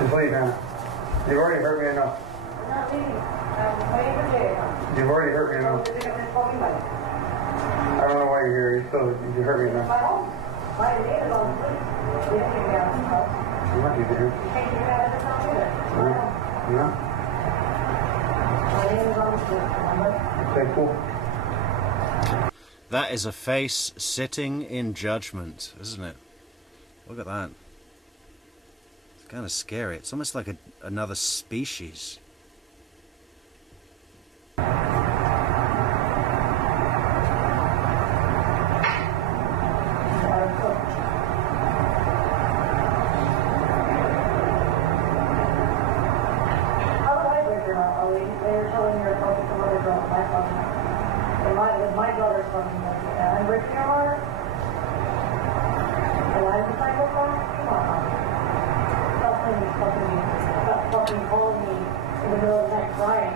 Just leave, Anna. You've already hurt me enough. I'm not leaving. I'm waiting for Jay. You've already hurt me enough. I don't know why you're here. You hurt me enough. My home. My name is on the police. You didn't get me out of this house. I'm not here. You can't get me out of this house either. No? My name is on the police. Remember? Okay, cool. That is a face sitting in judgment, isn't it? Look at that. It's kind of scary. It's almost like another species. My daughter's fucking with and I'm breaking your heart. And I'm the psychopath? Come on. Stop fucking calling me in the middle of the night crying.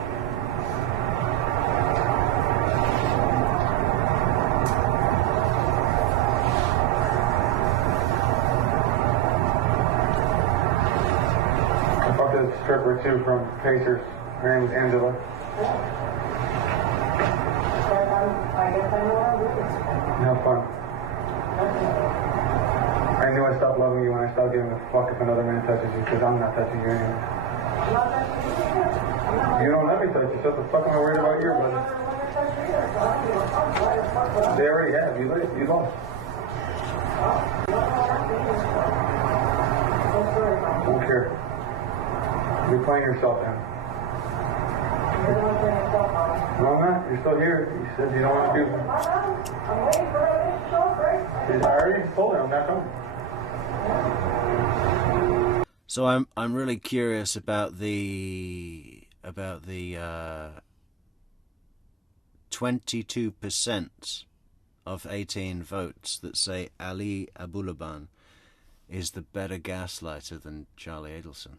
I fucked a stripper too from Pacers. Her name's Angela. Yeah. I guess I know what I'm doing. Have fun. I knew I stopped loving you when I stopped giving a fuck if another man touches you, because I'm not touching you anyway. You don't let me touch you, so the fuck am I worried about your brother? They already have. You lost. Don't care. You're playing yourself now. No, I'm not. You're still here. You said you don't want to do it. I'm waiting for this show, right? I already told her I'm not coming. So I'm really curious about the 22% of 18 votes that say Ali Abulaban is the better gaslighter than Charlie Adelson.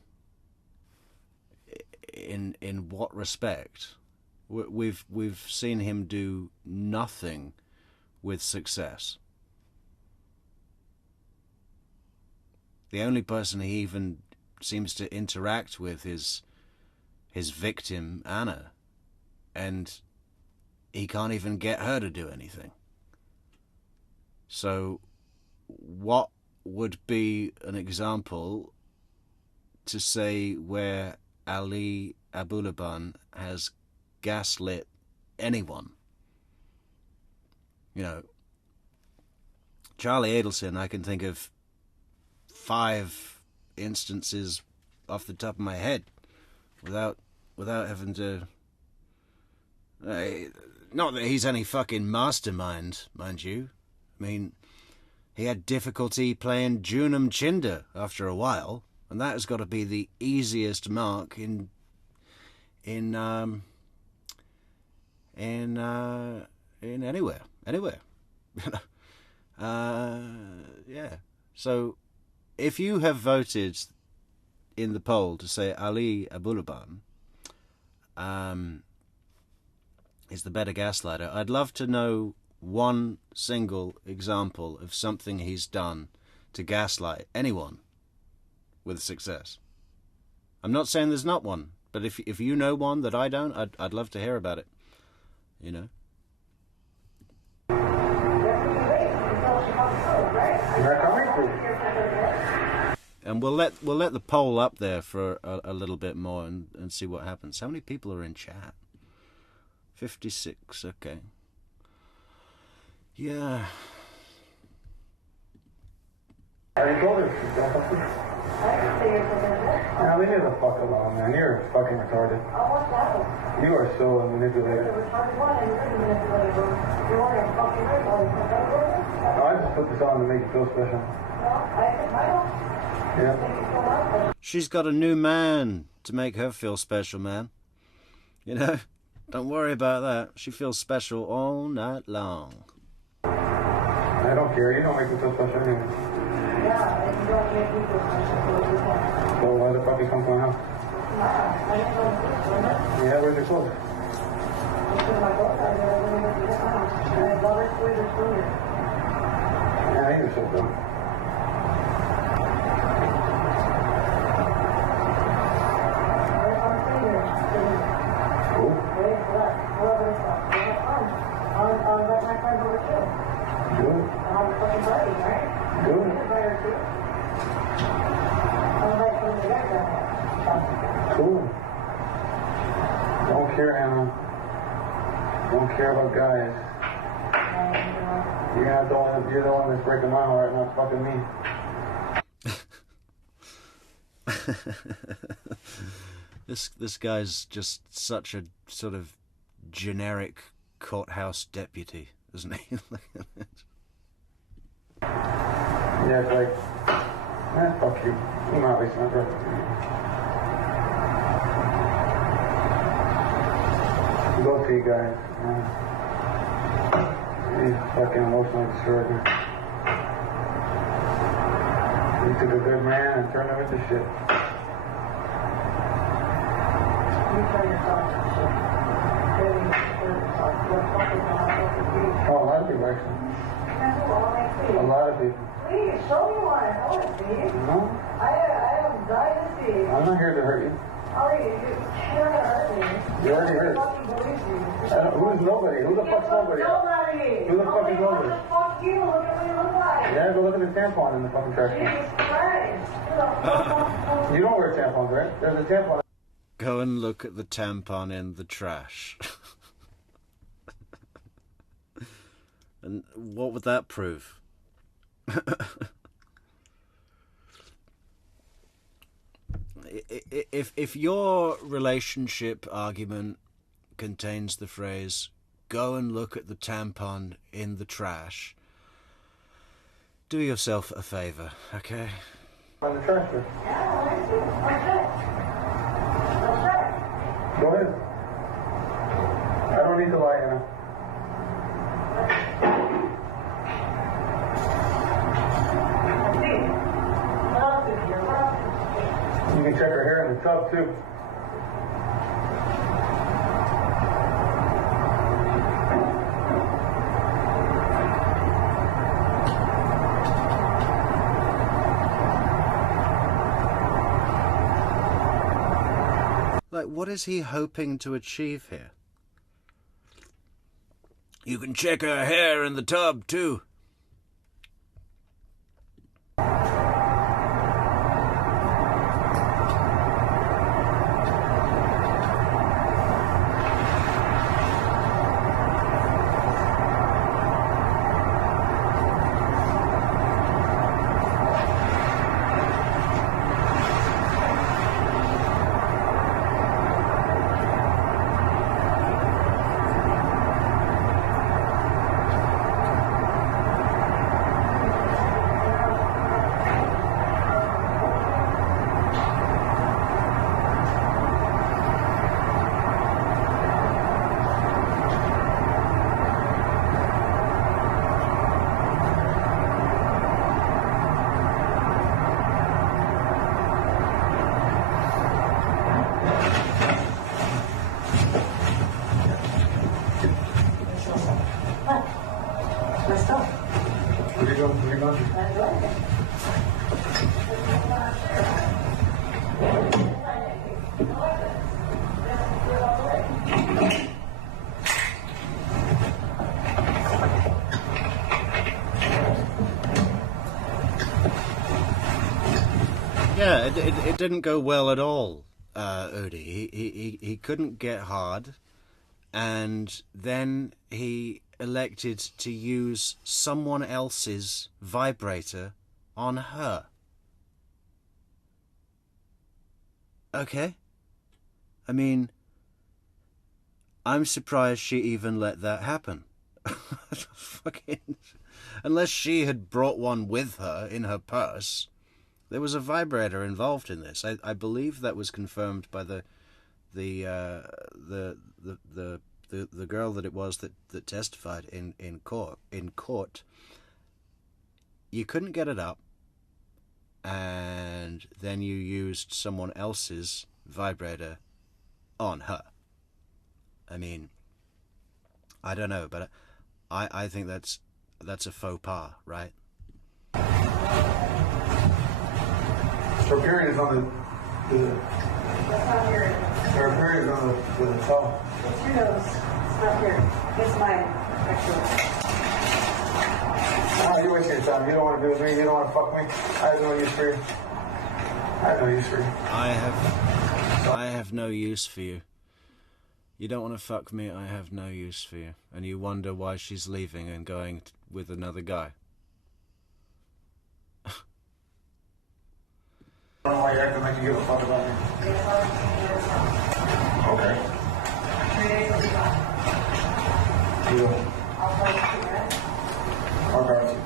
In what respect? We've seen him do nothing with success. The only person he even seems to interact with is his victim, Anna, and he can't even get her to do anything. So what would be an example to say where Ali Abulaban has gaslit anyone? You know, Charlie Adelson, I can think of 5 instances off the top of my head without having to... not that he's any fucking mastermind, mind you. I mean, he had difficulty playing Junam Chinder after a while, and that has got to be the easiest mark in anywhere. Yeah. So if you have voted in the poll to say Ali Abulaban is the better gaslighter, I'd love to know one single example of something he's done to gaslight anyone with success. I'm not saying there's not one, but if you know one that I don't, I'd love to hear about it. You know. And we'll let the poll up there for a little bit more and see what happens. How many people are in chat? 56. Okay. Yeah. I told her she's don't fuck with you. Now leave me the fuck alone, man. You're fucking retarded. You are so manipulated. I just put this on to make you feel special. Yeah. She's got a new man to make her feel special, man. You know? Don't worry about that. She feels special all night long. I don't care. You don't make me feel special anyway. Yeah, and you don't make me feel special. So why the fuck you come to my house? Yeah, where's your clothes? Yeah, you're so dumb. Cool. Don't care, Anna. Don't care about guys. You're the one that's breaking my heart, not fucking me. This guy's just such a sort of generic courthouse deputy, isn't he? Yeah, it's like, fuck you. I'm not wasting my breath. Both of you guys. He's fucking emotionally destroyed me. You took a good man and turned him into shit. Oh, a lot of people actually. A lot of people. Please, show me one. I want to see. No? I am dying to see. I'm not here to hurt you. You already heard. Who's nobody? Who the fuck's nobody? Nobody. Who the fuck is nobody? Fuck you. Look at what you look like. Yeah, go look at the tampon in the fucking trash can. You don't wear tampons, right? There's a tampon. Go and look at the tampon in the trash. And what would that prove? If your relationship argument contains the phrase, go and look at the tampon in the trash, do yourself a favour, okay? On the trash can. Go ahead. I don't need to lie, Anna. You can check her hair in the tub, too. Like, what is he hoping to achieve here? You can check her hair in the tub, too. Yeah, it didn't go well at all, Udi. He couldn't get hard, and then he elected to use someone else's vibrator on her. Okay? I mean, I'm surprised she even let that happen. Fucking... Unless she had brought one with her in her purse. There was a vibrator involved in this. I believe that was confirmed by the girl that it was that testified in court. You couldn't get it up, and then you used someone else's vibrator on her. I mean, I don't know, but I think that's a faux pas, right? Her period is on her period is on the towel. It's your nose. It's not here. It's mine, actually. Ah, you're wasting your time. You don't want to be with me. You don't want to fuck me. I have no use for you. I have no use for you. I have no use for you. You don't want to fuck me. I have no use for you. And you wonder why she's leaving and going with another guy. I don't know why you're acting like you give a fuck about me. Okay. 3 days will be gone. You will. I'll tell you that. I'll guard you.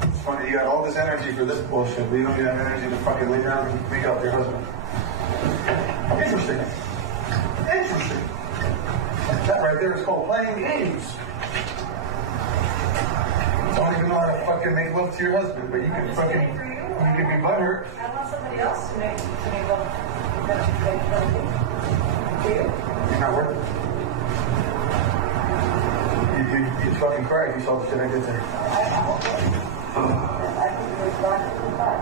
It's funny, you got all this energy for this bullshit, but you don't even have energy to fucking lay down and make up your husband. Interesting. That right there is called playing games. don't even know how to fucking make love to your husband, but you can fucking, you can be butthurt. I want somebody else to make love. Do you? You're not worth it. You'd fucking cry if you saw the shit I did to her.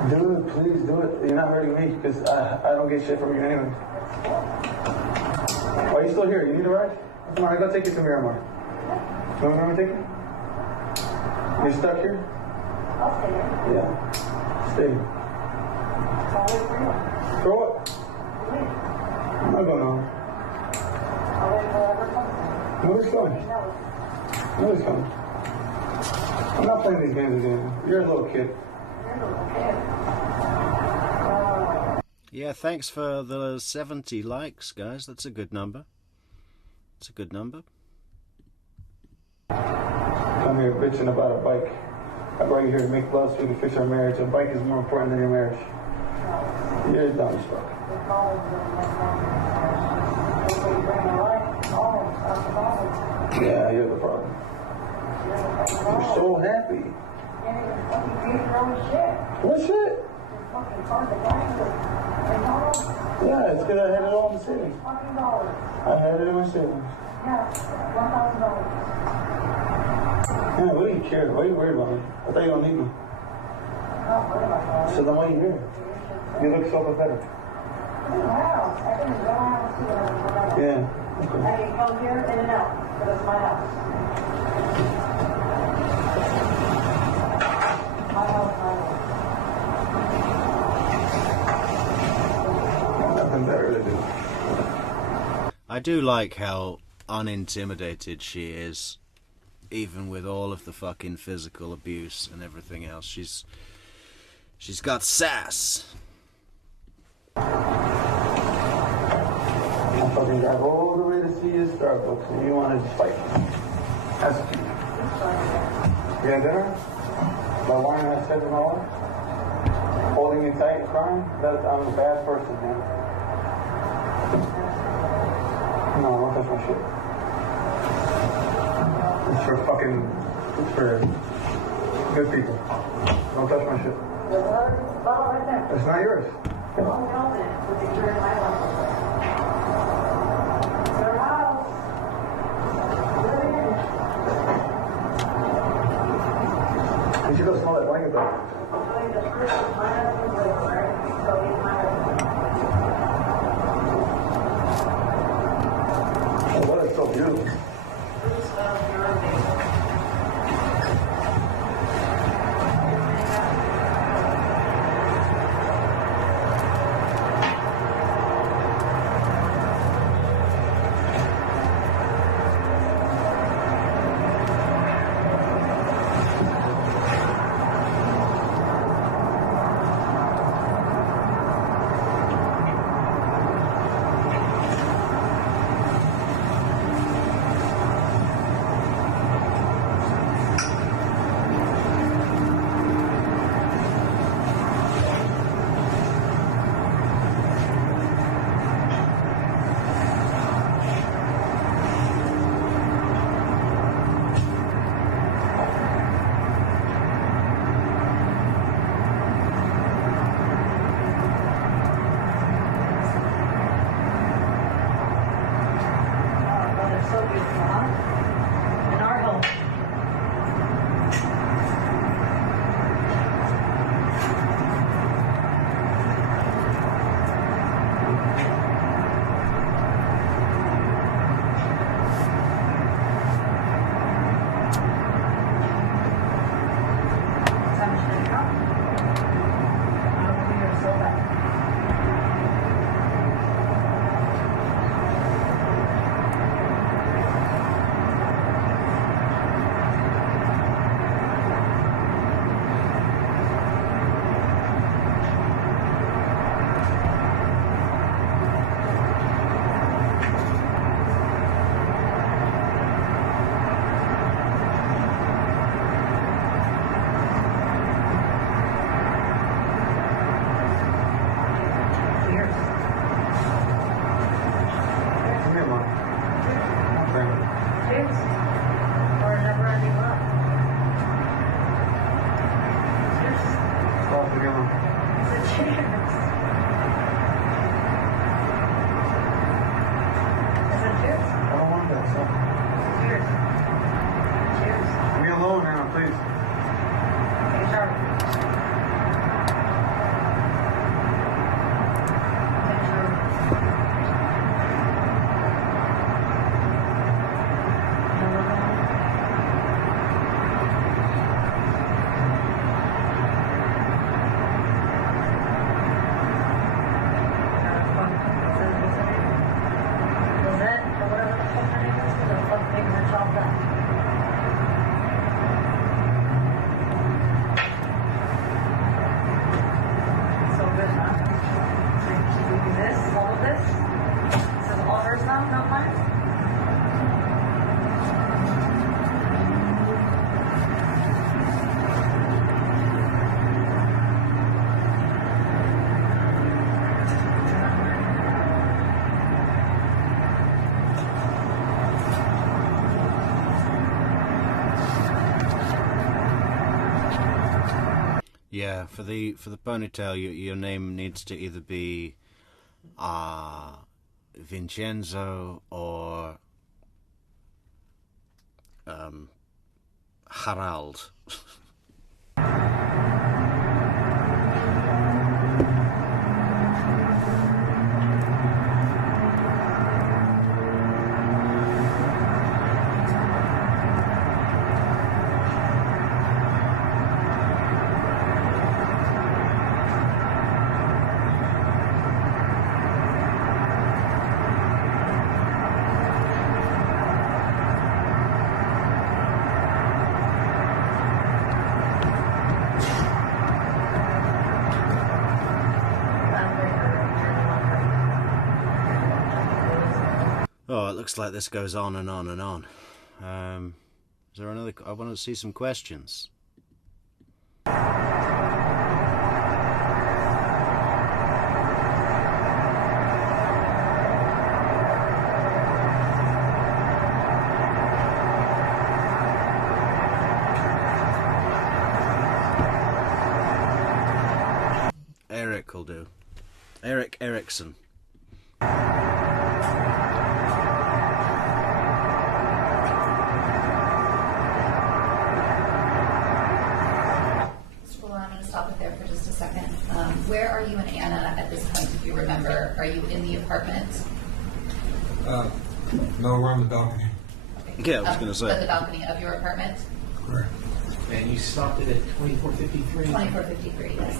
Do it, please do it. You're not hurting me because I don't get shit from you anyway. Why are you still here? You need a ride? Come on, I gotta take you to Miramar. You want me to take you? You're stuck here? I'll stay here. Yeah. Stay here. I'll wait for you. For what? I'm not going nowhere. I'll wait for whatever comes. Nobody's coming. Nobody's coming. I'm not playing these games again. You're a little kid. You're a little kid. Yeah, thanks for the 70 likes, guys. That's a good number. It's a good number. Come here bitching about a bike. I brought you here to make love so we can fix our marriage. A bike is more important than your marriage. You're dumb as fuck. Yeah, you're the problem. You're so happy. What shit? Yeah, it's because I had it all in the savings. I had it in my savings. Yeah, $1,000. Yeah, what do you care? Why are you worried about me? I thought you don't need me. So then why are you here? You look so pathetic. Yeah. Okay. I can come here in and out, but it's my house. My house, my house. Nothing better to do. I do like how unintimidated she is, even with all of the fucking physical abuse and everything else. She's got sass. I fucking drive all the way to see you Starbucks and you wanted to fight. That's cute. You had dinner? By wine I said to my wife? Holding me tight and crying? I'm a bad person, man. No, don't touch my shit. It's for good people. Don't touch my shit. It's not yours. You should go smell that blanket though. Oh, what is so beautiful. Yeah, for the ponytail, your name needs to either be Vincenzo or Harald. Oh, it looks like this goes on and on and on. Is there another? I want to see some questions. Eric will do. Eric Erickson. Where are you and Anna at this point, if you remember? Are you in the apartment? No, we're on the balcony. Okay. Yeah, I was going to say. At the balcony of your apartment? Correct. And you stopped it at 2453? 2453, yes.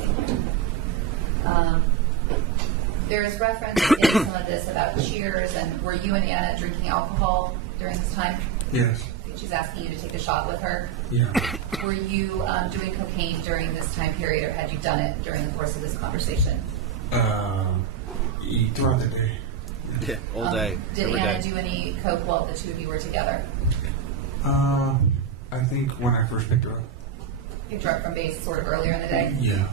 There is reference in some of this about cheers, and were you and Anna drinking alcohol during this time? Yes. She's asking you to take a shot with her. Yeah. Were you doing cocaine during this time period, or had you done it during the course of this conversation? Throughout the day. Yeah, all day. Did Anna do any coke while the two of you were together? I think when I first picked her up. Picked her up from base sort of earlier in the day? Yeah.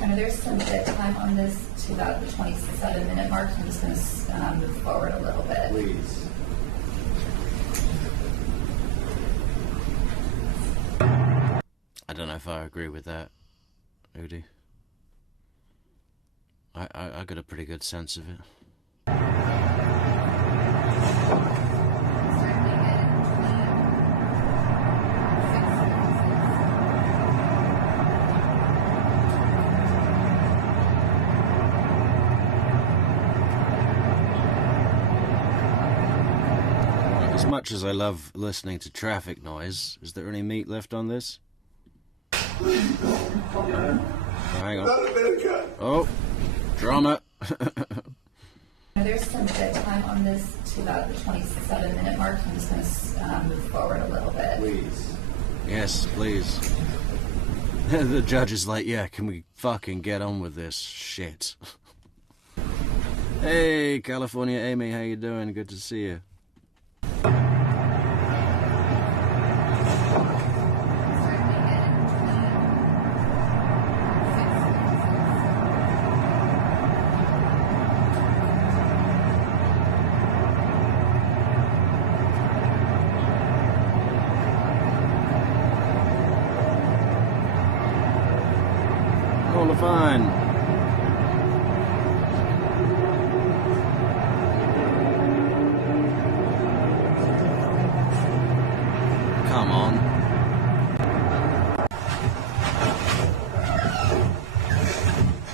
I know there's some bit time on this to about the 27-minute mark. I'm just going to move forward a little bit. Please. I don't know if I agree with that, Udi. I got a pretty good sense of it. As much as I love listening to traffic noise, is there any meat left on this? Oh, hang on. Oh, drama. There's some bit time on this to about the 27-minute mark. I'm just going to move forward a little bit. Please. Yes, please. The judge is like, yeah, can we fucking get on with this shit? Hey, California Amy, how you doing? Good to see you. Fine. Come on.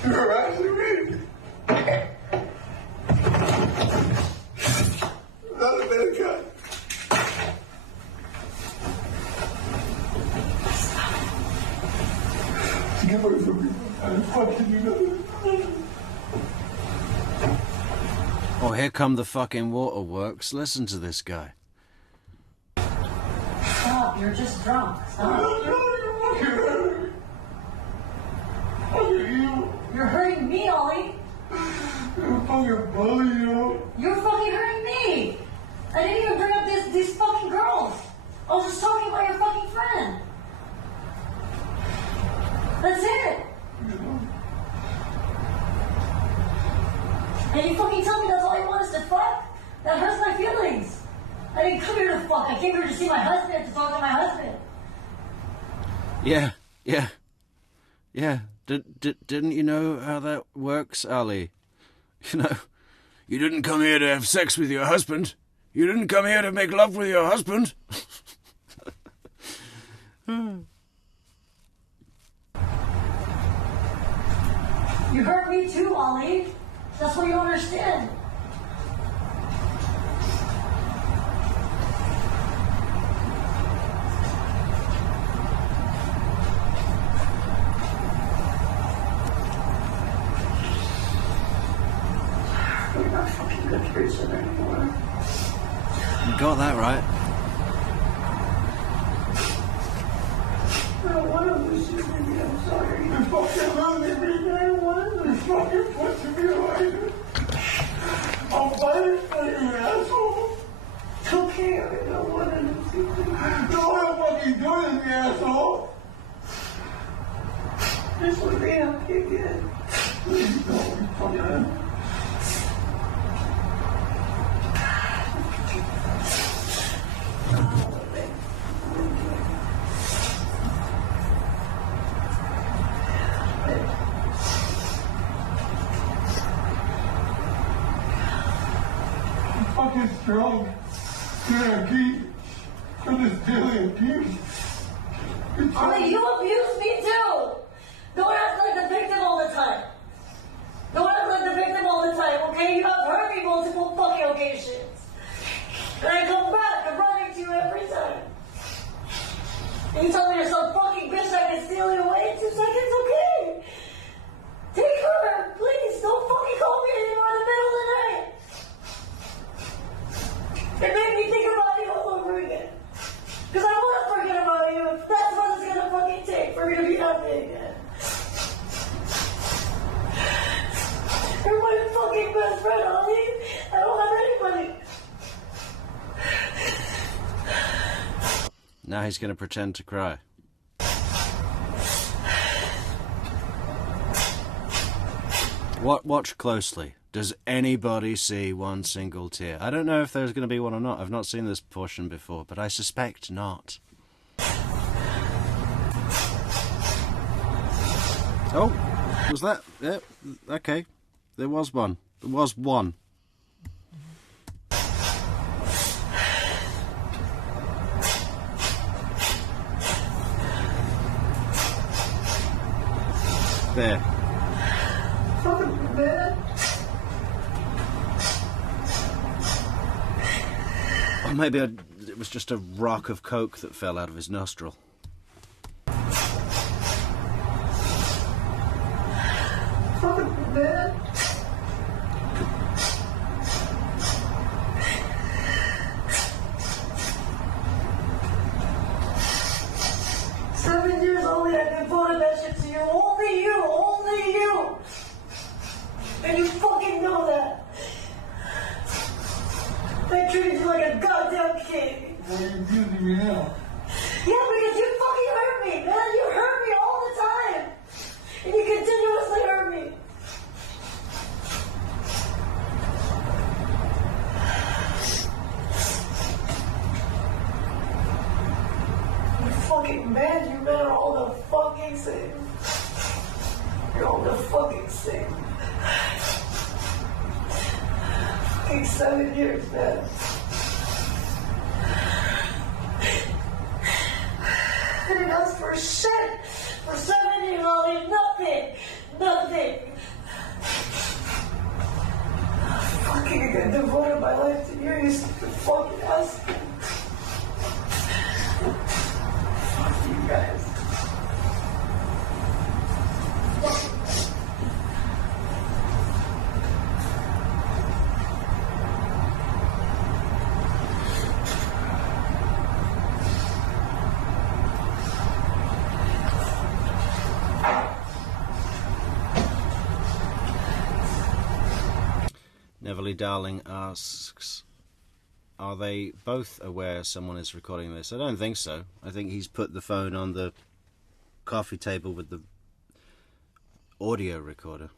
You're harassing me. Not a bad guy. Get away from me. Oh, here come the fucking waterworks. Listen to this guy. Stop, you're just drunk. Stop. You're hurting me, Ollie. You're fucking bully, you. You're fucking hurting me. I didn't even bring up these fucking girls. I was just talking about your fucking friend. That's it. And you fucking tell me that's all you want is to fuck? That hurts my feelings. I didn't come here to fuck. I came here to see my husband, to talk to my husband. Yeah. Didn't you know how that works, Ali? You know, you didn't come here to have sex with your husband. You didn't come here to make love with your husband. You hurt me too, Ollie. That's what you don't understand. You're not a fucking good person anymore. You got that right. I don't want to lose you, baby. I'm sorry. You fucking love me, baby. I don't want to lose you. Fucking pushing me away. I'll fight it for you, asshole. It's okay. I don't want to lose you. You don't want to fucking do this, you asshole. This will be okay again. Please don't. Fucking. Fucking strong. You're abuse. For this daily abuse. Ollie, you abuse me too. Don't act like the victim all the time. Don't act like the victim all the time, okay? You have hurt me multiple fucking occasions. And I come back, I'm running to you every time. And you tell me you're some fucking bitch that can steal you away in 2 seconds, okay? Take her, please. Don't fucking call me anymore in the middle of the night. It made me think about you all over again. Because I want to forget about you if that's what it's going to fucking take for me to be happy again. You're my fucking best friend, Ollie. I don't have anybody. Now he's going to pretend to cry. Watch closely. Does anybody see one single tear? I don't know if there's going to be one or not. I've not seen this portion before, but I suspect not. Oh, was that? Yeah, okay. There was one. There was one. There. Fucking man. Or maybe it was just a rock of coke that fell out of his nostril. Fucking man. Seven years only I've been voting that shit to you. Only you. Only you. And you fucking know that. They treated you like a goddamn king. Why are you abusing me now? Yeah, because you fucking hurt me, man. You hurt me all the time. And you continuously hurt me. You fucking man, you men are all the fucking same. You're all the fucking same. Fucking 7 years, man. I didn't ask for shit. For 7 years, I'll leave nothing. Nothing. Fucking, I got devoted my life to you. You stupid fucking ass. Fuck you guys. Neverly Darling asks, are they both aware someone is recording this? I don't think so. I think he's put the phone on the coffee table with the audio recorder.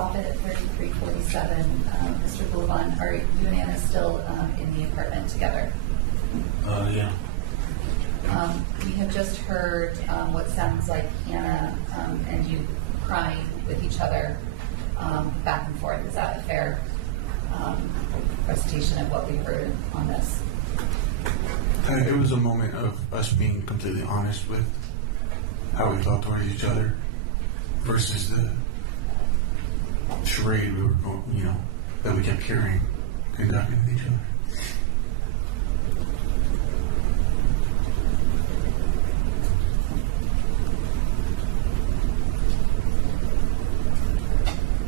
stop it at 3347. Mr. Abulaban, are you and Anna still in the apartment together? Yeah. We have just heard what sounds like Anna and you crying with each other back and forth. Is that a fair recitation of what we heard on this? It was a moment of us being completely honest with how we felt towards each other versus the charade we were going, that we kept hearing, conducting with each other.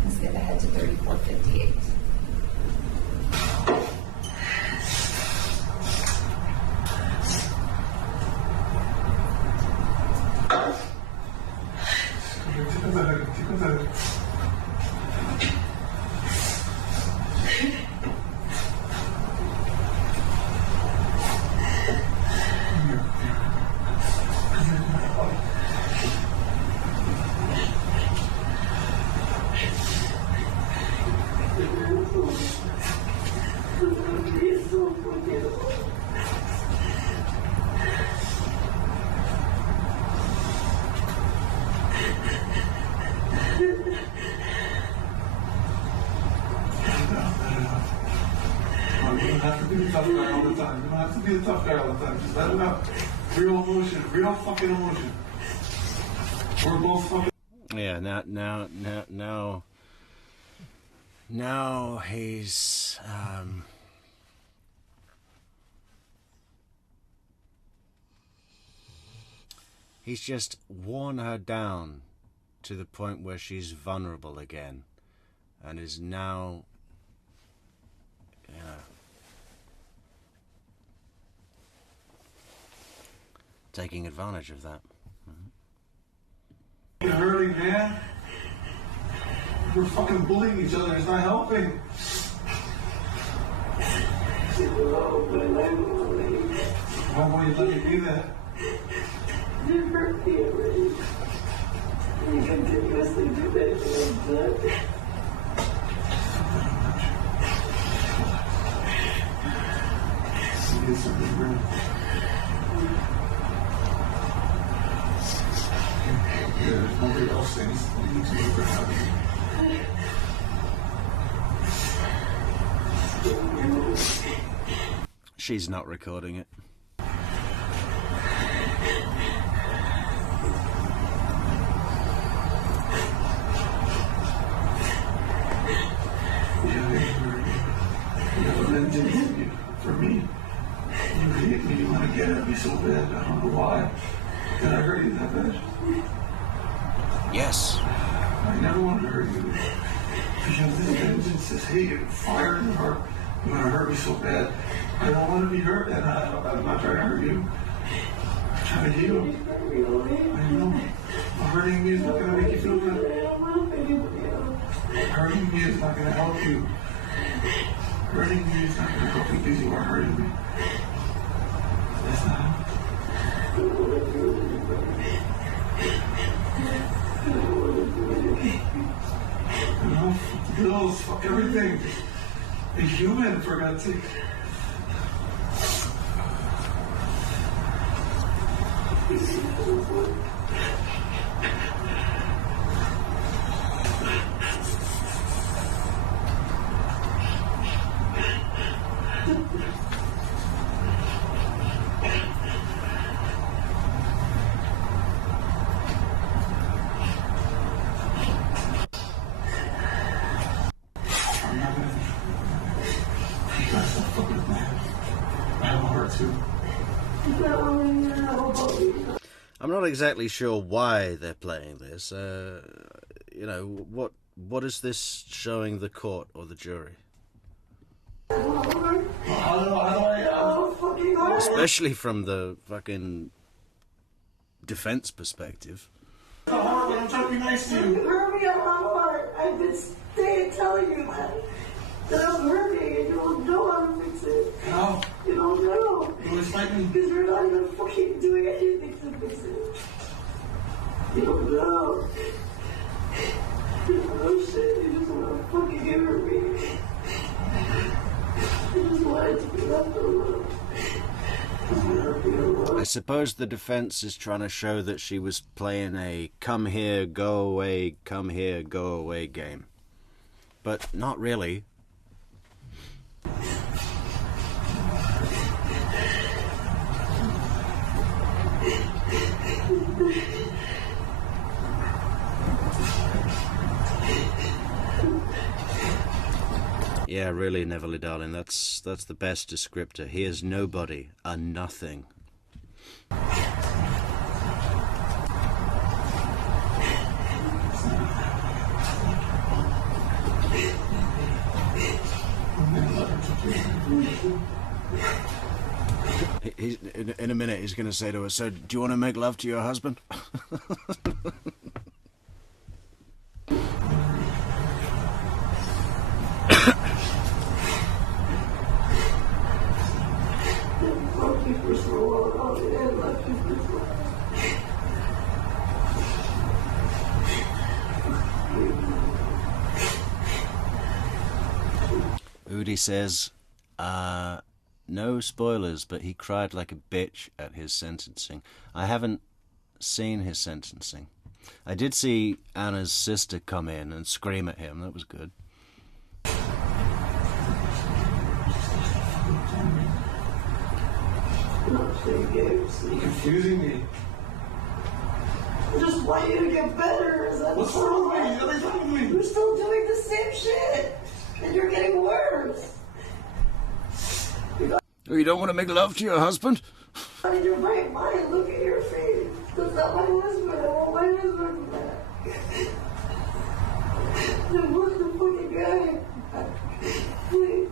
Let's skip ahead to 3458. Just let it out. Real emotion. Real fucking emotion. We're both fucking... Yeah, now he's just worn her down to the point where she's vulnerable again, and is now, taking advantage of that. You're hurting, man. We're fucking bullying each other. It's not helping. Why won't you let me be that? You hurt me already. You continuously do that to me. It is something real. There's nobody else things that needs to be for happening. She's not recording it. For me, you hate me, you want to get at me so bad, I don't know why. Did I hurt you that bad? Yes. I never wanted to hurt you. Because you have this vengeance, this hate, and fire in your heart. You want to hurt me so bad. I don't want to be hurt, and I'm not trying to hurt you. I'm trying to heal. I know. Hurting me is not going to make you feel good. Hurting me is not going to help you. Hurting me is not going to help you because you are hurting me. It's not. Fuck the bills, fuck everything. Be human, for God's sake. I'm not exactly sure why they're playing this. What is this showing the court or the jury? Especially from the fucking defense perspective. I'm trying to be nice to you. You hurt me a lot. I did stay telling you that I'm hurting and you don't know how to fix it. How? You don't know. You want to fight me? Because you're not even fucking doing anything to fix it. You don't know. You don't know shit. You just wanna fucking hurt me. I just wanted to be left alone. I suppose the defense is trying to show that she was playing a come here, go away game. But not really. Yeah, really, Neville, darling, that's the best descriptor. He is nobody, a nothing. In a minute, he's going to say to her, so do you want to make love to your husband? Udi says, no spoilers, but he cried like a bitch at his sentencing. I haven't seen his sentencing. I did see Anna's sister come in and scream at him. That was good. You're confusing me. I just want you to get better. What's wrong with me? Nothing's wrong with me. You're still doing the same shit. And you're getting worse. Oh, you don't want to make love to your husband? In your right mind, look at your face. That's not my husband. I want my husband back. I want the fucking guy back. Please.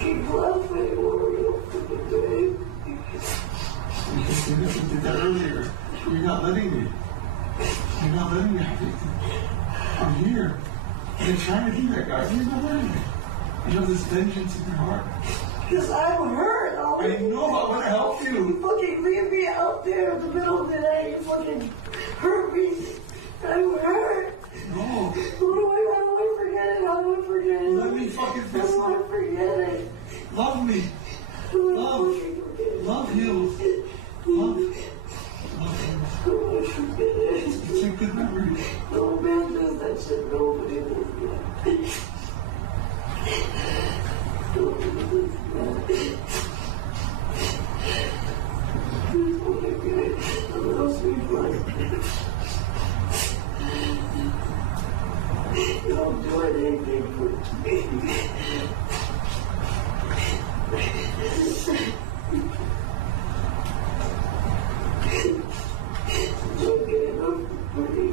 Keep laughing. What are you fucking doing? You did that earlier. You're not letting me. You're not letting me. I'm here. I've been trying to do that, guys. You're not letting me. You have this vengeance in your heart. Because I'm hurt. I know. I want to help you. You fucking leave me out there in the middle of the night. You fucking hurt me. I'm hurt. No. How do I forget it? How do I forget it? Let me fucking How do I forget it? Love me. Love. Love heals. Love. It's a good memory. No man does that shit. Nobody does that. Nobody does that. Please don't get me. I'm not sweet like. Don't do anything for me. Don't get enough for me.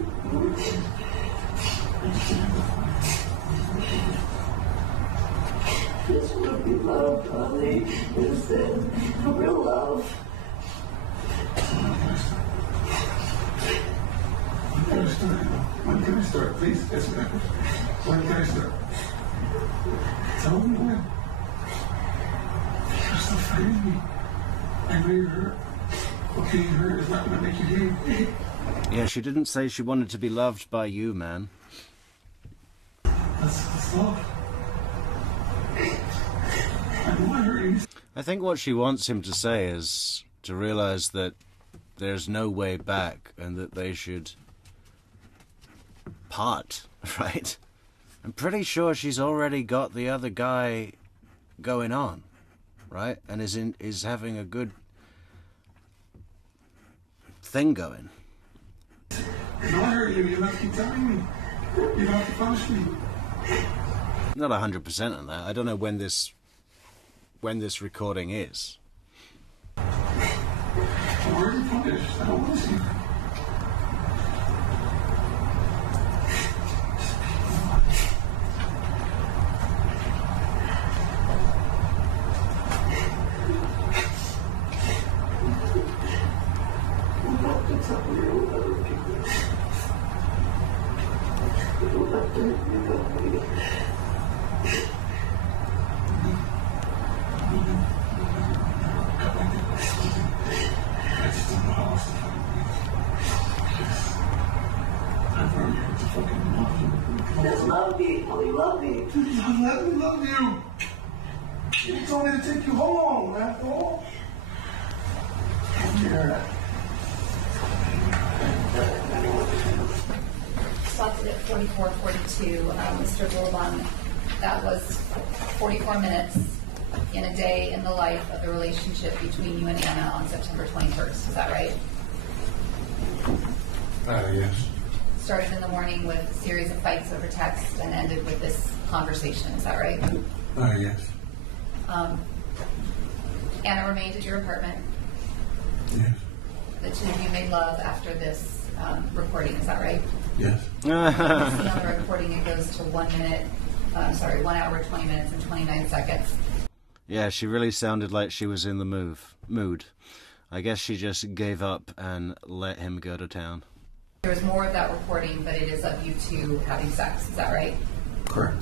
Just want to be loved, honey. Listen, real love. When can I start? Please, answer that question. When can I start? Tell me when. You're still fighting me. I know you're hurt. Okay, you're hurt. It's not going to make you hate. Yeah, she didn't say she wanted to be loved by you, man. That's love. I know I hurt you. I think what she wants him to say is to realize that there's no way back and that they should part, right? I'm pretty sure she's already got the other guy going on, right? And is having a good thing going. I know I hurt you. You don't have to keep telling me. You don't have to punish me. Not 100% on that. I don't know when this recording is. I'm already punished. I don't want to see you. Just love people. You love me. Let me love you. You told me to take you home, after all. Yeah. Stopped it at 44:42, Mr. Abulaban. That was 44 minutes in a day in the life of the relationship between you and Anna on September 21st. Is that right? Yes. Started in the morning with a series of fights over text and ended with this conversation. Is that right? Yes. Anna remained at your apartment. Yes. The two of you made love after this recording. Is that right? Yes. See on the recording, it goes to 1 hour, 20 minutes, and 29 seconds. Yeah, she really sounded like she was in the mood. I guess she just gave up and let him go to town. There was more of that recording, but it is of you two having sex. Is that right? Correct.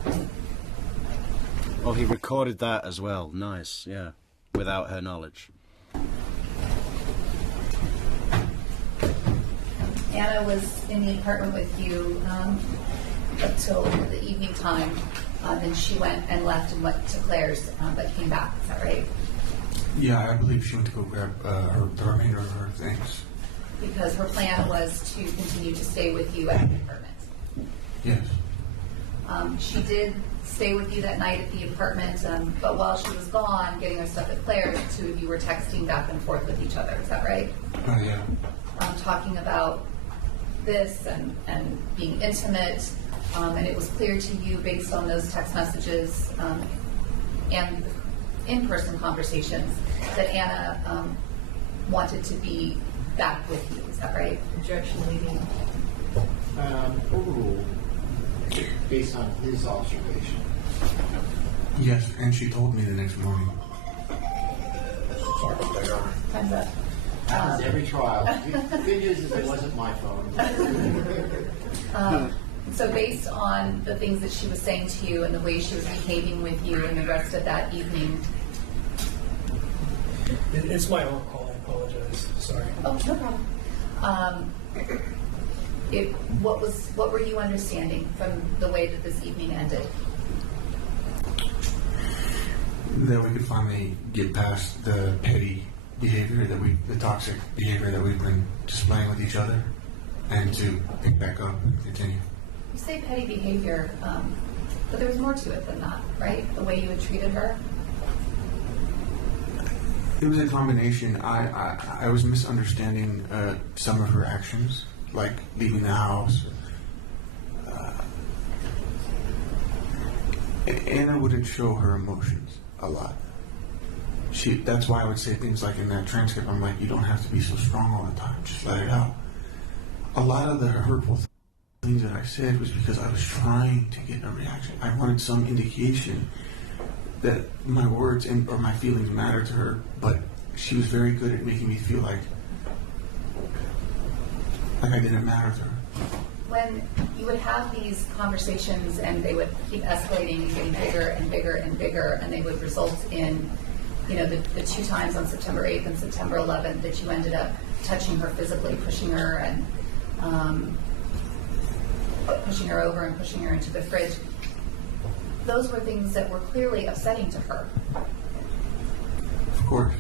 Oh, he recorded that as well. Nice, yeah. Without her knowledge. Anna was in the apartment with you up till the evening time. Then she went and left and went to Claire's, but came back. Is that right? Yeah, I believe she went to go grab the remainder of her things. Because her plan was to continue to stay with you at the apartment. Yes. She did stay with you that night at the apartment, but while she was gone getting her stuff at Claire's, the two of you were texting back and forth with each other. Is that right? Yeah. Talking about this and being intimate, and it was clear to you based on those text messages and in-person conversations that Anna wanted to be back with you. Is that right? Objection, leading. Overruled based on his observation. Yes, and she told me the next morning. Sorry about that, Your Honor. Time's up. Happens every trial. The good news is it wasn't my phone. So based on the things that she was saying to you and the way she was behaving with you and the rest of that evening. It's my own call. I apologize. Sorry. Oh, no problem. What were you understanding from the way that this evening ended? That we could finally get past the petty behavior the toxic behavior that we've been displaying with each other, and to pick back up and continue. You say petty behavior, but there was more to it than that, right? The way you had treated her? It was a combination. I was misunderstanding some of her actions, like leaving the house. Anna wouldn't show her emotions a lot. That's why I would say things like in that transcript, I'm like, you don't have to be so strong all the time. Just let it out. A lot of the hurtful things that I said was because I was trying to get a reaction. I wanted some indication that my words or my feelings mattered to her, but she was very good at making me feel like I didn't matter to her. When you would have these conversations and they would keep escalating and getting bigger and bigger and bigger, and they would result in, the 2 times on September 8th and September 11th that you ended up touching her physically, pushing her and pushing her over and pushing her into the fridge. Those were things that were clearly upsetting to her. Of course.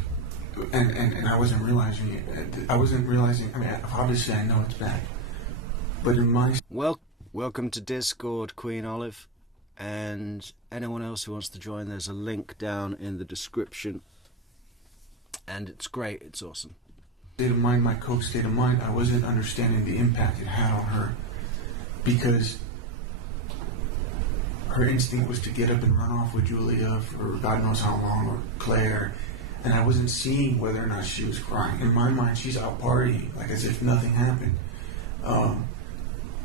And I wasn't realizing it. I wasn't realizing, obviously I know it's bad. But in my... Welcome to Discord, Queen Olive. And anyone else who wants to join, there's a link down in the description. And it's great, it's awesome. State of mind, my coach state of mind, I wasn't understanding the impact it had on her. Because her instinct was to get up and run off with Julia for God knows how long, or Claire. And I wasn't seeing whether or not she was crying. In my mind, she's out partying, like as if nothing happened.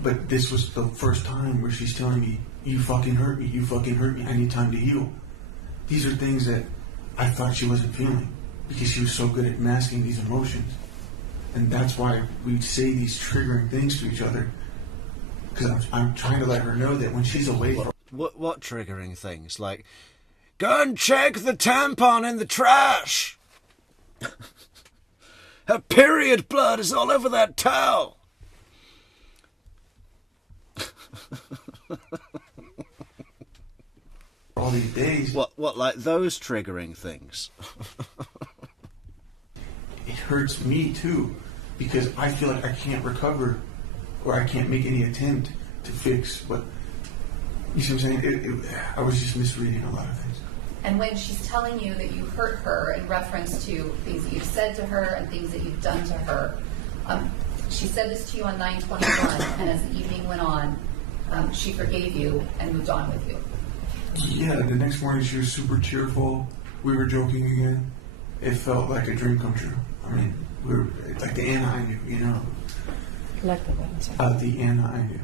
But this was the first time where she's telling me, you fucking hurt me, I need time to heal. These are things that I thought she wasn't feeling because she was so good at masking these emotions. And that's why we say these triggering things to each other, because I'm trying to let her know that when she's away from... What triggering things? Like, go and check the tampon in the trash! Her period blood is all over that towel! All these days. What, like those triggering things? It hurts me too, because I feel like I can't recover, or I can't make any attempt to fix what, you see what I'm saying? I was just misreading a lot of things. And when she's telling you that you hurt her in reference to things that you've said to her and things that you've done to her, she said this to you on 9/21, and as the evening went on, she forgave you and moved on with you. Yeah, the next morning she was super cheerful. We were joking again. It felt like a dream come true. I mean, we were like the Anna I knew, you know? Like the what? The Anna I knew.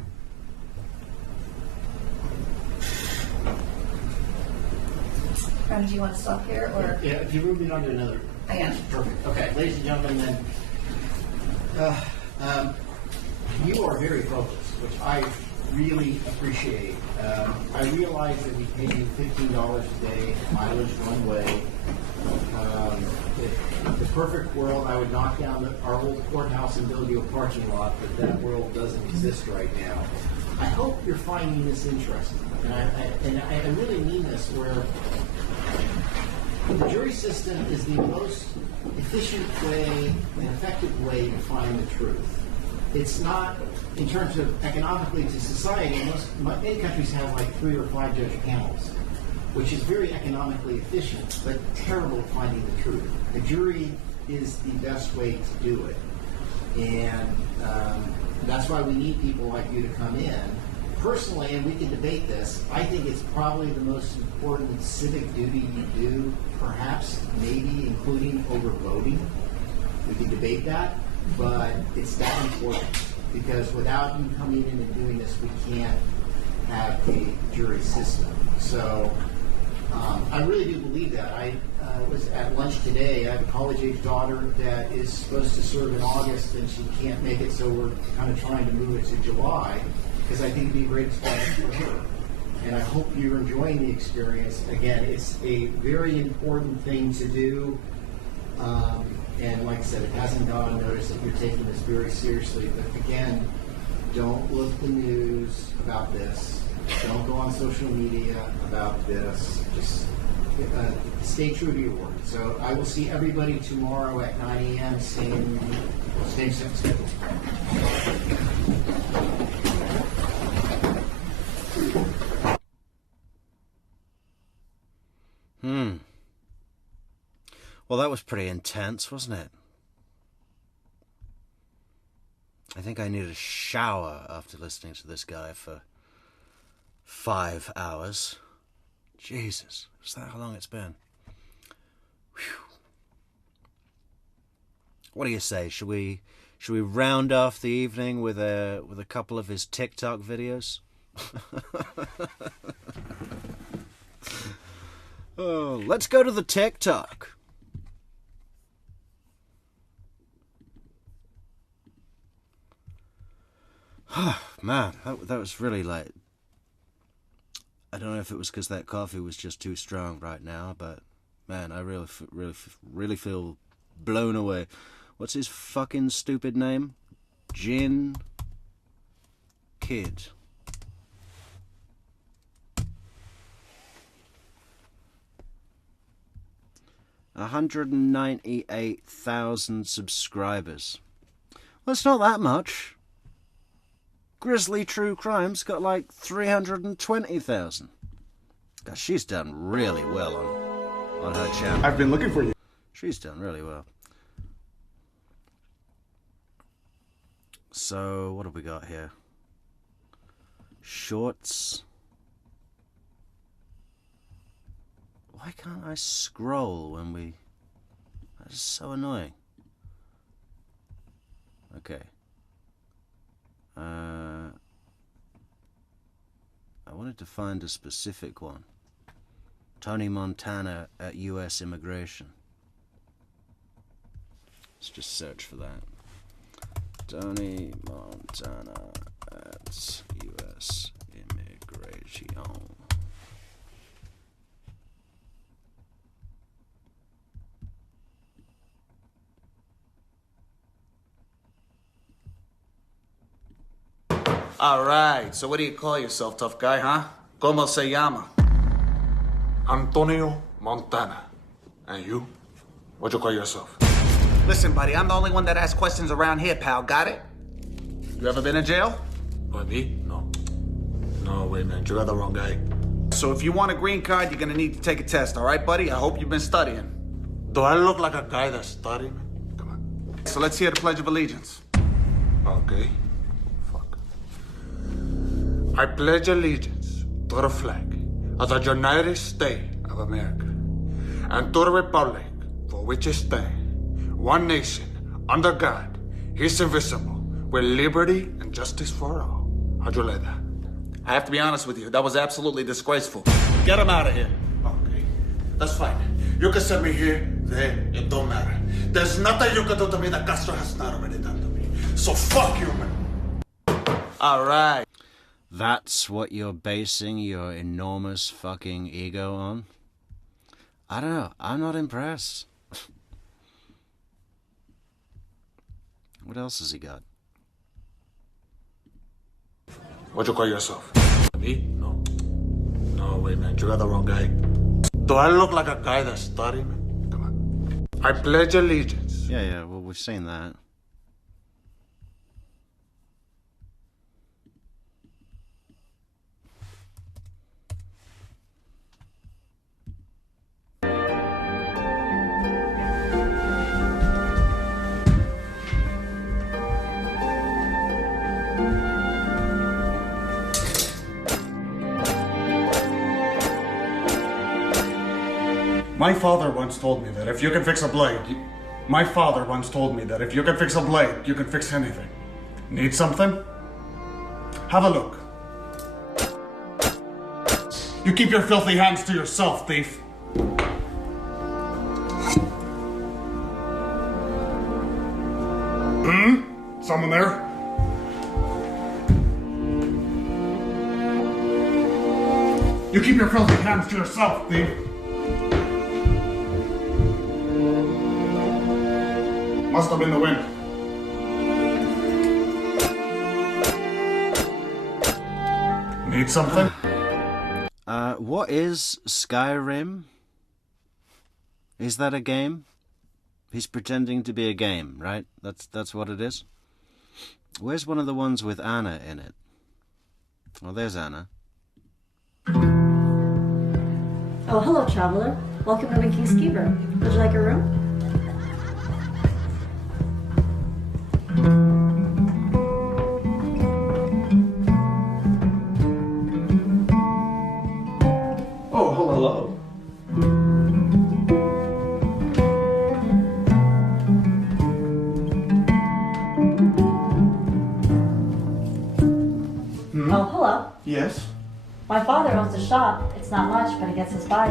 Do you want to stop here, or? Yeah, if you're moving on to another. I am. Perfect. Okay, ladies and gentlemen, then, you are very focused, which I really appreciate. I realize that we pay you $15 a day, mileage one way. In the perfect world, I would knock down our old courthouse and build you a parking lot, but that world doesn't exist right now. I hope you're finding this interesting, and I really mean this, where the jury system is the most efficient way and effective way to find the truth. It's not, in terms of economically to society, many countries have like 3 or 5 judge panels, which is very economically efficient, but terrible at finding the truth. The jury is the best way to do it. And that's why we need people like you to come in. Personally, and we can debate this, I think it's probably the most important civic duty you do, perhaps, maybe including over voting. We can debate that, but it's that important, because without you coming in and doing this, we can't have a jury system. So I really do believe that. I was at lunch today. I have a college-age daughter that is supposed to serve in August, and she can't make it, so we're kind of trying to move it to July, because I think it'd be a great experience for her. And I hope you're enjoying the experience. Again, it's a very important thing to do. And like I said, it hasn't gone unnoticed that you're taking this very seriously. But again, don't look at the news about this. Don't go on social media about this. Just stay true to your word. So I will see everybody tomorrow at 9 a.m. Same schedule. Well, that was pretty intense, wasn't it? I think I need a shower after listening to this guy for 5 hours. Jesus, is that how long it's been? Whew. What do you say? Should we round off the evening with a couple of his TikTok videos? Oh, let's go to the TikTok. Man, that was really like, I don't know if it was because that coffee was just too strong right now, but man, I really feel blown away. What's his fucking stupid name? JinnKid. 198,000 subscribers. Well, it's not that much. Grizzly True Crime's got like 320,000. God, she's done really well on her channel. I've been looking for you. She's done really well. So, what have we got here? Shorts. Why can't I scroll when we... That is so annoying. Okay. I wanted to find a specific one. Tony Montana at U.S. Immigration. Let's just search for that. Tony Montana at U.S. Immigration. All right, so what do you call yourself, tough guy, huh? ¿Cómo se llama? Antonio Montana. And you? What you call yourself? Listen, buddy, I'm the only one that asks questions around here, pal. Got it? You ever been in jail? By me? No. No, wait, man. You got the wrong guy. So if you want a green card, you're gonna need to take a test, all right, buddy? I hope you've been studying. Do I look like a guy that's studying? So let's hear the Pledge of Allegiance. Okay. Fuck. I pledge allegiance to the flag of the United States of America and to the republic for which it stands, one nation, under God, He's invisible, with liberty and justice for all. How'd you like that? I have to be honest with you, that was absolutely disgraceful. Get him out of here. Okay, that's fine. You can send me here, there, it don't matter. There's nothing you can do to me that Castro has not already done to me. So fuck you, man. All right. That's what you're basing your enormous fucking ego on? I don't know. I'm not impressed. What else has he got? What you call yourself? Me? No. No, wait, man. You got the wrong guy. Do I look like a guy that's studying? Come on. I pledge allegiance. Yeah, well, we've seen that. My father once told me that if you can fix a blade, my father once told me that if you can fix a blade, you can fix anything. Need something? Have a look. You keep your filthy hands to yourself, thief. Someone there? You keep your filthy hands to yourself, thief. Must have been the wind. Need something? What is Skyrim? Is that a game? He's pretending to be a game, right? That's what it is? Where's one of the ones with Anna in it? Oh, there's Anna. Oh, hello, traveler. Welcome to the King's Keeper. Would you like a room? Oh, hello. Oh, hello. Yes? My father owns a shop. It's not much, but it gets us by.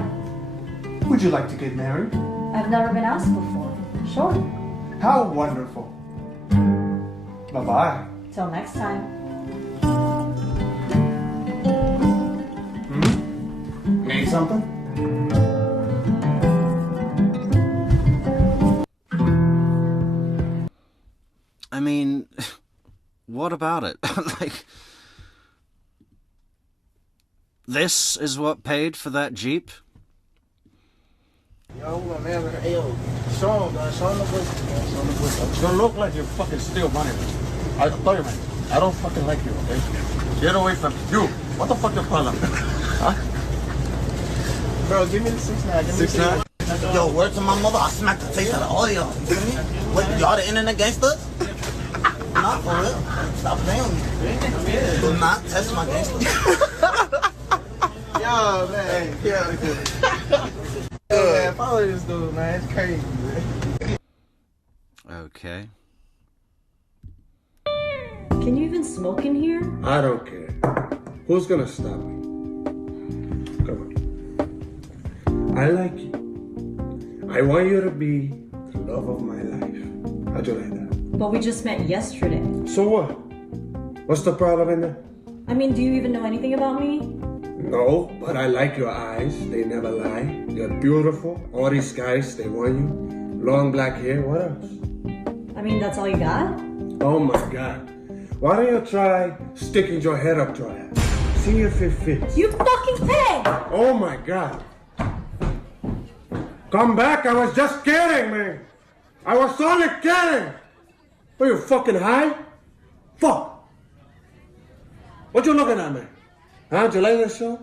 Would you like to get married? I've never been asked before. Sure. How wonderful. Bye-bye. Till next time. Need something? I mean, what about it? Like, this is what paid for that Jeep? Yo, man, yo, show him the pussy, man. Show him the pussy. Don't look like you're fucking steal money. I tell you, man, I don't fucking like you, okay? Get away from you. What the fuck your problem? Huh? Bro, give me the 6'9". 6'9"? Yo, word to my mother, I smacked the face out of all of y'all. You feel me? What, y'all the internet gangsters? Not for real. Stop playing with me. Do not test my gangsters. Yo, man, get out of here. Yo, man, follow this dude, man. It's crazy, man. Okay. Can you even smoke in here? I don't care. Who's gonna stop me? Come on. I like you. I want you to be the love of my life. How'd you like that? But we just met yesterday. So what? What's the problem in that? I mean, do you even know anything about me? No, but I like your eyes. They never lie. You're beautiful. All these guys, they want you. Long black hair. What else? I mean, that's all you got? Oh my God. Why don't you try sticking your head up your ass? See if it fits. You fucking pig! Oh my God. Come back, I was just kidding, man. I was only kidding. Are you fucking high? Fuck. What you looking at, man? Huh? Did you like this show?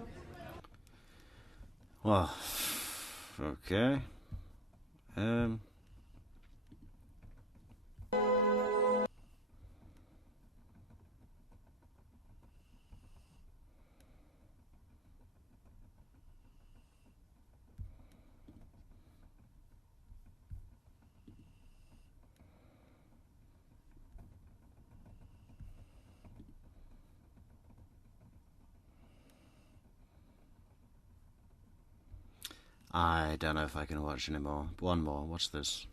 Well, okay. I don't know if I can watch anymore. One more. What's this?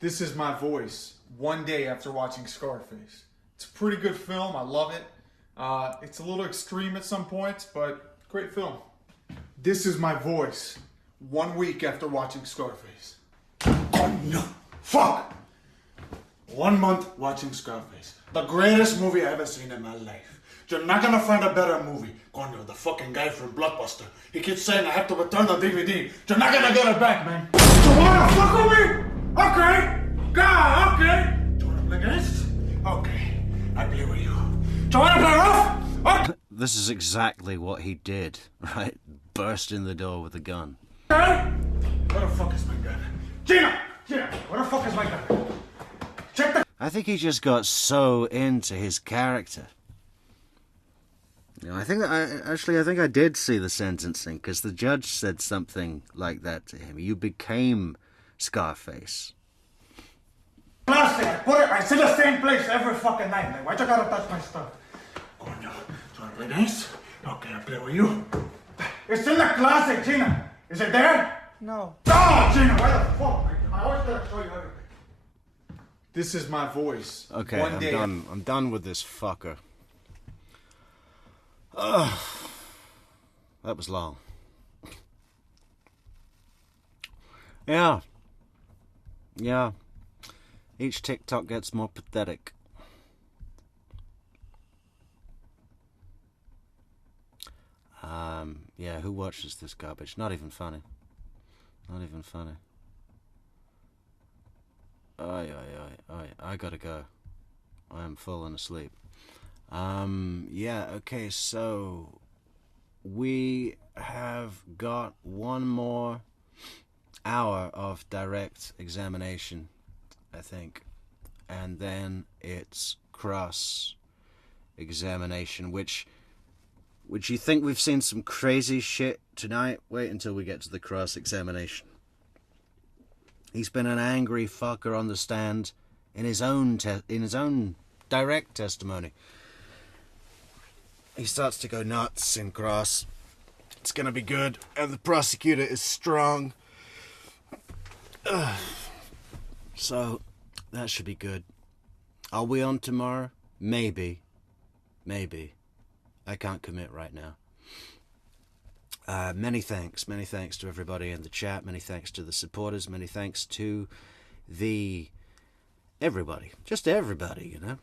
This is my voice. One day after watching Scarface. It's a pretty good film. I love it. It's a little extreme at some points, but great film. This is my voice. 1 week after watching Scarface. Oh no! Fuck! 1 month watching Scarface. The greatest movie I've ever seen in my life. You're not gonna find a better movie. Coño, the fucking guy from Blockbuster. He keeps saying I have to return the DVD. You're not gonna get it back, man. You wanna fuck with me? Okay. God, okay. Do you wanna play this? Okay. I play with you. Do you wanna play rough? Okay. This is exactly what he did, right? Burst in the door with a gun. Okay. Where the fuck is my gun? Gina! Where the fuck is my gun? Check the... I think he just got so into his character. You know, I think I did see the sentencing, because the judge said something like that to him. You became Scarface. Classic. I see the same place every fucking night. Like, why'd you gotta touch my stuff? Coño, do you wanna play this? Okay, I'll play with you. It's in the closet, Gina. Is it there? No. Oh, Gina, where the fuck? I always gotta show you everything. This is my voice. Okay, I'm done with this fucker. That was long. Yeah. Each TikTok gets more pathetic. Yeah, who watches this garbage? Not even funny. Not even funny. I gotta go. I am falling asleep. Yeah, okay, so we have got one more hour of direct examination, I think, and then it's cross examination, which you think we've seen some crazy shit tonight? Wait until we get to the cross examination. He's been an angry fucker on the stand in his own direct testimony. He starts to go nuts in cross. It's gonna be good, and the prosecutor is strong. So that should be good. Are we on tomorrow? Maybe. I can't commit right now. Many thanks to everybody in the chat. Many thanks to the supporters. Many thanks to everybody. Just everybody, you know.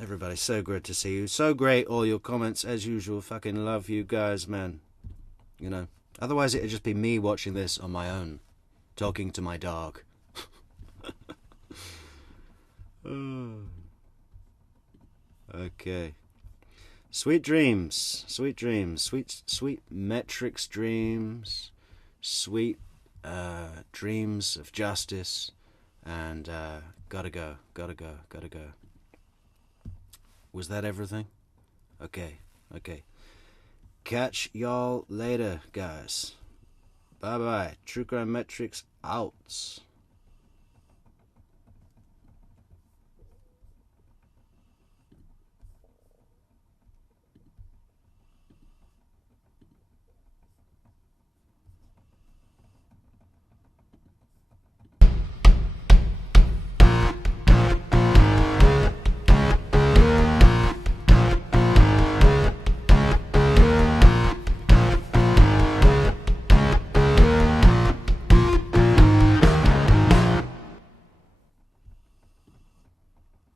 Everybody, so good to see you. So great, all your comments, as usual. Fucking love you guys, man. You know, otherwise it'd just be me watching this on my own, talking to my dog. Okay. Sweet dreams, sweet metrics dreams, sweet dreams of justice, and gotta go. Was that everything? Okay. Catch y'all later, guys. Bye-bye. True Crime Metrics out.